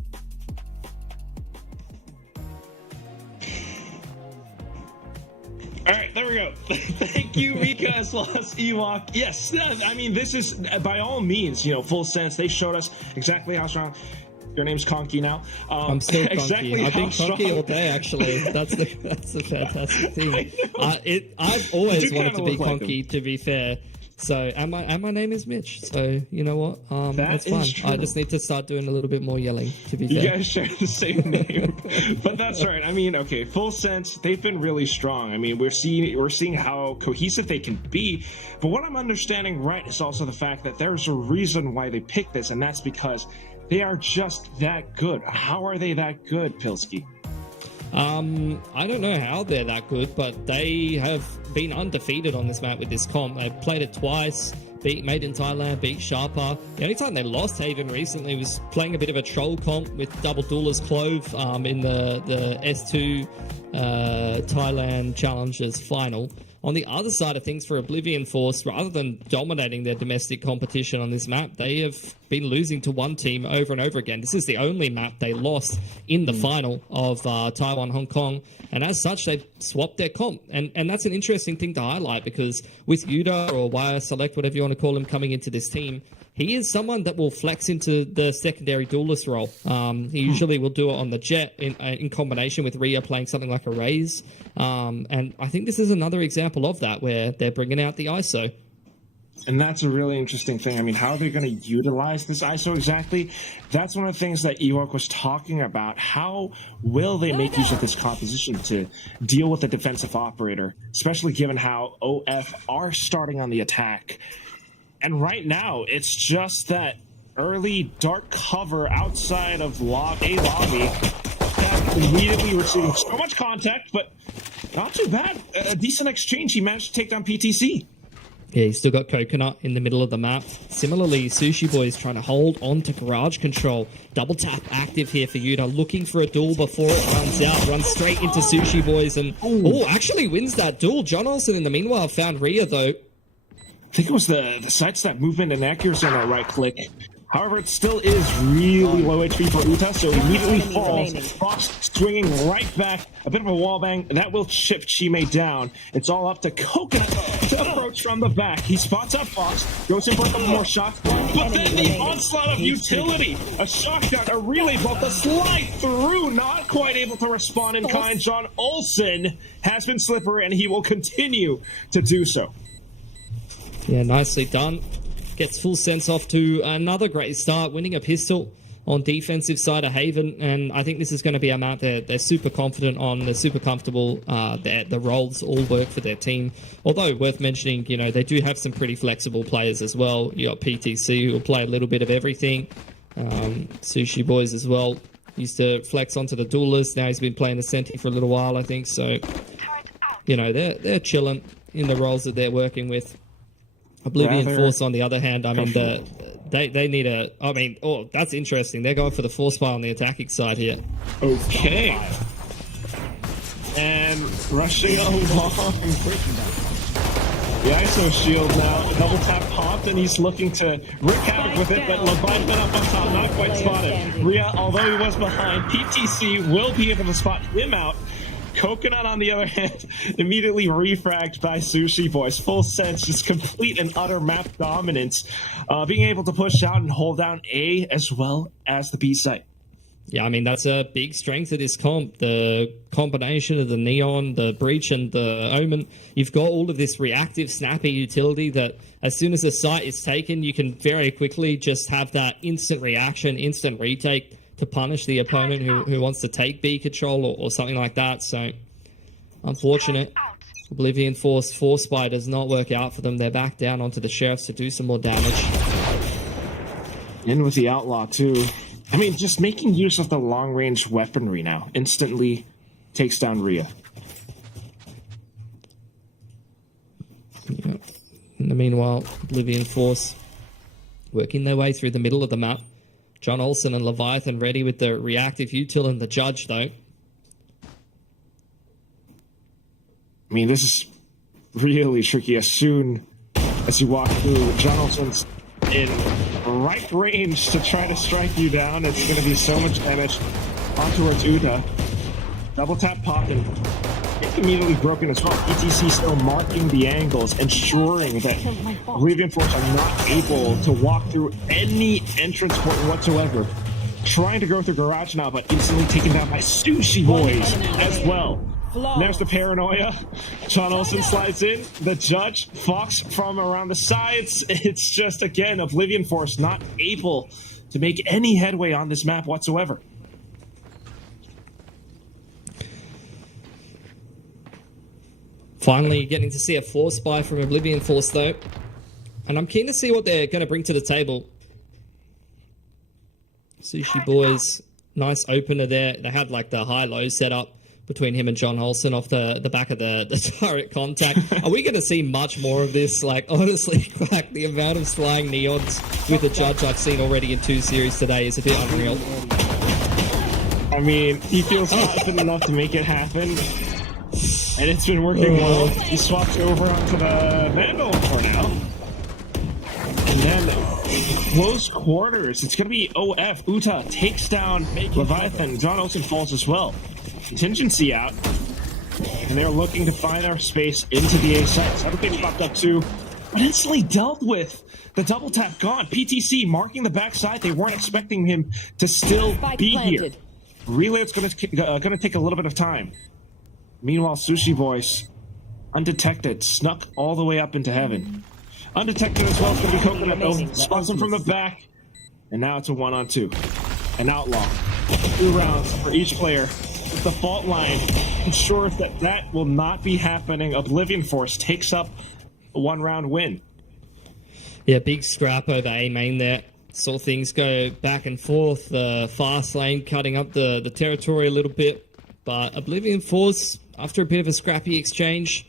All right, there we go. Thank you, Mika as well as Ewok. Yes, I mean, this is, by all means, full sense. They showed us exactly how strong. Your name's Conky now. I'm still Conky. Exactly I've been Conky all day, actually. That's a fantastic thing. I've always wanted to be Conky, to be fair. So, and my name is Mitch. So, you know what? That's fine. True. I just need to start doing a little bit more yelling, to be fair. You guys share the same name. But that's right. I mean, okay, full sense. They've been really strong. I mean, we're seeing how cohesive they can be. But what I'm understanding right is also the fact that there's a reason why they picked this, and that's because they are just that good. How are they that good, Pilsky? I don't know how they're that good, but they have been undefeated on this map with this comp. They've played it twice, beat Made in Thailand, beat Sharper. The only time they lost Haven recently was playing a bit of a troll comp with Double Duelist Clove in the S2 Thailand Challengers final. On the other side of things, for Oblivion Force, rather than dominating their domestic competition on this map, they have been losing to one team over and over again. This is the only map they lost in the final of Taiwan, Hong Kong. And as such, they've swapped their comp. And that's an interesting thing to highlight, because with Yuda or Wire Select, whatever you want to call him, coming into this team, he is someone that will flex into the secondary duelist role. He usually will do it on the Jet in combination with Rhea playing something like a Raze. And I think this is another example of that, where they're bringing out the ISO. And that's a really interesting thing. I mean, how are they going to utilize this ISO exactly? That's one of the things that Ewok was talking about. How will they make use of this composition to deal with the defensive operator, especially given how OF are starting on the attack? And right now, it's just that early dark cover outside of a lobby that immediately receiving so much contact, but not too bad. A decent exchange. He managed to take down PTC. Yeah, he's still got Coconut in the middle of the map. Similarly, Sushi Boy is trying to hold on to Garage Control. Double tap active here for Yuta, looking for a duel before it runs out. Runs straight into Sushi Boys and actually wins that duel. John Olsen, in the meanwhile, found Rhea, though. I think it was the sidestep movement and accuracy on that right click. However, it still is really low HP for Uta, so he immediately falls. Fox swinging right back. A bit of a wall bang. That will chip Chime down. It's all up to Coconut to approach from the back. He spots up Fox, goes in for a couple more shots, but then the onslaught of utility. A shotgun, a relay bolt, a slide through, not quite able to respond in kind. John Olsen has been slippery, and he will continue to do so. Yeah, nicely done. Gets full sense off to another great start, winning a pistol on defensive side of Haven. And I think this is going to be a map they're super confident on. They're super comfortable. The roles all work for their team. Although, worth mentioning, they do have some pretty flexible players as well. You got PTC, who will play a little bit of everything. Sushi Boys as well. Used to flex onto the duelist. Now he's been playing the Senti for a little while, I think. So, they're chilling in the roles that they're working with. Oblivion Force, on the other hand, I mean, they need a... I mean, that's interesting. They're going for the Force Spy on the attacking side here. Okay. And rushing along. The ISO shield now. Double tap popped, and he's looking to wreak havoc with it, but Leviathan up on top, not quite spotted. Rhea, although he was behind, PTC will be able to spot him out. Coconut, on the other hand, immediately refragged by Sushi Boys. Full sense, just complete and utter map dominance. Being able to push out and hold down A as well as the B site. Yeah, I mean, that's a big strength of this comp. The combination of the Neon, the Breach, and the Omen. You've got all of this reactive, snappy utility that as soon as the site is taken, you can very quickly just have that instant reaction, instant retake to punish the opponent who wants to take B control or something like that. So, unfortunate. Oblivion Force Spy does not work out for them. They're back down onto the Sheriffs to do some more damage. In with the Outlaw, too. I mean, just making use of the long-range weaponry now instantly takes down Rhea. Yeah. In the meanwhile, Oblivion Force working their way through the middle of the map. John Olsen and Leviathan ready with the reactive util and the Judge, though. I mean, this is really tricky. As soon as you walk through, John Olsen's in right range to try to strike you down. It's going to be so much damage on towards Uta. Double tap popping. It's immediately broken as well. ETC still marking the angles, ensuring that Oblivion Force are not able to walk through any entrance point whatsoever. Trying to go through garage now, but instantly taken down by Sushi Boys as well. There's the paranoia. John Olsen slides in. The judge, Fox from around the sides. It's just, again, Oblivion Force not able to make any headway on this map whatsoever. Finally getting to see a force buy from Oblivion Force, though. And I'm keen to see what they're going to bring to the table. Sushi Boys, nice opener there. They had like the high-low setup between him and John Olsen off the back of the turret contact. Are we going to see much more of this? Like, honestly, like the amount of flying neons with the judge I've seen already in 2 series today is a bit unreal. I mean, he feels confident enough to make it happen. And it's been working well. He swaps over onto the Vandal for now. And then close quarters. It's going to be OF. Uta takes down Leviathan. John Olsen falls as well. Contingency out. And they're looking to find our space into the A site. Everything's popped up too. But instantly dealt with. The double tap gone. PTC marking the backside. They weren't expecting him to still be here. Relay, it's going to take a little bit of time. Meanwhile, Sushi Boys, undetected, snuck all the way up into heaven. Undetected as well, it's going to be Coconut though. Spots him from the back. And now it's a 1-on-2. An outlaw. 2 rounds for each player. The fault line ensures that that will not be happening. Oblivion Force takes up a 1-round win. Yeah, big scrap over A main there. Saw things go back and forth. The fast lane cutting up the territory a little bit. But Oblivion Force, after a bit of a scrappy exchange,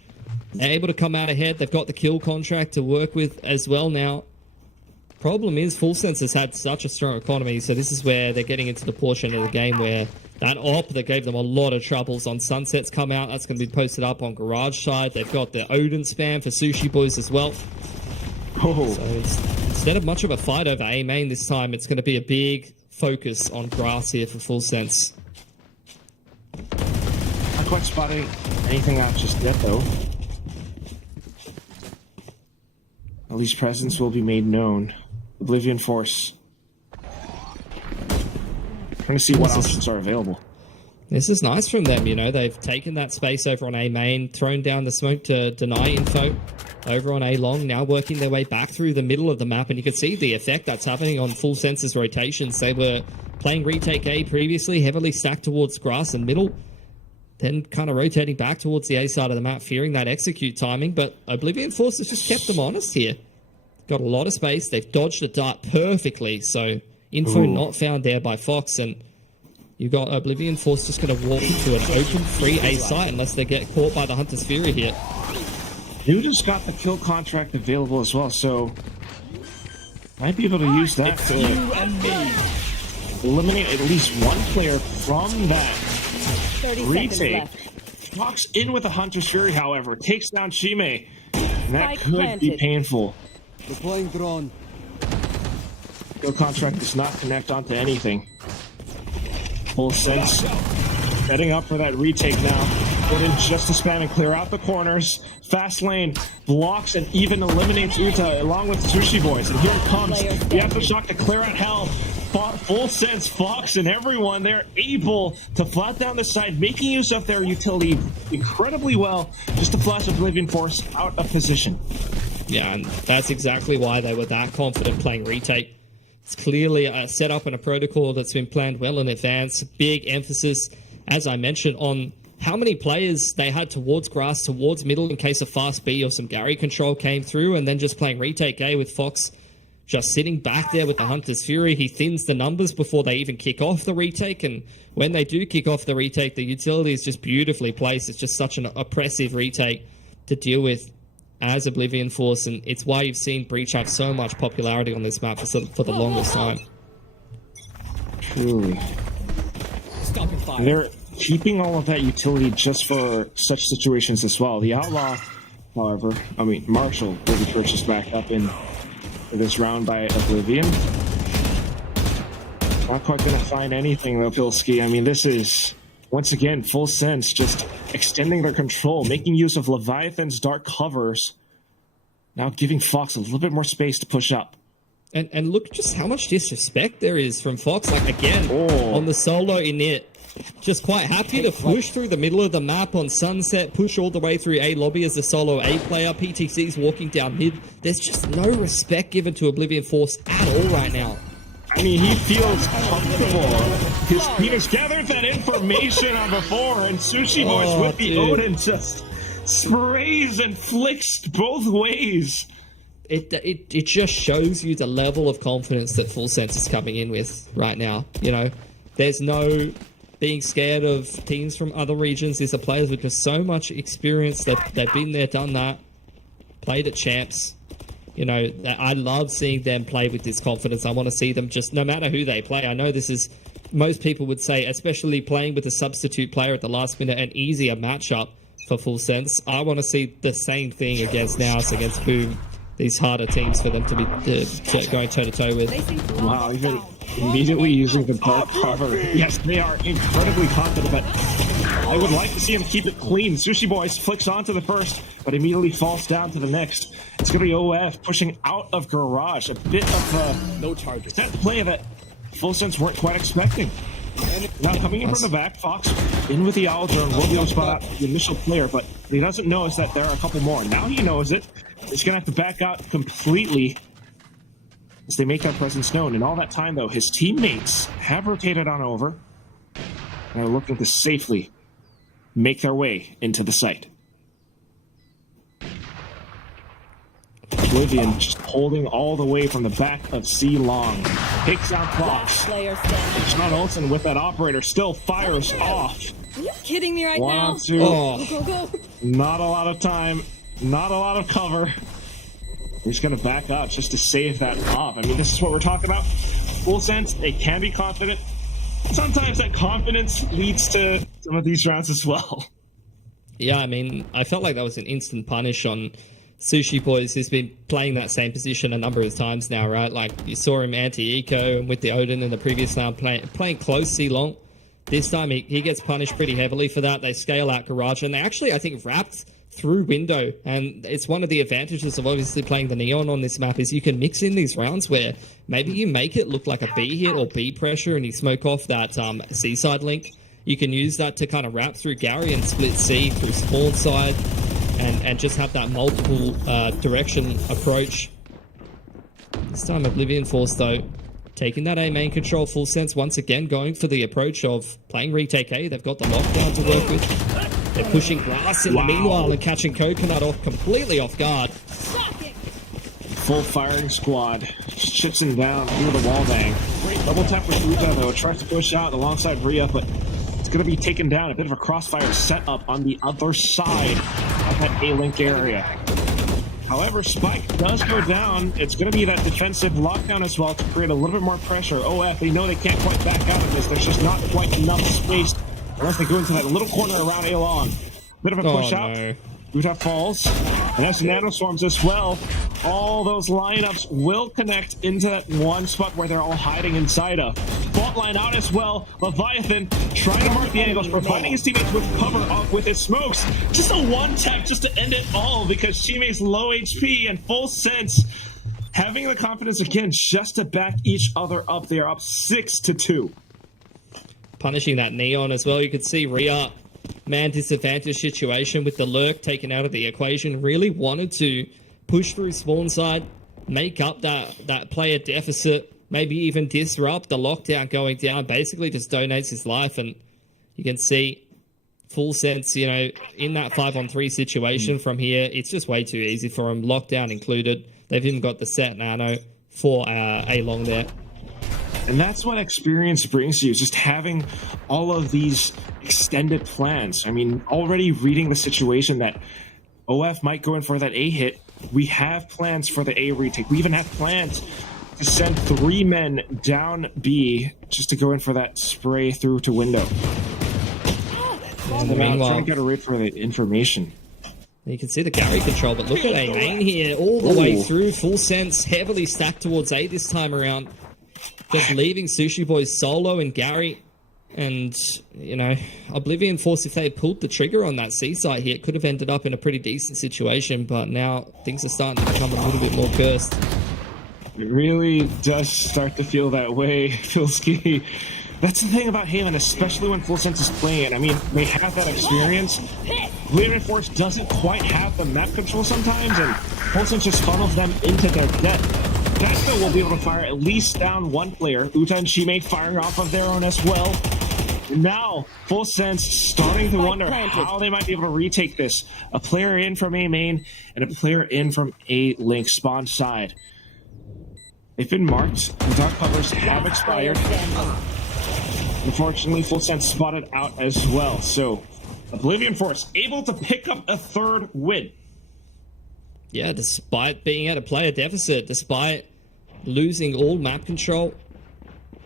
they're able to come out ahead. They've got the kill contract to work with as well now. Problem is, Full Sense has had such a strong economy, so this is where they're getting into the portion of the game where that op that gave them a lot of troubles on Sunset's come out. That's going to be posted up on Garage side. They've got the Odin spam for Sushi Boys as well. Oh. So instead of much of a fight over A main this time, it's going to be a big focus on grass here for Full Sense. Not quite spotting anything out just yet, though. At least presence will be made known. Oblivion Force. Trying to see what options are available. This is nice from them, you know. They've taken that space over on A main, thrown down the smoke to deny info over on A long, now working their way back through the middle of the map, and you can see the effect that's happening on Full Sense's rotations. They were playing retake A previously, heavily stacked towards grass and middle, then kind of rotating back towards the A side of the map, fearing that execute timing, but Oblivion Force has just kept them honest here. Got a lot of space. They've dodged the dart perfectly, so info not found there by Fox, and you got Oblivion Force just going to walk into an open free A site unless they get caught by the Hunter's Fury here. You just got the kill contract available as well, so might be able to use that to eliminate at least one player from that retake. Fox in with the Hunter's Fury, however, takes down Shime, and that could be painful. Deploying drone. Kill contract does not connect onto anything. Full Sense setting up for that retake now. Put in just to spam and clear out the corners. Fast lane blocks and even eliminates Uta along with Sushi Boys. And here it comes. The Aftershock to clear out hell. Full Sense, Fox, and everyone, they're able to flat down the side, making use of their utility incredibly well, just to flash Oblivion Force out of position. Yeah, and that's exactly why they were that confident playing retake. It's clearly a setup and a protocol that's been planned well in advance. Big emphasis, as I mentioned, on how many players they had towards grass, towards middle in case a fast B or some Gary control came through, and then just playing retake A with Fox just sitting back there with the Hunter's Fury. He thins the numbers before they even kick off the retake, and when they do kick off the retake, the utility is just beautifully placed. It's just such an oppressive retake to deal with as Oblivion Force, and it's why you've seen Breach have so much popularity on this map for the longest time. Truly. Stopping fire. keeping all of that utility just for such situations as well. The Outlaw, however, Marshall will be purchased back up in this round by Oblivion. Not quite going to find anything though, Pilski. I mean, this is, once again, Full Sense just extending their control, making use of Leviathan's dark covers, now giving Fox a little bit more space to push up. And look just how much disrespect there is from Fox. Like, again, on the solo init, just quite happy to push through the middle of the map on Sunset, push all the way through A lobby as a solo A player. PTC's walking down mid. There's just no respect given to Oblivion Force at all right now. I mean, he feels comfortable. His team has gathered that information on before, and Sushi Boys with the Odin just sprays and flicks both ways. It just shows you the level of confidence that Full Sense is coming in with right now. You know, there's no being scared of teams from other regions. These are players with just so much experience that they've been there, done that, played at champs. You know, I love seeing them play with this confidence. I want to see them just, no matter who they play. I know this is, most people would say, especially playing with a substitute player at the last minute, an easier matchup for Full Sense. I want to see the same thing against NAOS, against Boom. These harder teams for them to be going toe-to-toe with. Wow, even immediately using the dark cover. Yes, they are incredibly confident, but I would like to see him keep it clean. Sushi Boys flicks onto the first, but immediately falls down to the next. It's going to be OF pushing out of Garage. A bit of no charges. That play that Full Sense weren't quite expecting. Now coming in from the back, Fox in with the Owl Drone will be able to spot out the initial player, but he doesn't know is that there are a couple more. Now he knows it. He's going to have to back out completely as they make their presence known. And all that time, though, his teammates have rotated on over and are looking to safely make their way into the site. Oblivion just holding all the way from the back of C Long. Takes out Fox. Sean Olsen with that operator still fires off. Are you kidding me right now? 1 on 2. Go. Not a lot of time. Not a lot of cover. We're just going to back up just to save that off. I mean, this is what we're talking about. Full Sense, they can be confident. Sometimes that confidence leads to some of these rounds as well. Yeah, I mean, I felt like that was an instant punish on Sushi Boys, who's been playing that same position a number of times now, right? Like, you saw him anti-eco and with the Odin in the previous round playing close C-Long. This time, he gets punished pretty heavily for that. They scale out Garage, and they actually, I think, wrapped through window, and it's one of the advantages of obviously playing the Neon on this map is you can mix in these rounds where maybe you make it look like a B hit or B pressure and you smoke off that C-side link. You can use that to kind of wrap through Gary and split C through spawn side and just have that multiple direction approach. This time Oblivion Force, though, taking that A main control. Full Sense once again going for the approach of playing retake A. They've got the lockdown to work with. They're pushing Glass in the meanwhile and catching Coconut off completely off guard. Full firing squad. Chips him down through the wall bang. Double tap with Ruta, though. Tries to push out alongside Rhea, but it's going to be taken down. A bit of a crossfire setup on the other side of that A-link area. However, Spike does go down. It's going to be that defensive lockdown as well to create a little bit more pressure. OF, they know they can't quite back out of this. There's just not quite enough space unless they go into that little corner around A-Long. Bit of a push out. No. Ruta falls. And as Nano Swarms as well, all those lineups will connect into that one spot where they're all hiding inside of. Fault line out as well. Leviathan trying to mark the angles, providing his teammates with cover off with his smokes. Just a one tap just to end it all because teammates low HP and Full Sense having the confidence again just to back each other up. They are up 6-2. Punishing that Neon as well. You could see Rhea, man disadvantage situation with the lurk taken out of the equation. Really wanted to push through spawn side, make up that player deficit, maybe even disrupt the lockdown going down. Basically just donates his life, and you can see Full Sense, you know, in that 5-on-3 situation from here, it's just way too easy for him, lockdown included. They've even got the set Nano for A-Long there. And that's what experience brings you, just having all of these extended plans. I mean, already reading the situation that OF might go in for that A hit. We have plans for the A retake. We even have plans to send 3 men down B just to go in for that spray through to window. Meanwhile, trying to get a read for the information. you can see the Gary control, but look at A main here, all the way through. Full Sense heavily stacked towards A this time around. Just leaving Sushi Boys solo and Gary. And, you know, Oblivion Force, if they had pulled the trigger on that C site here, it could have ended up in a pretty decent situation. But now things are starting to become a little bit more cursed. It really does start to feel that way, Filski. That's the thing about Haven, especially when Full Sense is playing. I mean, they have that experience. Oblivion Force doesn't quite have the map control sometimes, and Full Sense just funnels them into their death. Vesta will be able to fire at least down one player. Uta and Shimei firing off of their own as well. Now, Full Sense starting to wonder how they might be able to retake this. A player in from A main and a player in from A link spawn side. They've been marked. The dark covers have expired. Unfortunately, Full Sense spotted out as well. So, Oblivion Force able to pick up a third win. Yeah, despite being at a player deficit, despite losing all map control,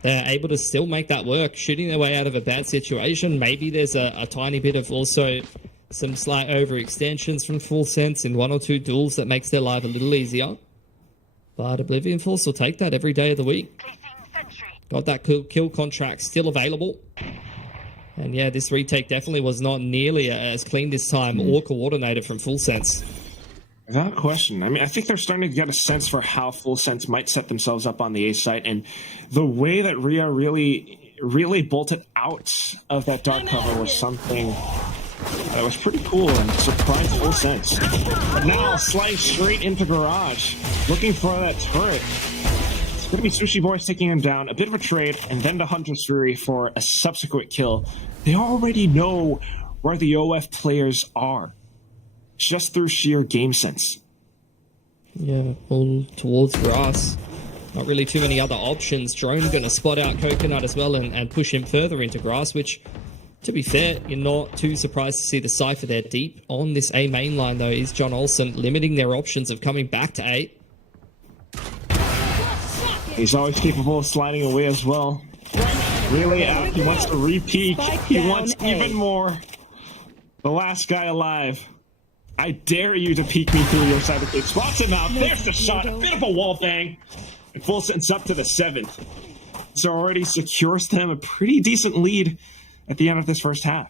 they're able to still make that work, shooting their way out of a bad situation. Maybe there's a tiny bit of also some slight overextensions from Full Sense in one or two duels that makes their life a little easier. But Oblivion Force will take that every day of the week. Got that kill contract still available. And yeah, this retake definitely was not nearly as clean this time or coordinated from Full Sense. Without question. I mean, I think they're starting to get a sense for how Full Sense might set themselves up on the A site, and the way that Rhea really bolted out of that dark cover was something that was pretty cool and surprised Full Sense. But now sliding straight into Garage, looking for that turret. It's going to be Sushi Boys taking him down, a bit of a trade, and then the Hunter's Fury for a subsequent kill. They already know where the OF players are, just through sheer game sense. Yeah, all towards grass. Not really too many other options. Drone going to spot out Coconut as well and push him further into grass, which, to be fair, you're not too surprised to see the Cypher there deep on this A main line, though, is John Olsen, limiting their options of coming back to A. He's always capable of sliding away as well. Really out. He wants to re-peek. He wants even more. The last guy alive. I dare you to peek me through your side of the spots him out. There's the shot. A bit of a wall bang. And Full Sense up to the 7th. So already secures them a pretty decent lead at the end of this first half.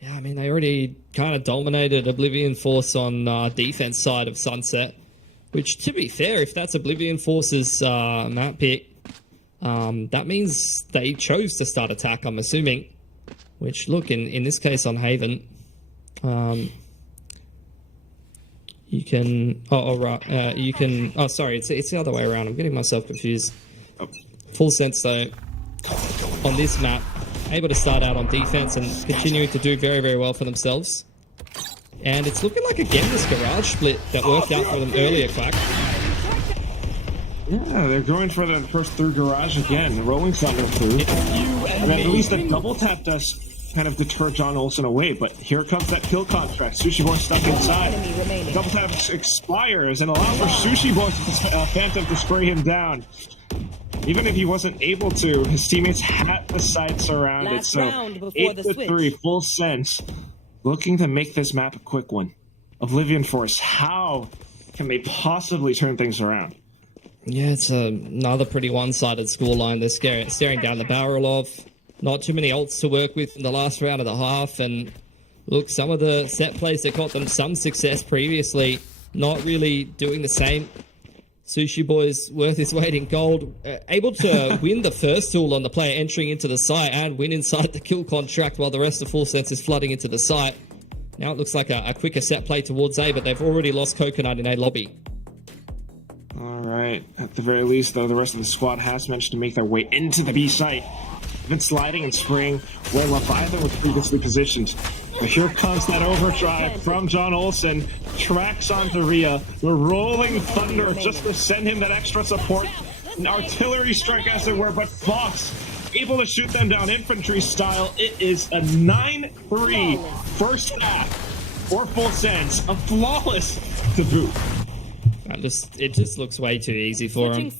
Yeah, I mean, they already kind of dominated Oblivion Force on defense side of Sunset. Which, to be fair, if that's Oblivion Force's map pick, that means they chose to start attack, I'm assuming. Which, look, in this case on Haven, you can... you can... Oh, sorry, it's the other way around. I'm getting myself confused. Full Sense, though, on this map, able to start out on defense and continuing to do very, very well for themselves. And it's looking like, again, this garage split that worked out for them earlier, Quack. Yeah, they're going for the first through garage again. The Rolling Thunder through. And then at least the double tap does kind of deter John Olsen away, but here comes that kill contract. Sushi Boy stuck inside. Double tap expires and allows for Sushi Boy Phantom to spray him down. Even if he wasn't able to, his teammates had the side surrounded. So 8-3, Full Sense, looking to make this map a quick one. Oblivion Force, how can they possibly turn things around? Yeah, it's another pretty one-sided scoreline. They're staring down the barrel of. Not too many ults to work with in the last round of the half. And look, some of the set plays that got them some success previously, not really doing the same. Sushi Boy's worth his weight in gold. Able to win the first duel on the player entering into the site and win inside the kill contract while the rest of Full Sense is flooding into the site. Now it looks like a quicker set play towards A, but they've already lost Coconut in A lobby. All right. At the very least, though, the rest of the squad has managed to make their way into the B site. Been sliding and spraying where Leviathan was previously positioned. But here comes that overdrive from John Olsen. Tracks onto Rhea. The Rolling Thunder just to send him that extra support. An artillery strike, as it were, but Fox able to shoot them down infantry style. It is a 9-3 first half for Full Sense. A flawless to boot. It just looks way too easy for him.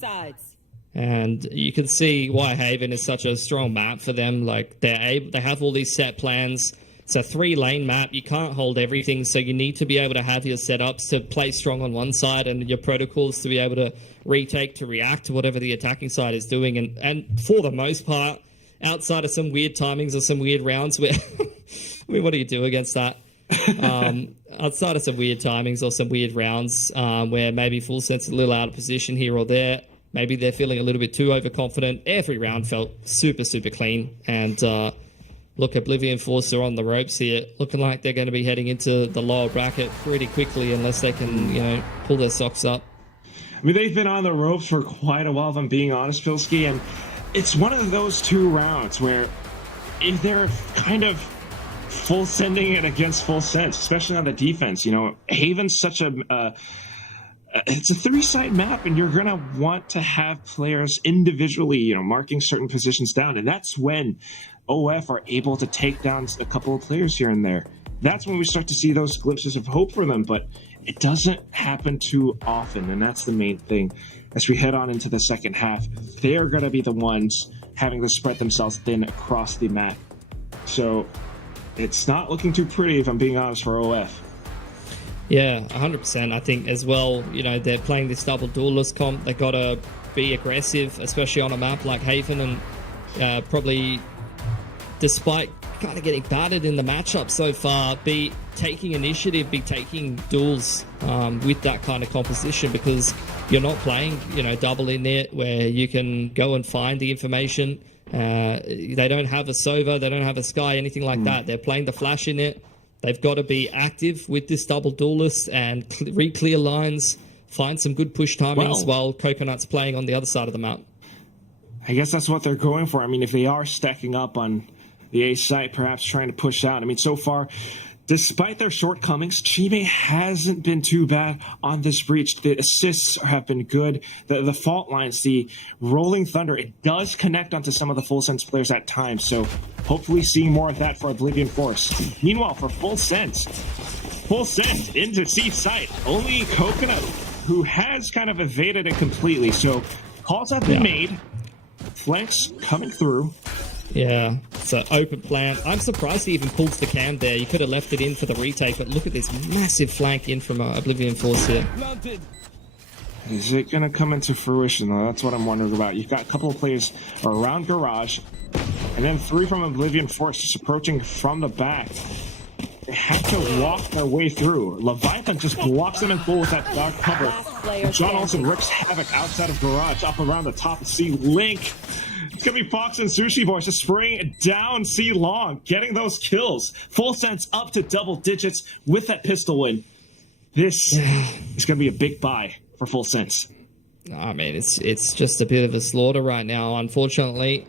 And you can see why Haven is such a strong map for them. Like they have all these set plans. It's a 3-lane map. You can't hold everything, so you need to be able to have your setups to play strong on one side and your protocols to be able to retake, to react to whatever the attacking side is doing. And for the most part, outside of some weird timings or some weird rounds, where I mean, what do you do against that? Outside of some weird timings or some weird rounds where maybe Full Sense is a little out of position here or there, maybe they're feeling a little bit too overconfident. Every round felt super, super clean. And look, Oblivion Force are on the ropes here, looking like they're going to be heading into the lower bracket pretty quickly unless they can, you know, pull their socks up. I mean, they've been on the ropes for quite a while, if I'm being honest, Pilsky, and it's one of those 2 rounds where if they're kind of full sending it against Full Sense, especially on the defense, you know, Haven's such a it's a 3-side map, and you're gonna want to have players individually, you know, marking certain positions down, and that's when OF are able to take down a couple of players here and there. That's when we start to see those glimpses of hope for them, but it doesn't happen too often, and that's the main thing. As we head on into the second half, they're going to be the ones having to spread themselves thin across the map. So it's not looking too pretty, if I'm being honest, for OF. Yeah, 100%. I think as well, you know, they're playing this double duelist comp. They've got to be aggressive, especially on a map like Haven, and probably, despite kind of getting battered in the matchup so far, be taking initiative, be taking duels with that kind of composition, because you're not playing, you know, double in it where you can go and find the information. They don't have a Sova, they don't have a Sky, anything like that. They're playing the Flash in it. They've got to be active with this double duelist and re-clear lines, find some good push timings while Coconut's playing on the other side of the map. I guess that's what they're going for. I mean, if they are stacking up on the A site, perhaps trying to push out. I mean, so far, despite their shortcomings, Chime hasn't been too bad on this breach. The assists have been good. The fault lines, the rolling thunder, it does connect onto some of the Full Sense players at times. So hopefully seeing more of that for Oblivion Force. Meanwhile, for Full Sense into C site. Only Coconut, who has kind of evaded it completely. So calls have been made. Flanks coming through. Yeah, it's an open plant. I'm surprised he even pulls the cam there. You could have left it in for the retake, but look at this massive flank in from Oblivion Force here. Is it going to come into fruition, though? That's what I'm wondering about. You've got a couple of players around Garage, and then 3 from Oblivion Force just approaching from the back. They have to walk their way through. Leviathan just blocks them in full with that dark cover. John Olsen wreaks havoc outside of Garage, up around the top of C. Link. It's going to be Fox and Sushi Boys just spraying down C long, getting those kills. Full Sense up to double digits with that pistol win. This is going to be a big buy for Full Sense. I mean, it's just a bit of a slaughter right now, unfortunately.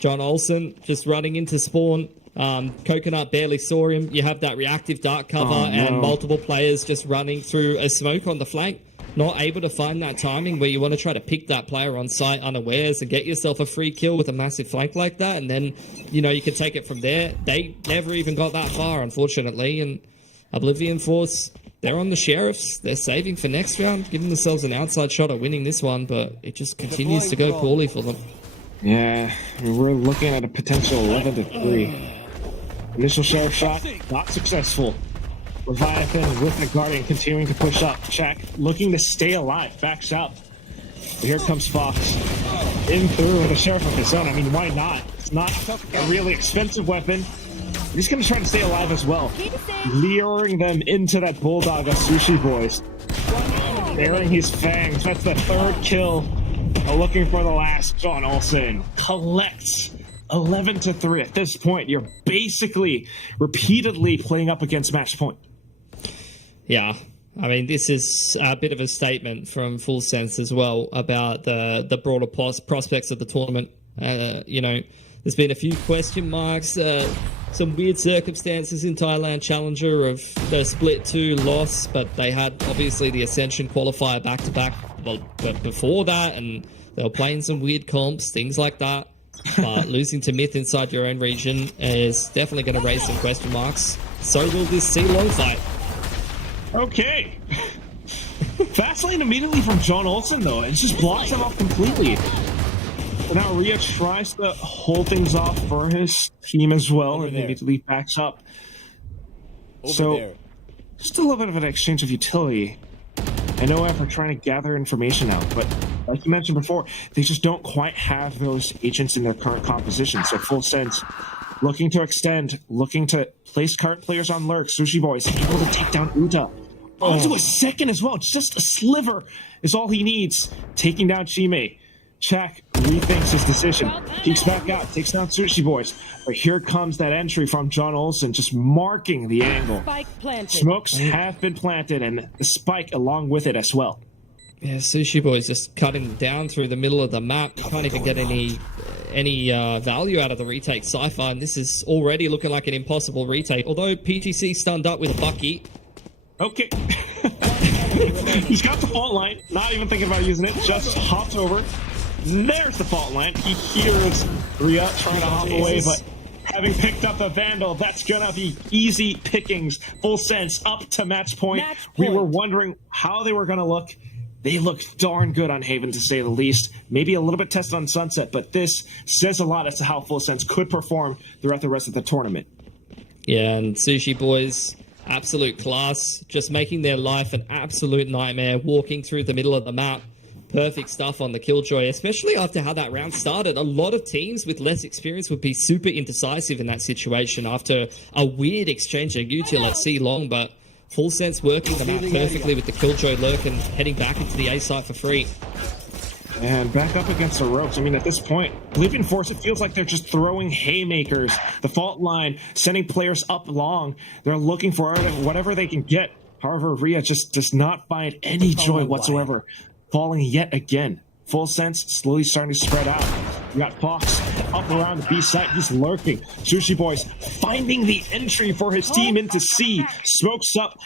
John Olsen just running into spawn. Coconut barely saw him. You have that reactive dark cover and multiple players just running through a smoke on the flank. Not able to find that timing where you want to try to pick that player on site unawares and get yourself a free kill with a massive flank like that. And then, you know, you can take it from there. They never even got that far, unfortunately. And Oblivion Force, they're on the Sheriffs. They're saving for next round, giving themselves an outside shot at winning this one, but it just continues to go poorly for them. Yeah, we're looking at a potential 11-3. Initial Sheriff shot, not successful. Leviathan with the Guardian continuing to push up. Check, looking to stay alive, backs up. But here comes Fox. In through with a Sheriff of his own. I mean, why not? It's not a really expensive weapon. He's going to try to stay alive as well. Luring them into that Bulldog of Sushi Boys. Baring his fangs. That's the 3rd kill. Looking for the last. John Olsen collects 11-3. At this point, you're basically repeatedly playing up against match point. Yeah, I mean, this is a bit of a statement from Full Sense as well about the broader prospects of the tournament. You know, there's been a few question marks, some weird circumstances in Thailand Challenger of the split 2 loss, but they had obviously the Ascension qualifier back-to-back but before that, and they were playing some weird comps, things like that. But losing to Myth inside your own region is definitely going to raise some question marks. So will this C-Long fight. Okay. Fast lane immediately from John Olsen, though. It just blocks him off completely. So now Rhea tries to hold things off for his team as well, and immediately backs up. So, just a little bit of an exchange of utility. I know we're trying to gather information out, but like you mentioned before, they just don't quite have those agents in their current composition. So Full Sense looking to extend, looking to place current players on lurk. Sushi Boys able to take down Uta. Onto a second as well. Just a sliver is all he needs. Taking down Chime. Chak rethinks his decision. Peeks back out, takes down Sushi Boys. But here comes that entry from John Olsen, just marking the angle. Smokes have been planted, and the spike along with it as well. Yeah, Sushi Boys just cutting down through the middle of the map. You can't even get any value out of the retake Cypher, and this is already looking like an impossible retake. Although PTC stunned up with a bucky. Okay. He's got the fault line, not even thinking about using it, just hopped over. There's the fault line. He hears Rhea trying to hop away, but having picked up the Vandal, that's gonna be easy pickings. Full Sense up to match point. We were wondering how they were gonna look. They look darn good on Haven, to say the least. Maybe a little bit tested on Sunset, but this says a lot as to how Full Sense could perform throughout the rest of the tournament. Yeah, and Sushi Boys, absolute class, just making their life an absolute nightmare, walking through the middle of the map. Perfect stuff on the Killjoy, especially after how that round started. A lot of teams with less experience would be super indecisive in that situation after a weird exchange of util at C long, but Full Sense working the map perfectly with the Killjoy lurk and heading back into the A site for free. And back up against the ropes. I mean, at this point, Oblivion Force, it feels like they're just throwing haymakers. The fault line, sending players up long. They're looking for whatever they can get. However, Rhea just does not find any joy whatsoever. Falling yet again. Full Sense slowly starting to spread out. We got Fox up around the B site. He's lurking. Sushi Boys finding the entry for his team into C. Smokes up.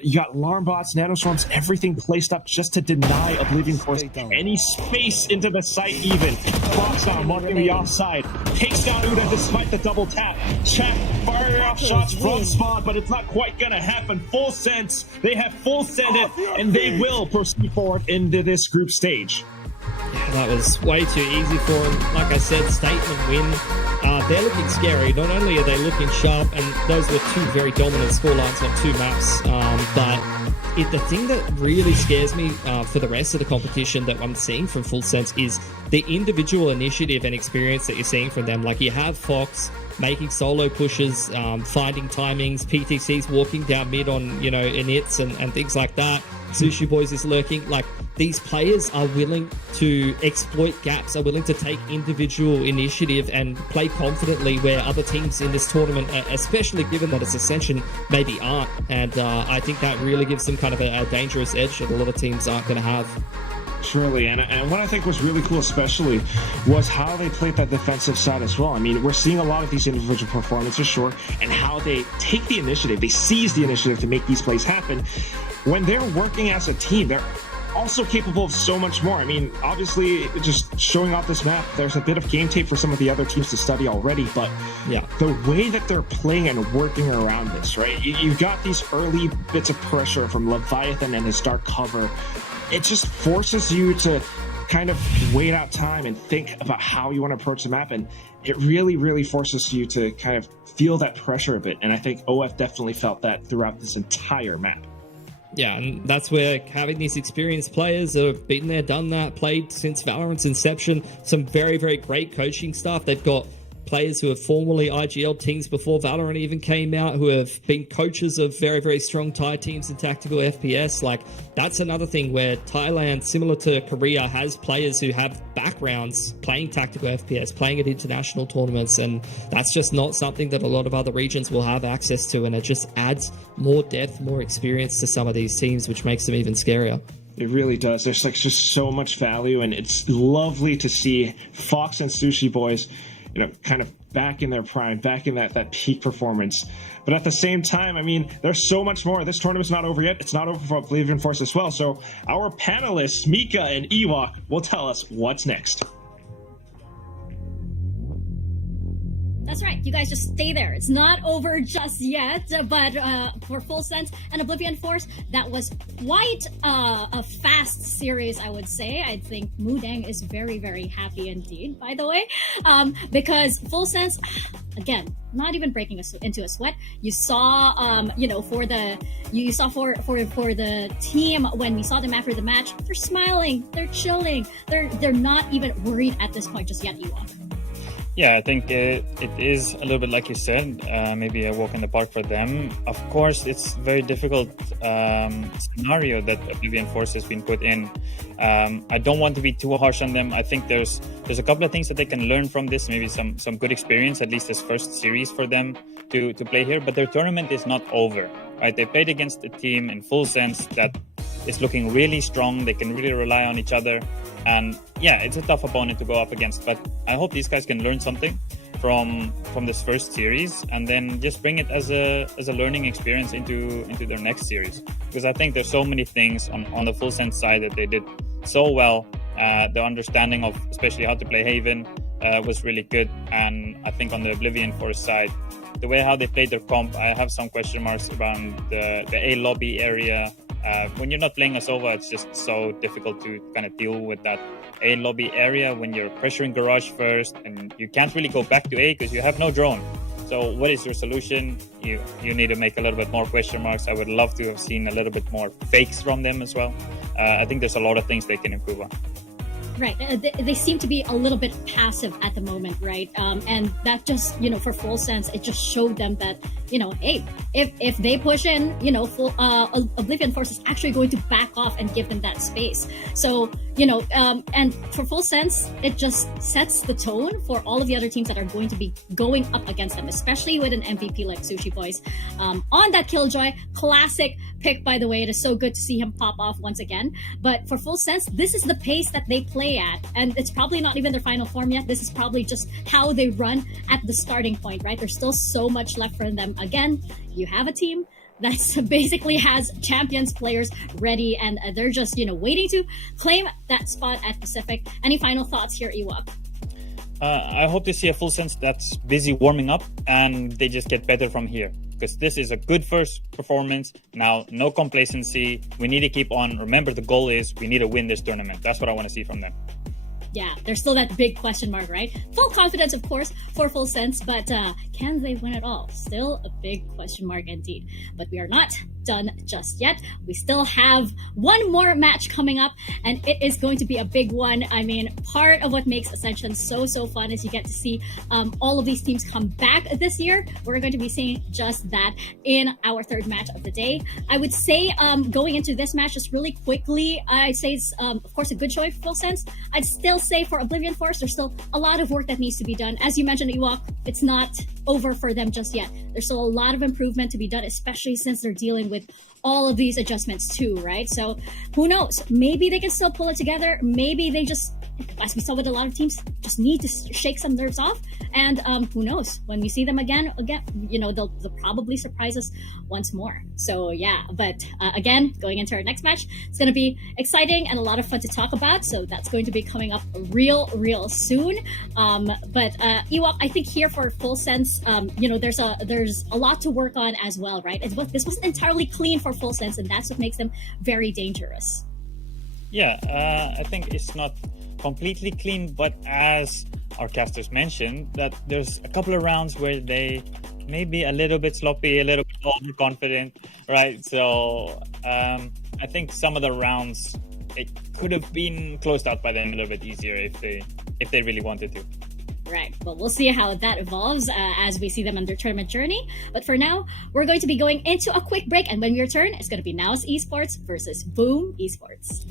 You got alarm bots, nanoswarms, everything placed up just to deny Oblivion Force any space into the site even. Fox now marking the offside. Takes down Uda despite the double tap. Chak firing off shots from spawn, but it's not quite gonna happen. Full Sense, they have full send it, and they will proceed forward into this group stage. Yeah, that was way too easy for them. Like I said, statement win. They're looking scary. Not only are they looking sharp, and those were two very dominant scorelines on two maps, but the thing that really scares me for the rest of the competition that I'm seeing from Full Sense is the individual initiative and experience that you're seeing from them. Like, you have Fox making solo pushes, finding timings, PTC's walking down mid on, inits and things like that. Sushi Boys is lurking. Like, these players are willing to exploit gaps, are willing to take individual initiative and play confidently where other teams in this tournament, especially given that it's Ascension, maybe aren't. And I think that really gives them kind of a dangerous edge that a lot of teams aren't going to have. Surely, and what I think was really cool especially was how they played that defensive side as well. I mean, we're seeing a lot of these individual performances, sure, and how they take the initiative, they seize the initiative to make these plays happen. When they're working as a team, they're also capable of so much more. I mean, obviously, just showing off this map, there's a bit of game tape for some of the other teams to study already, but yeah, the way that they're playing and working around this, right? You've got these early bits of pressure from Leviathan and his dark cover. It just forces you to kind of wait out time and think about how you want to approach the map, and it really, really forces you to kind of feel that pressure a bit, and I think OF definitely felt that throughout this entire map. Yeah, and that's where having these experienced players that have been there, done that, played since Valorant's inception, some very, very great coaching staff. They've got players who have formerly IGL teams before Valorant even came out, who have been coaches of very, very strong Thai teams in tactical FPS. Like, that's another thing where Thailand, similar to Korea, has players who have backgrounds playing tactical FPS, playing at international tournaments, and that's just not something that a lot of other regions will have access to, and it just adds more depth, more experience to some of these teams, which makes them even scarier. It really does. There's like just so much value, and it's lovely to see Fox and Sushi Boys, kind of back in their prime, back in that peak performance. But at the same time, I mean, there's so much more. This tournament's not over yet. It's not over for Oblivion Force as well. So our panelists, Mika and Ewok, will tell us what's next. That's right. You guys just stay there. It's not over just yet. But for Full Sense and Oblivion Force, that was quite a fast series, I would say. I think Mudeng is very, very happy indeed, by the way, because Full Sense, again, not even breaking into a sweat. You saw, for the team when we saw them after the match, they're smiling, they're chilling, they're not even worried at this point just yet. Ewok. Yeah, I think it is a little bit like you said, maybe a walk in the park for them. Of course, it's very difficult scenario that Oblivion Force has been put in. I don't want to be too harsh on them. I think there's a couple of things that they can learn from this, maybe some good experience, at least this first series for them to play here. But their tournament is not over, right? They played against a team in Full Sense that is looking really strong. They can really rely on each other. And yeah, it's a tough opponent to go up against, but I hope these guys can learn something from this first series and then just bring it as a learning experience into their next series. Because I think there's so many things on the Full Sense side that they did so well. The understanding of especially how to play Haven was really good. And I think on the Oblivion Force side, the way how they played their comp, I have some question marks around the A lobby area. When you're not playing a Sova, it's just so difficult to kind of deal with that A lobby area when you're pressuring Garage first and you can't really go back to A because you have no drone. So what is your solution? You need to make a little bit more question marks. I would love to have seen a little bit more fakes from them as well. I think there's a lot of things they can improve on. Right. They seem to be a little bit passive at the moment, right? And that just, for Full Sense, it just showed them that, hey, if they push in, Oblivion Force is actually going to back off and give them that space. So, and for Full Sense, it just sets the tone for all of the other teams that are going to be going up against them, especially with an MVP like Sushi Boys. On that Killjoy, classic pick, by the way. It is so good to see him pop off once again. But for Full Sense, this is the pace that they play at. And it's probably not even their final form yet. This is probably just how they run at the starting point, right? There's still so much left for them. Again, you have a team that basically has champions players ready, and they're just, waiting to claim that spot at Pacific. Any final thoughts here, Ewok? I hope to see a Full Sense that's busy warming up and they just get better from here. Because this is a good first performance. Now, no complacency. We need to keep on. Remember, the goal is we need to win this tournament. That's what I want to see from them. Yeah, there's still that big question mark, right? Full confidence, of course, for Full Sense, but can they win it all? Still a big question mark indeed. But we are not done just yet. We still have one more match coming up, and it is going to be a big one. I mean, part of what makes Ascension so fun is you get to see all of these teams come back this year. We're going to be seeing just that in our third match of the day. I would say going into this match, just really quickly, I'd say it's, of course, a good choice for Full Sense. I'd still say for Oblivion Force, there's still a lot of work that needs to be done. As you mentioned, Ewok, it's not over for them just yet. There's still a lot of improvement to be done, especially since they're dealing with all of these adjustments too, right? So who knows? Maybe they can still pull it together. Maybe they just, as we saw with a lot of teams, just need to shake some nerves off. And who knows? When we see them again, they'll probably surprise us once more. So yeah, but again, going into our next match, it's going to be exciting and a lot of fun to talk about. So that's going to be coming up real soon. But Ewok, I think here for Full Sense, there's a lot to work on as well, right? This wasn't entirely clean for Full Sense, and that's what makes them very dangerous. Yeah, I think it's not completely clean, but as our casters mentioned, that there's a couple of rounds where they may be a little bit sloppy, a little bit overconfident, right? So I think some of the rounds, it could have been closed out by them a little bit easier if they really wanted to. Right. Well, we'll see how that evolves as we see them on their tournament journey. But for now, we're going to be going into a quick break, and when we return, it's going to be NAOS Esports versus Boom Esports.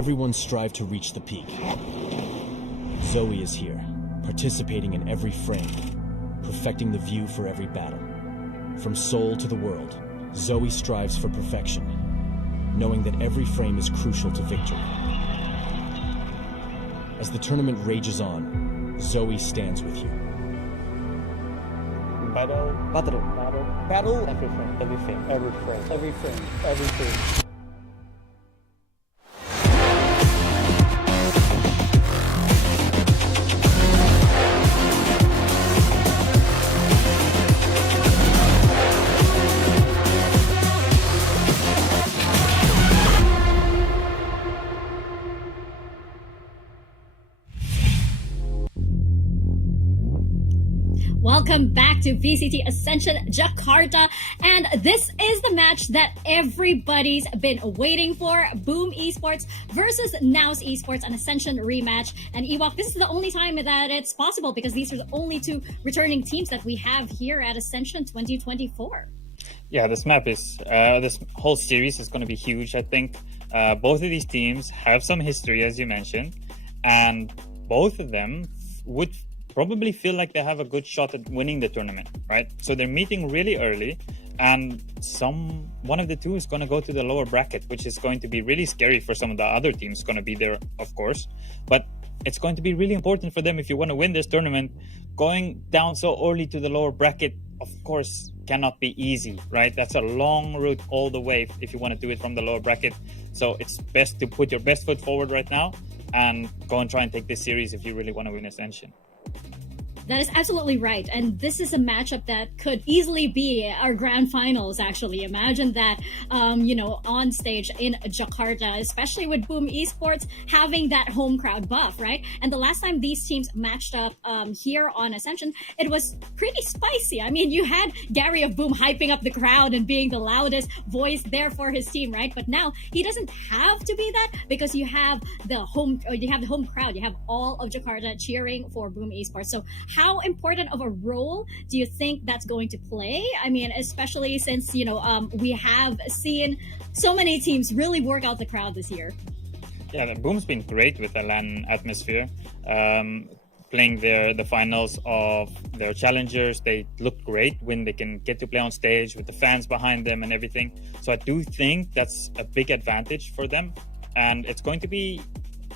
everyone strive to reach the peak. Zoe is here, participating in every frame, perfecting the view for every battle. From soul to the world, Zoe strives for perfection, knowing that every frame is crucial to victory. As the tournament rages on, Zoe stands with you. Battle. Battle every frame. Every frame. Every frame. Every frame. Every frame. Welcome back to VCT Ascension Jakarta, and this is the match that everybody's been waiting for. Boom Esports versus NAOS Esports, an Ascension rematch. And Ewok, this is the only time that it's possible because these are the only two returning teams that we have here at Ascension 2024. Yeah, this map is, this whole series is going to be huge, I think. Both of these teams have some history, as you mentioned, and both of them would probably feel like they have a good shot at winning the tournament, right? So they're meeting really early, and one of the two is going to go to the lower bracket, which is going to be really scary for some of the other teams going to be there, of course. But it's going to be really important for them if you want to win this tournament. Going down so early to the lower bracket, of course, cannot be easy, right? That's a long route all the way if you want to do it from the lower bracket. So it's best to put your best foot forward right now and go and try and take this series if you really want to win Ascension. That is absolutely right. And this is a matchup that could easily be our grand finals, actually. Imagine that, on stage in Jakarta, especially with Boom Esports having that home crowd buff, right? And the last time these teams matched up here on Ascension, it was pretty spicy. I mean, you had Gary of Boom hyping up the crowd and being the loudest voice there for his team, right? But now he doesn't have to be that because you have the home crowd. You have all of Jakarta cheering for Boom Esports. So how important of a role do you think that's going to play? I mean, especially since, we have seen so many teams really work out the crowd this year. Yeah, the Boom's been great with the LAN atmosphere. Playing the finals of their challengers, they look great when they can get to play on stage with the fans behind them and everything. So I do think that's a big advantage for them. And it's going to be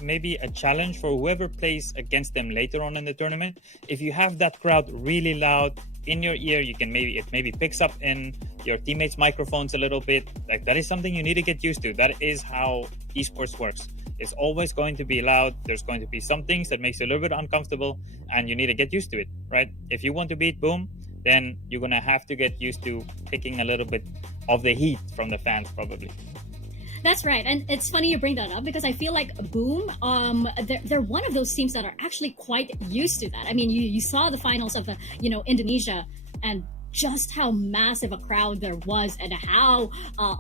maybe a challenge for whoever plays against them later on in the tournament. If you have that crowd really loud in your ear, it maybe picks up in your teammates' microphones a little bit. Like, that is something you need to get used to. That is how esports works. It's always going to be loud. There's going to be some things that makes you a little bit uncomfortable, and you need to get used to it, right? If you want to beat Boom, then you're gonna have to get used to taking a little bit of the heat from the fans, probably. That's right, and it's funny you bring that up because I feel like Boom, they're one of those teams that are actually quite used to that. I mean, you saw the finals of Indonesia, and just how massive a crowd there was and how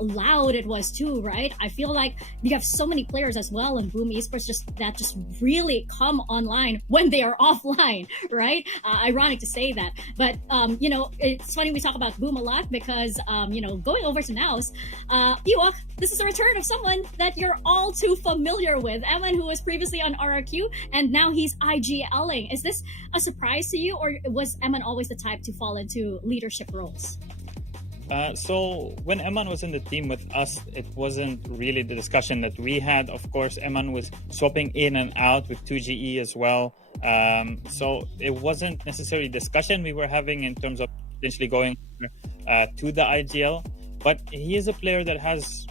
loud it was too, right? I feel like you have so many players as well in Boom Esports that just really come online when they are offline, right? Ironic to say that, but it's funny we talk about Boom a lot because going over to NAOS, Ewok, this is a return of someone that you're all too familiar with, Eman, who was previously on RRQ and now he's IGLing. Is this a surprise to you, or was Eman always the type to fall into leadership roles? So when Eman was in the team with us, it wasn't really the discussion that we had. Of course, Eman was swapping in and out with 2GE as well. So it wasn't necessarily discussion we were having in terms of potentially going to the IGL. But he is a player that has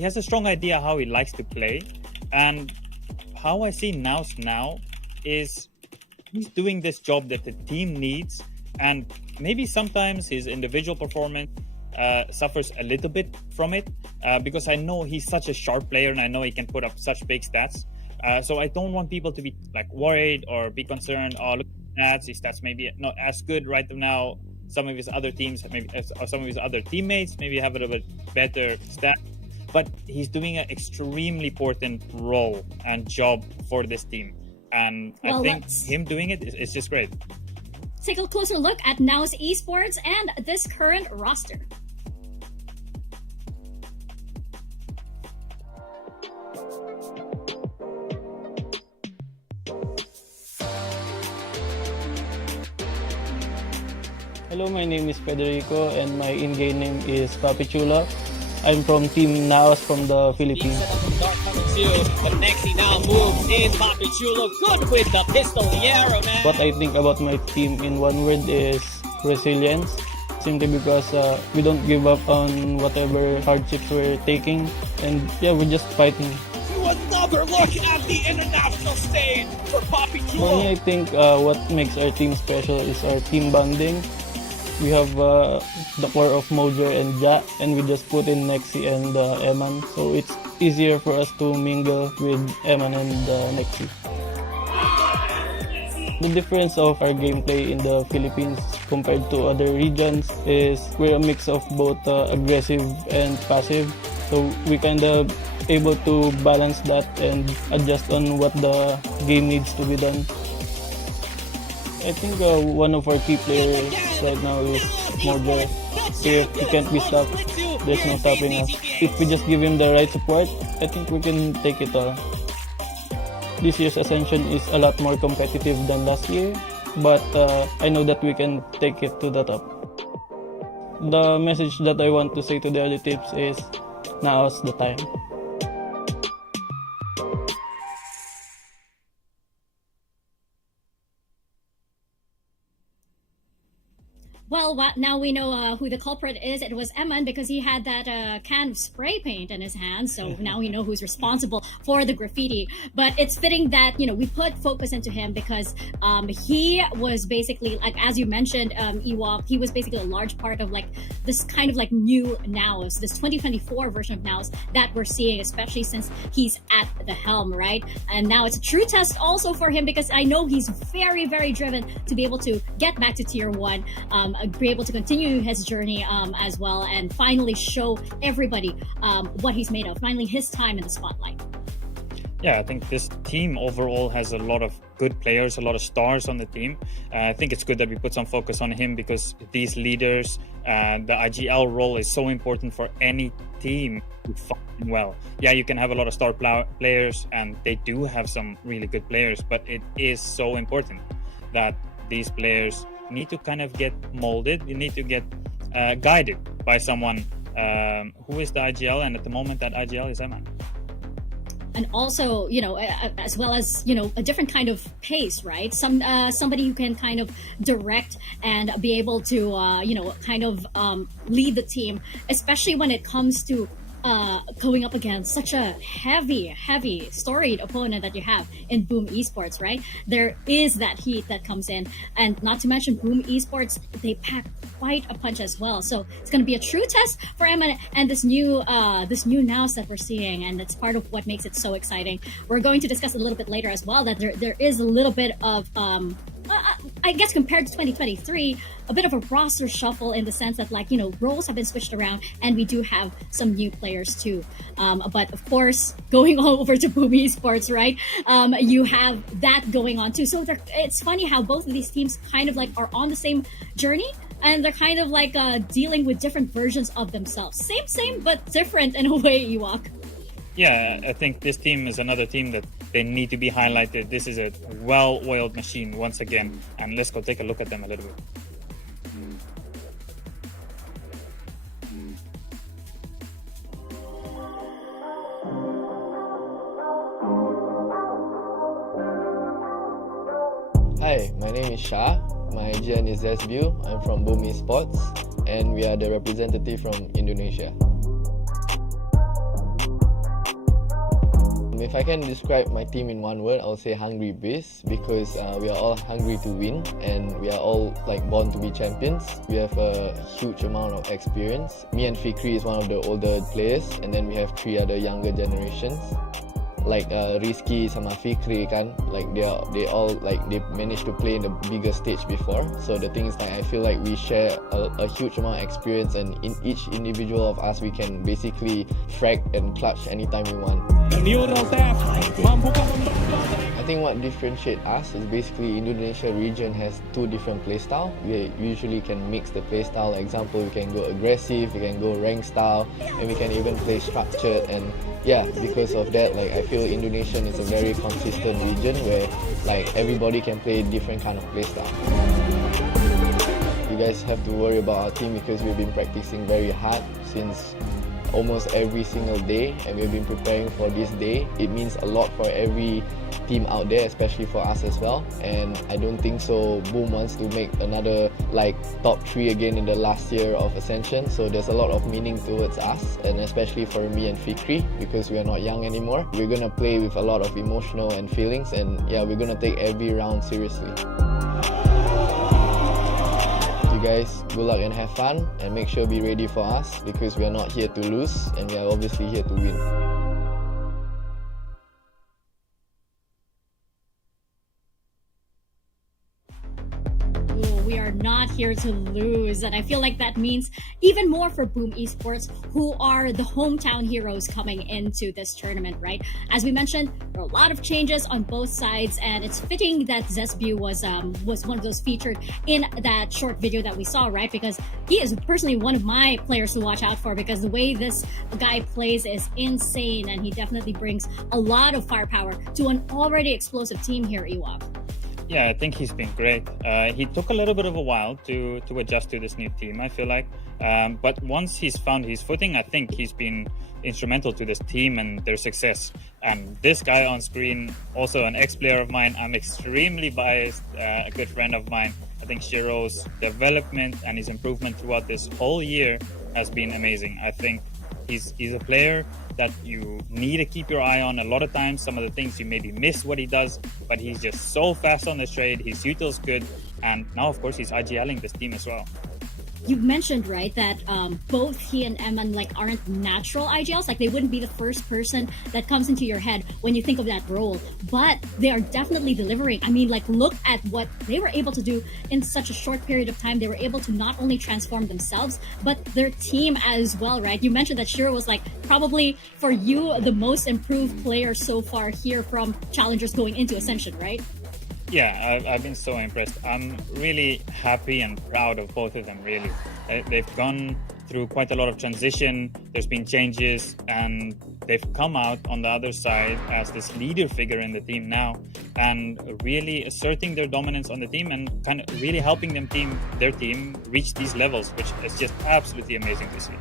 a strong idea how he likes to play. And how I see NAOS now is he's doing this job that the team needs. And maybe sometimes his individual performance suffers a little bit from it because I know he's such a sharp player and I know he can put up such big stats. So I don't want people to be like worried or be concerned. Oh, look at his stats maybe not as good right now. Some of his other teams, maybe or some of his other teammates, maybe have a little bit better stats. But he's doing an extremely important role and job for this team. And I think him doing it is just great. Take a closer look at NAOS Esports and this current roster. Hello, my name is Federico and my in-game name is Papi Chula. I'm from Team NAOS from the Philippines. But next he now moves in. Papi Chulo good with the pistol, yeah, man. What I think about my team in one word is resilience. simply because we don't give up on whatever hardships we're taking, and yeah, we're just fighting. Another look at the international stage for Papi For Chulo. me, I think what makes our team special is our team bonding. We have the core of Mojo and Ja, and we just put in Nexi and Eman, so it's easier for us to mingle with Eman and Nexi. The difference of our gameplay in the Philippines compared to other regions is we're a mix of both aggressive and passive, so we kind of able to balance that and adjust on what the game needs to be done. I think one of our key players right now is Mojo. If he can't be stopped, there's no stopping us. If we just give him the right support, I think we can take it all. This year's Ascension is a lot more competitive than last year, but I know that we can take it to the top. The message that I want to say to the other teams is, now's the time. Well, now we know who the culprit is. It was Eman because he had that can of spray paint in his hand. So now we know who's responsible for the graffiti. But it's fitting that, you know, we put focus into him because he was basically, like, as you mentioned, Ewok, he was basically a large part of like this kind of like new NAOS, this 2024 version of NAOS that we're seeing, especially since he's at the helm, right? And now it's a true test also for him because I know he's very, very driven to be able to get back to Tier 1, be able to continue his journey as well, and finally show everybody what he's made of. Finally, his time in the spotlight. Yeah, I think this team overall has a lot of good players, a lot of stars on the team. I think it's good that we put some focus on him because these leaders, the IGL role is so important for any team to function well. Yeah, you can have a lot of star players, and they do have some really good players, but it is so important that these players need to kind of get molded. You need to get guided by someone who is the IGL, and at the moment that IGL is Eman. And also, you know, as well as, you know, a different kind of pace, right? Somebody who can kind of direct and be able to, you know, kind of lead the team, especially when it comes to going up against such a heavy, storied opponent that you have in Boom Esports, right? There is that heat that comes in, and not to mention Boom Esports, they pack quite a punch as well. So it's going to be a true test for Emma and this new NAOS that we're seeing, and it's part of what makes it so exciting. We're going to discuss a little bit later as well that there is a little bit of I guess compared to 2023, a bit of a roster shuffle in the sense that, like, you know, roles have been switched around and we do have some new players too. But of course, going all over to Boom Esports, right? You have that going on too. So it's funny how both of these teams kind of like are on the same journey, and they're kind of like dealing with different versions of themselves. Same, but different in a way, Ewok. Yeah, I think this team is another team that they need to be highlighted. This is a well-oiled machine once again, and let's go take a look at them a little bit. Hi, my name is Shah. My gen is SView. I'm from Boom Esports, and we are the representative from Indonesia. If I can describe my team in one word, I'll say hungry beasts, because we are all hungry to win and we are all like born to be champions. We have a huge amount of experience. Me and Fikri is one of the older players, and then we have 3 other younger generations. Like Rizky sama Fikri kan, like they all like they managed to play in the bigger stage before. So the thing is, like, I feel like we share a huge amount of experience, and in each individual of us we can basically frag and clutch anytime we want. I think what differentiates us is basically Indonesia region has 2 different playstyle. We usually can mix the playstyle. Example, we can go aggressive, we can go rank style, and we can even play structured. And yeah, because of that, like, I feel Indonesian is a very consistent region where like everybody can play different kind of playstyle. You guys have to worry about our team because we've been practicing very hard since almost every single day, and we've been preparing for this day. It means a lot for every team out there, especially for us as well. And I don't think so Boom wants to make another like top 3 again in the last year of Ascension. So there's a lot of meaning towards us, and especially for me and Fikri, because we are not young anymore. We're gonna play with a lot of emotional and feelings, and yeah, we're gonna take every round seriously. You guys, good luck and have fun, and make sure be ready for us, because we are not here to lose, and we are obviously here to win. We are not here to lose, and I feel like that means even more for Boom Esports, who are the hometown heroes coming into this tournament, right? As we mentioned, there are a lot of changes on both sides, and it's fitting that Zesbu was one of those featured in that short video that we saw, right? Because he is personally one of my players to watch out for, because the way this guy plays is insane, and he definitely brings a lot of firepower to an already explosive team here, Ewok. Yeah, I think he's been great. He took a little bit of a while to adjust to this new team, I feel like. But once he's found his footing, I think he's been instrumental to this team and their success. And this guy on screen, also an ex-player of mine, I'm extremely biased, a good friend of mine. I think Shiro's development and his improvement throughout this whole year has been amazing. I think he's a player that you need to keep your eye on. A lot of times, some of the things you maybe miss what he does, but he's just so fast on the trade. His util's good, and now, of course, he's IGLing this team as well. You mentioned, right, that both he and Eman aren't natural IGLs. Like, they wouldn't be the first person that comes into your head when you think of that role, but they are definitely delivering. I mean, look at what they were able to do in such a short period of time. They were able to not only transform themselves, but their team as well, right? You mentioned that Shiro was probably for you the most improved player so far here from Challengers going into Ascension, right? Yeah, I've been so impressed. I'm really happy and proud of both of them, really. They've gone through quite a lot of transition, there's been changes, and they've come out on the other side as this leader figure in the team now, and really asserting their dominance on the team and kind of really helping their team reach these levels, which is just absolutely amazing to see.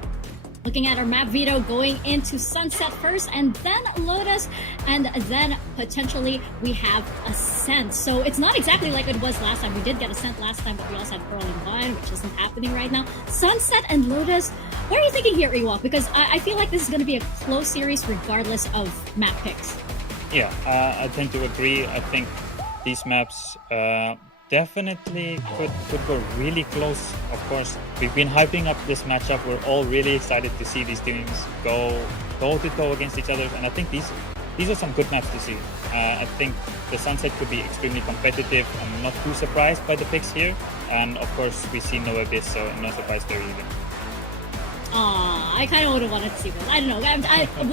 Looking at our map, Vito, going into Sunset first, and then Lotus, and then potentially we have Ascent. So it's not exactly like it was last time. We did get Ascent last time, but we also had Pearl and Vine, which isn't happening right now. Sunset and Lotus, what are you thinking here, Ewok? Because I feel like this is going to be a close series regardless of map picks. Yeah, I tend to agree. I think these maps definitely could go really close. Of course, we've been hyping up this matchup. We're all really excited to see these teams go toe-to-toe against each other, and I think these are some good maps to see. I think the Sunset could be extremely competitive. I'm not too surprised by the picks here, and of course we see no Abyss, so no surprise there either. I kind of would have wanted to see this. I don't know.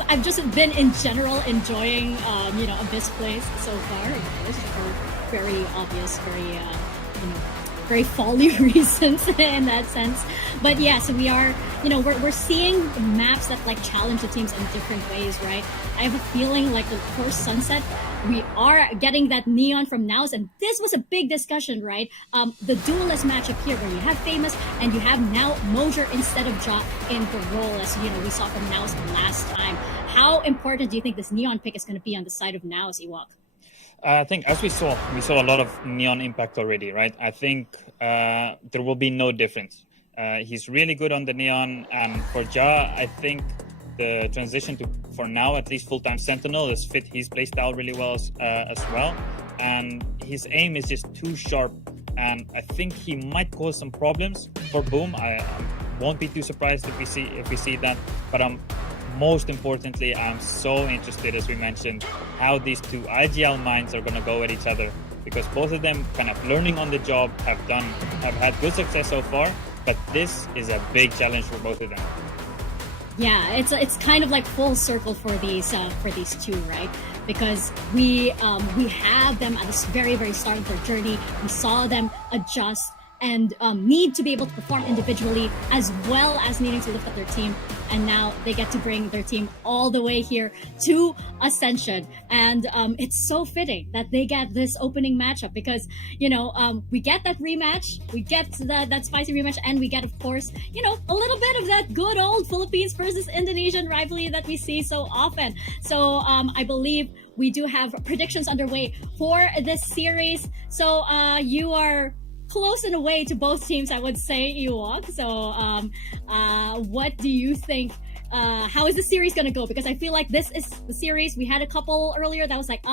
I've just been in general enjoying Abyss plays so far. This is for very obvious, very folly reasons in that sense. But yeah, so we are, we're seeing maps that challenge the teams in different ways, right? I have a feeling of course Sunset, we are getting that Neon from NAOS, and this was a big discussion, right? The duelist matchup here where you have Famous and you have now Mojer instead of Ja in the role, as we saw from NAOS last time. How important do you think this Neon pick is going to be on the side of NAOS, Ewok? I think as we saw a lot of Neon impact already, right? I think there will be no difference. He's really good on the Neon, and for Ja, I think the transition to, for now at least, full-time Sentinel has fit his playstyle really well as well. And his aim is just too sharp, and I think he might cause some problems for Boom. I won't be too surprised if we see that, but most importantly, I'm so interested, as we mentioned, how these two IGL minds are going to go at each other, because both of them kind of learning on the job, have had good success so far, but this is a big challenge for both of them. Yeah, it's kind of full circle for these two, right? Because we have them at the very, very start of their journey. We saw them adjust and need to be able to perform individually as well as needing to lift up their team. And now they get to bring their team all the way here to Ascension. And it's so fitting that they get this opening matchup because, we get that rematch, we get that spicy rematch, and we get, of course, a little bit of that good old Philippines versus Indonesian rivalry that we see so often. So I believe we do have predictions underway for this series. So you are close in a way to both teams, I would say, Ewok. So what do you think? How is the series going to go? Because I feel like this is the series. We had a couple earlier that was like,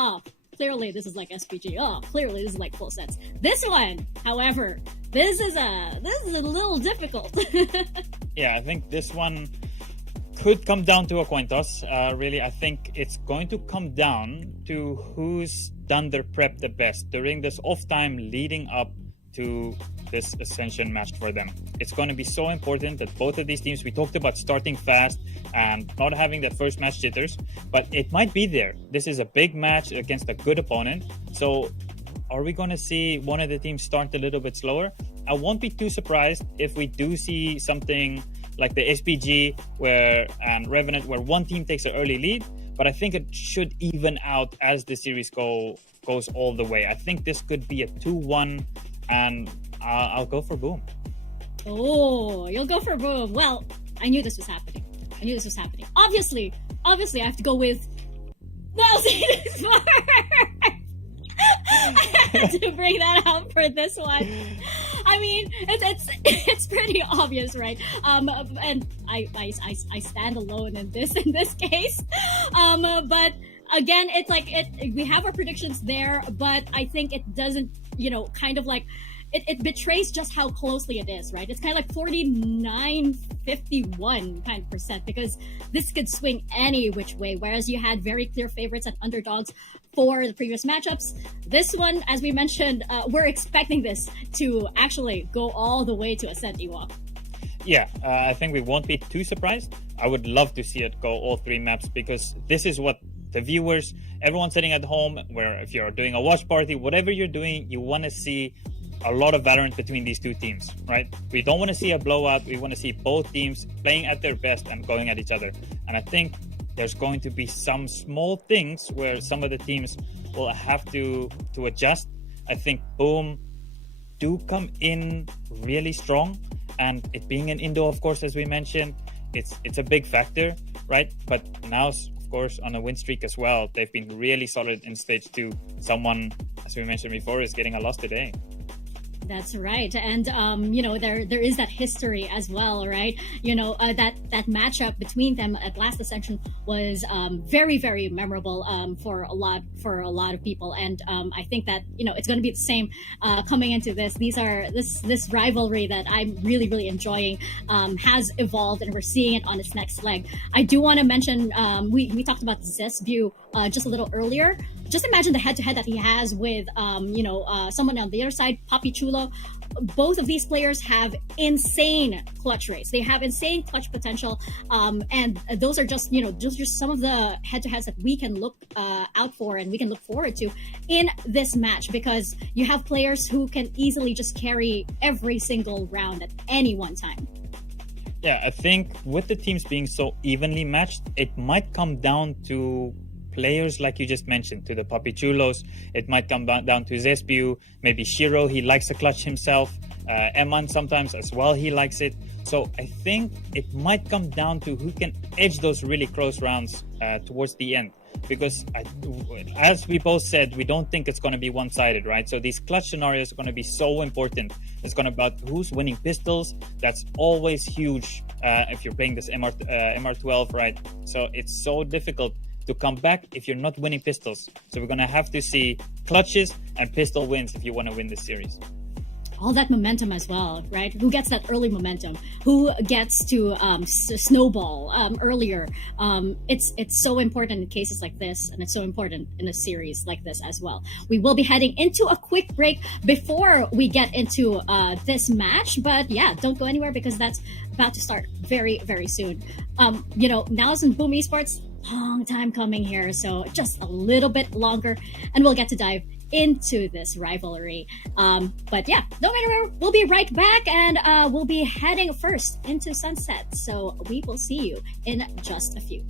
clearly this is like SPG. Clearly this is like full sets. This one, however, this is a little difficult. Yeah, I think this one could come down to a coin toss. Really, I think it's going to come down to who's done their prep the best during this off time leading up to this Ascension match for them. It's going to be so important that both of these teams, we talked about starting fast and not having that first match jitters, but it might be there. This is a big match against a good opponent. So are we going to see one of the teams start a little bit slower? I won't be too surprised if we do see something like the SPG and Revenant where one team takes an early lead, but I think it should even out as the series goes all the way. I think this could be a 2-1, and I'll go for Boom. Oh, you'll go for Boom. Well, I knew this was happening. Obviously, I have to go with I had to bring that out for this one. I mean, it's pretty obvious, right? And I stand alone in this case. But again, it's like we have our predictions there, but I think it doesn't, kind of like it betrays just how closely it is, right? It's kind of like 49-51 kind of percent, because this could swing any which way. Whereas you had very clear favorites and underdogs for the previous matchups. This one, as we mentioned, we're expecting this to actually go all the way to Ascent, Ewok. Yeah, I think we won't be too surprised. I would love to see it go all three maps, because this is what the viewers, everyone sitting at home, where if you're doing a watch party, whatever you're doing, you want to see a lot of Valorant between these two teams, right? We don't want to see a blowout. We want to see both teams playing at their best and going at each other. And I think there's going to be some small things where some of the teams will have to adjust. I think Boom do come in really strong, and it being an Indo, of course, as we mentioned, it's a big factor, right? But NAOS, of course, on a win streak as well. They've been really solid in stage 2. Someone, as we mentioned before, is getting a loss today. That's right, and there is that history as well, right? That matchup between them at last Ascension was very, very memorable for a lot of people, and I think that it's going to be the same coming into this. This rivalry that I'm really, really enjoying has evolved, and we're seeing it on its next leg. I do want to mention we talked about Zesbu just a little earlier. Just imagine the head-to-head that he has with, someone on the other side, Papi Chulo. Both of these players have insane clutch rates. They have insane clutch potential, and those are just some of the head-to-heads that we can look out for and we can look forward to in this match, because you have players who can easily just carry every single round at any one time. Yeah, I think with the teams being so evenly matched, it might come down to players like you just mentioned, to the Papi Chulos. It might come down to Zesbu, maybe Shiro, he likes to clutch himself. Eman sometimes as well, he likes it. So I think it might come down to who can edge those really close rounds towards the end. Because as we both said, we don't think it's going to be one-sided, right? So these clutch scenarios are going to be so important. It's going to be about who's winning pistols. That's always huge if you're playing this MR12, right? So it's so difficult to come back if you're not winning pistols. So we're going to have to see clutches and pistol wins if you want to win this series. All that momentum as well, right? Who gets that early momentum? Who gets to snowball earlier? It's so important in cases like this, and it's so important in a series like this as well. We will be heading into a quick break before we get into this match, but yeah, don't go anywhere, because that's about to start very, very soon. NAOS and Boom Esports, long time coming here, so just a little bit longer, and we'll get to dive into this rivalry. But yeah, no matter where, we'll be right back, and we'll be heading first into Sunset. So we will see you in just a few.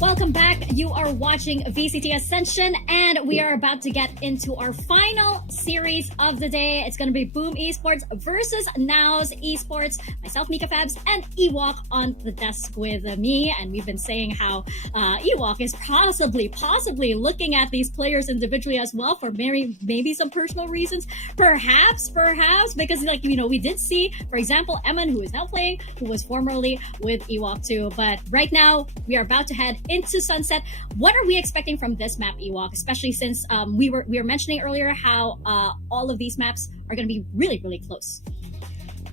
Welcome back. You are watching VCT Ascension, and we are about to get into our final series of the day. It's going to be Boom Esports versus NAOS Esports. Myself, Mika Fabs, and Ewok on the desk with me. And we've been saying how Ewok is possibly looking at these players individually as well for maybe some personal reasons. Perhaps, because we did see, for example, Eman, who is now playing, who was formerly with Ewok too. But right now, we are about to head into Sunset. What are we expecting from this map, Ewok? Especially since we were mentioning earlier how all of these maps are going to be really, really close.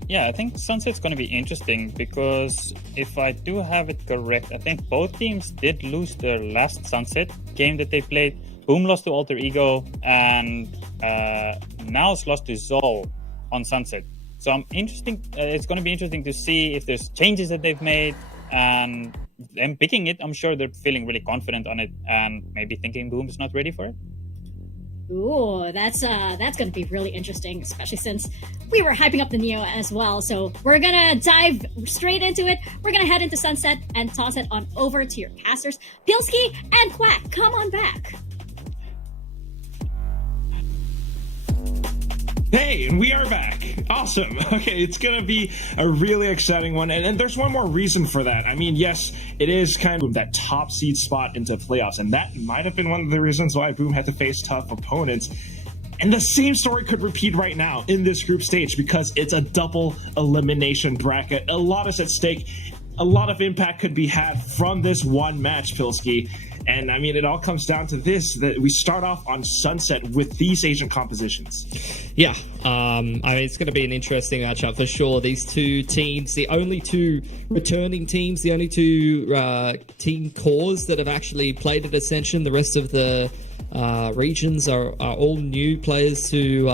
Yeah, I think Sunset's going to be interesting because if I do have it correct, I think both teams did lose their last Sunset game that they played. Boom lost to Alter Ego, and NAOS lost to Zol on Sunset. So it's going to be interesting to see if there's changes that they've made, and them picking it. I'm sure they're feeling really confident on it, and maybe thinking Boom's not ready for it. Ooh, that's gonna be really interesting, especially since we were hyping up the Neo as well. So we're gonna dive straight into it. We're gonna head into Sunset and toss it on over to your casters, Pilsky and Quack. Come on back. Hey, and we are back. Awesome. Okay, it's going to be a really exciting one. And there's one more reason for that. I mean, yes, it is kind of that top seed spot into playoffs. And that might have been one of the reasons why Boom had to face tough opponents. And the same story could repeat right now in this group stage because it's a double elimination bracket. A lot is at stake. A lot of impact could be had from this one match, Pilsky. And I mean, it all comes down to this, that we start off on Sunset with these agent compositions. Yeah, I mean, it's going to be an interesting matchup for sure. These two teams, the only two returning teams, the only two team cores that have actually played at Ascension. The rest of the regions are all new players to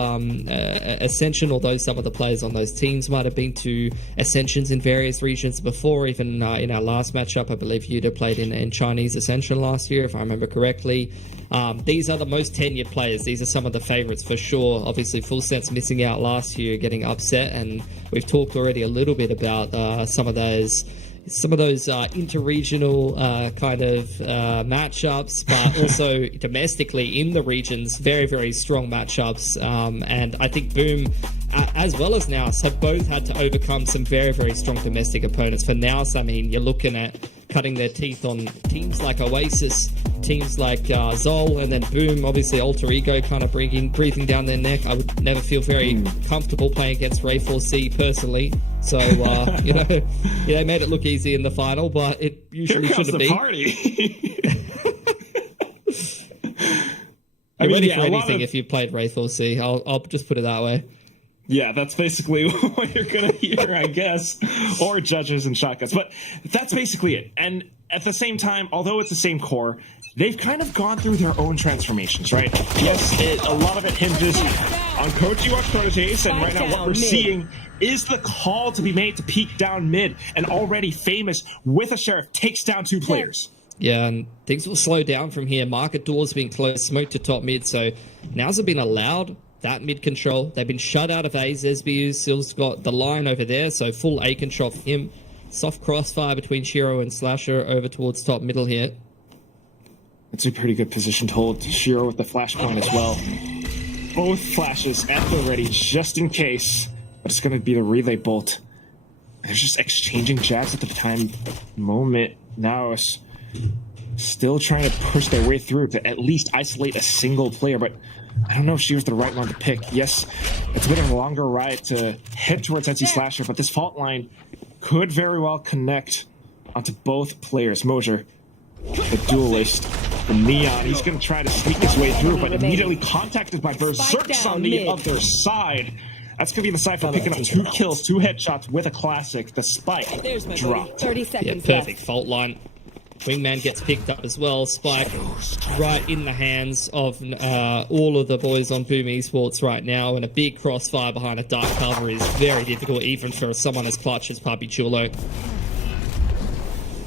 Ascension, although some of the players on those teams might have been to Ascensions in various regions before. Even in our last matchup, I believe Yuta played in Chinese Ascension last year, if I remember correctly. These are the most tenured players. These are some of the favorites for sure. Obviously, Full Sense missing out last year, getting upset, and we've talked already a little bit about some of those interregional kind of matchups, but also domestically in the regions, very, very strong matchups. And I think Boom, as well as NAOS, have both had to overcome some very, very strong domestic opponents. For NAOS, I mean, you're looking at cutting their teeth on teams like Oasis, teams like Zol, and then Boom, obviously Alter Ego kind of breathing down their neck. I would never feel very comfortable playing against Ray 4C personally. So, they made it look easy in the final, but it usually shouldn't be. Party. You're ready for anything if you played Ray 4C. I'll just put it that way. Yeah, that's basically what you're going to hear, I guess, or judges and shotguns. But that's basically it. And at the same time, although it's the same core, they've kind of gone through their own transformations, right? Yes, a lot of it hinges on Coach Ewok's proteges, and right now what we're seeing is the call to be made to peek down mid, and already Famous with a Sheriff takes down 2 players. Yeah, and things will slow down from here. Market doors being closed, smoke to top mid, so NAOS have been allowed that mid control. They've been shut out of A's. SBU still's got the line over there, so full A control for him. Soft crossfire between Shiro and Slasher over towards top middle here. It's a pretty good position to hold. Shiro with the flashpoint as well. Both flashes at the ready just in case, but it's going to be the relay bolt. They're just exchanging jabs at the time moment. Now it's still trying to push their way through to at least isolate a single player, but I don't know if she was the right one to pick. Yes, it's a bit of a longer ride to head towards NC Slasher, but this fault line could very well connect onto both players. Moser, the duelist, the Neon, he's going to try to sneak his way through, but immediately contacted by Berserks on the other side. That's going to be the Cypher picking up 2 kills, 2 headshots with a classic. The spike dropped. 30 seconds yeah, perfect fault line. Wingman gets picked up as well. Spike right in the hands of all of the boys on Boom Esports right now, and a big crossfire behind a dark cover is very difficult, even for someone as clutch as Papi Chulo.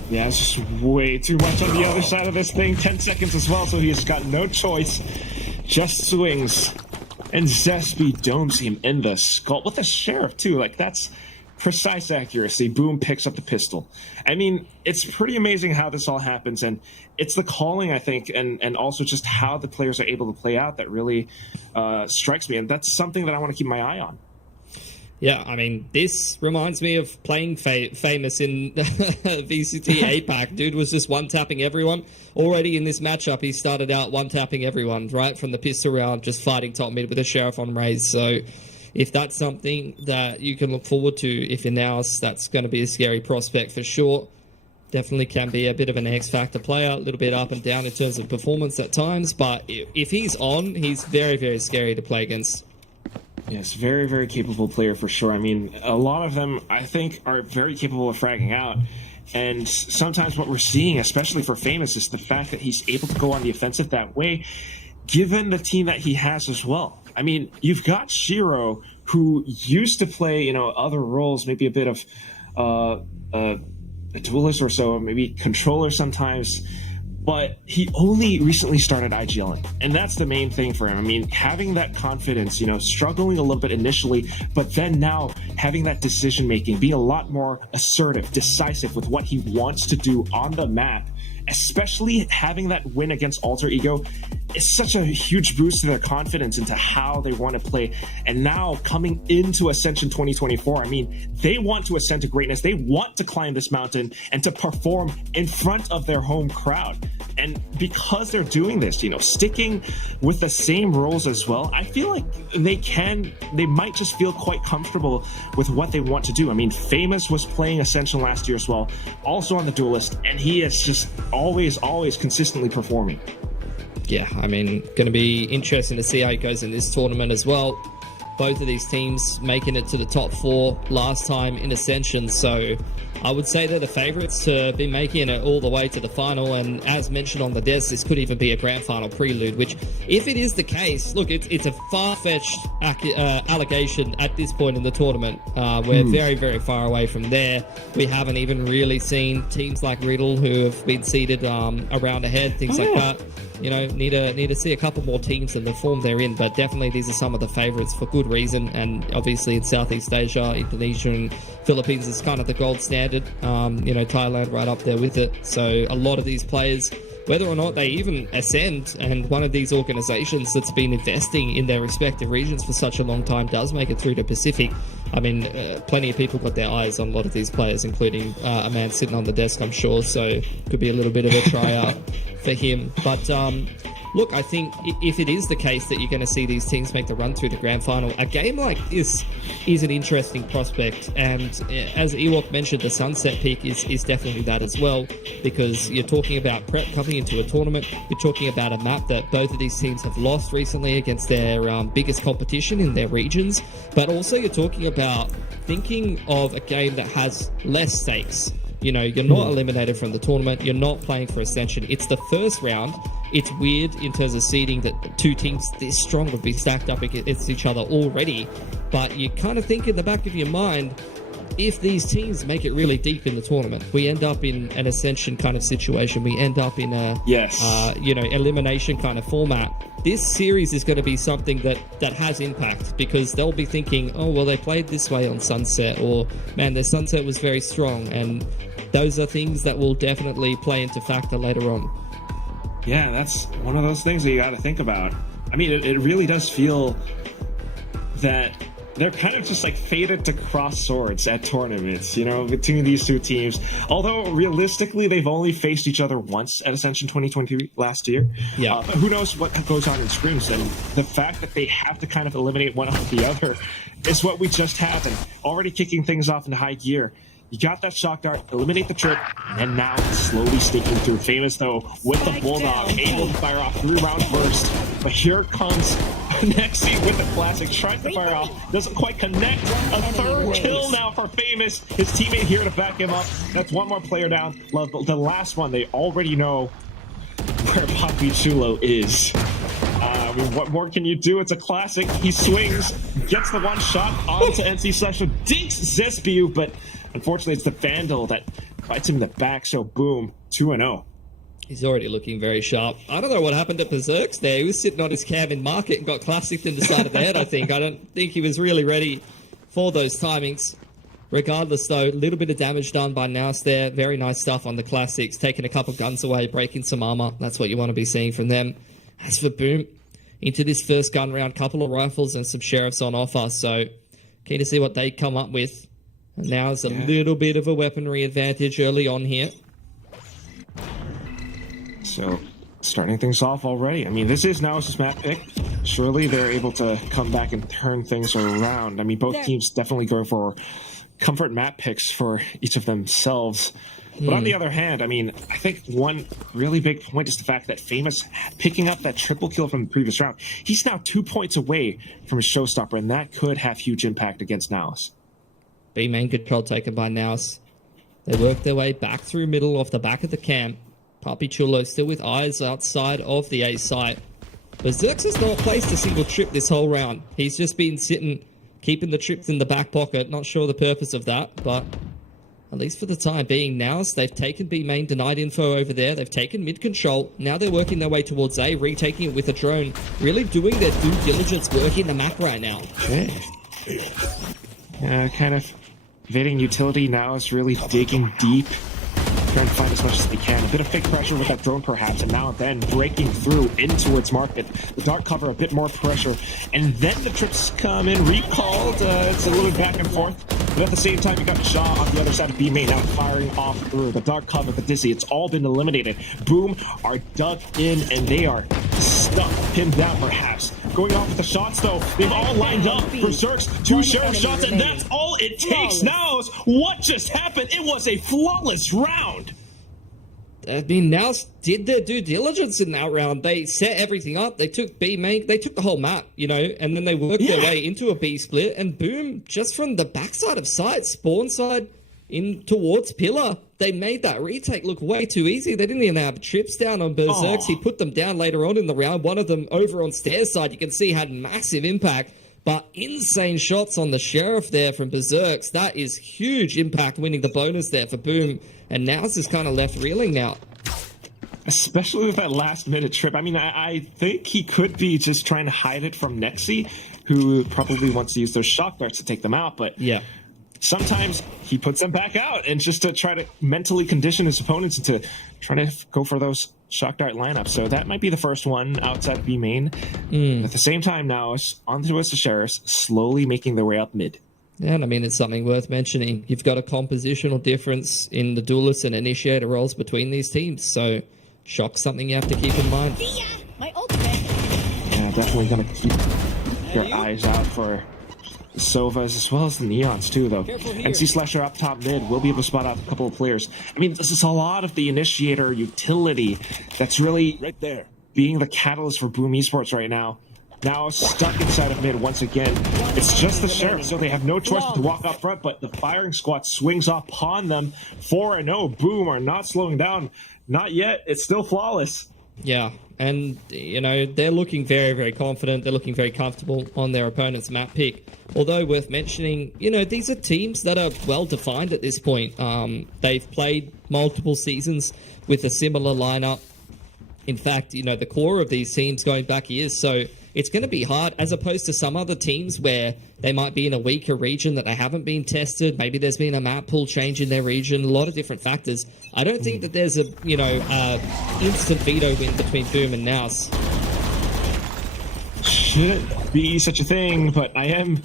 Yeah, it's just way too much on the other side of this thing. 10 seconds as well, so he's got no choice. Just swings. And Zespi domes him in the skull with the Sheriff, too. Like, that's precise accuracy. Boom picks up the pistol. I mean, it's pretty amazing how this all happens, and it's the calling, I think, and also just how the players are able to play out that really strikes me, and that's something that I want to keep my eye on. Yeah, I mean, this reminds me of playing Famous in VCT APAC. Dude was just one-tapping everyone. Already in this matchup, he started out one-tapping everyone, right? From the pistol round, just fighting top mid with a Sheriff on raise. So if that's something that you can look forward to, if in NAOS, that's going to be a scary prospect for sure. Definitely can be a bit of an X-factor player, a little bit up and down in terms of performance at times. But if he's on, he's very, very scary to play against. Yes, very, very capable player for sure. I mean, a lot of them, I think, are very capable of fragging out. And sometimes what we're seeing, especially for Famous, is the fact that he's able to go on the offensive that way, given the team that he has as well. I mean, you've got Shiro, who used to play, other roles, maybe a bit of a duelist or so, maybe controller sometimes. but he only recently started IGLing, and that's the main thing for him. I mean, having that confidence, struggling a little bit initially, but then now having that decision making, being a lot more assertive, decisive with what he wants to do on the map, especially having that win against Alter Ego, is such a huge boost to their confidence into how they want to play. And now coming into Ascension 2024, I mean, they want to ascend to greatness. They want to climb this mountain and to perform in front of their home crowd. And because they're doing this, sticking with the same roles as well, I feel like they might just feel quite comfortable with what they want to do. I mean, Famous was playing Ascension last year as well, also on the Duelist, and he is just always consistently performing. Yeah, I mean, going to be interesting to see how it goes in this tournament as well. Both of these teams making it to the top 4 last time in Ascension, so I would say they're the favourites to be making it all the way to the final. And as mentioned on the desk, this could even be a grand final prelude, which, if it is the case, look, it's a far-fetched allegation at this point in the tournament. We're very, very far away from there. We haven't even really seen teams like Riddle, who have been seeded around ahead, things like that. Need to see a couple more teams in the form they're in, but definitely these are some of the favourites for good reason. And obviously in Southeast Asia, Indonesia and Philippines is kind of the gold standard. Thailand right up there with it. So a lot of these players, whether or not they even ascend, and one of these organizations that's been investing in their respective regions for such a long time does make it through to Pacific. I mean, plenty of people got their eyes on a lot of these players, including a man sitting on the desk, I'm sure, so could be a little bit of a tryout for him. But look, I think if it is the case that you're going to see these teams make the run through the grand final, a game like this is an interesting prospect. And as Ewok mentioned, the Sunset Peak is definitely that as well, because you're talking about prep coming into a tournament. You're talking about a map that both of these teams have lost recently against their biggest competition in their regions. But also you're talking about thinking of a game that has less stakes. You're not eliminated from the tournament. You're not playing for Ascension. It's the first round. It's weird in terms of seeding that two teams this strong would be stacked up against each other already. But you kind of think in the back of your mind, if these teams make it really deep in the tournament, we end up in an Ascension kind of situation. We end up in a elimination kind of format. This series is going to be something that has impact, because they'll be thinking, oh, well, they played this way on Sunset, or, man, their Sunset was very strong. And those are things that will definitely play into factor later on. Yeah, that's one of those things that you got to think about. I mean, it really does feel that they're kind of just like fated to cross swords at tournaments, between these two teams. Although realistically, they've only faced each other once at Ascension 2023 last year. Yeah. But who knows what goes on in Screams? And the fact that they have to kind of eliminate one of the other is what we just have. And already kicking things off in high gear. You got that shock dart, eliminate the trip, and now slowly sneaking through. Famous, though, with the Bulldog, able to fire off 3-round burst. But here comes Nexi with the classic, tries to fire off, doesn't quite connect. A third kill now for Famous. His teammate here to back him up. That's one more player down. The last one, they already know where Papi Chulo is. I mean, what more can you do? It's a classic. He swings, gets the one shot onto NC Session, dinks Zespiu, but unfortunately, it's the Vandal that bites him in the back, so boom, 2-0. He's already looking very sharp. I don't know what happened to Berserks there. He was sitting on his cam in market and got classicked in the side of the head, I think. I don't think he was really ready for those timings. Regardless, though, a little bit of damage done by NAOS there. Very nice stuff on the classics. Taking a couple guns away, breaking some armor. That's what you want to be seeing from them. As for Boom, into this first gun round, couple of rifles and some sheriffs on offer. So, keen to see what they come up with. And now it's a little bit of a weaponry advantage early on here. So, starting things off already. I mean, this is NAOS' map pick. Surely they're able to come back and turn things around. I mean, both teams definitely going for comfort map picks for each of themselves. But on the other hand, I mean, I think one really big point is the fact that Famous picking up that triple kill from the previous round. He's now 2 points away from his showstopper, and that could have huge impact against NAOS. B-main control taken by NAOS. They work their way back through middle off the back of the camp. Papi Chulo still with eyes outside of the A site. Berserks has not placed a single trip this whole round. He's just been sitting, keeping the trips in the back pocket. Not sure the purpose of that, but at least for the time being. NAOS, they've taken B main, denied info over there. They've taken mid control. Now they're working their way towards A, retaking it with a drone. Really doing their due diligence work in the map right now. Okay. Kind of evading utility now is really digging deep. Trying to find as much as they can. A bit of fake pressure with that drone perhaps, and now and then breaking through in towards market. The dark cover, a bit more pressure, and then the trips come in recalled. It's a little bit back and forth, but at the same time you got Shaw on the other side of B main now firing off through the dark cover, the Dizzy. It's all been eliminated. Boom are dug in and they are stuck, pinned down perhaps. Going off with the shots though, they've all lined up. Berserks, 2 sheriff shots, and that's all it takes. Now, what just happened? It was a flawless round. I mean, NAOS did their due diligence in that round. They set everything up. They took B main. They took the whole map, you know, and then they worked their way into a B split. And boom, just from the backside of site, spawn side in towards Pillar, they made that retake look way too easy. They didn't even have trips down on Berserks. He put them down later on in the round. One of them over on stairs side, you can see had massive impact. But insane shots on the Sheriff there from Berserks. That is huge impact, winning the bonus there for Boom. And NAOS is kind of left reeling now. Especially with that last minute trip. I mean, I think he could be just trying to hide it from Nexi, who probably wants to use those shock darts to take them out. But yeah, sometimes he puts them back out and just to try to mentally condition his opponents into trying to go for those shock dart lineups. So that might be the first one outside of B main. At the same time now, onto us the Sheriffs, slowly making their way up mid. And I mean, it's something worth mentioning. You've got a compositional difference in the duelist and initiator roles between these teams. So shock's something you have to keep in mind. My ultimate. Yeah, definitely going to keep your eyes out for the Sovas as well as the Neons too, though. NC Slasher up top mid will be able to spot out a couple of players. I mean, this is a lot of the initiator utility that's really right there being the catalyst for Boom Esports right now. Now stuck inside of mid once again. It's just the Sheriff, so they have no choice but to walk up front, but the firing squad swings upon them. 4-0. Boom are not slowing down. Not yet. It's still flawless. Yeah, and, you know, they're looking very, very confident. They're looking very comfortable on their opponent's map pick. Although, worth mentioning, you know, these are teams that are well-defined at this point. They've played multiple seasons with a similar lineup. In fact, you know, the core of these teams going back years, so it's going to be hard, as opposed to some other teams where they might be in a weaker region that they haven't been tested. Maybe there's been a map pool change in their region, a lot of different factors. I don't think that there's a, you know, instant veto win between Boom and NAOS. Shouldn't be such a thing, but I am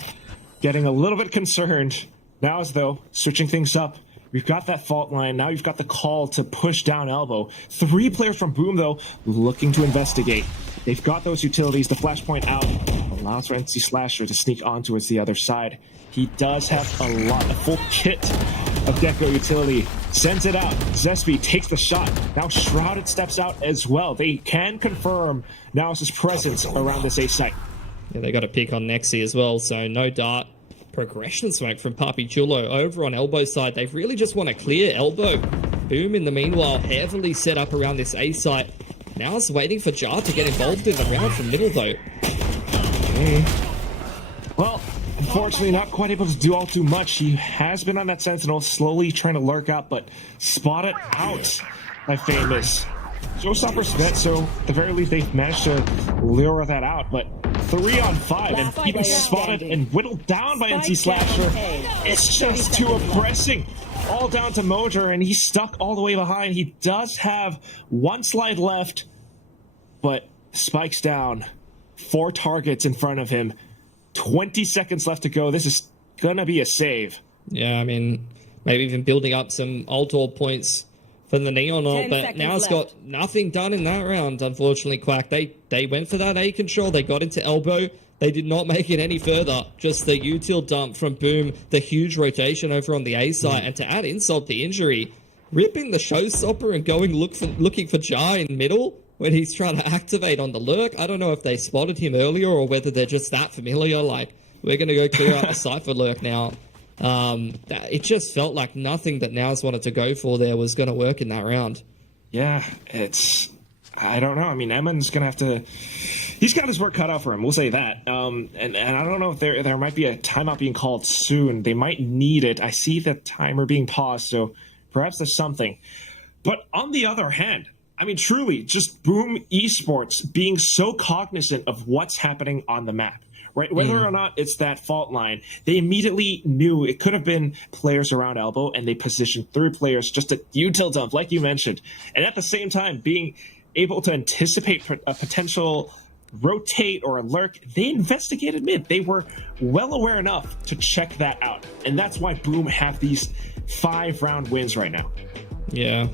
getting a little bit concerned. NAOS, though, switching things up. We've got that fault line. Now you've got the call to push down elbow. 3 players from Boom, though, looking to investigate. They've got those utilities. The flashpoint out allows for NC Slasher to sneak on towards the other side. He does have a lot, a full kit of Gecko utility. Sends it out. Zespi takes the shot. Now Shrouded steps out as well. They can confirm NAOS' presence around this A site. Yeah, they got a pick on Nexi as well, so no dart. Progression smoke from Papi Chulo over on elbow side. They really just want to clear elbow. Boom, in the meanwhile, heavily set up around this A site. Now it's waiting for Jar to get involved in the round from middle, though. Okay. Well, unfortunately, not quite able to do all too much. He has been on that Sentinel, slowly trying to lurk out, but spotted out by Famous. Showstopper spent, so at the very least, they've managed to lure that out, but 3 on 5, and even spotted and whittled down by NC Slasher. It's just too oppressing. All down to Mojer, and he's stuck all the way behind. He does have 1 slide left, but spikes down. 4 targets in front of him. 20 seconds left to go. This is gonna be a save. Yeah, I mean, maybe even building up some ult points for the Neon ult, but now it's got nothing done in that round, unfortunately, Quack. They went for that A control. They got into elbow. They did not make it any further. Just the util dump from Boom, the huge rotation over on the A side, and to add insult to injury, ripping the showstopper and going looking for Jar in middle when he's trying to activate on the lurk. I don't know if they spotted him earlier or whether they're just that familiar. Like, we're going to go clear out the Cypher lurk now. It just felt like nothing that NAOS wanted to go for there was going to work in that round. Yeah, it's... I don't know. I mean, Emon's going to have to... He's got his work cut out for him. We'll say that. And I don't know if there might be a timeout being called soon. They might need it. I see the timer being paused, so perhaps there's something. But on the other hand, I mean, truly, just Boom Esports being so cognizant of what's happening on the map, right? Whether or not it's that fault line, they immediately knew it could have been players around elbow, and they positioned 3 players just to util dump, like you mentioned. And at the same time, being able to anticipate a potential rotate or a lurk, they investigated mid. They were well aware enough to check that out. And that's why Boom have these 5-round wins right now. Yeah.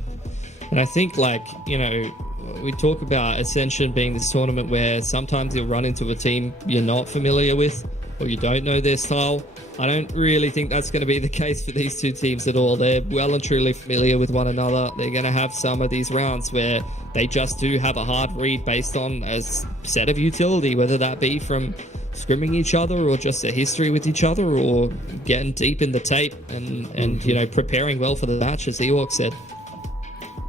And I think, like, you know, we talk about Ascension being this tournament where sometimes you'll run into a team you're not familiar with or you don't know their style. I don't really think that's going to be the case for these two teams at all. They're well and truly familiar with one another. They're going to have some of these rounds where they just do have a hard read based on a set of utility, whether that be from scrimming each other or just a history with each other or getting deep in the tape and you know, preparing well for the match, as Ewok said.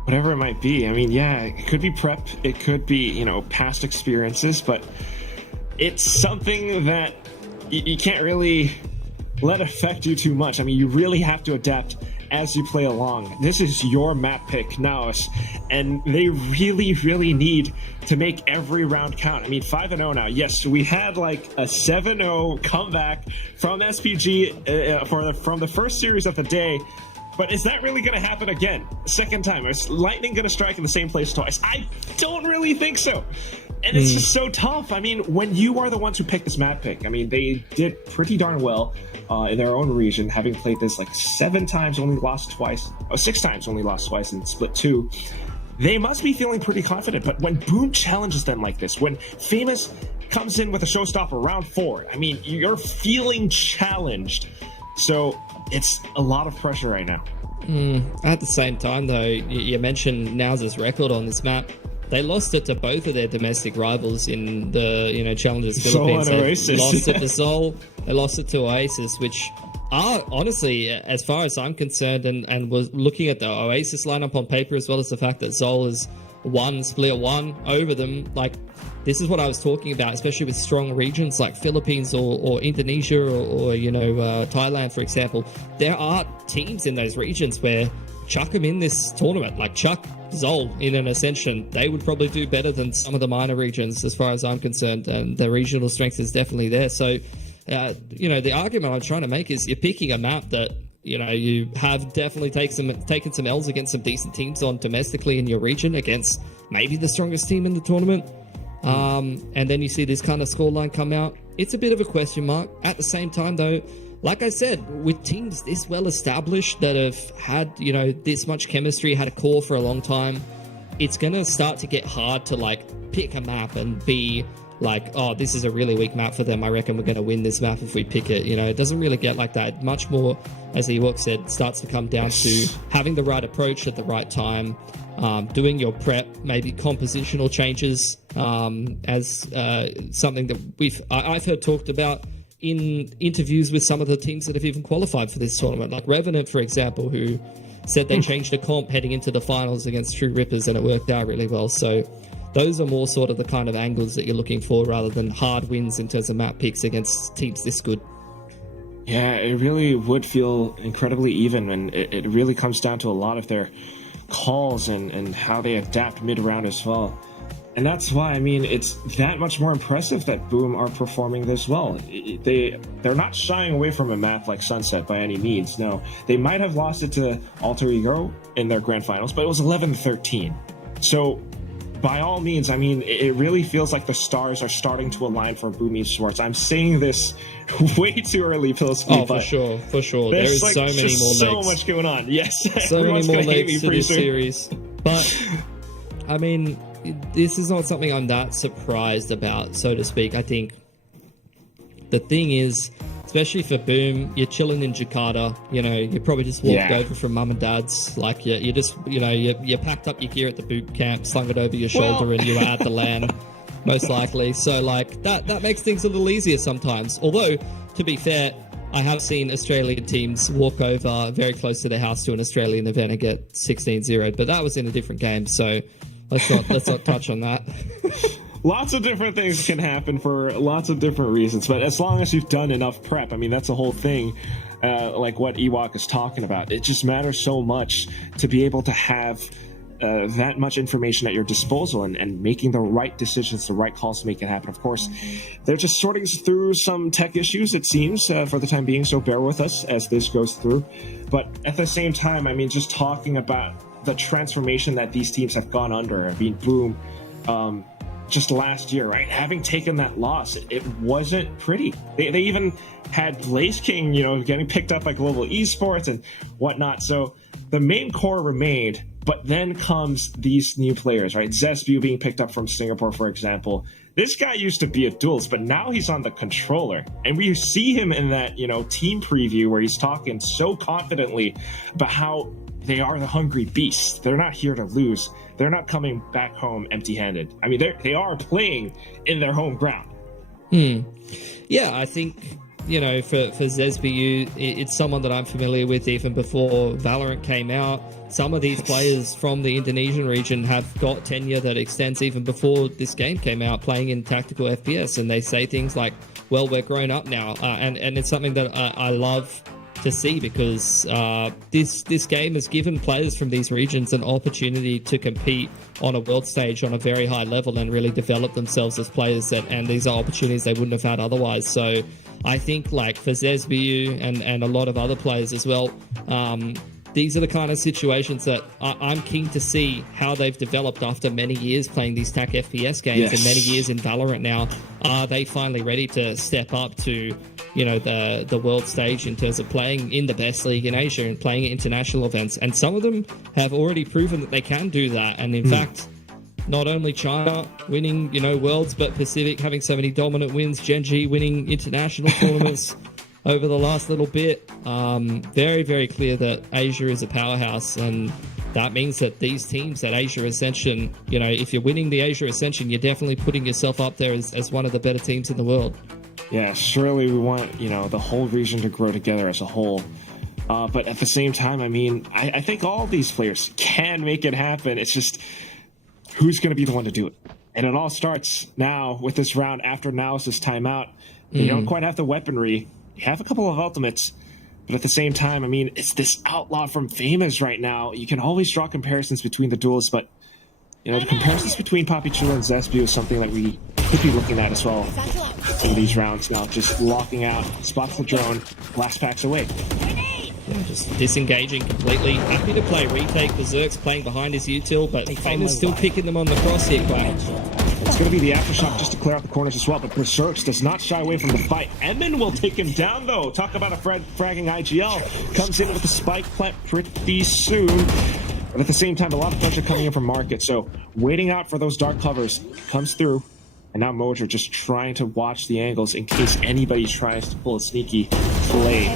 Whatever it might be. I mean, yeah, it could be prep. It could be, you know, past experiences, but it's something that you can't really let affect you too much. I mean, you really have to adapt as you play along. This is your map pick, NAOS, and they really, really need to make every round count. I mean, 5-0 now. Yes, we had like a 7-0 comeback from SPG from the first series of the day. But is that really going to happen again? Second time? Is Lightning going to strike in the same place twice? I don't really think so. And it's just so tough. I mean, when you are the ones who picked this map pick, I mean, they did pretty darn well in their own region, having played this like 7 times, only lost twice. 6 times, only lost twice in split 2. They must be feeling pretty confident. But when Boom challenges them like this, when Famous comes in with a showstopper round 4, I mean, you're feeling challenged. So it's a lot of pressure right now. At the same time, though, you mentioned NAOS' record on this map. They lost it to both of their domestic rivals in the, you know, Challengers Philippines. They lost it to Zol. They lost it to Oasis, which are honestly, as far as I'm concerned, and was looking at the Oasis lineup on paper, as well as the fact that Zol has won Split 1 over them, like, this is what I was talking about, especially with strong regions like Philippines or Indonesia or you know, Thailand, for example. There are teams in those regions where chuck them in this tournament, like chuck Zol in an Ascension. They would probably do better than some of the minor regions as far as I'm concerned, and the regional strength is definitely there. So, you know, the argument I'm trying to make is you're picking a map that, you know, you have definitely taken some L's against some decent teams on domestically in your region against maybe the strongest team in the tournament. And then you see this kind of scoreline come out. It's a bit of a question mark. At the same time, though, like I said, with teams this well established that have had, you know, this much chemistry, had a core for a long time, it's going to start to get hard to, like, pick a map and be like, oh, this is a really weak map for them. I reckon we're going to win this map if we pick it. You know, it doesn't really get like that. Much more, as Ewok said, starts to come down to having the right approach at the right time, doing your prep, maybe compositional changes, as something that I've heard talked about in interviews with some of the teams that have even qualified for this tournament, like Revenant, for example, who said they changed a comp heading into the finals against True Rippers and it worked out really well. So those are more sort of the kind of angles that you're looking for rather than hard wins in terms of map picks against teams this good. Yeah, it really would feel incredibly even, and it really comes down to a lot of their calls and how they adapt mid-round as well. And that's why, I mean, it's that much more impressive that Boom are performing this well. They're not shying away from a map like Sunset by any means. No, they might have lost it to Alter Ego in their grand finals, but it was 11-13. So by all means, I mean, it really feels like the stars are starting to align for Boom Esports. I'm saying this way too early, Pillspeed. Oh, for sure. There is like so many more legs. So much going on. Yes, so many more legs to this series. But I mean, this is not something I'm that surprised about, so to speak. I think the thing is, especially for Boom, you're chilling in Jakarta. You know, you probably just walked over from mum and dad's. Like you just, you know, you packed up your gear at the boot camp, slung it over your shoulder, and you were at the LAN, most likely. So like that makes things a little easier sometimes. Although, to be fair, I have seen Australian teams walk over very close to their house to an Australian event and get 16-0, but that was in a different game. So let's not touch on that. Lots of different things can happen for lots of different reasons, but as long as you've done enough prep, I mean, that's the whole thing. Like what Ewok is talking about, it just matters so much to be able to have that much information at your disposal and making the right decisions, the right calls to make it happen. Of course, they're just sorting through some tech issues, it seems, for the time being, so bear with us as this goes through. But at the same time, I mean, just talking about the transformation that these teams have gone under. I mean, Boom, just last year, right? Having taken that loss, it wasn't pretty. They even had Blaze King, getting picked up by Global Esports and whatnot. So the main core remained, but then comes these new players, right? Zesbu being picked up from Singapore, for example. This guy used to be a duelist, but now he's on the controller. And we see him in that, team preview where he's talking so confidently about how they are the hungry beasts. They're not here to lose. They're not coming back home empty-handed. I mean, they are playing in their home ground. Yeah, I think, for Zesbu, it's someone that I'm familiar with even before Valorant came out. Some of these players from the Indonesian region have got tenure that extends even before this game came out, playing in tactical FPS, and they say things like, well, we're grown up now. And it's something that I love to see, because this game has given players from these regions an opportunity to compete on a world stage on a very high level and really develop themselves as players, and these are opportunities they wouldn't have had otherwise. So I think, like, for Zesbu and a lot of other players as well, these are the kind of situations that I'm keen to see how they've developed after many years playing these TAC FPS games and many years in Valorant now. Are they finally ready to step up to the world stage in terms of playing in the best league in Asia and playing at international events? And some of them have already proven that they can do that. And in fact, not only China winning, worlds, but Pacific having so many dominant wins, Genji winning international tournaments over the last little bit. Very, very clear that Asia is a powerhouse, and that means that these teams at Asia Ascension, if you're winning the Asia Ascension, you're definitely putting yourself up there as one of the better teams in the world. Yeah, surely we want, the whole region to grow together as a whole. But at the same time, I mean, I think all these players can make it happen. It's just, who's going to be the one to do it? And it all starts now with this round after NAOS' timeout. You don't quite have the weaponry. You have a couple of ultimates. But at the same time, I mean, it's this outlaw from Famous right now. You can always draw comparisons between the duels, but, the comparisons between Papi Chulo and Zesbu is something that we could be looking at as well in these rounds now. Just locking out, spots the drone, blast packs away. Yeah, just disengaging completely. Happy to play retake. Berserk's playing behind his util, but Famous still picking them on the crosshair quack. It's going to be the aftershock just to clear out the corners as well, but Berserk does not shy away from the fight. Emin will take him down, though. Talk about a fragging IGL. Comes in with the spike plant pretty soon. But at the same time, a lot of pressure coming in from Market, so waiting out for those dark covers comes through. And now Mojo just trying to watch the angles in case anybody tries to pull a sneaky play.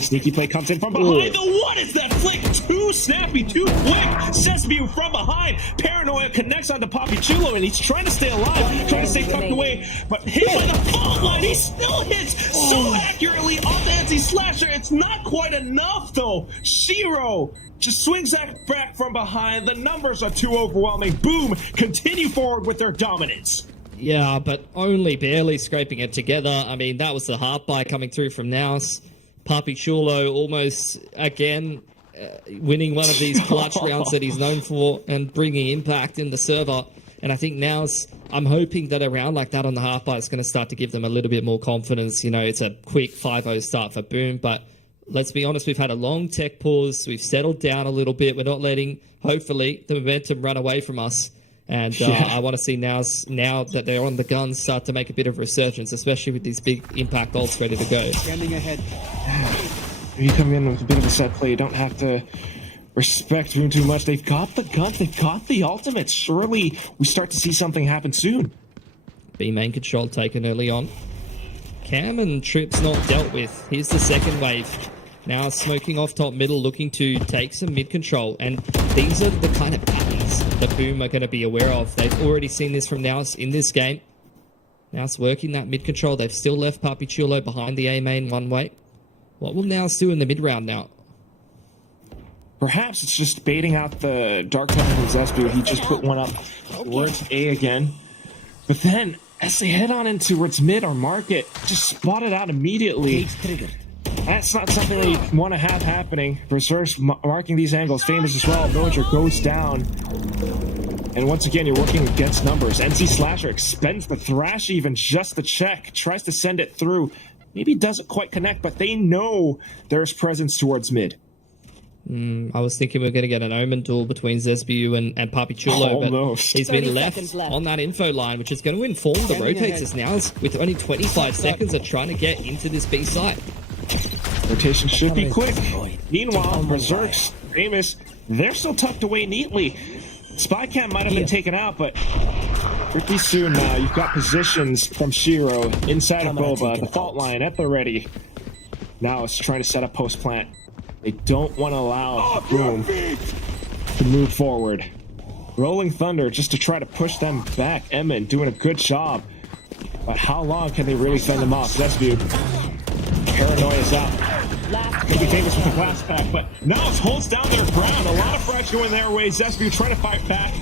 Sneaky play comes in from behind. What is that flick? Too snappy, too quick. Zesbu from behind. Paranoia connects onto Papi Chulo, and he's trying to stay alive, trying to stay tucked away. But hit by the fault line, he still hits so accurately off the anti-slasher. It's not quite enough, though. Shiro just swings that back from behind. The numbers are too overwhelming. Boom, continue forward with their dominance. Yeah, but only barely scraping it together. I mean, that was the heart buy coming through from NAOS. Papi Chulo almost, again, winning one of these clutch rounds that he's known for and bringing impact in the server. And I think NAOS, I'm hoping that a round like that on the half buy is going to start to give them a little bit more confidence. It's a quick 5-0 start for Boom, but let's be honest, we've had a long tech pause. We've settled down a little bit. We're not letting, hopefully, the momentum run away from us. And I want to see now that they're on the guns, start to make a bit of resurgence, especially with these big impact ults ready to go. Standing ahead. You come in with a bit of a set play. You don't have to respect Boom too much. They've got the guns. They've got the ultimates. Surely we start to see something happen soon. B main control taken early on. Cam and Trips not dealt with. Here's the second wave. Now smoking off top middle, looking to take some mid control. And these are the kind of patterns that Boom are going to be aware of. They've already seen this from NAOS in this game. NAOS working that mid control. They've still left Papi Chulo behind the A main one way. What will NAOS do in the mid round now? Perhaps it's just baiting out the Dark Cover from Zesbu. He just put one up towards A again. But then, as they head on in towards mid or market, just spot it out immediately. That's not something we want to have happening. Berserk's marking these angles, famous as well. Mojo goes down. And once again, you're working against numbers. NC Slasher expends the Thrash even just the check. Tries to send it through. Maybe doesn't quite connect, but they know there's presence towards mid. I was thinking we are going to get an Omen duel between Zesbu and Papi Chulo, but he's been left on that info line, which is going to inform the rotators now. With only 25 seconds of trying to get into this B site. Rotation should be quick. Meanwhile, Berserk's famous, they're still tucked away neatly. Spycam might have been taken out, but pretty soon now you've got positions from Shiro inside of Boba, the fault line at the ready. Now it's trying to set up post plant. They don't want to allow Boom to move forward. Rolling Thunder just to try to push them back. Emin doing a good job. But how long can they really fend them off? Zesbu. Paranoia's out. Could be famous with the blast pack, but NAOS holds down their ground. A lot of frags going their way. Zesbu trying to fight back.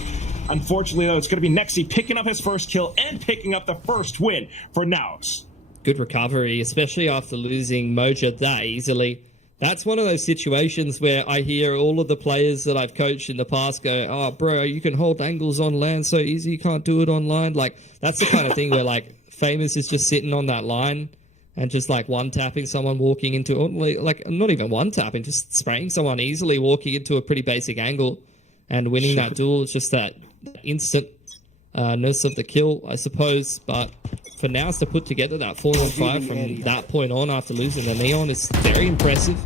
Unfortunately, though, it's going to be Nexi picking up his first kill and picking up the first win for NAOS. Good recovery, especially after losing Moja that easily. That's one of those situations where I hear all of the players that I've coached in the past go, oh, bro, you can hold angles on land so easy, you can't do it online. Like, that's the kind of thing where, like, Famous is just sitting on that line and just, like, one-tapping someone walking into, like, not even one-tapping, just spraying someone easily walking into a pretty basic angle and winning that duel. It's just that instantness of the kill, I suppose. But for NAOS to put together that 4-on-5 from that point on after losing the Neon is very impressive.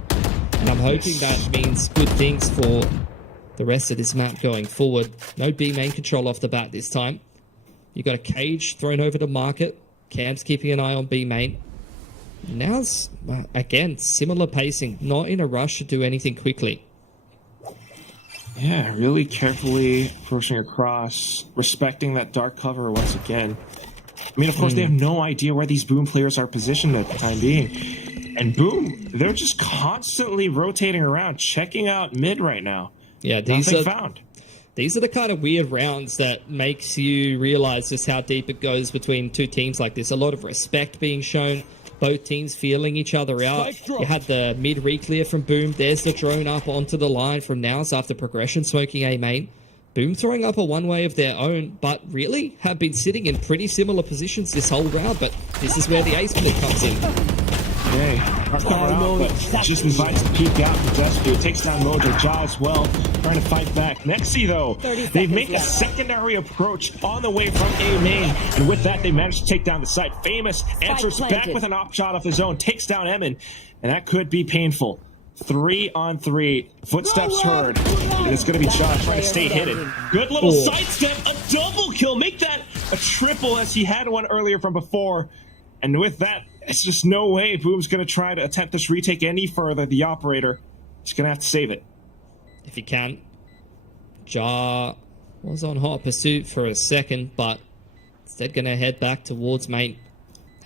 And I'm hoping that means good things for the rest of this map going forward. No B main control off the bat this time. You got a cage thrown over to market. Cam's keeping an eye on B main. NAOS, again, similar pacing, not in a rush to do anything quickly. Yeah, really carefully pushing across, respecting that dark cover once again. I mean, of course, they have no idea where these Boom players are positioned at the time being. And Boom, they're just constantly rotating around, checking out mid right now. Yeah, these are the kind of weird rounds that makes you realize just how deep it goes between two teams like this. A lot of respect being shown, both teams feeling each other out. You had the mid re-clear from Boom. There's the drone up onto the line from NAOS after progression smoking A main. Boom throwing up a one-way of their own, but really have been sitting in pretty similar positions this whole round. But this is where the ace split comes in. Okay, but just invites to peek out from Zesbu. Takes down Mojo. Ja as well, trying to fight back. Nexi, though, they make a secondary approach on the way from A main, and with that, they manage to take down the site. Famous answers back with an op shot of his own, takes down Emin, and that could be painful. 3-on-3, footsteps heard, and it's going to be Ja trying to stay hidden. Good little sidestep, a double kill, make that a triple as he had one earlier from before, and with that, it's just no way Boom's going to try to attempt this retake any further. The operator is going to have to save it. If he can. Ja was on hot pursuit for a second, but instead going to head back towards main.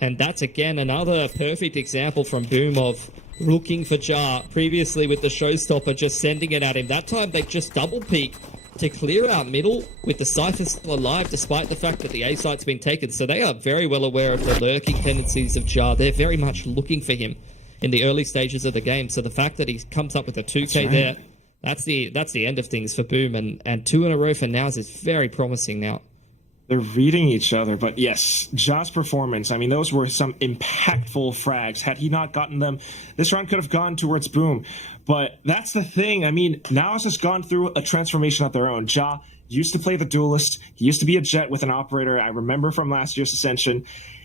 And that's again another perfect example from Boom of looking for Ja. Previously with the showstopper, just sending it at him. That time they just double peek to clear out middle with the Cypher still alive despite the fact that the A site's been taken. So they are very well aware of the lurking tendencies of Ja. They're very much looking for him in the early stages of the game. So the fact that he comes up with a 2K there, that's the end of things for Boom. And 2 in a row for NAOS is very promising now. They're reading each other, but yes, Ja's performance, I mean, those were some impactful frags. Had he not gotten them, this round could have gone towards Boom. But that's the thing. I mean, NAOS has gone through a transformation of their own. Ja used to play the duelist. He used to be a jet with an operator. I remember from last year's Ascension.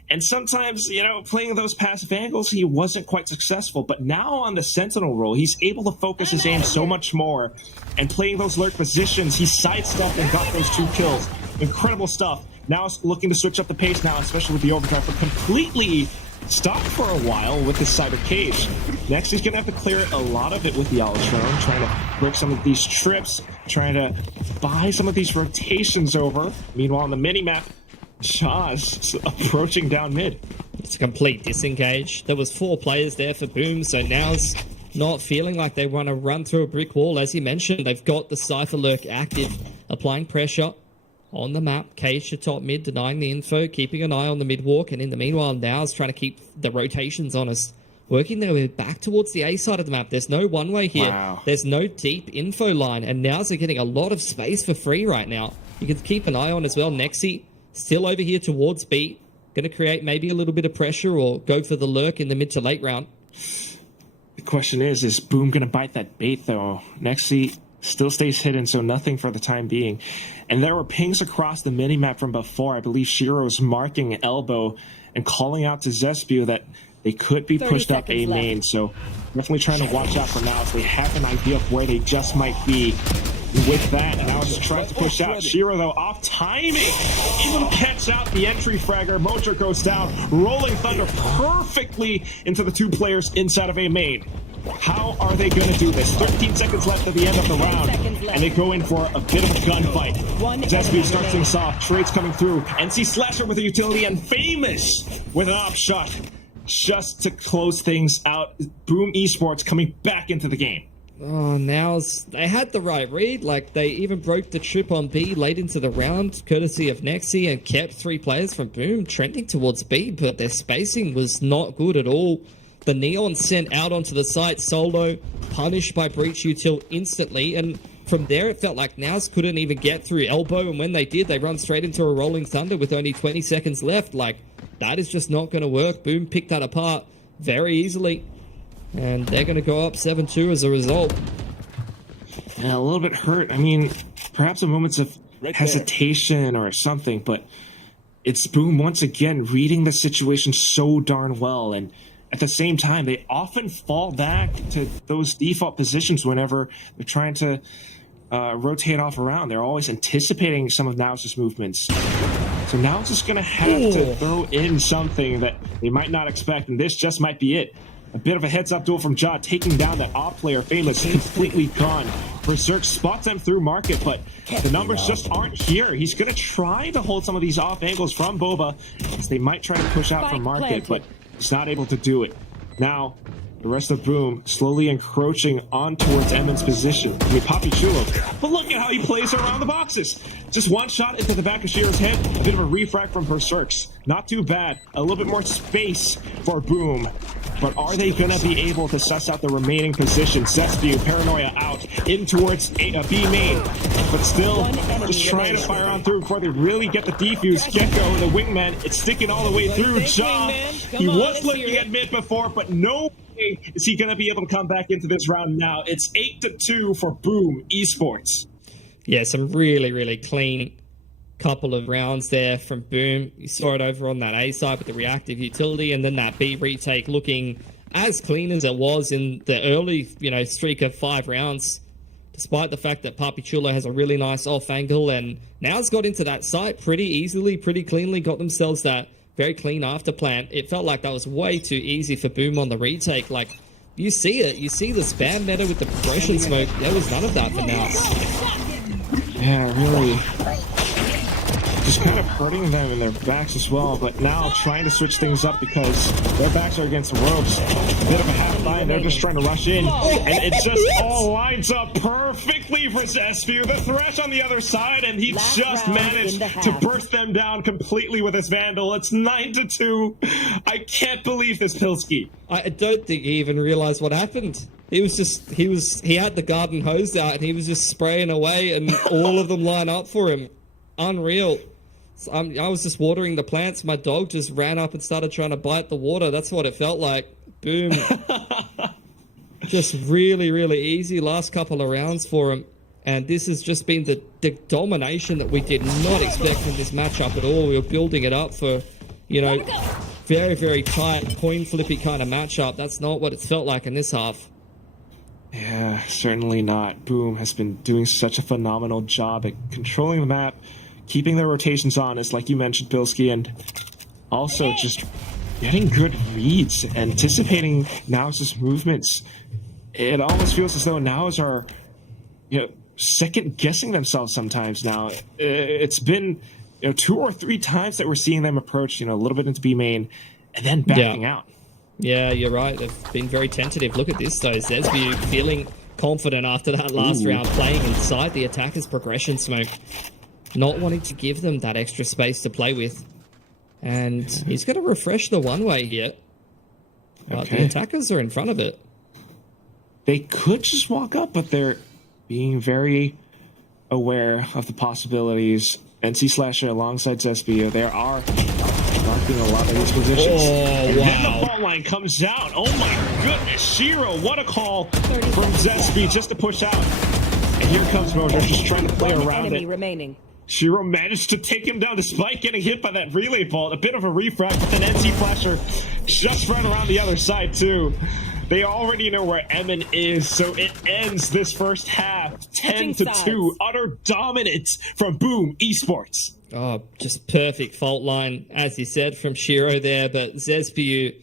And sometimes, you know, playing those passive angles, he wasn't quite successful. But now on the Sentinel role, he's able to focus his aim so much more. And playing those lurk positions, he sidestepped and got those 2 kills. Incredible stuff. Now it's looking to switch up the pace now, especially with the overdrive, but completely stopped for a while with this cyber cage. Next, he's going to have to clear a lot of it with the Alotron, trying to break some of these trips, trying to buy some of these rotations over. Meanwhile, on the mini-map, Ja's approaching down mid. It's a complete disengage. There was 4 players there for Boom, so NAOS not feeling like they want to run through a brick wall. As you mentioned, they've got the Cypher Lurk active, applying pressure on the map. Cage to top mid, denying the info, keeping an eye on the mid walk, and in the meanwhile, NAOS trying to keep the rotations honest. Working their way back towards the A side of the map. There's no one-way here. Wow. There's no deep info line, and NAOS are getting a lot of space for free right now. You can keep an eye on as well. Nexi still over here towards B. Going to create maybe a little bit of pressure or go for the lurk in the mid to late round. The question is Boom going to bite that bait, though? Nexi still stays hidden, so nothing for the time being. And there were pings across the minimap from before. I believe Shiro's marking elbow and calling out to Zespio that they could be pushed up A main. So definitely trying to watch out for now, so they have an idea of where they just might be. With that, now just trying to push out. Shiro, though, off timing. Even catch out the entry fragger. Mojo goes down. Rolling Thunder perfectly into the two players inside of A main. How are they going to do this? 13 seconds left at the end of the round, and they go in for a bit of a gunfight. Zespio starts things off. Trades coming through. NC Slasher with a utility, and Famous with an op shot just to close things out. Boom Esports coming back into the game. Oh, NAOS, they had the right read. Like, they even broke the trip on B late into the round, courtesy of Nexi, and kept 3 players from Boom trending towards B, but their spacing was not good at all. The Neon sent out onto the site solo, punished by Breach Util instantly, and from there it felt like NAOS couldn't even get through elbow, and when they did, they run straight into a Rolling Thunder with only 20 seconds left. Like, that is just not going to work. Boom picked that apart very easily. And they're going to go up 7-2 as a result. Yeah, a little bit hurt. I mean, perhaps a moments of hesitation or something, but it's Boom once again reading the situation so darn well. And at the same time, they often fall back to those default positions whenever they're trying to rotate off around. They're always anticipating some of NAOS' movements. So now it's just going to have to throw in something that they might not expect, and this just might be it. A bit of a heads-up duel from Ja, taking down that off player. Famous, completely gone. Berserk spots them through market, but the numbers just aren't here. He's going to try to hold some of these off angles from Boba, as they might try to push out from market, but he's not able to do it. Now, the rest of Boom slowly encroaching on towards Emin's position. I mean, Papi Chulo. But look at how he plays around the boxes. Just one shot into the back of Shiro's head. A bit of a refract from Berserks. Not too bad. A little bit more space for Boom. But are they going to be able to suss out the remaining positions? Zespio, Paranoia out, in towards B main. But still, just trying to fire on through before they really get the defuse. Gecko, the wingman, it's sticking all the way through. Ja, he was looking at mid before, but no way is he going to be able to come back into this round now. It's 8-2 for Boom Esports. Yeah, some really, really clean couple of rounds there from Boom. You saw it over on that A side with the reactive utility, and then that B retake looking as clean as it was in the early, streak of 5 rounds, despite the fact that Papi Chulo has a really nice off angle, and now's got into that site pretty easily, pretty cleanly, got themselves that very clean after plant. It felt like that was way too easy for Boom on the retake. Like, you see it. You see the spam meta with the progression smoke. There was none of that for NAOS. Yeah, really. Just kind of hurting them in their backs as well, but now trying to switch things up because their backs are against the world. Just a bit of a half line, they're just trying to rush in, and it just all lines up perfectly for Zespio. The Thresh on the other side, and he just managed to burst them down completely with his Vandal. It's 9-2. I can't believe this, Pilski. I don't think he even realized what happened. He had the garden hose out, and he was just spraying away, and all of them line up for him. Unreal. I was just watering the plants. My dog just ran up and started trying to bite the water. That's what it felt like. Boom. Just really, really easy last couple of rounds for him. And this has just been the domination that we did not expect in this matchup at all. We were building it up for, very, very tight, coin flippy kind of matchup. That's not what it's felt like in this half. Yeah, certainly not. Boom has been doing such a phenomenal job at controlling the map, keeping their rotations honest, like you mentioned, Pilski, and also just getting good reads, anticipating NAOS' movements. It almost feels as though NAOS are, second guessing themselves sometimes now. It's been, 2 or 3 times that we're seeing them approach, a little bit into B main and then backing out. Yeah, you're right. They've been very tentative. Look at this, though. Zesbu feeling confident after that last round, playing inside the attacker's progression smoke. Not wanting to give them that extra space to play with. And he's going to refresh the one-way here. But the attackers are in front of it. They could just walk up, but they're being very aware of the possibilities. NC Slasher alongside Zespio, there are marking a lot of these positions. And then the ball line comes out. Oh my goodness, Shiro, what a call from Zespi just to push out. And here comes Mojo, just trying to play around it. Remaining. Shiro managed to take him down despite getting hit by that relay ball. A bit of a refract, but then NC Flasher just right around the other side too. They already know where Emin is, so it ends this first half 10-2. Utter dominance from Boom Esports. Oh, just perfect fault line, as you said, from Shiro there. But Zespu,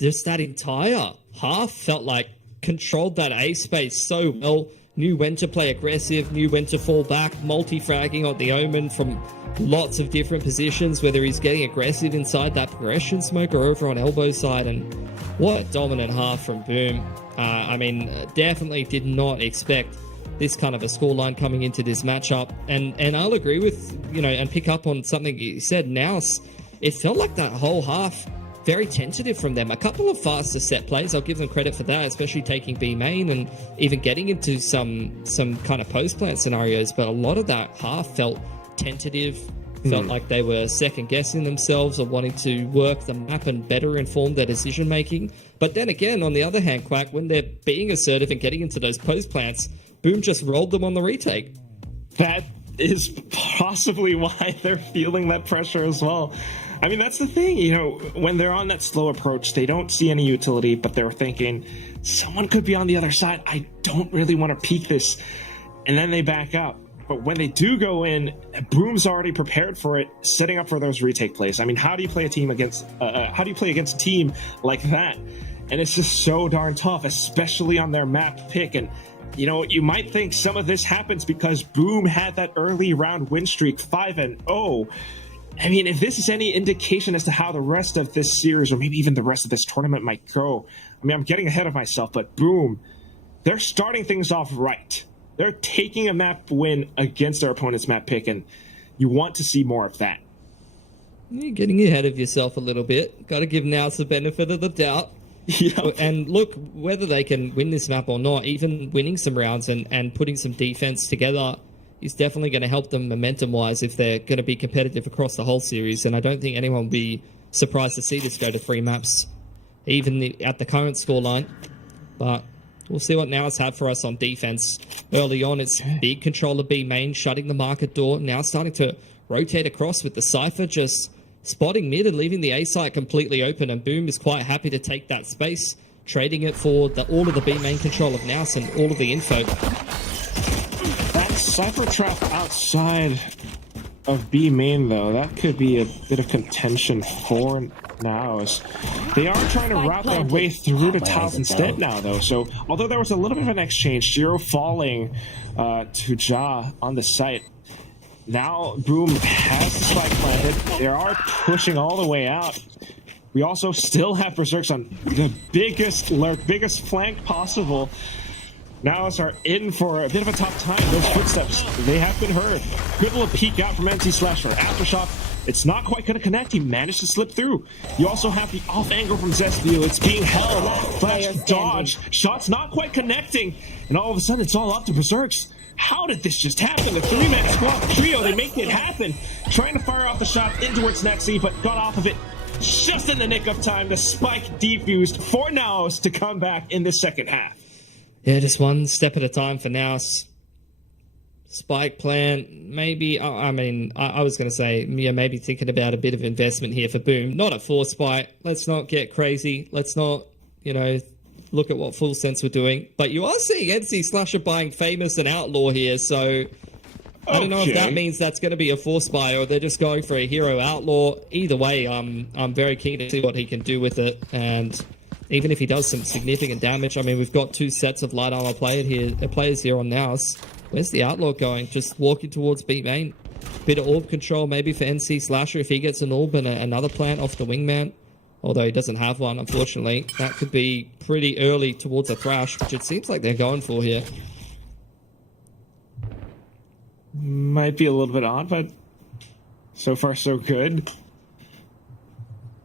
just that entire half felt like controlled that A space so well. Knew when to play aggressive, knew when to fall back, multi-fragging on the Omen from lots of different positions, whether he's getting aggressive inside that progression smoke or over on elbow side. And what a dominant half from Boom. I mean, definitely did not expect this kind of a scoreline coming into this matchup. And I'll agree with, and pick up on something you said, NAOS. It felt like that whole half very tentative from them. A couple of faster set plays, I'll give them credit for that, especially taking B main and even getting into some kind of post plant scenarios. But a lot of that half felt tentative, felt like they were second guessing themselves or wanting to work the map and better inform their decision making. But then again, on the other hand, Quack, when they're being assertive and getting into those post plants, Boom just rolled them on the retake. That is possibly why they're feeling that pressure as well. I mean, that's the thing, when they're on that slow approach, they don't see any utility, but they're thinking, someone could be on the other side. I don't really want to peek this. And then they back up. But when they do go in, Boom's already prepared for it, setting up for those retake plays. I mean, how do you play against a team like that? And it's just so darn tough, especially on their map pick. And you might think some of this happens because Boom had that early round win streak, 5-0. I mean, if this is any indication as to how the rest of this series, or maybe even the rest of this tournament might go, I mean, I'm getting ahead of myself, but Boom, they're starting things off right. They're taking a map win against their opponent's map pick, and you want to see more of that. You're getting ahead of yourself a little bit. Got to give NAOS the benefit of the doubt. Yep. And look, whether they can win this map or not, even winning some rounds and putting some defense together is definitely going to help them momentum-wise if they're going to be competitive across the whole series. And I don't think anyone will be surprised to see this go to 3 maps, even at the current scoreline. But we'll see what NAOS have for us on defense. Early on, it's big control of B main, shutting the market door. Now starting to rotate across with the Cypher, just spotting mid and leaving the A site completely open. And Boom is quite happy to take that space, trading it for all of the B main control of NAOS and all of the info. Cypher trap outside of B main, though, that could be a bit of contention for NAOS. They are trying to route their way through to top instead now, though. So, although there was a little bit of an exchange, Shiro falling to Ja on the site. Now, Boom has the spike planted. They are pushing all the way out. We also still have Berserks on the biggest flank possible. NAOS are in for a bit of a tough time. Those footsteps, they have been heard. Good little peek out from NC Slasher. Aftershock, it's not quite going to connect. He managed to slip through. You also have the off angle from Zestio. It's being held. Flash dodge. Shots not quite connecting. And all of a sudden, it's all up to Berserks. How did this just happen? The 3-man squad trio, they make it happen. Trying to fire off the shot in towards Nexi, but got off of it just in the nick of time. The spike defused for NAOS to come back in the second half. Yeah, just one step at a time for NAOS. Spike plan, maybe. I was going to say, maybe thinking about a bit of investment here for Boom. Not a force spike. Let's not get crazy. Let's not, look at what Full Sense were doing. But you are seeing NC Slasher buying Famous and Outlaw here, so I don't know if that means that's going to be a force buy or they're just going for a hero Outlaw. Either way, I'm very keen to see what he can do with it, and even if he does some significant damage. I mean, we've got 2 sets of light armor players here on NAOS. Where's the Outlaw going? Just walking towards B main. Bit of orb control maybe for NC Slasher if he gets an orb and another plant off the wingman. although he doesn't have one, unfortunately. That could be pretty early towards a thrash, which it seems like they're going for here. Might be a little bit odd, but so far so good.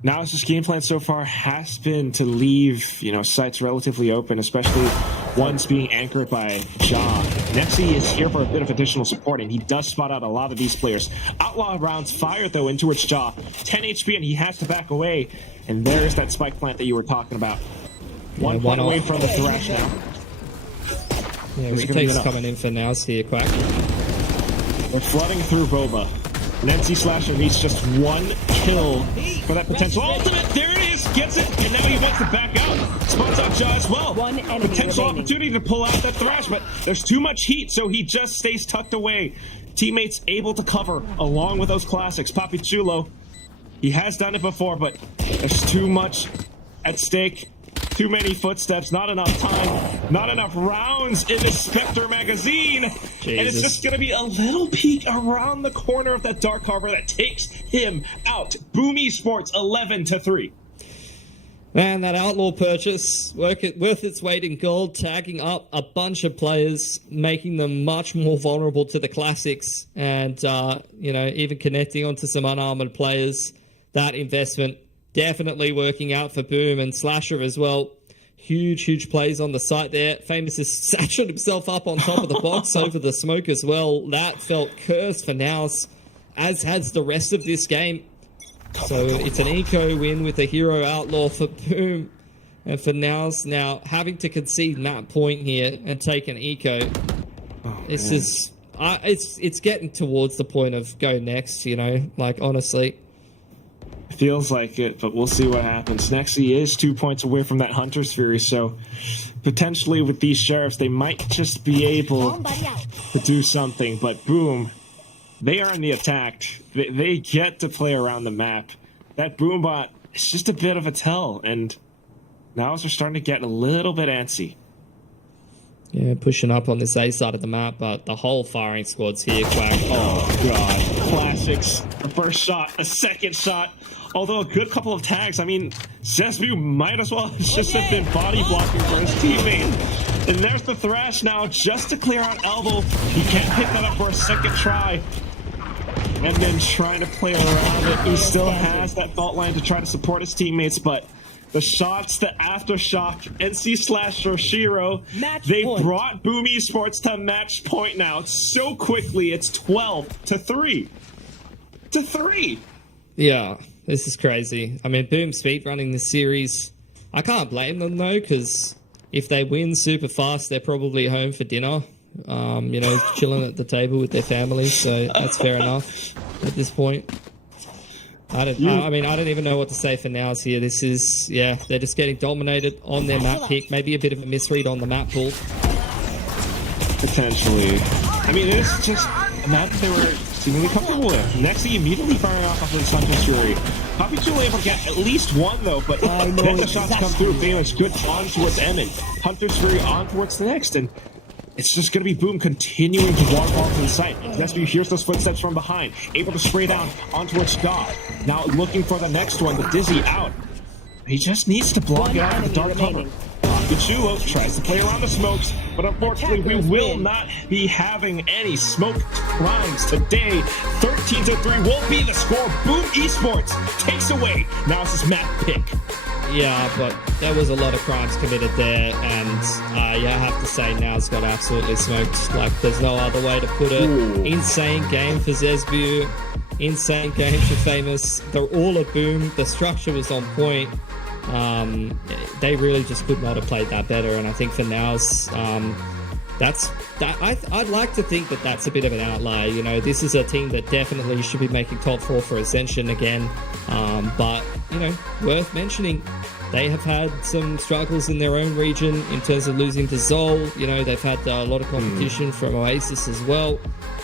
NAOS' game plan so far has been to leave, sites relatively open, especially ones being anchored by Ja. Nexi is here for a bit of additional support, and he does spot out a lot of these players. Outlaw rounds fired, though, in towards Ja. 10 HP, and he has to back away. And there's that spike plant that you were talking about. One point away from the thrash now. Yeah, retake's coming in for NAOS here, Quack. They're flooding through Boba. Nancy Slasher needs just one kill for that potential ultimate. There it is, gets it, and now he wants to back out. Spots out Ja as well. Potential opportunity to pull out that thrash, but there's too much heat, so he just stays tucked away. Teammates able to cover along with those classics. Papi Chulo, he has done it before, but there's too much at stake. Too many footsteps, not enough time, not enough rounds in the Spectre magazine. Jesus. And it's just going to be a little peek around the corner of that Dark Harbor that takes him out. Boom Esports 11-3. Man, that Outlaw purchase, worth its weight in gold, tagging up a bunch of players, making them much more vulnerable to the classics, and, even connecting onto some unarmored players. That investment definitely working out for Boom and Slasher as well. Huge plays on the site there. Famous has saturated himself up on top of the box over the smoke as well. That felt cursed for NAOS, as has the rest of this game. So it's an eco win with a hero outlaw for Boom. And for NAOS now having to concede map point here and take an eco. This is... it's getting towards the point of go next, honestly. Feels like it, but we'll see what happens. Next, he is 2 points away from that Hunter's Fury, so potentially with these Sheriffs, they might just be able to do something. But Boom, they are in the attack. They get to play around the map. That Boom bot is just a bit of a tell, and now they're starting to get a little bit antsy. Yeah, pushing up on this A side of the map, but the whole firing squad's here, Quack. Oh, God. Classics. A first shot, a second shot. Although a good couple of tags, Zesbu might as well just have been body blocking for his teammate. And there's the thrash now just to clear out Elbow. He can't pick that up for a second try. And then trying to play around it. He still has that fault line to try to support his teammates, but the shots, the aftershock, NC Slasher, Shiro, they brought Boom Esports to match point now so quickly. It's 12-3. To 3. Yeah. This is crazy. Boom speed running this series. I can't blame them though, because if they win super fast, they're probably home for dinner. Chilling at the table with their families. So that's fair enough at this point. I don't even know what to say for NAOS here. This is, they're just getting dominated on their map pick. Maybe a bit of a misread on the map pull. Potentially. It's just a map they were seemingly comfortable with. Next, he immediately firing off of his Hunter's Fury. Papi Chulo able to get at least one, though, but then the shots come through. Famous good on towards Emin. Hunter's Fury on towards the next, and it's just going to be Boom continuing to waterfall to the site. Zesbu hears those footsteps from behind, able to spray down on towards God. Now looking for the next one, the Dizzy out. He just needs to block it out of the dark cover. Chulo tries to play around the smokes, but unfortunately we will not be having any smoke crimes today. 13-3 will be the score. Boom Esports takes away NAOS' map pick. Yeah, but there was a lot of crimes committed there, and I have to say NAOS got absolutely smoked. Like, there's no other way to put it. Ooh. Insane game for Zesbu. Insane game for Famous. They're all a Boom. The structure was on point. They really just could not have played that better, and I think for NAOS, I'd like to think that that's a bit of an outlier. This is a team that definitely should be making top 4 for Ascension again, but worth mentioning, they have had some struggles in their own region in terms of losing to Zol. They've had a lot of competition from Oasis as well,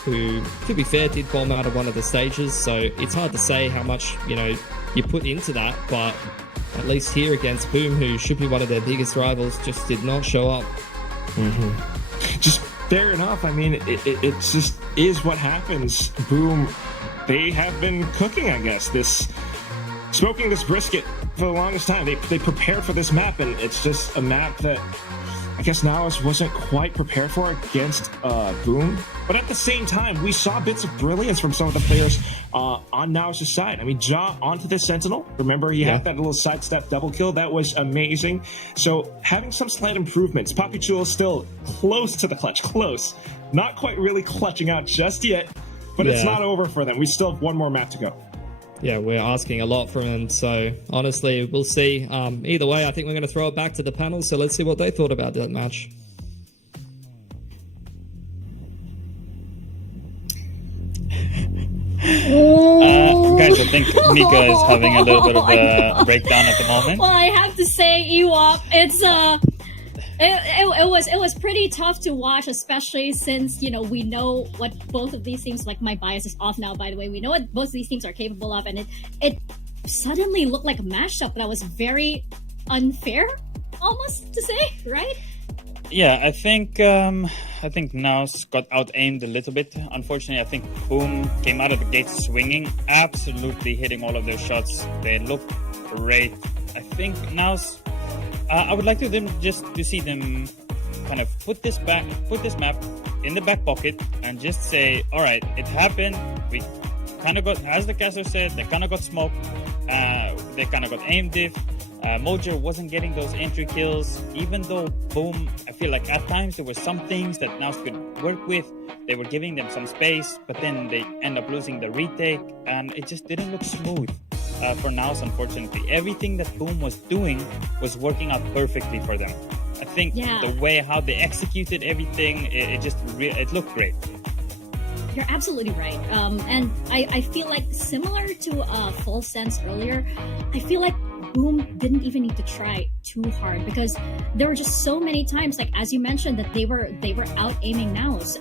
who, to be fair, did bomb out of one of the stages, so it's hard to say how much you put into that, but at least here against Boom, who should be one of their biggest rivals, just did not show up. Just fair enough. It just is what happens. Boom, they have been cooking, I guess, smoking this brisket for the longest time. They prepared for this map, and it's just a map that I guess NAOS wasn't quite prepared for against Boom. But at the same time, we saw bits of brilliance from some of the players on NAOS' side. I mean, Ja onto the Sentinel. Remember, he had that little sidestep double kill. That was amazing. So having some slight improvements. Papichulo still close to the clutch. Close. Not quite really clutching out just yet, but it's not over for them. We still have one more map to go. Yeah, we're asking a lot from him, so honestly, we'll see. Either way, I think we're going to throw it back to the panel, so let's see what they thought about that match. Guys, I think Mika is having a little bit of a breakdown at the moment. Well, I have to say, Ewop, it's it was pretty tough to watch, especially since, you know, we know what both of these teams, like my bias is off now, by the way, we know what both of these teams are capable of, and it suddenly looked like a mashup that was very unfair, almost to say, right? Yeah, I think NAOS got out-aimed a little bit. Unfortunately, I think Boom came out of the gate swinging, absolutely hitting all of their shots. They looked great. I think NAOS, I would like to see them kind of put this map in the back pocket and just say, all right, it happened. We kind of got, as the caster said, they kind of got smoked. They kind of got aimed diff. Mojo wasn't getting those entry kills, even though Boom, I feel like at times there were some things that NAOS could work with. They were giving them some space, but then they end up losing the retake, and it just didn't look smooth for NAOS, unfortunately. Everything that Boom was doing was working out perfectly for them. I think the way how they executed everything, it looked great. You're absolutely right. And I feel like similar to Full Sense earlier, I feel like Boom didn't even need to try too hard, because there were just so many times, like as you mentioned, that they were out aiming NAOS.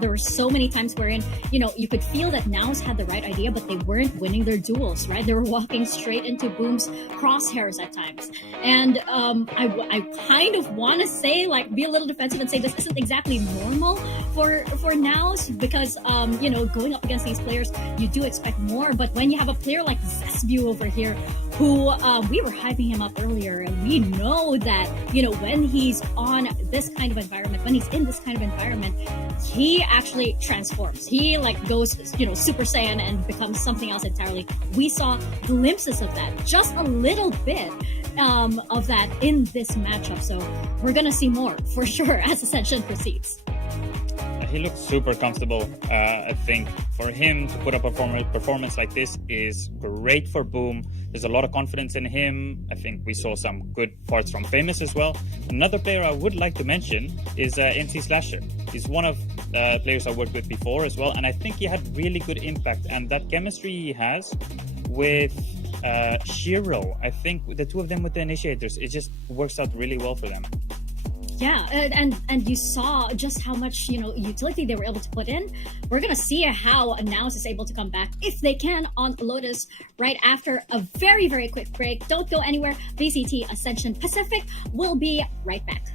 There were so many times wherein, you know, you could feel that NAOS had the right idea, but they weren't winning their duels, right? They were walking straight into Boom's crosshairs at times. And I kind of want to say, like, be a little defensive and say this isn't exactly normal for NAOS, because you know, going up against these players, you do expect more. But when you have a player like Zesbu over here, who we were hyping him up earlier, and we know that, you know, when he's on this kind of environment, when he's in this kind of environment, he actually transforms. He like goes, you know, Super Saiyan and becomes something else entirely. We saw glimpses of that, just a little bit of that in this matchup. So we're gonna see more for sure as Ascension proceeds. He looks super comfortable. I think for him to put up a performance like this is great for Boom. There's a lot of confidence in him. I think we saw some good parts from Famous as well. Another player I would like to mention is NC Slasher. He's one of players I worked with before as well, and I think he had really good impact. And that chemistry he has with Shiro, I think the two of them with the initiators, it just works out really well for them. Yeah, and you saw just how much, you know, utility they were able to put in. We're gonna see how NAOS is able to come back, if they can, on Lotus right after a very, very quick break. Don't go anywhere. VCT Ascension Pacific will be right back.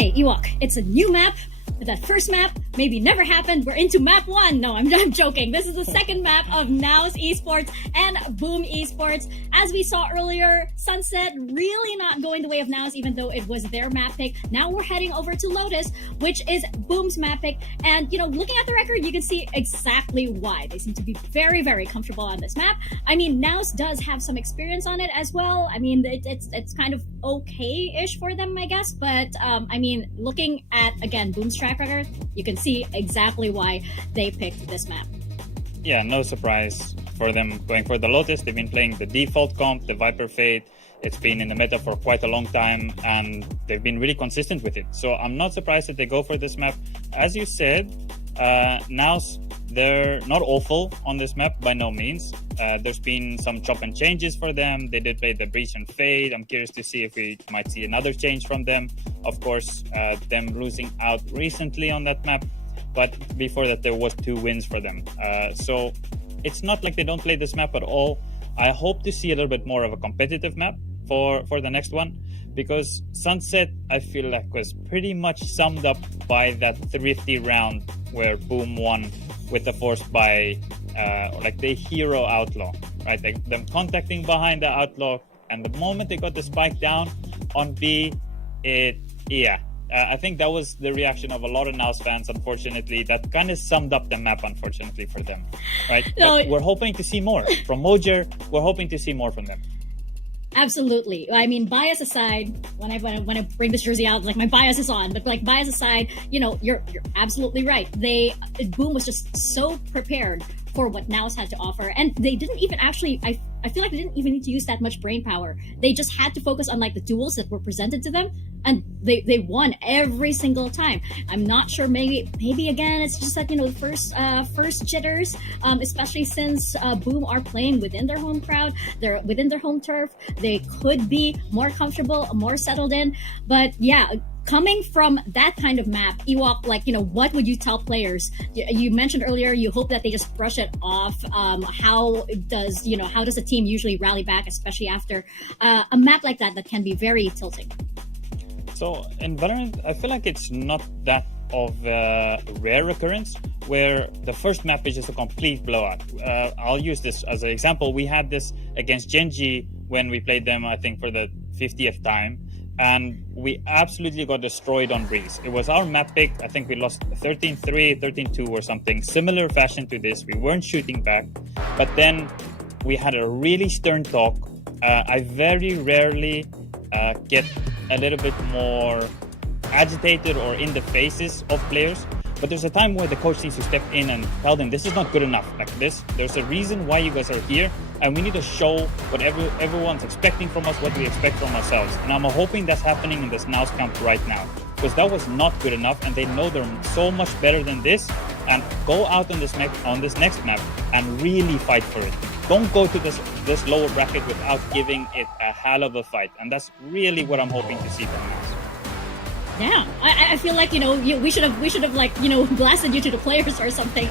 Okay, Ewok, it's a new map. That first map maybe never happened. We're into map 1. No, I'm joking. This is the second map of NAOS Esports and Boom Esports. As we saw earlier, Sunset really not going the way of NAOS, even though it was their map pick. Now we're heading over to Lotus, which is Boom's map pick. And, you know, looking at the record, you can see exactly why. They seem to be very, very comfortable on this map. I mean, NAOS does have some experience on it as well. I mean, it's kind of okay-ish for them, I guess. But, I mean, looking at, again, Boom's track record, you can see exactly why they picked this map. Yeah, no surprise for them going for the Lotus. They've been playing the default comp, the Viper Fate. It's been in the meta for quite a long time, and they've been really consistent with it. So I'm not surprised that they go for this map. As you said, NAOS, they're not awful on this map by no means. There's been some chop and changes for them. They did play the Breach and Fade. I'm curious to see if we might see another change from them. Of course, them losing out recently on that map, but before that there was 2 wins for them. So it's not like they don't play this map at all. I hope to see a little bit more of a competitive map for the next one, because Sunset, I feel like, was pretty much summed up by that Thrifty round where Boom won with the Force by like the hero outlaw, right? Like them contacting behind the outlaw, and the moment they got the spike down on B, I think that was the reaction of a lot of NAOS fans, unfortunately. That kind of summed up the map, unfortunately, for them, right? No, but we're hoping to see more from Mojer. We're hoping to see more from them. Absolutely. I mean, bias aside, when I bring this jersey out, like, my bias is on. But like, bias aside, you know, you're absolutely right. Boom was just so prepared for what NAOS had to offer, and they didn't even actually. I feel like they didn't even need to use that much brain power. They just had to focus on like the duels that were presented to them, and they won every single time. I'm not sure. Maybe again, it's just that, you know, first jitters, especially since Boom are playing within their home crowd, they're within their home turf. They could be more comfortable, more settled in. But yeah, coming from that kind of map, Ewok, like, you know, what would you tell players? You mentioned earlier you hope that they just brush it off. How does a team usually rally back, especially after a map like that can be very tilting? So in Valorant, I feel like it's not that of a rare occurrence where the first map is just a complete blowout. I'll use this as an example. We had this against Genji when we played them, I think, for the 50th time. And we absolutely got destroyed on Breeze. It was our map pick. I think we lost 13-3, 13-2 or something, similar fashion to this. We weren't shooting back. But then we had a really stern talk. I very rarely get a little bit more agitated or in the faces of players. But there's a time where the coach needs to step in and tell them, this is not good enough. Like this, there's a reason why you guys are here, and we need to show what everyone's expecting from us, what we expect from ourselves. And I'm hoping that's happening in this NAOS camp right now, because that was not good enough, and they know they're so much better than this. And go out on this next map and really fight for it. Don't go to this lower bracket without giving it a hell of a fight, and that's really what I'm hoping to see from NAOS. Yeah, I feel like, you know, we should have like, you know, blasted you to the players or something.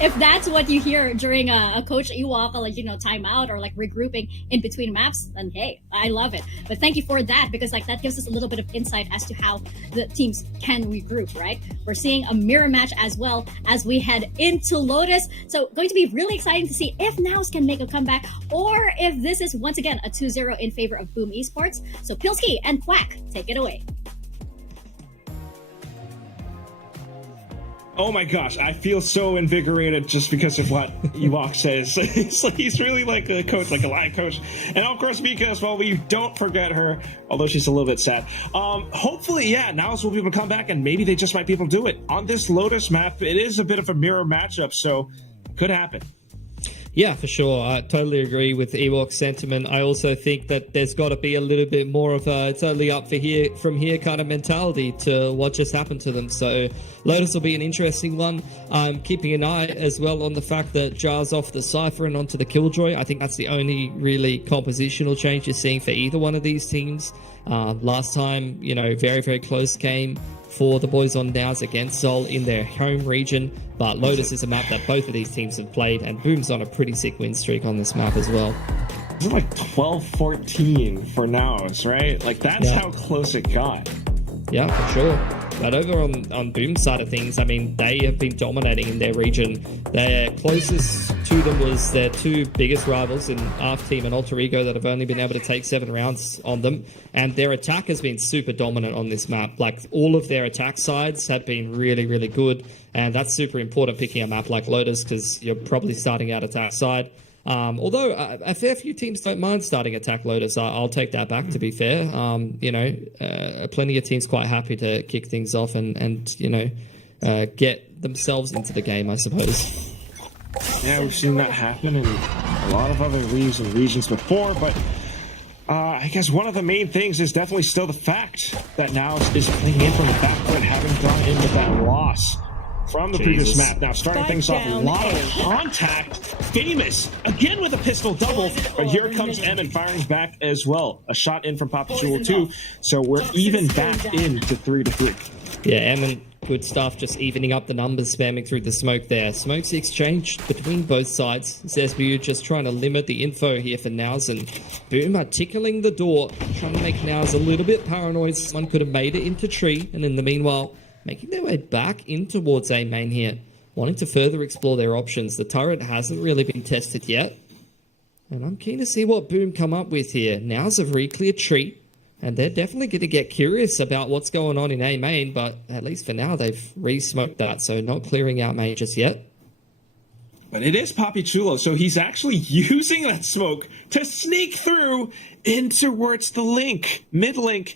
If that's what you hear during a coach Ewok, or like, you know, timeout or like regrouping in between maps, then hey, I love it. But thank you for that, because like that gives us a little bit of insight as to how the teams can regroup, right? We're seeing a mirror match as well as we head into Lotus. So going to be really exciting to see if NAOS can make a comeback, or if this is once again a 2-0 in favor of Boom Esports. So Pilsky and Quack, take it away. Oh my gosh, I feel so invigorated just because of what Ewok says. He's really like a coach, like a live coach. And of course, because, well, we don't forget her, although she's a little bit sad. Hopefully, yeah, NAOS will be able to come back, and maybe they just might be able to do it. On this Lotus map, it is a bit of a mirror matchup, so it could happen. Yeah, for sure. I totally agree with Ewok's sentiment. I also think that there's got to be a little bit more of a it's only up from here kind of mentality to what just happened to them. So Lotus will be an interesting one. I'm keeping an eye as well on the fact that Jar's off the Cypher and onto the Killjoy. I think that's the only really compositional change you're seeing for either one of these teams. Last time, you know, very, very close game for the boys on NAOS against Seoul in their home region. But Lotus is a map that both of these teams have played, and Boom's on a pretty sick win streak on this map as well. It's like 12-14 for NAOS, right? Like, that's how close it got. Yeah, for sure. But over on Boom's side of things, I mean, they have been dominating in their region. Their closest to them was their two biggest rivals in Arc Team and Alter Ego that have only been able to take 7 rounds on them. And their attack has been super dominant on this map. Like, all of their attack sides have been really, really good. And that's super important picking a map like Lotus, because you're probably starting out attack side. Although a fair few teams don't mind starting attack Lotus. I'll take that back, to be fair. Plenty of teams quite happy to kick things off and get themselves into the game, I suppose. Yeah, we've seen that happen in a lot of other leagues and regions before, but I guess one of the main things is definitely still the fact that NAOS is playing in from the backcourt, having gone in with that loss from the previous map. Now, starting things off, a lot of contact. Famous, again with a pistol double, but here comes Emin firing back as well. A shot in from Papachulo too, so we're even back into 3-3. Yeah, Emin, good stuff, just evening up the numbers, spamming through the smoke there. Smokes exchanged between both sides. Zesbu just trying to limit the info here for NAOS, and Boom are tickling the door, trying to make NAOS a little bit paranoid. Someone could have made it into tree, and in the meanwhile, making their way back in towards A main here, wanting to further explore their options. The turret hasn't really been tested yet, and I'm keen to see what Boom come up with here. NAOS have re-cleared tree, and they're definitely going to get curious about what's going on in A main, but at least for now, they've re-smoked that, so not clearing out main just yet. But it is Papachulo, so he's actually using that smoke to sneak through in towards the link, mid-link.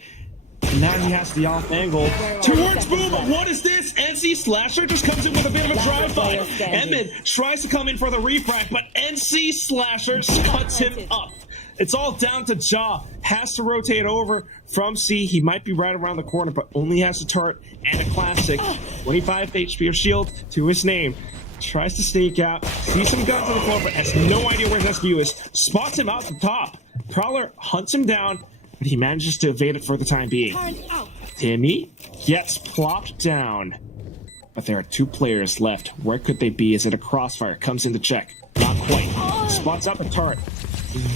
And now he has the off angle towards Boom. But what is this? NC Slasher just comes in with a bit of a drive-by. Edmund tries to come in for the refract, but NC Slasher cuts him up. It's all down to Jaw. Has to rotate over from C. He might be right around the corner, but only has a turret and a classic. 25 HP of shield to his name. Tries to sneak out. Sees some guns on the floor, but has no idea where his view is. Spots him out the top. Prowler hunts him down, but he manages to evade it for the time being. Timmy gets plopped down. But there are 2 players left. Where could they be? Is it a crossfire? Comes in to check. Not quite. Spots up a turret.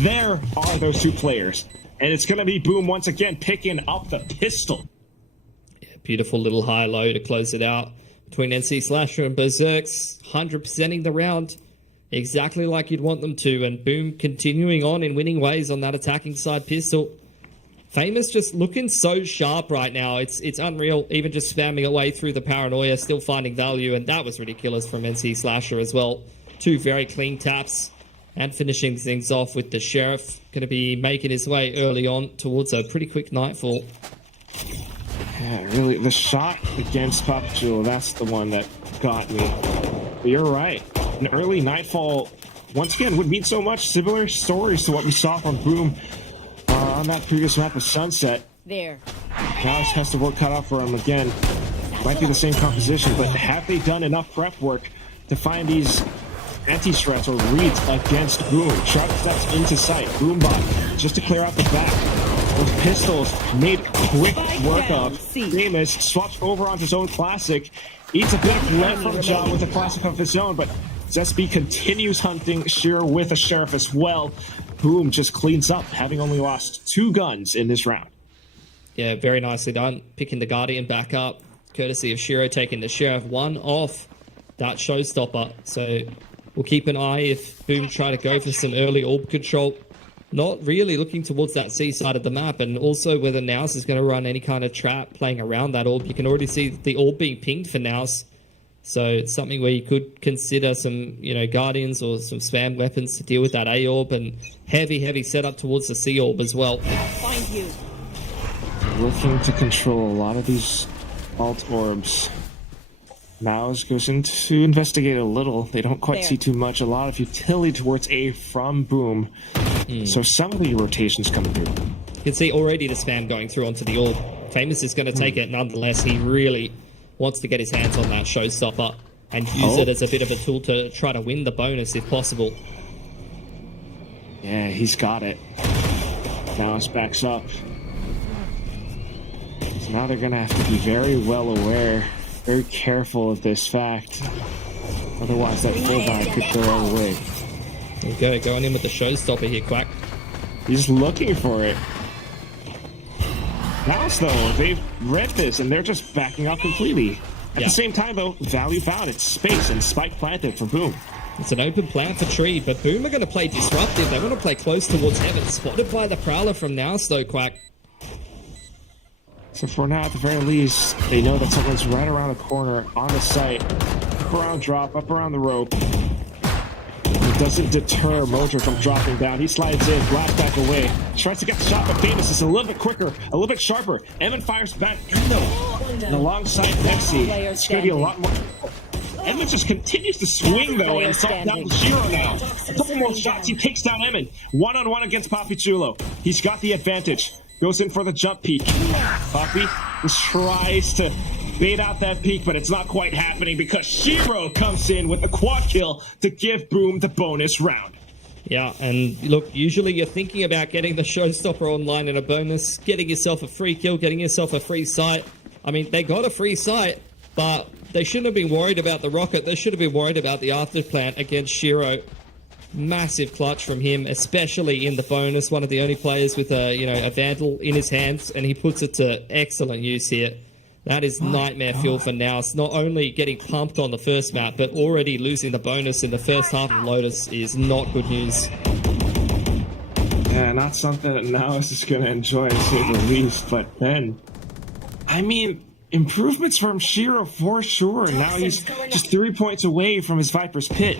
There are those 2 players. And it's going to be Boom once again picking up the pistol. Yeah, beautiful little high-low to close it out between NC Slasher and Berserks. 100%ing the round exactly like you'd want them to. And Boom continuing on in winning ways on that attacking side pistol. Famous just looking so sharp right now. It's unreal. Even just spamming away through the paranoia, still finding value, and that was ridiculous from NC Slasher as well. 2 very clean taps, and finishing things off with the Sheriff going to be making his way early on towards a pretty quick nightfall. Yeah, really, the shot against Papachulo, that's the one that got me. But you're right. An early nightfall, once again, would mean so much. Similar stories to what we saw from Boom on that previous map of Sunset. There. NAOS has the work cut out for him again. Might be the same composition, but have they done enough prep work to find these anti-strats or reads against Boom? Sharp steps into sight. Boombot just to clear out the back. Those pistols made quick work of. Famous swaps over onto his own classic. Eats a bit of lead from Jaw with a classic of his own, but Zesby continues hunting Shearer with a Sheriff as well. Boom just cleans up, having only lost 2 guns in this round. Yeah, very nicely done. Picking the Guardian back up, courtesy of Shiro taking the Sheriff 1 off that showstopper. So we'll keep an eye if Boom try to go for some early orb control. Not really looking towards that C side of the map, and also whether NAOS is going to run any kind of trap playing around that orb. You can already see the orb being pinged for NAOS. So it's something where you could consider some, Guardians or some spam weapons to deal with that A orb, and heavy setup towards the C orb as well. Find you. Looking to control a lot of these alt orbs. NAOS goes in to investigate a little. They don't quite see too much. A lot of utility towards A from Boom. So some of the rotations come through. You can see already the spam going through onto the orb. Famous is going to take it nonetheless. He really wants to get his hands on that showstopper and use it as a bit of a tool to try to win the bonus if possible. Yeah, he's got it. NAOS backs up. So now they're going to have to be very well aware, very careful of this fact. Otherwise, that full guy could go all the way. There you go, going in with the showstopper here, Quack. He's looking for it. NAOS, though, they've read this and they're just backing up completely. At the same time, though, value found. It's space and spike planted for Boom. It's an open plan for Tree, but Boom are going to play disruptive. They want to play close towards heaven. Spotted by the Prowler from NAOS, though, Quack. So for now, at the very least, they know that someone's right around the corner on the site. Up around drop, up around the rope. It doesn't deter Mojo from dropping down. He slides in, blasts back away. Tries to get the shot, but Famous is a little bit quicker, a little bit sharper. Evan fires back and alongside Nexi. It's going to be a lot more. Evan just continues to swing, though, and soft down to Shiro now. A couple more shots, he takes down Evan. One-on-one against Papichulo. He's got the advantage. Goes in for the jump peek. Poppy just tries to bait out that peek, but it's not quite happening because Shiro comes in with a quad kill to give Boom the bonus round. Yeah, and look, usually you're thinking about getting the showstopper online in a bonus, getting yourself a free kill, getting yourself a free sight. I mean, they got a free sight, but they shouldn't have been worried about the rocket. They should have been worried about the afterplant against Shiro. Massive clutch from him, especially in the bonus. One of the only players with a Vandal in his hands, and he puts it to excellent use here. That is nightmare fuel for NAOS. Not only getting pumped on the first map, but already losing the bonus in the first half of Lotus is not good news. Yeah, not something that NAOS is going to enjoy, to say the least. But then, I mean, improvements from Shiro for sure. Now he's just 3 points away from his Viper's Pit.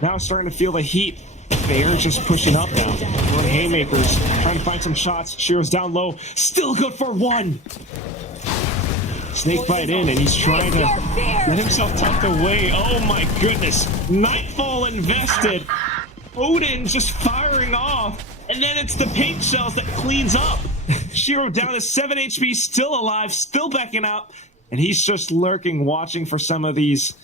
Now starting to feel the heat. Bear just pushing up now. One haymakers, trying to find some shots. Shiro's down low, still good for one. Snake bite in, and he's trying to get himself tucked away. Oh my goodness. Nightfall invested. Odin just firing off. And then it's the paint shells that cleans up. Shiro down to 7 HP, still alive, still backing out. And he's just lurking, watching for some of these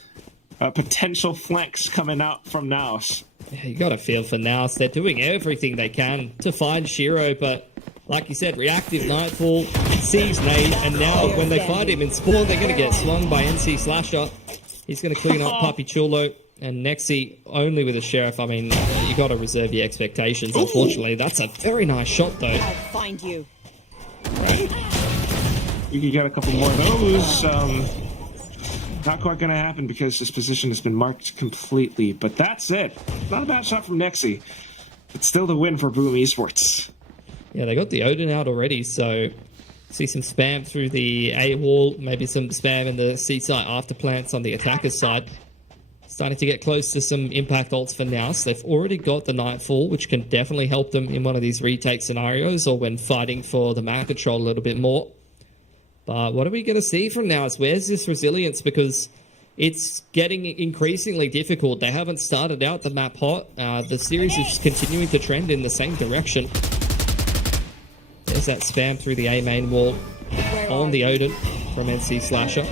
potential flanks coming out from NAOS. Yeah, you got to feel for NAOS. They're doing everything they can to find Shiro, but like you said, reactive Nightfall, sees Nade, and now when they find him in spawn, they're going to get swung by NC Slasher. He's going to clean up Papichulo, and Nexi only with a Sheriff. I mean, you got to reserve your expectations, unfortunately. That's a very nice shot, though. I'll find you. Right. We could get a couple more of those. Not quite going to happen because this position has been marked completely, but that's it. Not a bad shot from Nexi. It's still the win for Boom Esports. Yeah, they got the Odin out already, so see some spam through the A wall, maybe some spam in the C site after plants on the attacker's side. Starting to get close to some impact ults for NAOS. They've already got the Nightfall, which can definitely help them in one of these retake scenarios or when fighting for the map control a little bit more. But what are we going to see from NAOS? Where's this resilience? Because it's getting increasingly difficult. They haven't started out the map hot. The series is continuing to trend in the same direction. There's that spam through the A main wall on the Odin from NC Slasher.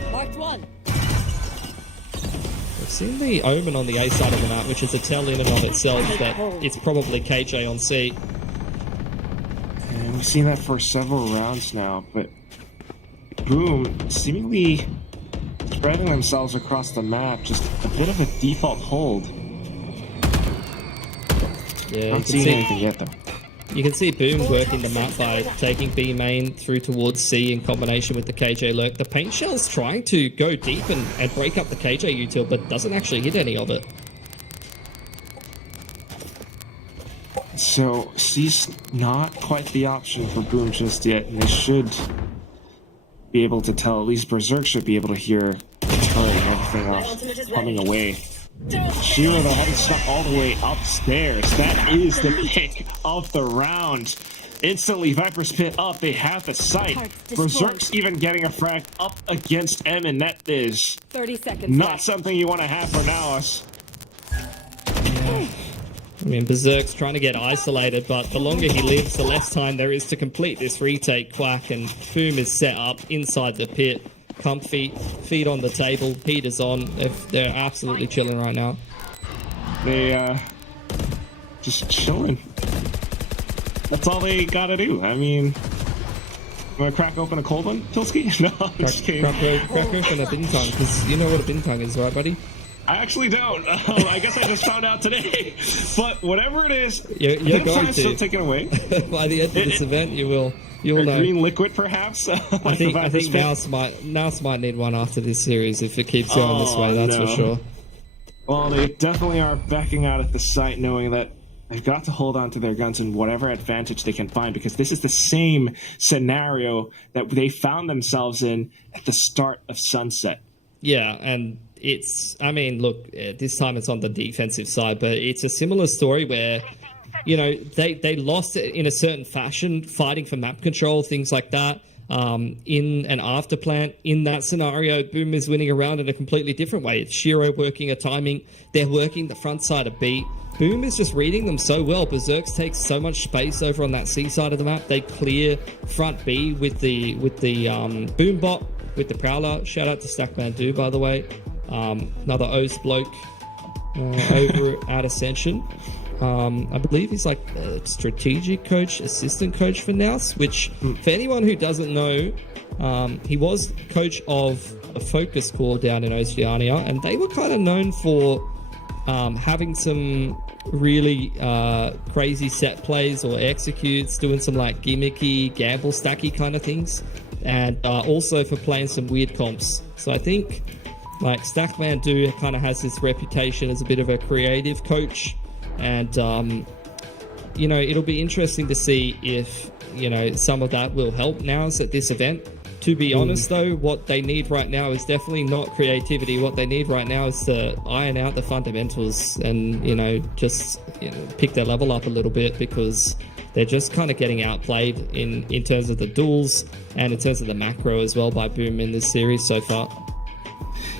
We've seen the Omen on the A side of the map, which is a tell in and of itself that it's probably KJ on C. And we've seen that for several rounds now, but Boom seemingly spreading themselves across the map, just a bit of a default hold. Yeah, not seeing anything yet though. You can see Boom working the map by taking B main through towards C in combination with the KJ lurk. The paint shell's trying to go deep and break up the KJ util, but doesn't actually hit any of it. So C's not quite the option for Boom just yet, and they should be able to tell. At least Berserk should be able to hear the turret and everything else coming away. Shiro, though, having stuck all the way upstairs. That is the pick of the round. Instantly, Viper's Pit up. They have the sight. Berserk's even getting a frag up against M, and that is 30 seconds not left. something you want to have for NAOS. I mean, Berserk's trying to get isolated, but the longer he lives, the less time there is to complete this retake. Quack, and Boom is set up inside the pit. Comfy, feet on the table, heaters on. They're absolutely chilling right now. They, just chilling. That's all they gotta do. I mean, wanna crack open a cold one, Pilsky? No, I'm just kidding. Crack open a bintang, because you know what a bintang is, right, buddy? I actually don't. I guess I just found out today. But whatever it is, you're going to take it away. By the end of this event, you will know. Green liquid, perhaps. I think NAOS might need one after this series if it keeps going this way. That's for sure. Well, they definitely are backing out at the site, knowing that they've got to hold on to their guns and whatever advantage they can find, because this is the same scenario that they found themselves in at the start of Sunset. Yeah, and look, this time it's on the defensive side, but it's a similar story where, they lost it in a certain fashion, fighting for map control, things like that. In an afterplant, in that scenario, Boom is winning around in a completely different way. It's Shiro working a timing. They're working the front side of B. Boom is just reading them so well. Berserks takes so much space over on that C side of the map. They clear front B with the Boom bot, with the Prowler. Shout out to Stackman by the way. Another O's bloke over at Ascension. I believe he's like a strategic coach, assistant coach for NAOS, which for anyone who doesn't know, he was coach of a focus core down in Oceania, and they were kind of known for having some really crazy set plays or executes, doing some like gimmicky, gamble stacky kind of things, and also for playing some weird comps. So I think like Stackman kind of has this reputation as a bit of a creative coach. And, it'll be interesting to see if, some of that will help NAOS at this event. To be honest, though, what they need right now is definitely not creativity. What they need right now is to iron out the fundamentals and, pick their level up a little bit, because they're just kind of getting outplayed in terms of the duels and in terms of the macro as well by Boom in this series so far.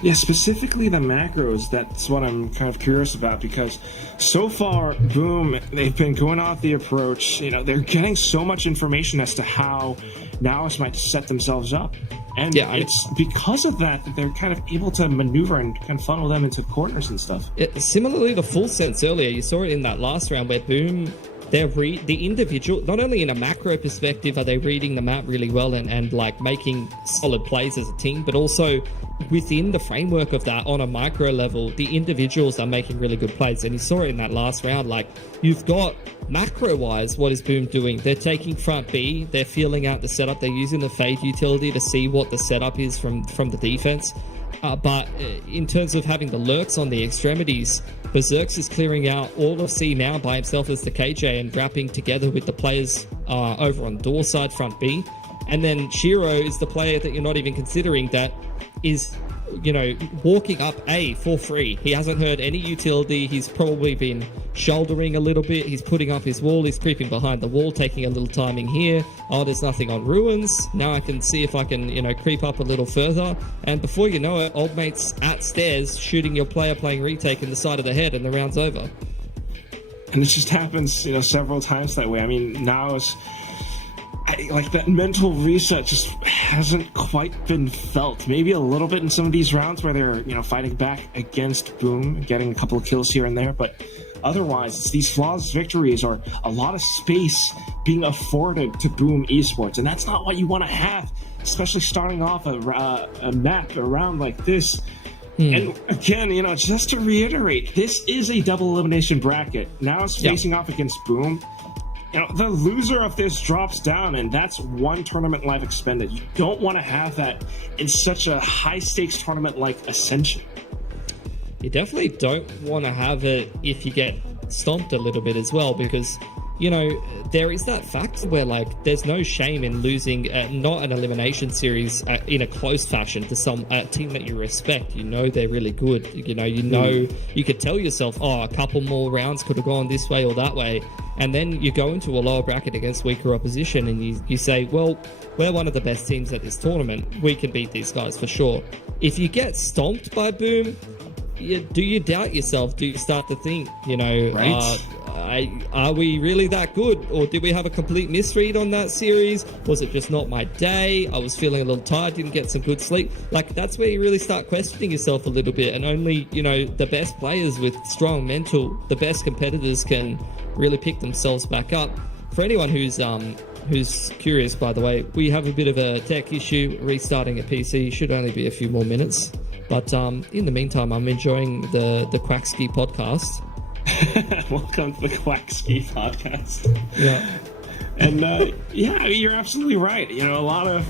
Yeah, specifically the macros, that's what I'm kind of curious about, because so far, Boom, they've been going off the approach, they're getting so much information as to how NAOS might set themselves up. And it's because of that they're kind of able to maneuver and kind of funnel them into corners and stuff. Similarly to Full Sense earlier, you saw it in that last round where Boom, the individual, not only in a macro perspective are they reading the map really well and like making solid plays as a team, but also within the framework of that on a micro level, the individuals are making really good plays. And you saw it in that last round, like you've got macro wise, what is Boom doing? They're taking front B, they're feeling out the setup, they're using the Fade utility to see what the setup is from the defense. But in terms of having the lurks on the extremities, Berserks is clearing out all of C now by himself as the KJ and wrapping together with the players over on door side front B. And then Shiro is the player that you're not even considering that is, walking up A for free. He hasn't heard any utility. He's probably been shouldering a little bit. He's putting up his wall. He's creeping behind the wall, taking a little timing here. Oh, there's nothing on ruins. Now I can see if I can, creep up a little further. And before you know it, old mate's at stairs shooting your player playing retake in the side of the head and the round's over. And it just happens, several times that way. I mean, now it's like that mental reset just hasn't quite been felt. Maybe a little bit in some of these rounds where they're, fighting back against Boom, getting a couple of kills here and there, but otherwise it's these flawless victories or a lot of space being afforded to Boom Esports, and that's not what you want to have, especially starting off a map around like this. And again, just to reiterate, this is a double elimination bracket. Now it's facing off against Boom. The loser of this drops down, and that's one tournament life expended. You don't want to have that in such a high-stakes tournament like Ascension. You definitely don't want to have it if you get stomped a little bit as well, because, there is that factor where, there's no shame in losing not an elimination series in a close fashion to a team that you respect. They're really good. You could tell yourself, a couple more rounds could have gone this way or that way. And then you go into a lower bracket against weaker opposition and you say, well, we're one of the best teams at this tournament. We can beat these guys for sure. If you get stomped by Boom, do you doubt yourself? Do you start to think, right? Are we really that good? Or did we have a complete misread on that series? Was it just not my day? I was feeling a little tired, didn't get some good sleep. That's where you really start questioning yourself a little bit. And only, the best players with strong mental, the best competitors can really pick themselves back up. For anyone who's curious, by the way, we have a bit of a tech issue restarting a PC. Should only be a few more minutes. But in the meantime, I'm enjoying the Quackski podcast. Welcome to the Quackski podcast. Yeah. And yeah, I mean, you're absolutely right. You know, a lot of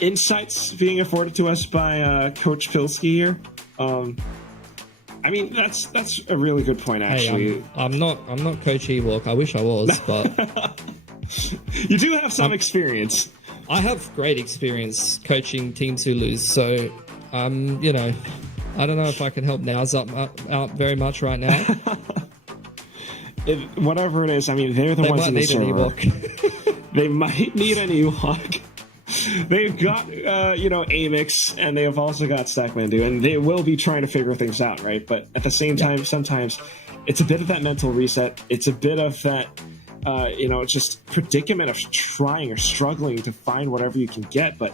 insights being afforded to us by Coach Pilski here. I mean, that's a really good point, actually. Hey, I'm not Coach Ewok. I wish I was, but you do have some experience. I have great experience coaching teams who lose. So, you know, I don't know if I can help NAOS out very much right now. Whatever it is, I mean, they're the ones in the server. They might need an Ewok. They've got, you know, Amix, and they have also got Stackmandu, and they will be trying to figure things out, right? But at the same time, sometimes it's a bit of that mental reset. It's a bit of that, you know, just predicament of trying or struggling to find whatever you can get. But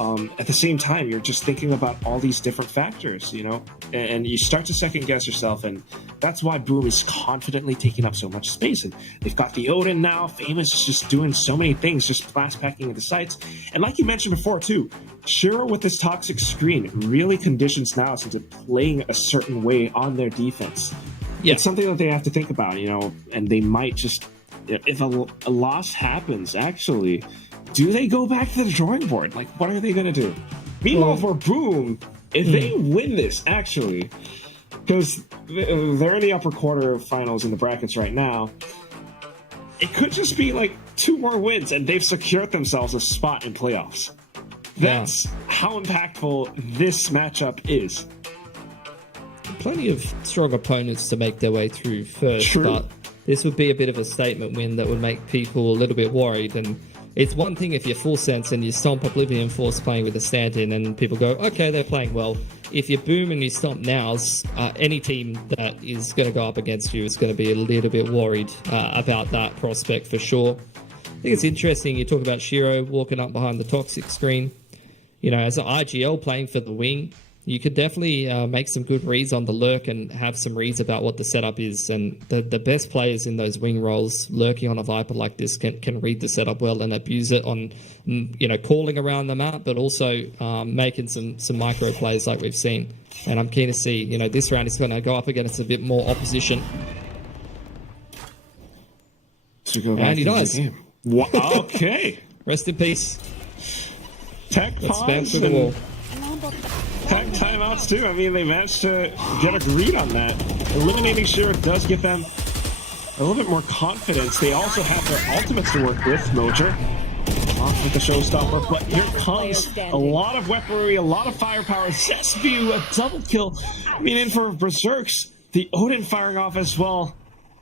at the same time, you're just thinking about all these different factors, you know, and you start to second guess yourself. And that's why Boom is confidently taking up so much space. And they've got the Odin now. Famous is just doing so many things, just blast packing into sites. And like you mentioned before, too, Shiro with this toxic screen really conditions NAOS into playing a certain way on their defense. Yeah. It's something that they have to think about, you know, and they might just, if a loss happens, actually, do they go back to the drawing board? Like, what are they going to do? Meanwhile, for Boom, if they win this, actually, because they're in the upper quarterfinals in the brackets right now, it could just be like 2 more wins and they've secured themselves a spot in playoffs. That's how impactful this matchup is. Plenty of strong opponents to make their way through first, but this would be a bit of a statement win that would make people a little bit worried. And it's one thing if you're Full Sense and you stomp Oblivion Force playing with a stand-in and people go, okay, they're playing well. If you Boom and you stomp NAOS, any team that is going to go up against you is going to be a little bit worried about that prospect for sure. I think it's interesting you talk about Shiro walking up behind the toxic screen. You know, as an IGL playing for the wing, you could definitely make some good reads on the lurk and have some reads about what the setup is. And the best players in those wing roles, lurking on a Viper like this, can read the setup well and abuse it on, you know, calling around the map, but also making some micro plays like we've seen. And I'm keen to see, you know, this round is going to go up against a bit more opposition. And he does. Okay. Rest in peace. Tech Let's spam through the wall. Tech timeouts too. I mean, they managed to get a read on that. Eliminating Shiro does give them a little bit more confidence. They also have their ultimates to work with. Mojer off with the showstopper, but here comes a lot of weaponry, a lot of firepower. Zesbu, a double kill. I mean, in for Berserks. The Odin firing off as well.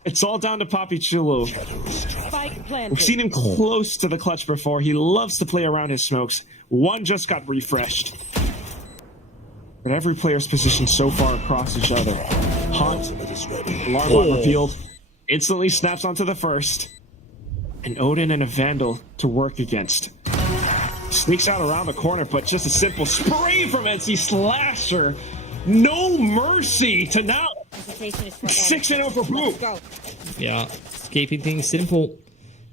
It's all down to Papi Chulo. We've seen him close to the clutch before. He loves to play around his smokes. One just got refreshed. But every player's positioned so far across each other. Hunt, alarm bot revealed, instantly snaps onto the first. An Odin and a Vandal to work against. Sneaks out around the corner, but just a simple spray from NC Slasher. No mercy to now. 6-0 for Boom. Yeah, keeping things simple.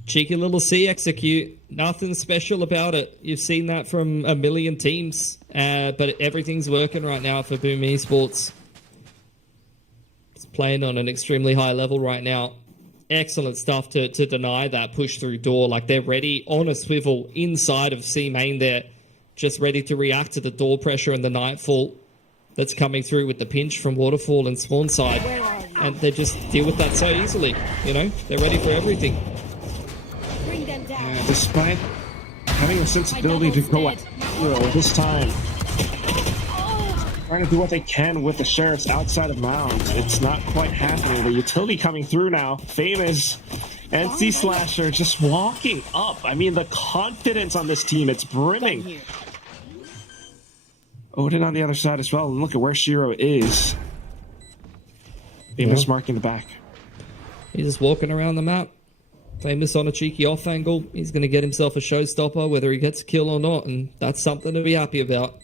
Cheeky little C execute. Nothing special about it. You've seen that from a million teams, but everything's working right now for Boom Esports. It's playing on an extremely high level right now. Excellent stuff to deny that push through door. Like they're ready on a swivel inside of C main there, just ready to react to the door pressure and the Nightfall that's coming through with the pinch from Waterfall and Spawn side. And they just deal with that so easily. You know, they're ready for everything. Despite having a sensibility to go at this time, trying to do what they can with the Sheriffs outside of Mounds, it's not quite happening. The utility coming through now. Famous NC Slasher just walking up. I mean, the confidence on this team, it's brimming. Odin on the other side as well. And look at where Shiro is. Famous marking the back. He's just walking around the map. Famous on a cheeky off angle. He's going to get himself a showstopper, whether he gets a kill or not, and that's something to be happy about.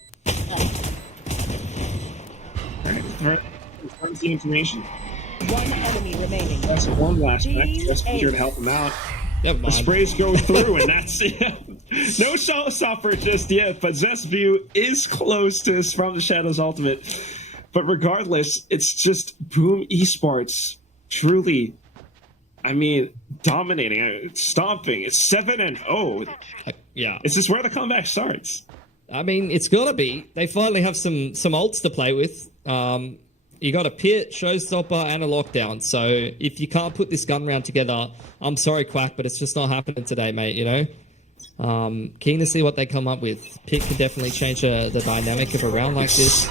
The information. One enemy remaining. That's one last match. Just here to help him out. Never The mind. sprays go through, and that's no showstopper just yet. But Zesbu is close to his From the Shadows ultimate. But regardless, it's just Boom Esports truly, I mean, dominating, stomping. It's 7-0. Yeah. Is this where the comeback starts? I mean, it's got to be. They finally have some ults to play with. You got a pit, showstopper, and a lockdown. So if you can't put this gun round together, I'm sorry, Quack, but it's just not happening today, mate, you know? Keen to see what they come up with. Pit could definitely change the dynamic of a round like this.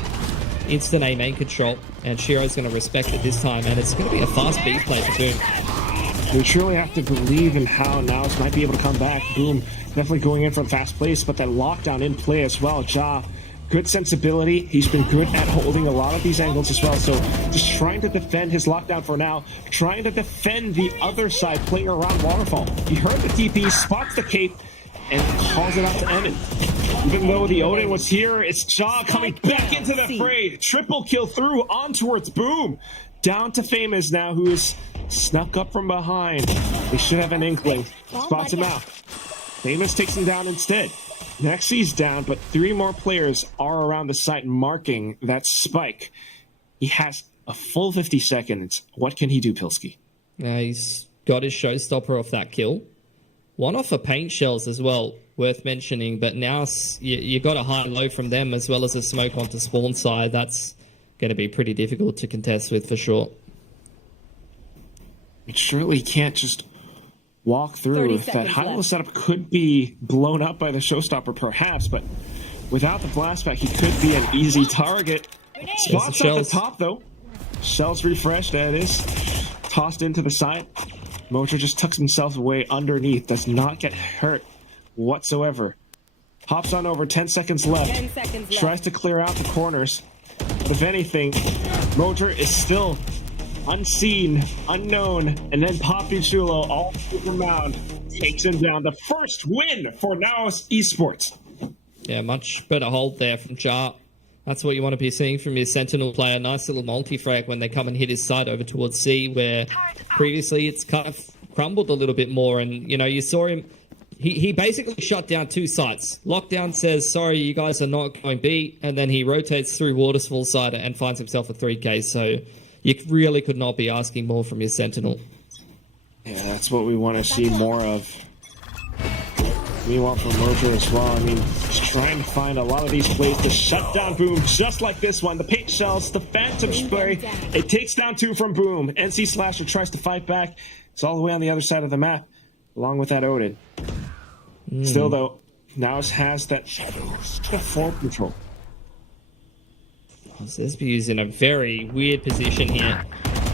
Instant A main control, and Shiro's going to respect it this time, and it's going to be a fast beat play for Boom. We truly have to believe in how NAOS might be able to come back. Boom, definitely going in from fast place, but that lockdown in play as well. Ja, good sensibility. He's been good at holding a lot of these angles as well. So just trying to defend his lockdown for now, trying to defend the other side, playing around Waterfall. He heard the TP, spots the cape, and calls it out to Emin. Even though the Odin was here, it's Ja coming back into the fray. Triple kill through on towards Boom. Down to Famous now, who is snuck up from behind. They should have an inkling. Spots him out. Famous takes him down instead. Nexi's down, but 3 more players are around the site marking that spike. He has a full 50 seconds. What can he do, Pilski? He's got his showstopper off that kill. One off of paint shells as well, worth mentioning. But now you got a high and low from them as well as a smoke onto spawn side. That's going to be pretty difficult to contest with for sure. But surely he can't just walk through. That high-low setup could be blown up by the showstopper perhaps, but without the blastback, he could be an easy target. Spots off the top though. Shells refreshed, that is. Tossed into the side. Mojo just tucks himself away underneath. Does not get hurt whatsoever. Hops on over, 10 seconds left. Tries to clear out the corners. But if anything, Mojo is still unseen, unknown, and then Papi Chulo, all super mound, takes him down. The first win for NAOS Esports. Yeah, much better hold there from Ja. That's what you want to be seeing from your Sentinel player. Nice little multi-frag when they come and hit his side over towards C, where previously it's kind of crumbled a little bit more. And, you know, you saw him, he basically shut down 2 sites. Lockdown says, sorry, you guys are not going B, and then he rotates through Waterfall side and finds himself a 3K. So you really could not be asking more from your Sentinel. Yeah, that's what we want to see more of. We want from Mojo as well. I mean, he's trying to find a lot of these plays to shut down Boom, just like this one. The paint shells, the phantom spray. It takes down 2 from Boom. NC Slasher tries to fight back. It's all the way on the other side of the map, along with that Odin. Still, though, NAOS has that full control. Zesbu's in a very weird position here.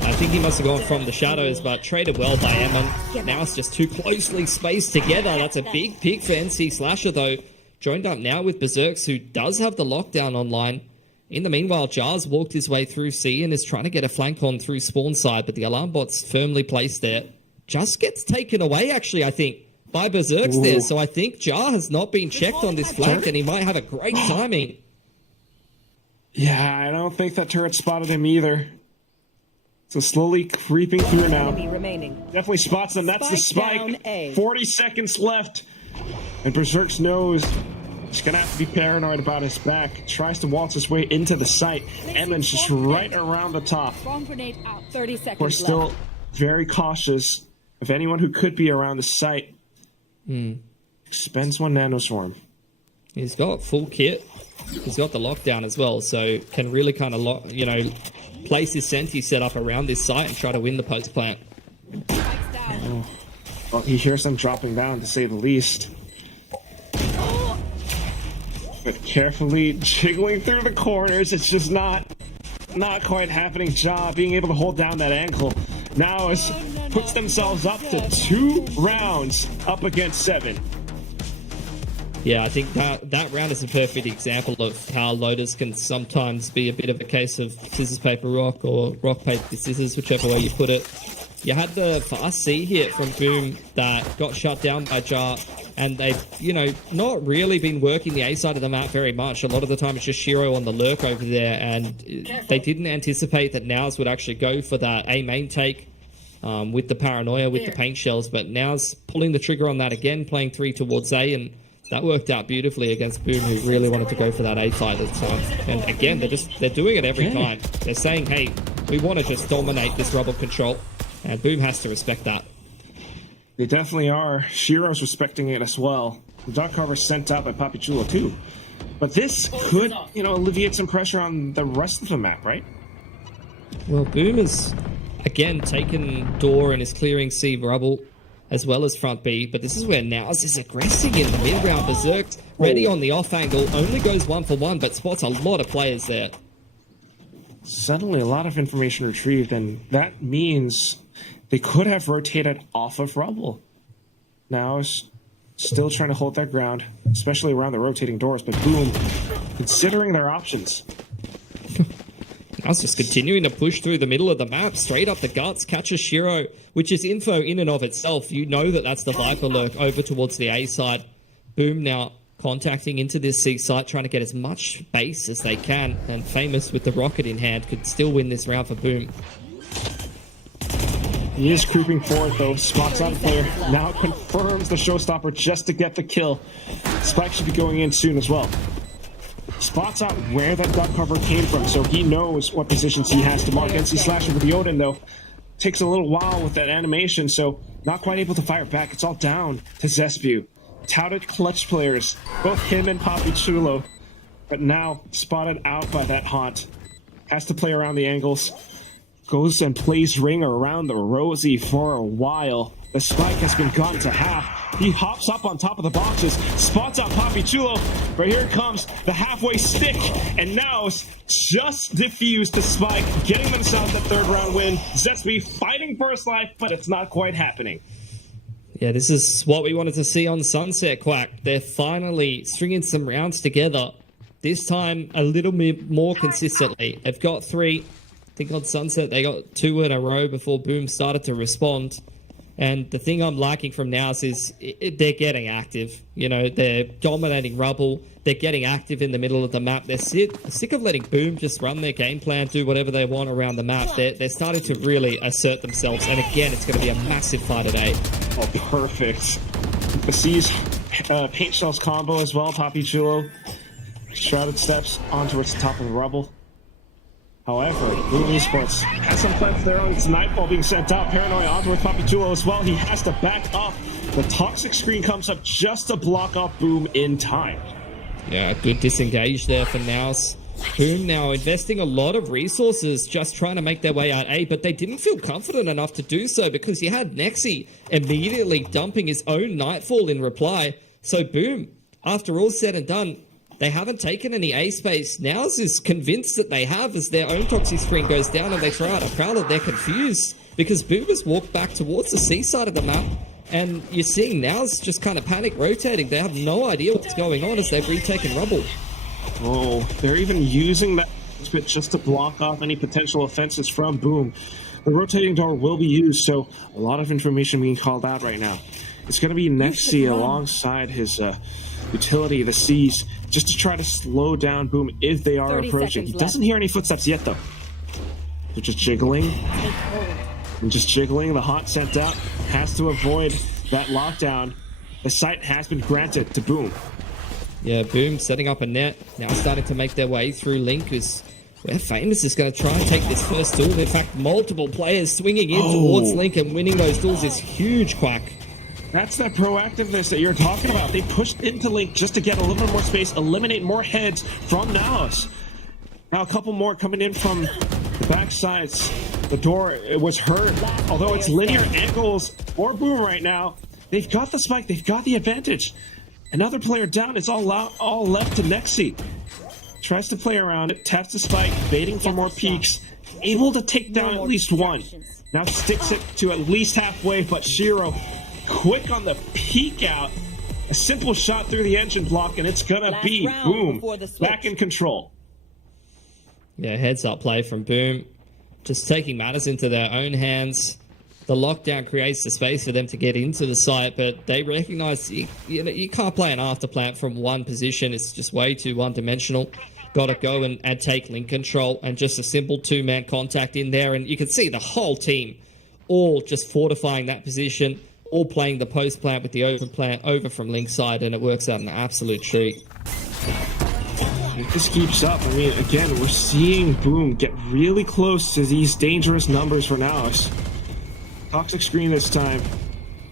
I think he must have gone from the shadows, but traded well by Emin. Now it's just too closely spaced together. That's a big pick for NC Slasher, though. Joined up now with Berserks, who does have the lockdown online. In the meanwhile, Jar's walked his way through C and is trying to get a flank on through spawn side, but the alarm bot's firmly placed there. Just gets taken away, actually, I think, by Berserks there. So I think Jar has not been checked on this flank, and he might have a great timing. Yeah, I don't think that turret spotted him either. So slowly creeping through now. Definitely spots them. That's the spike. 40 seconds left. And Berserks knows he's going to have to be paranoid about his back. Tries to waltz his way into the site. Emin's just right around the top. We're still very cautious of anyone who could be around the site. Spends 1 nanoswarm. He's got full kit. He's got the lockdown as well, so can really kind of, place his sentry set up around this site and try to win the post plant. Well, he hears them dropping down, to say the least. But carefully jiggling through the corners, it's just not quite happening. Ja being able to hold down that ankle. Now puts themselves up to 2 rounds up against 7. Yeah, I think that round is a perfect example of how loaders can sometimes be a bit of a case of scissors, paper, rock, or rock, paper, scissors, whichever way you put it. You had the fast C hit from Boom that got shut down by Ja, and they've, not really been working the A side of the map very much. A lot of the time it's just Shiro on the lurk over there, and they didn't anticipate that NAOS would actually go for that A main take. with the paranoia, with the paint shells, but now's pulling the trigger on that again, playing 3 towards A, and that worked out beautifully against Boom, who really wanted to go for that A side at the time. And again, they're doing it every time. They're saying, hey, we want to just dominate this rubble control, and Boom has to respect that. They definitely are. Shiro's respecting it as well. The dot cover sent out by Papichulo too. But this could, alleviate some pressure on the rest of the map, right? Well, Boom is, again, taken door and is clearing C rubble as well as front B, but this is where NAOS is aggressing in the mid-round. Berserk ready on the off angle, only goes 1 for 1, but spots a lot of players there. Suddenly a lot of information retrieved, and that means they could have rotated off of rubble. NAOS still trying to hold their ground, especially around the rotating doors, but Boom, considering their options. NAOS just continuing to push through the middle of the map, straight up the guts, catches Shiro, which is info in and of itself. You know that that's the Viper lurk over towards the A side. Boom now contacting into this C site, trying to get as much base as they can, and Famous with the rocket in hand could still win this round for Boom. He is creeping forward though, spots out a player, now confirms the showstopper just to get the kill. Spike should be going in soon as well. Spots out where that dot cover came from, so he knows what positions he has to mark. NC Slasher with the Odin though, takes a little while with that animation, so not quite able to fire back. It's all down to Zesbu. Touted clutch players, both him and Papichulo, but now spotted out by that haunt. Has to play around the angles. Goes and plays ring around the Rosie for a while. The spike has been gone to half. He hops up on top of the boxes, spots out Papichulo, but here comes the halfway stick, and now just defused the spike, getting themselves the third round win. Zesby fighting for his life, but it's not quite happening. Yeah, this is what we wanted to see on Sunset, Quack. They're finally stringing some rounds together, this time a little bit more consistently. They've got 3. I think on Sunset they got 2 in a row before Boom started to respond. And the thing I'm liking from NAOS is they're getting active. They're dominating rubble. They're getting active in the middle of the map. They're sick of letting Boom just run their game plan, do whatever they want around the map. They're starting to really assert themselves. And again, it's going to be a massive fight at A. Oh, perfect. The C's paint shells combo as well. Papichulo shrouded steps onto its top of the rubble. However, Boom Esports has some plans of their own. It's Nightfall being sent out. Paranoia onto with Papichulo as well. He has to back up. The toxic screen comes up just to block off Boom in time. Yeah, good disengage there for NAOS. Boom now investing a lot of resources just trying to make their way out A, but they didn't feel confident enough to do so because you had Nexi immediately dumping his own Nightfall in reply. So Boom, after all said and done, they haven't taken any A space. NAOS is convinced that they have as their own toxic screen goes down and they throw out a Prowler. They're confused because Boom has walked back towards the C side of the map, and you're seeing NAOS just kind of panic rotating. They have no idea what's going on as they've retaken rubble. Oh, they're even using that bit just to block off any potential offenses from Boom. The rotating door will be used, so a lot of information being called out right now. It's going to be Nexi alongside his utility, the C's, just to try to slow down Boom if they are approaching. He doesn't hear any footsteps yet, though. They're just jiggling. And just jiggling. The haunt sent out. Has to avoid that lockdown. The site has been granted to Boom. Yeah, Boom setting up a net. Now starting to make their way through Link, where Famous is going to try and take this first duel. In fact, multiple players swinging in towards Link and winning those duels is huge, Quack. That's that proactiveness that you're talking about. They pushed into Link just to get a little bit more space, eliminate more heads from NAOS. Now a couple more coming in from the back sides. The door was hurt, although it's linear angles for Boom right now. They've got the spike, they've got the advantage. Another player down, it's all left to Nexi. Tries to play around it, taps the spike, baiting for more peaks. Able to take down at least one. Now sticks it to at least halfway, but Shiro quick on the peek out. A simple shot through the engine block, and it's gonna be Boom back in control. Yeah, heads up play from Boom. Just taking matters into their own hands. The lockdown creates the space for them to get into the site, but they recognize you can't play an afterplant from one position. It's just way too one-dimensional. Got to go and take link control, and just a simple 2-man contact in there, and you can see the whole team all just fortifying that position, all playing the post plant with the open plant over from link side, and it works out an absolute treat. If this keeps up, I mean, again, we're seeing Boom get really close to these dangerous numbers for NAOS. Toxic screen this time.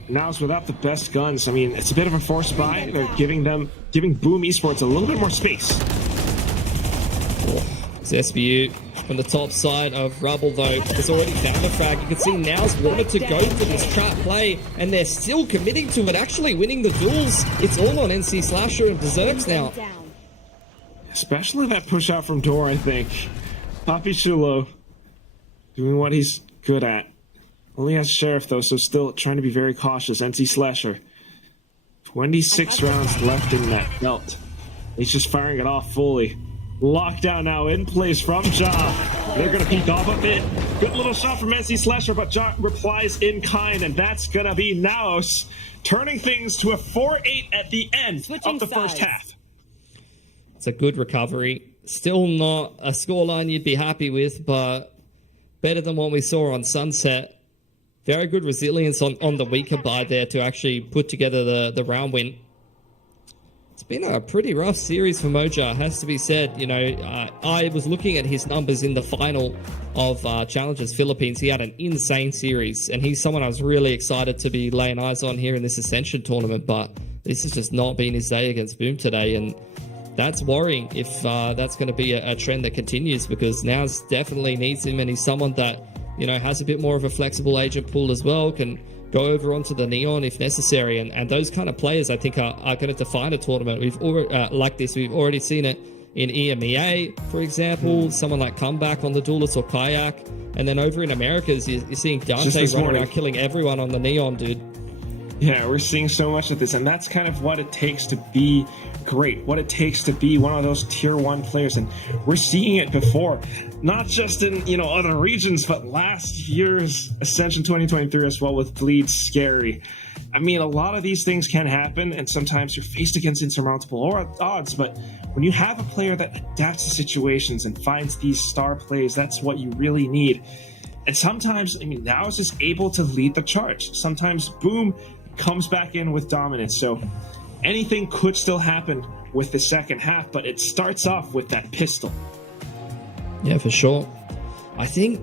NAOS without the best guns. I mean, it's a bit of a forced buy. They're giving Boom Esports a little bit more space. It's SBU from the top side of Rubble, though, has already found a frag. You can see NAOS wanted to go for this trap play, and they're still committing to it, actually winning the duels. It's all on NC Slasher and Berserks now. Especially that push out from door, I think. Papi Chulo doing what he's good at. Only has Sheriff, though, so still trying to be very cautious. NC Slasher. 26 rounds left in that belt. He's just firing it off fully. Lockdown now in place from Ja. They're going to peek off a bit. Good little shot from NC Slasher, but Ja replies in kind, and that's going to be NAOS turning things to a 4-8 at the end of the first half. It's a good recovery. Still not a scoreline you'd be happy with, but better than what we saw on Sunset. Very good resilience on the weaker buy there to actually put together the round win. It's been a pretty rough series for Moja, has to be said. You know, I was looking at his numbers in the final of Challengers Philippines. He had an insane series, and he's someone I was really excited to be laying eyes on here in this Ascension tournament, but this has just not been his day against Boom today, and that's worrying if that's going to be a trend that continues, because NAOS definitely needs him, and he's someone that, you know, has a bit more of a flexible agent pool as well, can go over onto the Neon if necessary, and those kind of players I think are going to define a tournament. We've already like this. We've already seen it in EMEA, for example, someone like Comeback on the Duelist or Kayak, and then over in Americas you're seeing Dante running around killing everyone on the Neon, dude. Yeah, we're seeing so much of this, and that's kind of what it takes to be great, what it takes to be one of those tier 1 players, and we're seeing it before, not just in, you know, other regions, but last year's Ascension 2023 as well with Bleed Scary. I mean, a lot of these things can happen, and sometimes you're faced against insurmountable odds, but when you have a player that adapts to situations and finds these star plays, that's what you really need. And sometimes, I mean, NAOS is able to lead the charge. Sometimes Boom comes back in with dominance, so anything could still happen with the second half, but it starts off with that pistol. Yeah, for sure. I think,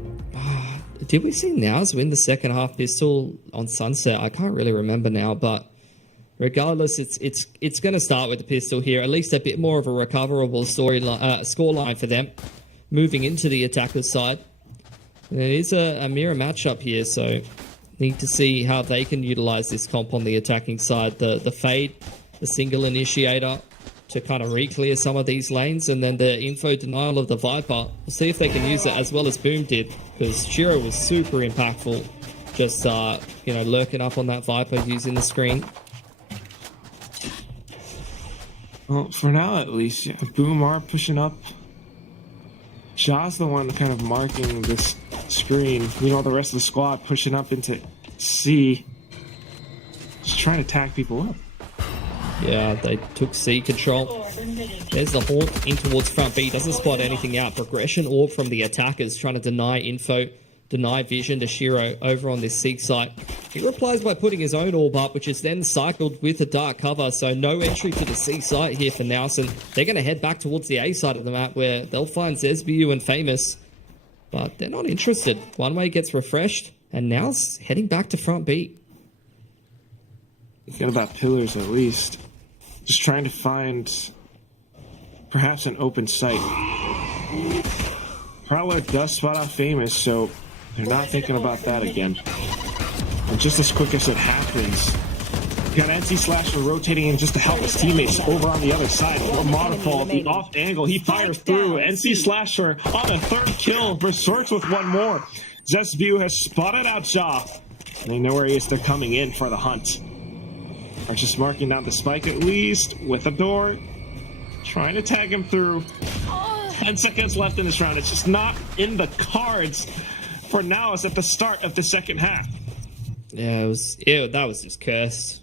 did we see NAOS win the second half pistol on Sunset? I can't really remember now, but regardless, it's going to start with the pistol here. At least a bit more of a recoverable scoreline for them moving into the attacker's side. And it is a mirror matchup here, so need to see how they can utilize this comp on the attacking side. The Fade, the single initiator to kind of re-clear some of these lanes, and then the info denial of the Viper. We'll see if they can use it as well as Boom did, because Shiro was super impactful, just you know, lurking up on that Viper using the screen. Well, for now at least, yeah, Boom are pushing up. Ja's the one kind of marking this screen. You know, the rest of the squad pushing up into C, just trying to tag people up. Yeah, they took C control. There's the Haunt in towards front B. Doesn't spot anything out. Progression orb from the attackers trying to deny info, deny vision to Shiro over on this C site. He replies by putting his own orb up, which is then cycled with a dark cover. So no entry to the C site here for NAOS, and they're going to head back towards the A side of the map where they'll find Zesbu and Famous. But they're not interested. One way gets refreshed, and NAOS heading back to front B. Forget about pillars at least. Just trying to find perhaps an open site. Prowler does spot out Famous, so they're not thinking about that again. And just as quick as it happens, you got NC Slasher rotating in just to help his teammates over on the other side. For Monofall, the off angle, he fires through. NC Slasher on a third kill. Berserks with one more. Zesbu has spotted out Ja. They know where he is. They're coming in for the hunt. Are just marking down the spike at least with a door. Trying to tag him through. 10 seconds left in this round. It's just not in the cards for NAOS at the start of the second half. Yeah, that was just cursed.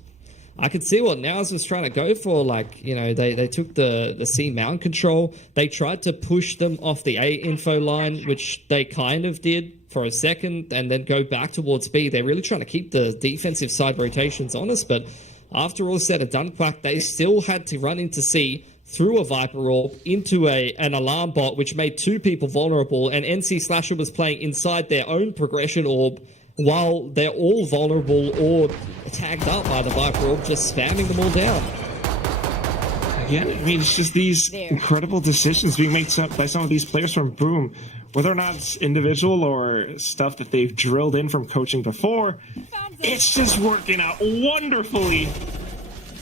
I could see what NAOS was trying to go for. Like, you know, they took the C mount control. They tried to push them off the A info line, which they kind of did for a second, and then go back towards B. They're really trying to keep the defensive side rotations honest, but after all said and done, Quack, they still had to run into C through a Viper Orb into an alarm bot, which made 2 people vulnerable, and NC Slasher was playing inside their own progression orb while they're all vulnerable or tagged up by the Viper Orb, just spamming them all down. Again, I mean, it's just these incredible decisions being made by some of these players from Boom, whether or not it's individual or stuff that they've drilled in from coaching before. It's just working out wonderfully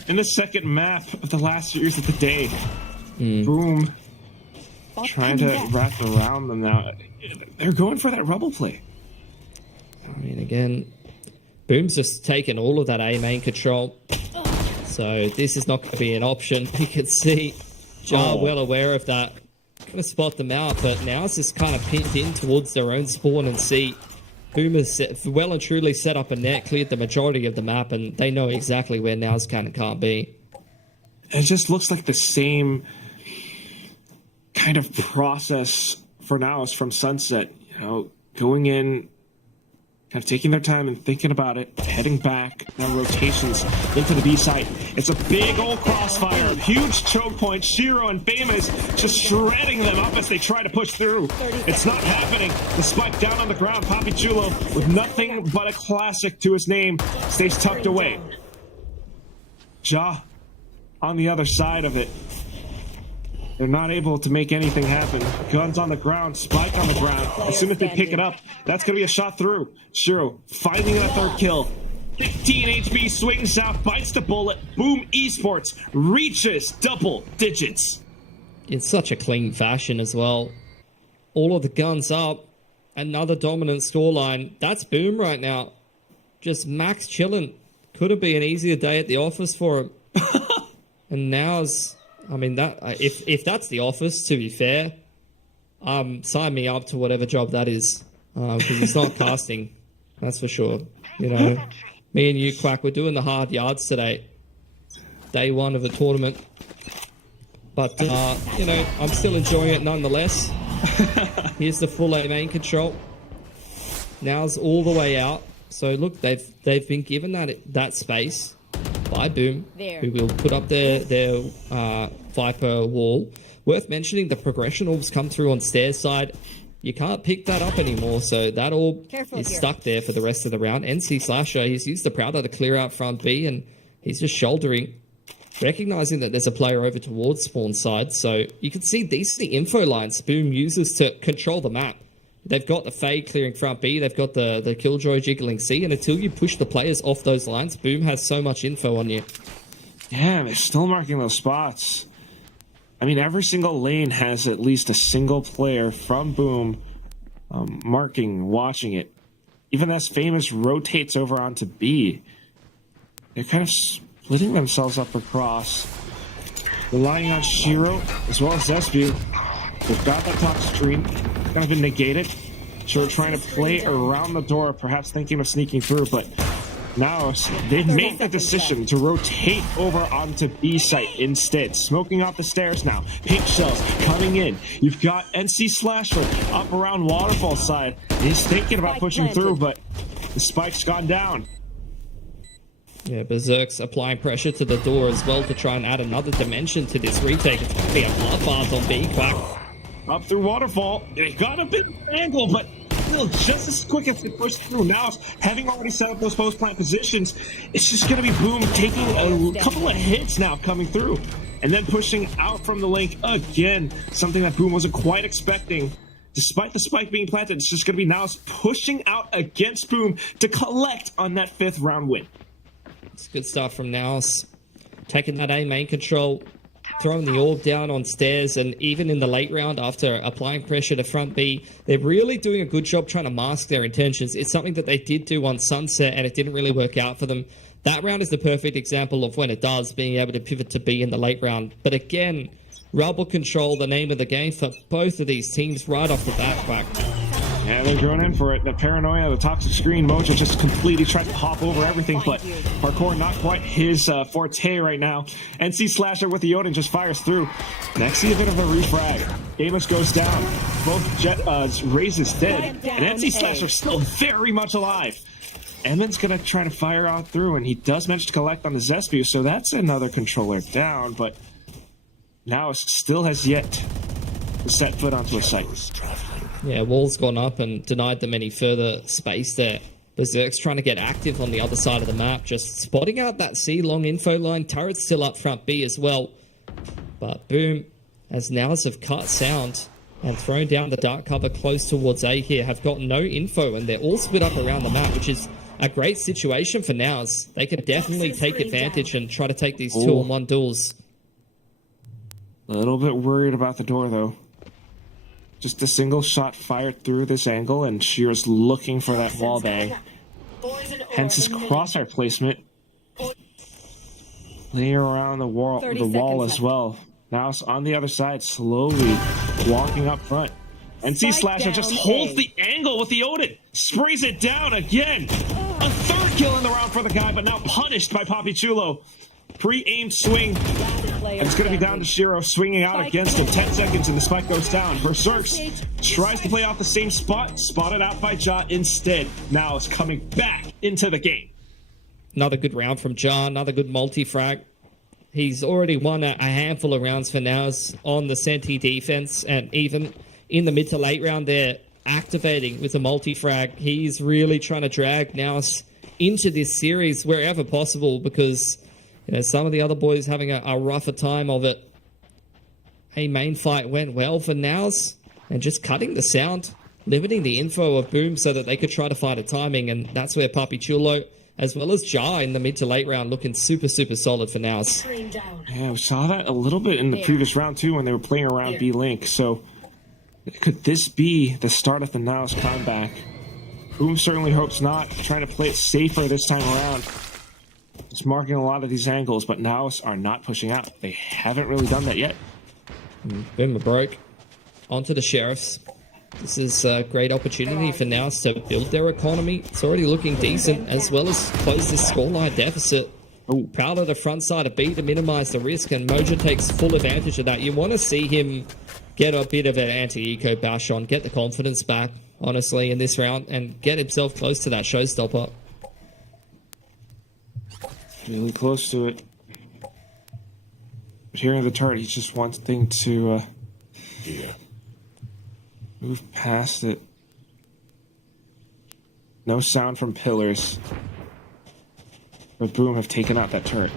in the second map of the last years of the day. Boom, trying to wrap around them now. They're going for that rubble play. I mean, again, Boom's just taken all of that A main control. So this is not going to be an option. You can see Jar well aware of that. Going to spot them out, but now it's just kind of pinned in towards their own spawn and C. Boom has well and truly set up a net, cleared the majority of the map, and they know exactly where NAOS can and can't be. It just looks like the same kind of process for NAOS from Sunset. You know, going in, kind of taking their time and thinking about it, heading back, now rotations into the B site. It's a big old crossfire, huge choke point. Shiro and Famous just shredding them up as they try to push through. It's not happening. The spike down on the ground. Papi Chulo, with nothing but a classic to his name, stays tucked away. Ja on the other side of it. They're not able to make anything happen. Guns on the ground, spike on the ground. As soon as they pick it up, that's going to be a shot through. Shiro finding a third kill. 15 HP, swings out, bites the bullet. Boom Esports reaches double digits. In such a clean fashion as well. All of the guns up. Another dominant scoreline. That's Boom right now. Just max chilling. Couldn't be an easier day at the office for him. And now's... I mean, that if that's the office, to be fair, sign me up to whatever job that is. Because it's not casting, that's for sure. You know, me and you, Quack, we're doing the hard yards today. Day 1 of the tournament. But, you know, I'm still enjoying it nonetheless. Here's the full A main control. Now's all the way out. So, look, they've been given that space by Boom, who will put up their Viper wall. Worth mentioning, the progression orbs come through on stairs side. You can't pick that up anymore, so that orb is stuck there for the rest of the round. NC Slasher, he's used the Prowler to clear out front B, and he's just shouldering, recognizing that there's a player over towards spawn side. So you can see these are the info lines Boom uses to control the map. They've got the Fade clearing front B, they've got the Killjoy jiggling C, and until you push the players off those lines, Boom has so much info on you. Yeah, they're still marking those spots. I mean, every single lane has at least a single player from Boom marking, watching it. Even as Famous rotates over onto B, they're kind of splitting themselves up across, relying on Shiro as well as Zesbu. They've got that top screen, kind of been negated. Shiro trying to play around the door, perhaps thinking of sneaking through, but now they've made the decision to rotate over onto B site instead. Smoking off the stairs now. Pink shells coming in. You've got NC Slasher up around Waterfall side. He's thinking about pushing through, but the spike's gone down. Yeah, Berserk's applying pressure to the door as well to try and add another dimension to this retake. It's going to be a bloodbath on B, Quack. Up through Waterfall. They got a bit of an angle, but still just as quick as they push through. Now, having already set up those post-plant positions, it's just going to be Boom taking a couple of hits now coming through. And then pushing out from the link again. Something that Boom wasn't quite expecting. Despite the spike being planted, it's just going to be now pushing out against Boom to collect on that 5th round win. It's good stuff from NAOS. Taking that A main control, throwing the orb down on stairs, and even in the late round after applying pressure to front B, they're really doing a good job trying to mask their intentions. It's something that they did do on Sunset and it didn't really work out for them. That round is the perfect example of when it does, being able to pivot to B in the late round. But again, rubble control, the name of the game for both of these teams right off the bat, Quack. Yeah, they're going in for it. The paranoia, the toxic screen. Mojo just completely tries to hop over everything, but parkour not quite his forte right now. NC Slasher with the Odin just fires through. Next, see a bit of a refrag. Amos goes down. Both Jet raises dead, and NC Slasher still very much alive. Emin's gonna try to fire out through, and he does manage to collect on the Zespew, so that's another controller down, but now it still has yet to set foot onto a site. Yeah, wall's gone up and denied them any further space there. Berserk's trying to get active on the other side of the map, just spotting out that C long info line. Turret's still up front B as well. But Boom, as NAOS have cut sound and thrown down the dark cover close towards A here, have got no info, and they're all split up around the map, which is a great situation for NAOS. They can definitely take advantage and try to take these 2-on-1 duels. A little bit worried about the door, though. Just a single shot fired through this angle, and Shira's looking for that wall bang. Hence his crosshair placement. Laying around the wall as well. Now it's on the other side, slowly walking up front. NC Slasher just holds the angle with the Odin. Sprays it down again. A third kill in the round for the guy, but now punished by Papi Chulo. Pre-aimed swing. And it's going to be down to Shiro swinging out against him. 10 seconds and the spike goes down. Berserks tries to play off the same spot. Spotted out by Ja instead. Now it's coming back into the game. Another good round from Ja. Another good multi-frag. He's already won a handful of rounds for NAOS on the Senti defense. And even in the mid to late round, they're activating with a multi-frag. He's really trying to drag NAOS into this series wherever possible, because some of the other boys having a rougher time of it. Hey, main fight went well for NAOS, and just cutting the sound, limiting the info of Boom so that they could try to find a timing, and that's where Papi Chulo, as well as Ja in the mid to late round, looking super, super solid for NAOS. Yeah, we saw that a little bit in the previous round too when they were playing around B-Link, so could this be the start of the NAOS comeback? Boom certainly hopes not, trying to play it safer this time around. It's marking a lot of these angles, but NAOS are not pushing out. They haven't really done that yet. Boomer broke. Onto the Sheriffs. This is a great opportunity for NAOS to build their economy. It's already looking decent, as well as close this scoreline deficit. Proud of the front side of B to minimize the risk, and Mojo takes full advantage of that. You want to see him get a bit of an anti-eco bash on, get the confidence back, honestly, in this round, and get himself close to that showstopper. Really close to it. But hearing the turret, he just wants things to move past it. No sound from pillars. But Boom have taken out that turret.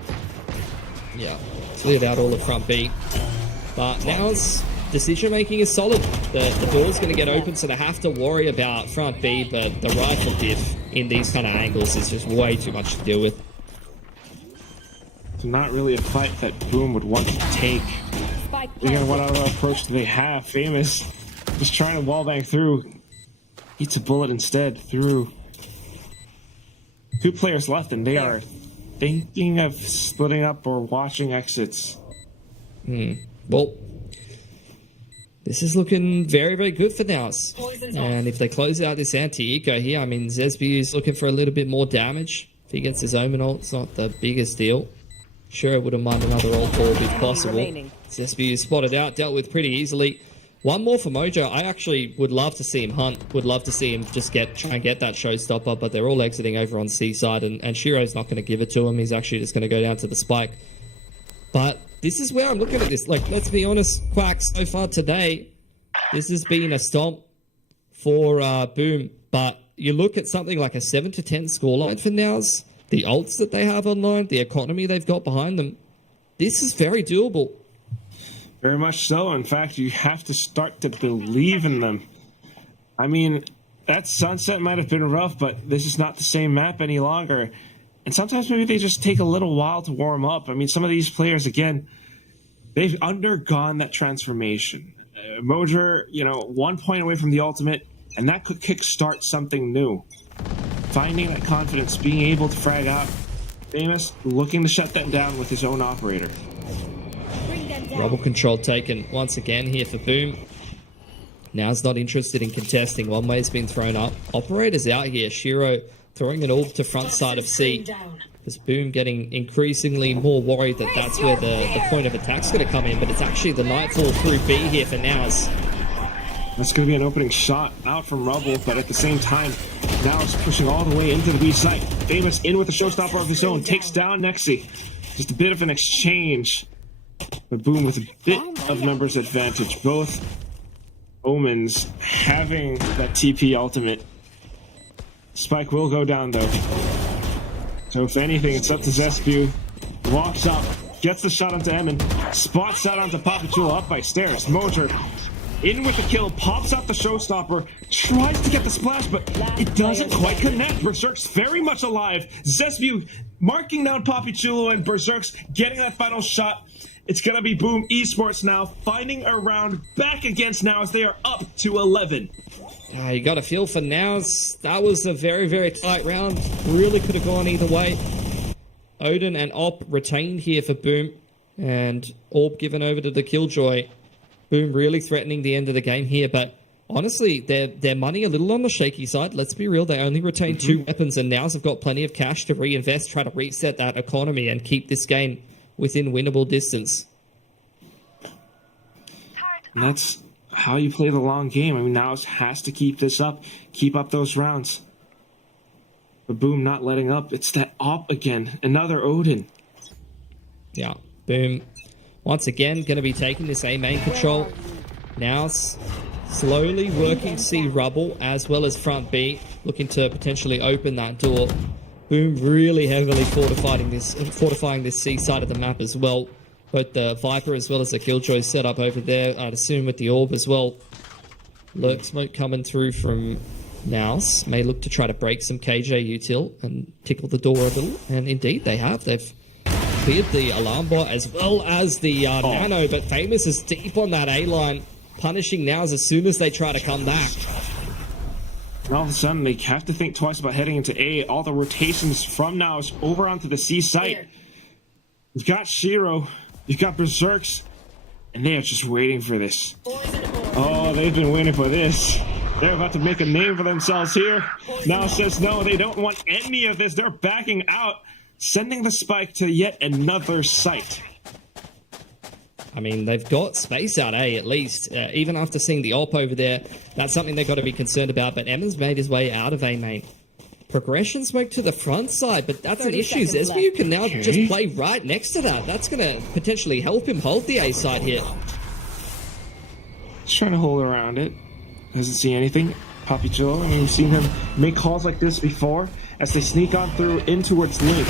Yeah, cleared out all the front B. But NAOS decision making is solid. The door's going to get open, so they have to worry about front B, but the rifle diff in these kind of angles is just way too much to deal with. It's not really a fight that Boom would want to take. Again, what other approach do they have? Famous just trying to wallbang through. Eats a bullet instead through. 2 players left, and they are thinking of splitting up or watching exits. Well, this is looking very, very good for NAOS. And if they close out this anti-eco here, I mean, Zespew is looking for a little bit more damage. If he gets his Omen ult, it's not the biggest deal. Sure, I wouldn't mind another ult orb if possible. Zespew is spotted out, dealt with pretty easily. One more for Mojo. I actually would love to see him hunt. Would love to see him just try and get that showstopper, but they're all exiting over on C side, and Shiro's not going to give it to him. He's actually just going to go down to the spike. But this is where I'm looking at this. Like, let's be honest, Quack, so far today, this has been a stomp for Boom. But you look at something like a 7-10 scoreline for NAOS, the ults that they have online, the economy they've got behind them, this is very doable. Very much so. In fact, you have to start to believe in them. I mean, that sunset might have been rough, but this is not the same map any longer. And sometimes maybe they just take a little while to warm up. I mean, some of these players, again, they've undergone that transformation. Mojo, 1 point away from the ultimate, and that could kickstart something new. Finding that confidence, being able to frag out. Famous looking to shut that down with his own operator. Rubble control taken once again here for Boom. Now's not interested in contesting. One way's been thrown up. Operator's out here. Shiro throwing an orb to front side of C. As Boom getting increasingly more worried that that's where the point of attack's going to come in, but it's actually the Nightfall through B here for NAOS. That's going to be an opening shot out from Rubble, but at the same time, NAOS pushing all the way into the B site. Famous in with a showstopper of his own, takes down Nexi. Just a bit of an exchange, but Boom with a bit of numbers advantage. Both Omens having that TP ultimate. Spike will go down though. So if anything, it's up to Zespew. Walks up, gets the shot onto Emin, spots that onto Papachula up by stairs. Mojer in with the kill, pops out the showstopper, tries to get the splash, but it doesn't quite connect. Berserk's very much alive. Zespew marking down Papichulo, and Berserk's getting that final shot. It's going to be Boom Esports now, finding a round back against NAOS. They are up to 11. You got a feel for NAOS. That was a very, very tight round. Really could have gone either way. Odin and Op retained here for Boom, and Orb given over to the Killjoy. Boom really threatening the end of the game here, but honestly, they're money a little on the shaky side. Let's be real, they only retain 2 weapons, and NAOS have got plenty of cash to reinvest, try to reset that economy, and keep this game within winnable distance. And that's how you play the long game. I mean, NAOS has to keep this up, keep up those rounds. But Boom not letting up. It's that Op again, another Odin. Yeah, Boom once again going to be taking this A main control. NAOS slowly working C Rubble as well as front B, looking to potentially open that door. Boom really heavily fortifying this C side of the map as well. Both the Viper as well as the Killjoy set up over there, I'd assume with the Orb as well. Lurk smoke coming through from NAOS. May look to try to break some KJ util and tickle the door a little. And indeed they have. They've cleared the alarm bot as well as the Nano, but Famous is deep on that A line, punishing NAOS as soon as they try to come back. And all of a sudden, they have to think twice about heading into A. All the rotations from NAOS over onto the C site. You've got Shiro, you've got Berserks, and they are just waiting for this. Oh, they've been waiting for this. They're about to make a name for themselves here. NAOS says no, they don't want any of this. They're backing out, sending the spike to yet another site. I mean, they've got space out A at least. Even after seeing the Op over there, that's something they've got to be concerned about. But Emin's made his way out of A main. Progression smoke to the front side, but that's an issue. Zespew can now just play right next to that. That's going to potentially help him hold the A side here. He's trying to hold around it. Doesn't see anything. Papichulo, I mean, we've seen him make calls like this before as they sneak on through in towards Link.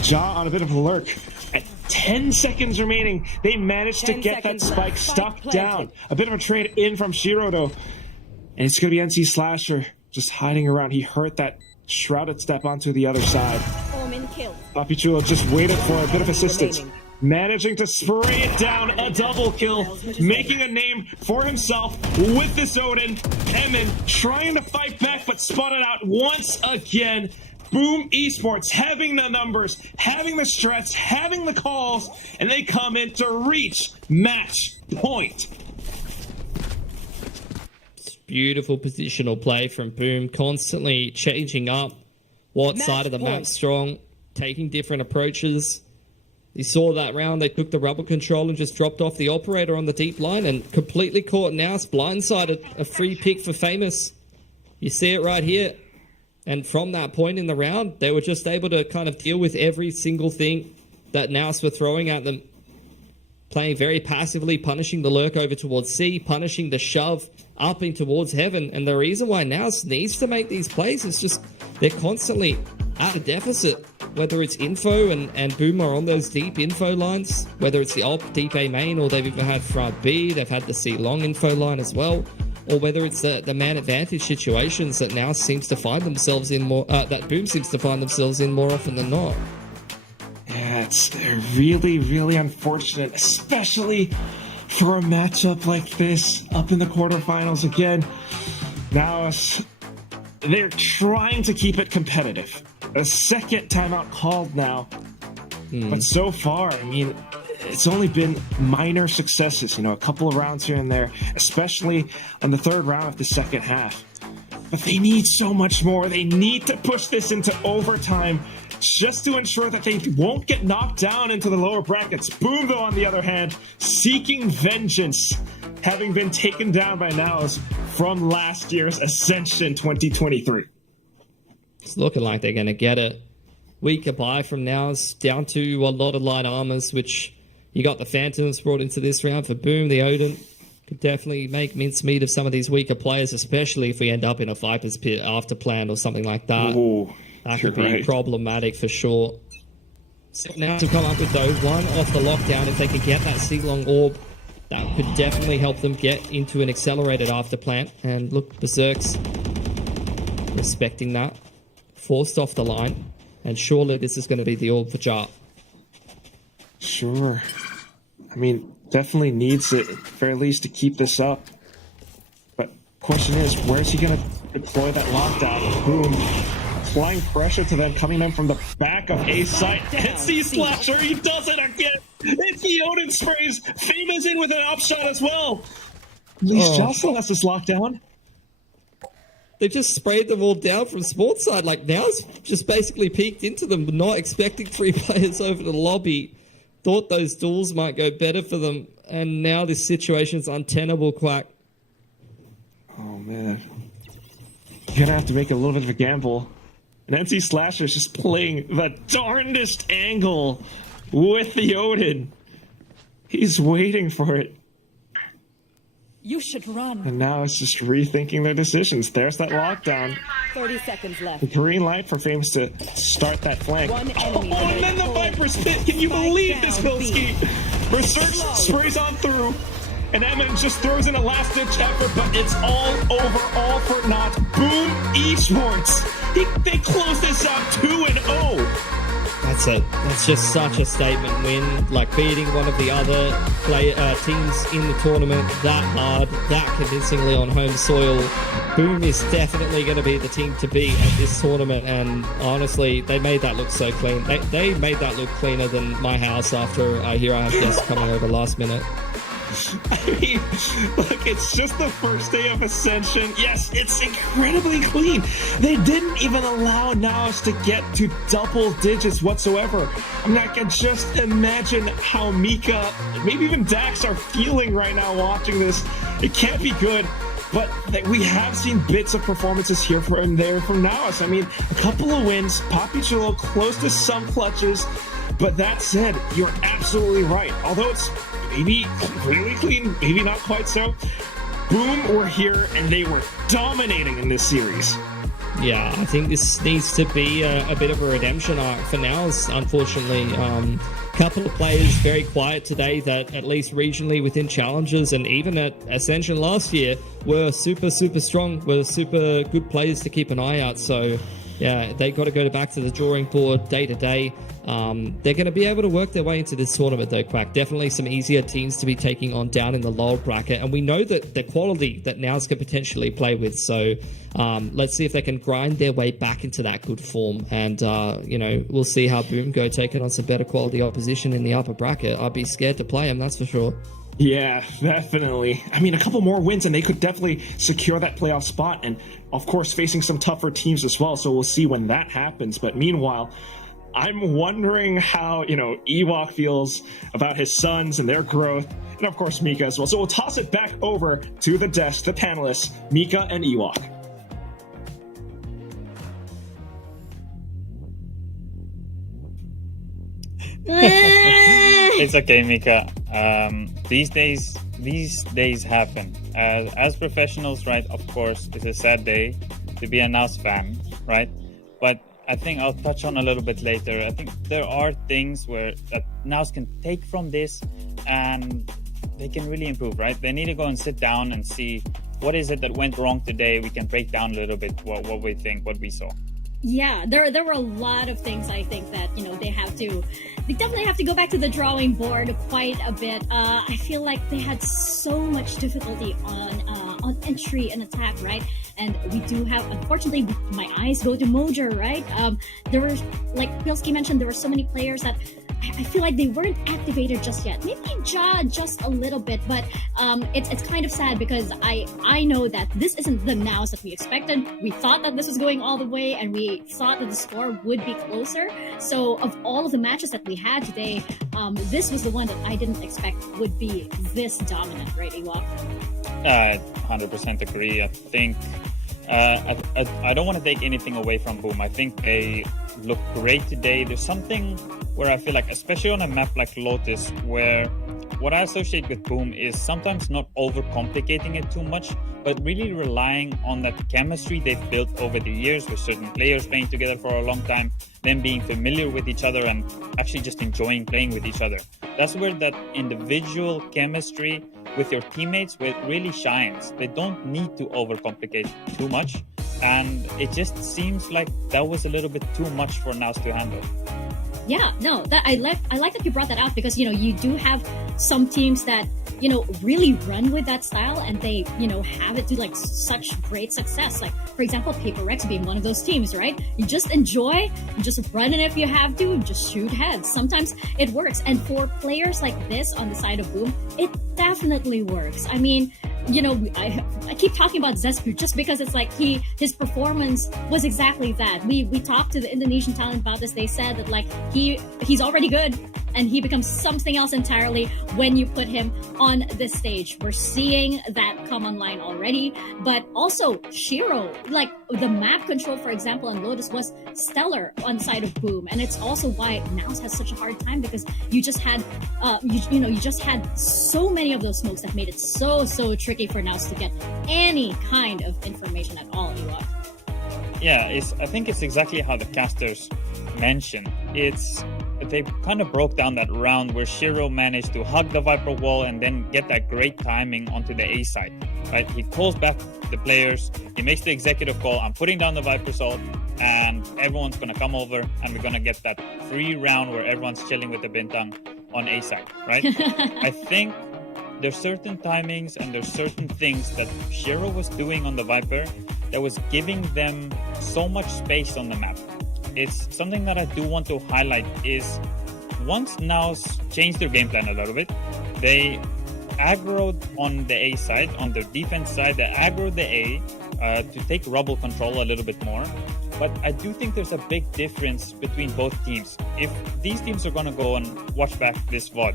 Jaw on a bit of a lurk. At 10 seconds remaining, they managed to get that spike stuck down. A bit of a trade in from Shiro, though. And it's going to be NC Slasher just hiding around. He heard that shrouded step onto the other side. Papichulo just waited for a bit of assistance. Managing to spray it down, a double kill, making a name for himself with this Odin. Emin trying to fight back, but spotted out once again. Boom Esports having the numbers, having the strats, having the calls, and they come in to reach match point. Beautiful positional play from Boom, constantly changing up what side of the map's strong, taking different approaches. You saw that round, they took the rubber control and just dropped off the operator on the deep line and completely caught NAOS, blindsided. A free pick for Famous. You see it right here. And from that point in the round, they were just able to kind of deal with every single thing that NAOS were throwing at them. Playing very passively, punishing the lurk over towards C, punishing the shove up in towards heaven. And the reason why NAOS needs to make these plays is just they're constantly at a deficit. Whether it's info and Boom are on those deep info lines, whether it's the Op, deep A main, or they've even had front B, they've had the C long info line as well, or whether it's the man advantage situations that NAOS seems to find themselves in more, that Boom seems to find themselves in more often than not. Yeah, it's really, really unfortunate, especially for a matchup like this up in the quarterfinals again. NAOS, they're trying to keep it competitive. A second timeout called now. But so far, I mean, it's only been minor successes, a couple of rounds here and there, especially on the third round of the second half. But they need so much more. They need to push this into overtime just to ensure that they won't get knocked down into the lower brackets. Boom, though, on the other hand, seeking vengeance, having been taken down by NAOS from last year's Ascension 2023. It's looking like they're going to get it. Weaker buy from NAOS, down to a lot of light armors, which you got the Phantoms brought into this round for Boom. The Odin could definitely make mincemeat of some of these weaker players, especially if we end up in a Viper's Pit after plan or something like that. Ooh, that could be problematic for sure. So now to come up with though, one off the lockdown, if they could get that Sea-Long Orb, that could definitely help them get into an accelerated after plant. And look, Berserk's respecting that. Forced off the line. And surely this is going to be the orb for Jar. Sure. I mean, definitely needs it, at the very least, to keep this up. But question is, where is he going to deploy that lockdown? Boom. Applying pressure to them, coming in from the back of A site. NC Slasher, he does it again! It's the Odin sprays! Famous in with an upshot as well! At least Jocelyn has this lockdown. They just sprayed them all down from sports side. Like, NAOS just basically peeked into them, not expecting 3 players over the lobby. Thought those duels might go better for them, and now this situation's untenable, Quack. Oh, man. You're gonna have to make a little bit of a gamble. And NC Slasher's just playing the darndest angle with the Odin. He's waiting for it. You should run. And now it's just rethinking their decisions. There's that lockdown. 30 seconds left. The green light for Famous to start that flank. One enemy and then the Viper's Pit. Can you believe this, Bilski? Berserk sprays on through. And MM just throws in a last-ditch effort, but it's all over, all for naught. Boom Esports. They close this out 2-0. That's it. That's just such a statement win. Like beating one of the other teams in the tournament that hard, that convincingly on home soil. Boom is definitely going to be the team to beat at this tournament. And honestly, they made that look so clean. They made that look cleaner than my house after I hear I have guests coming over last minute. I mean, look, it's just the first day of Ascension. Yes, it's incredibly clean. They didn't even allow NAOS to get to double digits whatsoever. I mean, I can just imagine how Mika, maybe even Dax are feeling right now watching this. It can't be good. But we have seen bits of performances here and there from NAOS. I mean, a couple of wins, Papi Chulo close to some clutches. But that said, you're absolutely right. Although it's maybe really clean, maybe not quite so. Boom were here, and they were dominating in this series. Yeah, I think this needs to be a bit of a redemption arc for NAOS, unfortunately. Couple of players very quiet today that at least regionally within challenges and even at Ascension last year were super strong, were super good players to keep an eye out. So yeah, they got to go back to the drawing board day to day. They're going to be able to work their way into this tournament though, Quack. Definitely some easier teams to be taking on down in the lower bracket, and we know that the quality that NAOS can potentially play with. So let's see if they can grind their way back into that good form, and we'll see how Boom go taking on some better quality opposition in the upper bracket. I'd be scared to play them, that's for sure. Yeah, definitely. I mean, a couple more wins and they could definitely secure that playoff spot, and of course facing some tougher teams as well, so we'll see when that happens. But meanwhile, I'm wondering how, Ewok feels about his sons and their growth, and of course Mika as well. So we'll toss it back over to the desk, the panelists, Mika and Ewok. It's okay, Mika. These days happen. As professionals, right? Of course, it's a sad day to be a NAOS fan, right? But I think I'll touch on a little bit later. I think there are things where that NAOS can take from this, and they can really improve, right? They need to go and sit down and see what is it that went wrong today. We can break down a little bit what we think, what we saw. Yeah, there were a lot of things I think that they definitely have to go back to the drawing board quite a bit. I feel like they had so much difficulty on entry and attack, right? And we do have, unfortunately, my eyes go to Mojo, right? There were, like Pilski mentioned, there were so many players that I feel like they weren't activated just yet. Maybe just a little bit, but it's kind of sad because I know that this isn't the NAOS that we expected. We thought that this was going all the way, and we thought that the score would be closer. So of all of the matches that we had today, this was the one that I didn't expect would be this dominant, right, Ewok? 100% agree. I think I don't want to take anything away from Boom. I think they look great today. There's something where I feel like, especially on a map like Lotus, where what I associate with Boom is sometimes not overcomplicating it too much, but really relying on that chemistry they've built over the years with certain players playing together for a long time, them being familiar with each other and actually just enjoying playing with each other. That's where that individual chemistry with your teammates really shines. They don't need to overcomplicate too much, and it just seems like that was a little bit too much for NAOS to handle. Yeah, no, that I like that you brought that out, because you do have some teams that really run with that style, and they have it to like such great success. Like, for example, Paper Rex being one of those teams, right? You just enjoy, you just run it if you have to, just shoot heads. Sometimes it works, and for players like this on the side of Boom, it definitely works. I mean, I keep talking about Zespu just because it's like his performance was exactly that. We talked to the Indonesian talent about this. They said that like he's already good, and he becomes something else entirely when you put him on this stage. We're seeing that come online already, but also Shiro, like the map control, for example, on Lotus was stellar on the side of Boom, and it's also why NAOS has such a hard time, because you just had you just had so many of those smokes that made it so tricky for NAOS to get any kind of information at all. Ewok. Yeah, I think it's exactly how the casters mentioned. They kind of broke down that round where Shiro managed to hug the Viper wall and then get that great timing onto the A side, right? He calls back the players, he makes the executive call, I'm putting down the Viper Salt, and everyone's going to come over, and we're going to get that free round where everyone's chilling with the Bintang on A side, right? I think there's certain timings and there's certain things that Shiro was doing on the Viper that was giving them so much space on the map. It's something that I do want to highlight is once NAOS changed their game plan a little bit, they aggroed on the A side, on the defense side, they aggroed the A to take rubble control a little bit more. But I do think there's a big difference between both teams. If these teams are going to go and watch back this VOD,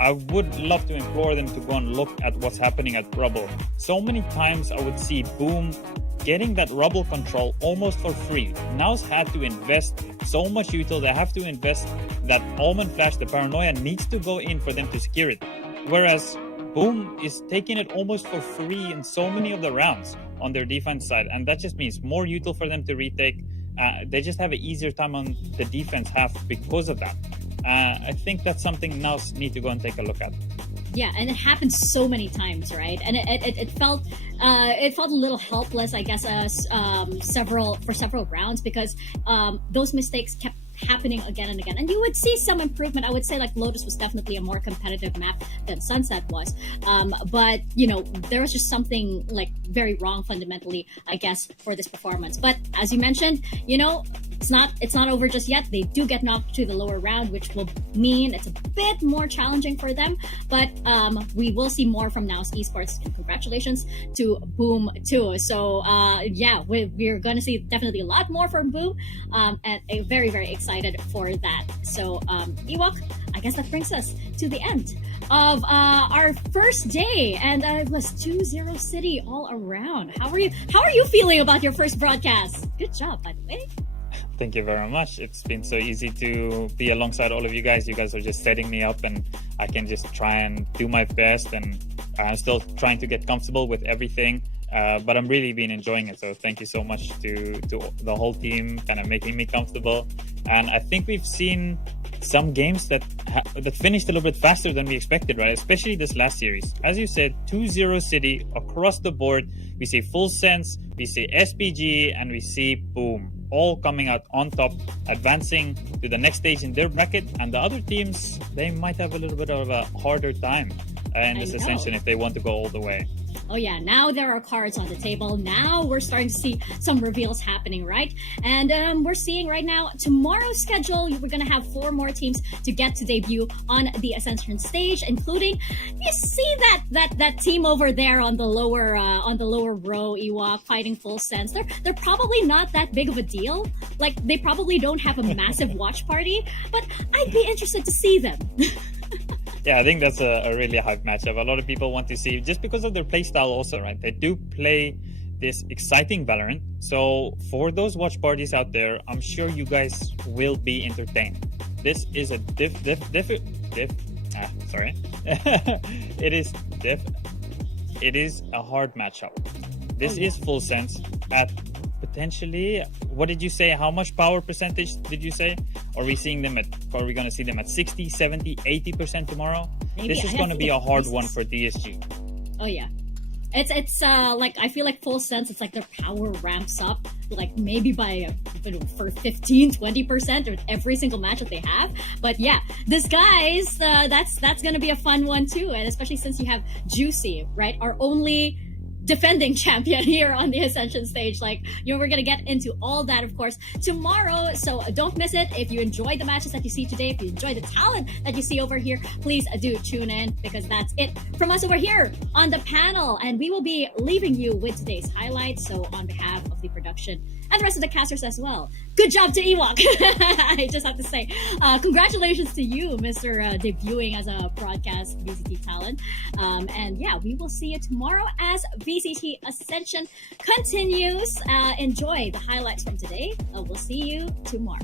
I would love to implore them to go and look at what's happening at rubble. So many times I would see Boom getting that rubble control almost for free. NAOS had to invest so much util, they have to invest that almond flash, the paranoia needs to go in for them to secure it. Whereas Boom is taking it almost for free in so many of the rounds on their defense side, and that just means more util for them to retake. They just have an easier time on the defense half because of that. I think that's something NAOS need to go and take a look at. Yeah, and it happened so many times, right? And it felt a little helpless, I guess, several rounds, because those mistakes kept happening again and again, and you would see some improvement. I would say like Lotus was definitely a more competitive map than Sunset was, but there was just something like very wrong fundamentally, I guess, for this performance. But as you mentioned, it's not over just yet. They do get knocked to the lower round, which will mean it's a bit more challenging for them, but we will see more from NAOS Esports, and congratulations to Boom too. So we're gonna see definitely a lot more from Boom, and very, very excited for that. So Ewok, I guess that brings us to the end of our first day, and it was 2-0 City all around. How are you feeling about your first broadcast? Good job, by the way. Thank you very much. It's been so easy to be alongside all of you guys. You guys are just setting me up, and I can just try and do my best, and I'm still trying to get comfortable with everything. But I'm really been enjoying it. So thank you so much to the whole team, kind of making me comfortable. And I think we've seen some games that finished a little bit faster than we expected, right? Especially this last series. As you said, 2-0 City across the board. We see Full Sense, we see SPG, and we see Boom, all coming out on top, advancing to the next stage in their bracket. And the other teams, they might have a little bit of a harder time. in this Ascension if they want to go all the way. Oh yeah, now there are cards on the table. Now we're starting to see some reveals happening, right? And we're seeing right now tomorrow's schedule. We're gonna have 4 more teams to get to debut on the Ascension stage, including you see that team over there on the lower row, Ewok fighting Full Sense. They're probably not that big of a deal. Like they probably don't have a massive watch party, but I'd be interested to see them. Yeah, I think that's a really hype matchup. A lot of people want to see, just because of their playstyle also, right? They do play this exciting Valorant. So for those watch parties out there, I'm sure you guys will be entertained. This is a it is a hard matchup. This is Full Sense at potentially, what did you say? How much power percentage did you say? Are we going to see them at 60, 70, 80% tomorrow? Maybe. This is going to be a hard one for DSG. Oh yeah. It's like I feel like Full Sense, it's like their power ramps up like maybe by for 15-20% of every single match that they have. But yeah, this guys, that's gonna be a fun one too, and especially since you have Juicy, right, our only defending champion here on the Ascension stage. Like, we're gonna get into all that, of course, tomorrow, so don't miss it. If you enjoyed the matches that you see today, if you enjoyed the talent that you see over here, please do tune in, because that's it from us over here on the panel, and we will be leaving you with today's highlights. So on behalf of the production and the rest of the casters as well, good job to Ewok. I just have to say, congratulations to you, Mr. Debuting as a broadcast VCT talent. And yeah, we will see you tomorrow as VCT Ascension continues. Enjoy the highlights from today. We'll see you tomorrow.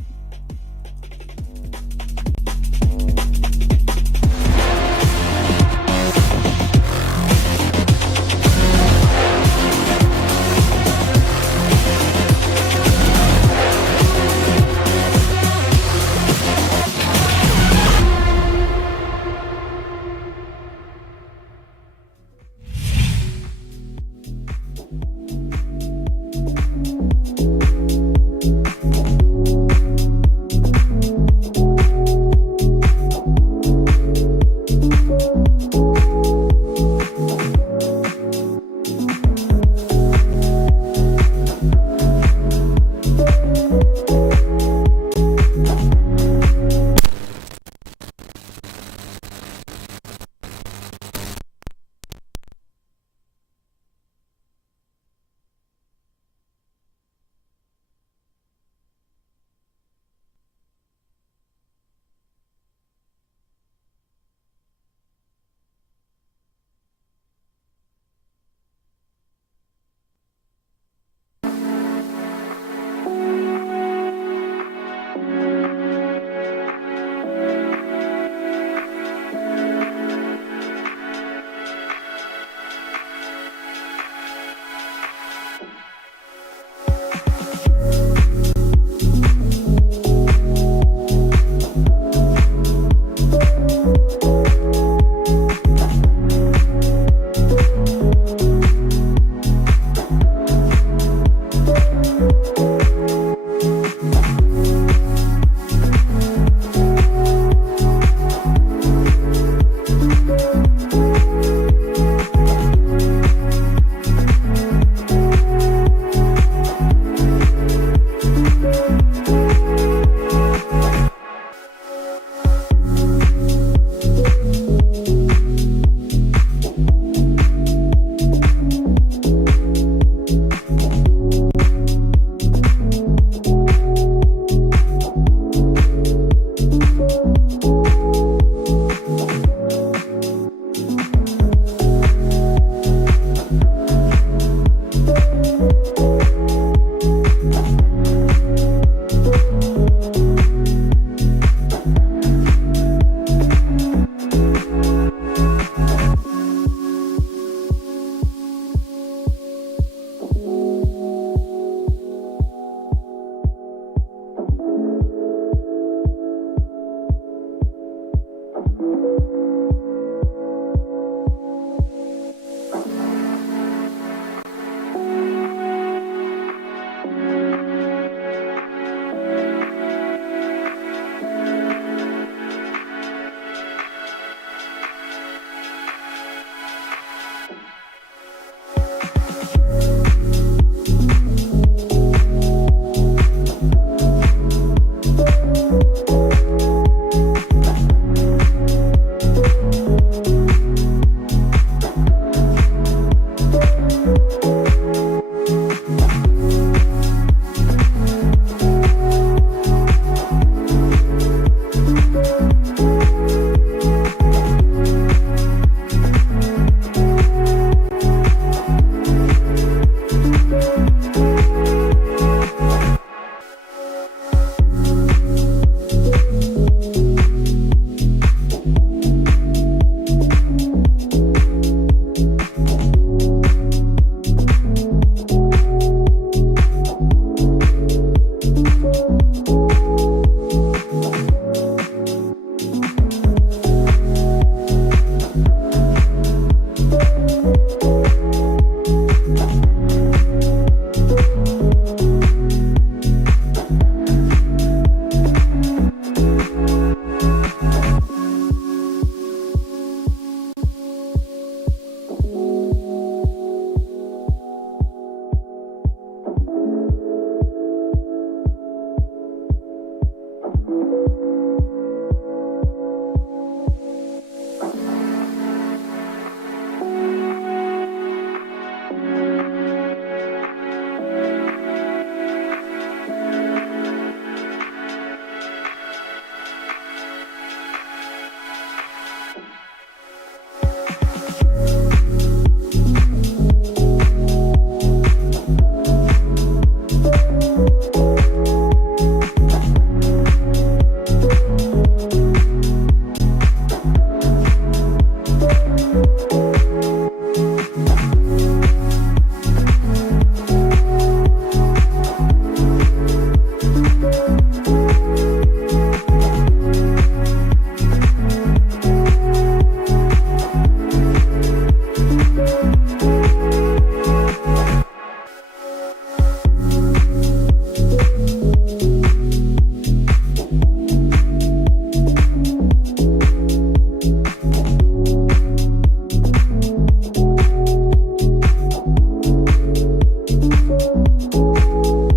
you.